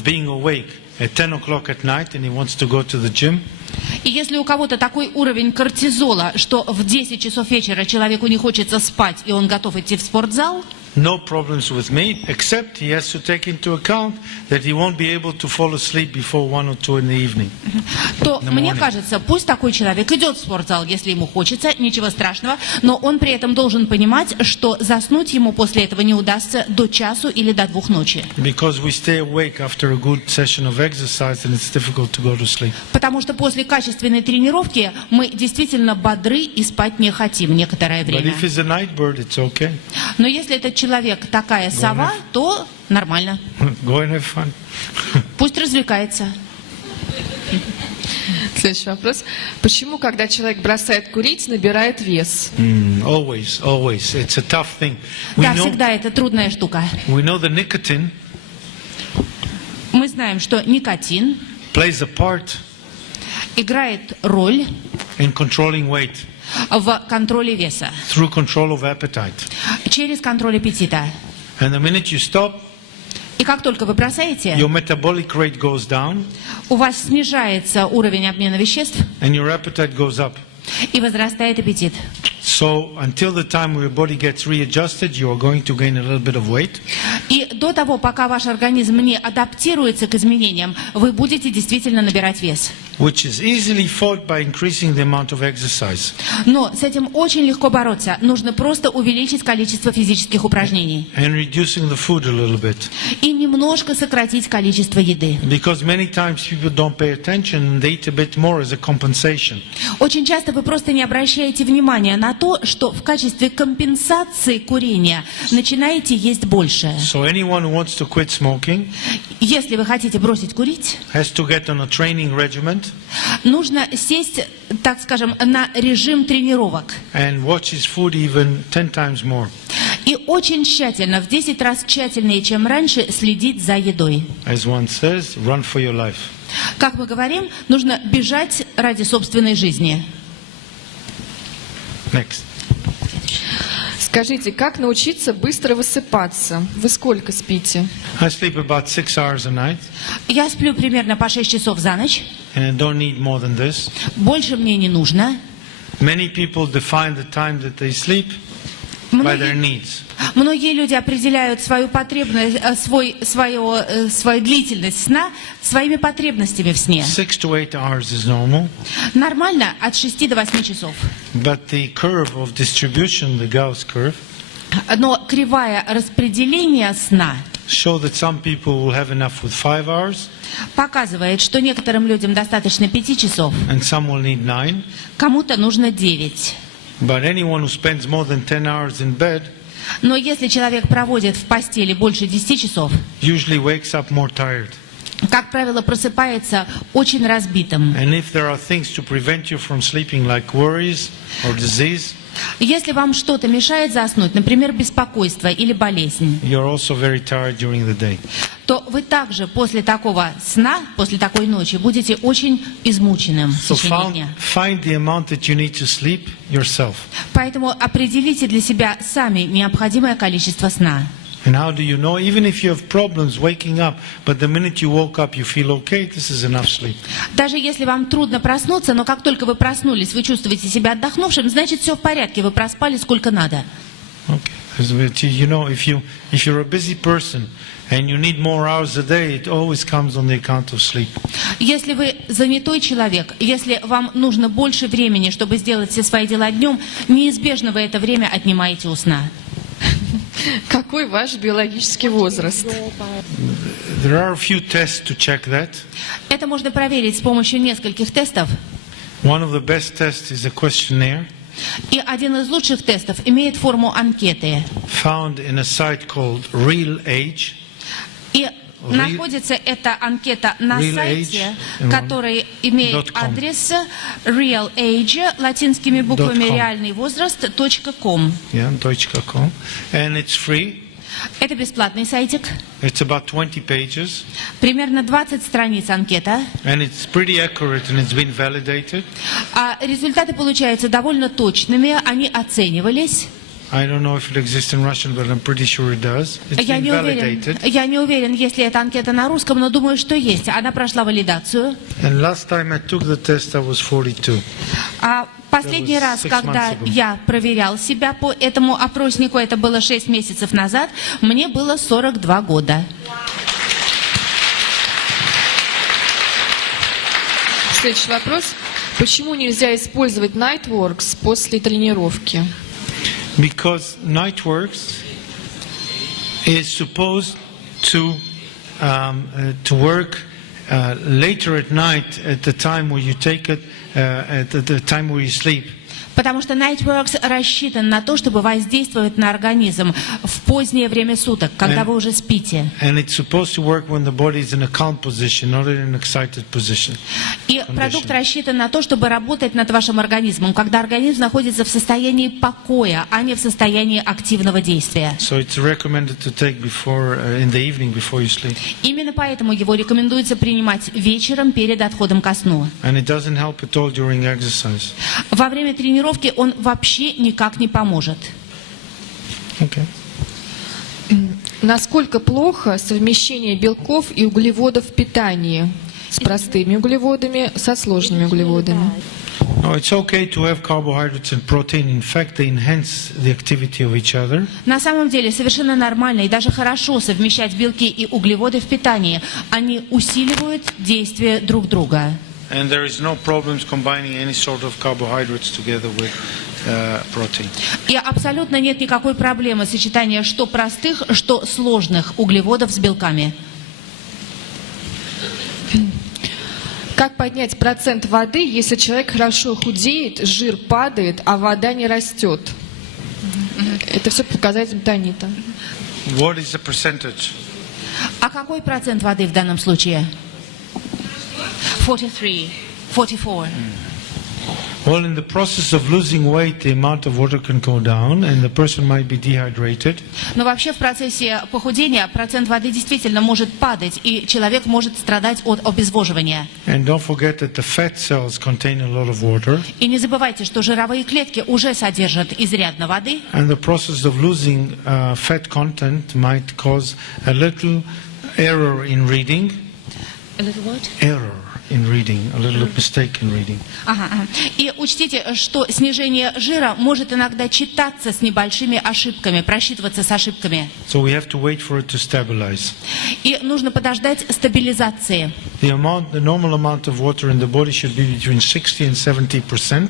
being awake at 10 o'clock at night, and he wants to go to the gym. И если у кого-то такой уровень кортизола, что в 10 часов вечера человеку не хочется спать, и он готов идти в спортзал, No problems with me, except he has to take into account that he won't be able to fall asleep before 1 or 2 in the evening. То мне кажется, пусть такой человек идет в спортзал, если ему хочется, ничего страшного, но он при этом должен понимать, что заснуть ему после этого не удастся до часу или до 2 ночи. Because we stay awake after a good session of exercise and it's difficult to go to sleep. Потому что после качественной тренировки мы действительно бодры и спать не хотим некоторое But время. if it's a night bird, it's okay. Но если этот человек такая сова, то нормально. Go and have fun. Пусть развлекается. Следующий вопрос. Почему, когда человек бросает курить, набирает вес? Always. It's a tough thing. Да, всегда это трудная штука. We know the nicotine Мы знаем, что никотин plays a part играет роль in controlling weight в контроле веса, through control of appetite. через контроль аппетита. And the minute you stop, И как только вы бросаете, your metabolic rate goes down у вас снижается уровень обмена веществ and your appetite goes up. и возрастает аппетит. So until the time your body gets readjusted, you are going to gain a little bit of weight. И до того, пока ваш организм не адаптируется к изменениям, вы будете действительно набирать вес. Which is easily fought by increasing the amount of exercise. Но с этим очень легко бороться. Нужно просто увеличить количество физических упражнений. And reducing the food a little bit. И немножко сократить количество еды. Because many times people don't pay attention and they eat a bit more as a compensation. Очень часто вы просто не обращаете внимания на то, что в качестве компенсации курения начинаете есть больше. So anyone who wants to quit smoking Если вы хотите бросить курить, has to get on a training regimen нужно сесть, так скажем, на режим тренировок. and watch his food even 10 times more. И очень тщательно, в 10 раз тщательнее, чем раньше, следить за едой. As one says, run for your life. Как мы говорим, нужно бежать ради собственной жизни. Next. Скажите, как научиться быстро высыпаться? Вы сколько спите? I sleep about 6 hours a night Я сплю примерно по 6 часов за ночь. and I don't need more than this. Больше мне не нужно. Many people define the time that they sleep by their needs. Многие люди определяют свою потребность, свою длительность сна своими потребностями в сне. 6 to 8 hours is normal. Нормально от 6 до 8 часов. But the curve of distribution, the Gauss curve, Но кривая распределения сна show that some people will have enough with 5 hours, показывает, что некоторым людям достаточно 5 часов, and some will need 9. кому-то нужно 9. But anyone who spends more than 10 hours in bed Но если человек проводит в постели больше 10 часов, usually wakes up more tired. как правило, просыпается очень разбитым. And if there are things to prevent you from sleeping, like worries or disease, Если вам что-то мешает заснуть, например, беспокойство или болезнь, you're also very tired during the day. то вы также после такого сна, после такой ночи, будете очень измученным в So течение дня. find the amount that you need to sleep yourself. Поэтому определите для себя сами необходимое количество сна. And how do you know? Even if you have problems waking up, but the minute you woke up, you feel okay, this is enough sleep. Даже если вам трудно проснуться, но как только вы проснулись, вы чувствуете себя отдохнувшим, значит, все в порядке, вы проспали сколько надо. Okay. You know, if you're a busy person and you need more hours a day, it always comes on the account of sleep. Если вы занятой человек, если вам нужно больше времени, чтобы сделать все свои дела днем, неизбежно вы это время отнимаете у сна. Какой ваш биологический возраст? There are a few tests to check that. Это можно проверить с помощью нескольких тестов. One of the best tests is a questionnaire И один из лучших тестов имеет форму анкеты. found in a site called Real Age. И находится эта анкета на Real сайте, Age, который имеет .com. адрес realage, латинскими буквами .com. реальный возраст, .com. Yeah, Deutsch.com. And it's free. Это бесплатный сайтик. It's about 20 pages. Примерно 20 страниц анкета. And it's pretty accurate and it's been validated. А результаты получаются довольно точными, они оценивались. I don't know if it exists in Russian, but I'm pretty sure it does. It's Я been validated. не уверен, если эта анкета на русском, но думаю, что есть. Она прошла валидацию. And last time I took the test, I was 42. А последний That was раз, 6 когда months ago. я проверял себя по этому опроснику, это было 6 месяцев назад, мне было 42 года. Следующий вопрос. Почему нельзя использовать Nightworks после тренировки? Because Nightworks is supposed to work later at night at the time where you take it, at the time where you sleep. Потому что Nightworks рассчитан на то, чтобы воздействовать на организм в позднее время суток, когда вы уже спите. And it's supposed to work when the body is in a calm position, not in an excited position. И продукт рассчитан на то, чтобы работать над вашим организмом, когда организм находится в состоянии покоя, а не в состоянии активного действия. So it's recommended to take before in the evening before you sleep. Именно поэтому его рекомендуется принимать вечером перед отходом ко сну. And it doesn't help at all during exercise. Во время тренировки он вообще никак не поможет. Okay. Насколько плохо совмещение белков и углеводов в питании? С простыми углеводами, со сложными углеводами. No, it's okay to have carbohydrates and protein. In fact, they enhance the activity of each other. На самом деле совершенно нормально и даже хорошо совмещать белки и углеводы в питании. Они усиливают действие друг друга. And there is no problems combining any sort of carbohydrates together with protein. И абсолютно нет никакой проблемы сочетания что простых, что сложных углеводов с белками. Как поднять процент воды, если человек хорошо худеет, жир падает, а вода не растет? Это все показатель тонита. What is the percentage? А какой процент воды в данном случае? 43, 44. Well, in the process of losing weight, the amount of water can go down, and the person might be dehydrated. Но вообще в процессе похудения процент воды действительно может падать, и человек может страдать от обезвоживания. And don't forget that the fat cells contain a lot of water. И не забывайте, что жировые клетки уже содержат изрядно воды. And the process of losing fat content might cause a little error in reading. A little what? Error in reading, a little mistake in reading. Ага. И учтите, что снижение жира может иногда читаться с небольшими ошибками, просчитываться с ошибками. So we have to wait for it to stabilize. И нужно подождать стабилизации. The normal amount of water in the body should be between 60 and 70%.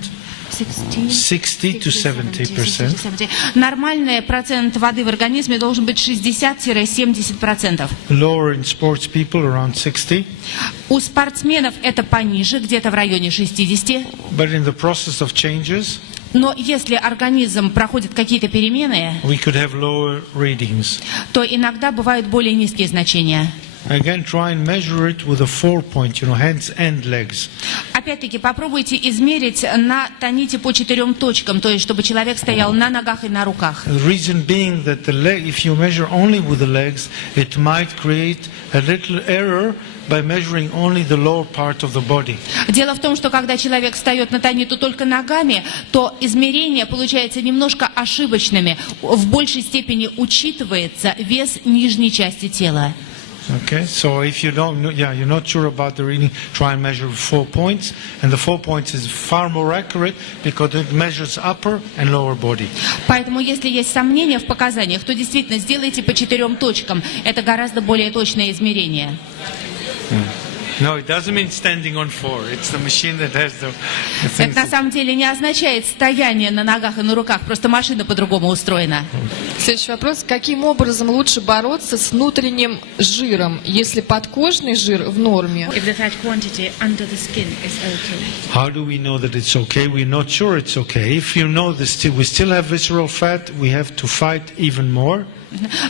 60 to 70%. Нормальный процент воды в организме должен быть 60-70%. Lower in sports people, around 60. У спортсменов это пониже, где-то в районе 60. But in the process of changes, Но если организм проходит какие-то перемены, we could have lower readings. то иногда бывают более низкие значения. Again, try and measure it with a 4-point, hands and legs. Опять-таки, попробуйте измерить на тоните по 4 точкам, то есть чтобы человек стоял на ногах и на руках. The reason being that if you measure only with the legs, it might create a little error by measuring only the lower part of the body. Дело в том, что когда человек встает на тониту только ногами, то измерения получаются немножко ошибочными. В большей степени учитывается вес нижней части тела. Okay, so if you you're not sure about the reading, try and measure 4 points, and the 4 points is far more accurate because it measures upper and lower body. Поэтому, если есть сомнения в показаниях, то действительно сделайте по 4 точкам. Это гораздо более точное измерение. No, it doesn't mean standing on 4. It's the machine that has the things. Это на самом деле не означает стояние на ногах и на руках, просто машина по-другому устроена. Следующий вопрос. Каким образом лучше бороться с внутренним жиром, если подкожный жир в норме? How do we know that it's okay? We're not sure it's okay. If you know this, we still have visceral fat, we have to fight even more.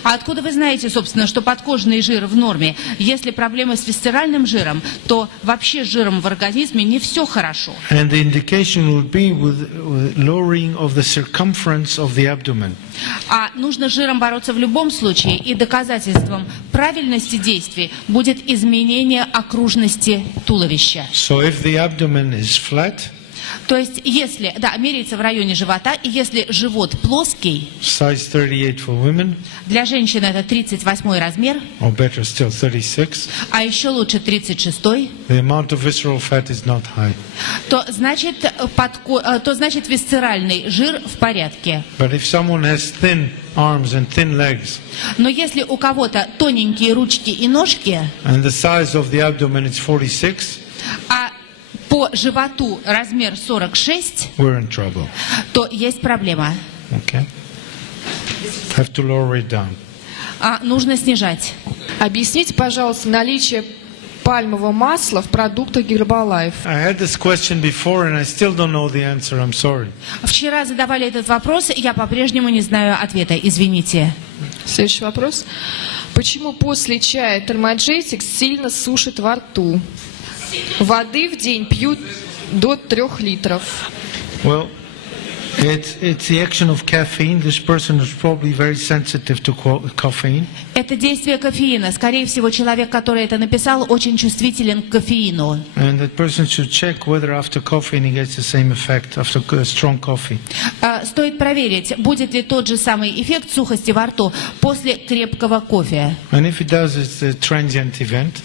А откуда вы знаете, собственно, что подкожный жир в норме? Если проблемы с висцеральным жиром, то вообще с жиром в организме не все хорошо. And the indication would be with lowering of the circumference of the abdomen. А нужно с жиром бороться в любом случае, и доказательством правильности действий будет изменение окружности туловища. So if the abdomen is flat, то есть, если, меряется в районе живота, и если живот плоский, size 38 for women, для женщин это 38 размер, or better still 36, а еще лучше 36, the amount of visceral fat is not high. то значит висцеральный жир в порядке. But if someone has thin arms and thin legs, но если у кого-то тоненькие ручки и ножки, and the size of the abdomen is 46, а по животу размер 46, we're in trouble. то есть проблема. Okay. Have to lower it down. Нужно снижать. Объясните, пожалуйста, наличие пальмового масла в продуктах Herbalife. I had this question before and I still don't know the answer. I'm sorry. Вчера задавали этот вопрос, я по-прежнему не знаю ответа. Извините. Следующий вопрос. Почему после чая термоджетик сильно сушит во рту? Воды в день пьют до 3 литров. Well, it's the action of caffeine. This person is probably very sensitive to caffeine. Это действие кофеина. Скорее всего, человек, который это написал, очень чувствителен к кофеину. And that person should check whether after caffeine he gets the same effect after strong coffee. Стоит проверить, будет ли тот же самый эффект сухости во рту после крепкого кофе. And if it does, it's a transient event.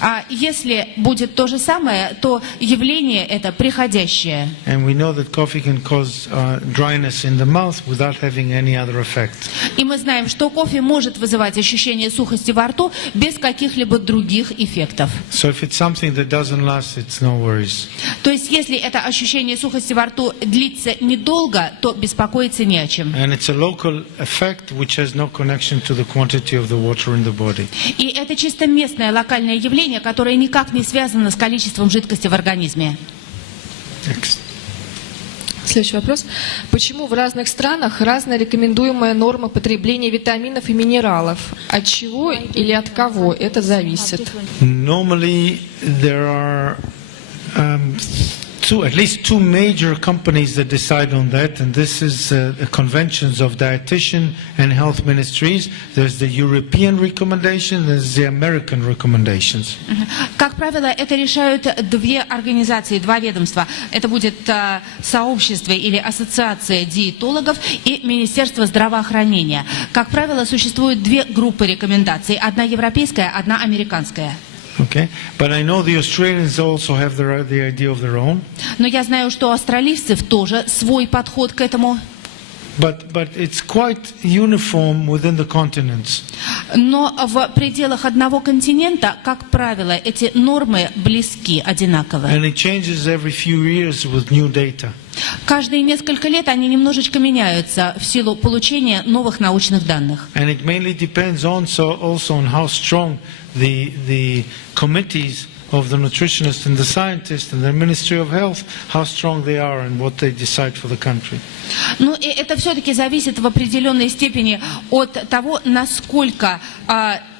А если будет то же самое, то явление это приходящее. And we know that coffee can cause dryness in the mouth without having any other effect. И мы знаем, что кофе может вызывать ощущение сухости во рту без каких-либо других эффектов. So if it's something that doesn't last, it's no worries. То есть, если это ощущение сухости во рту длится недолго, то беспокоиться не о чем. And it's a local effect which has no connection to the quantity of the water in the body. И это чисто местное локальное явление, которое никак не связано с количеством жидкости в организме. Next. Следующий вопрос. Почему в разных странах разная рекомендуемая норма потребления витаминов и минералов? От чего или от кого это зависит? Normally there are at least two major companies that decide on that, and this is conventions of dietitian and health ministries. There's the European recommendation, there's the American recommendations. Как правило, это решают две организации, два ведомства. Это будет сообщество или ассоциация диетологов и Министерство здравоохранения. Как правило, существуют две группы рекомендаций. Одна европейская, одна американская. Okay, but I know the Australians also have the idea of their own. Но я знаю, что у австралийцев тоже свой подход к этому. But it's quite uniform within the continents. Но в пределах одного континента, как правило, эти нормы близки, одинаковые. And it changes every few years with new data. Каждые несколько лет они немножечко меняются в силу получения новых научных данных. And it mainly depends also on how strong the committees of the nutritionists and the scientists and the Ministry of Health, how strong they are and what they decide for the country. Ну, и это все-таки зависит в определенной степени от того, насколько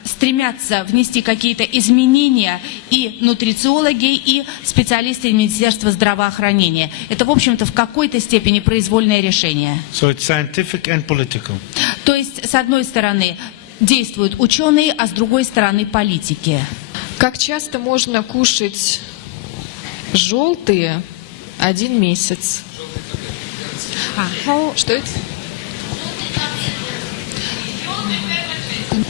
стремятся внести какие-то изменения и нутрициологи, и специалисты Министерства здравоохранения. Это, в общем-то, в какой-то степени произвольное решение. So it's scientific and political. То есть, с одной стороны, действуют ученые, а с другой стороны, политики. Как часто можно кушать желтые 1 месяц? Что это?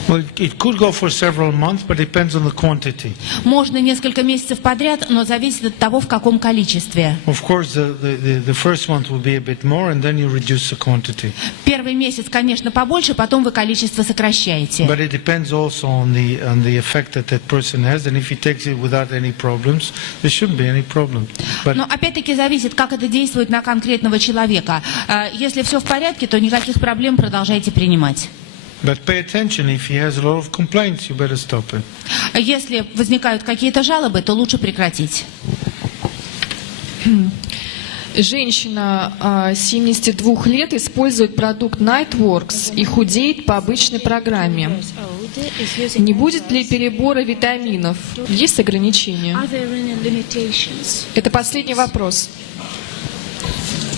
Well, it could go for several months, but it depends on the quantity. Можно несколько месяцев подряд, но зависит от того, в каком количестве. Of course, the first month will be a bit more, and then you reduce the quantity. Первый месяц, конечно, побольше, потом вы количество сокращаете. But it depends also on the effect that person has, and if he takes it without any problems, there shouldn't be any problem. But Но опять-таки зависит, как это действует на конкретного человека. Если все в порядке, то никаких проблем, продолжайте принимать. But pay attention, if he has a lot of complaints, you better stop it. Если возникают какие-то жалобы, то лучше прекратить. Женщина 72 лет использует продукт Nightworks и худеет по обычной программе. Не будет ли перебора витаминов? Есть ограничения? Это последний вопрос.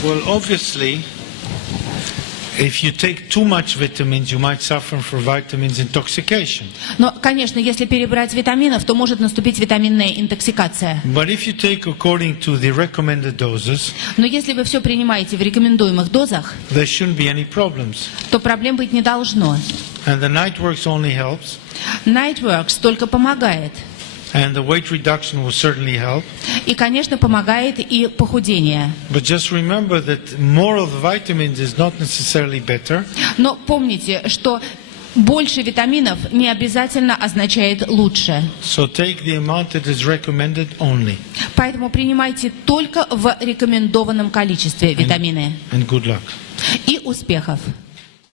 Well, obviously, if you take too much vitamins, you might suffer from vitamins intoxication. Но, конечно, если перебрать витаминов, то может наступить витаминная интоксикация. But if you take according to the recommended doses, Но если вы все принимаете в рекомендуемых дозах, there shouldn't be any problems. то проблем быть не должно. And the Nightworks only helps, Nightworks только помогает. and the weight reduction will certainly help. И, конечно, помогает и похудение. But just remember that more of the vitamins is not necessarily better. Но помните, что больше витаминов не обязательно означает лучше. So take the amount that is recommended only. Поэтому принимайте только в рекомендованном количестве витамины. And good luck. И успехов!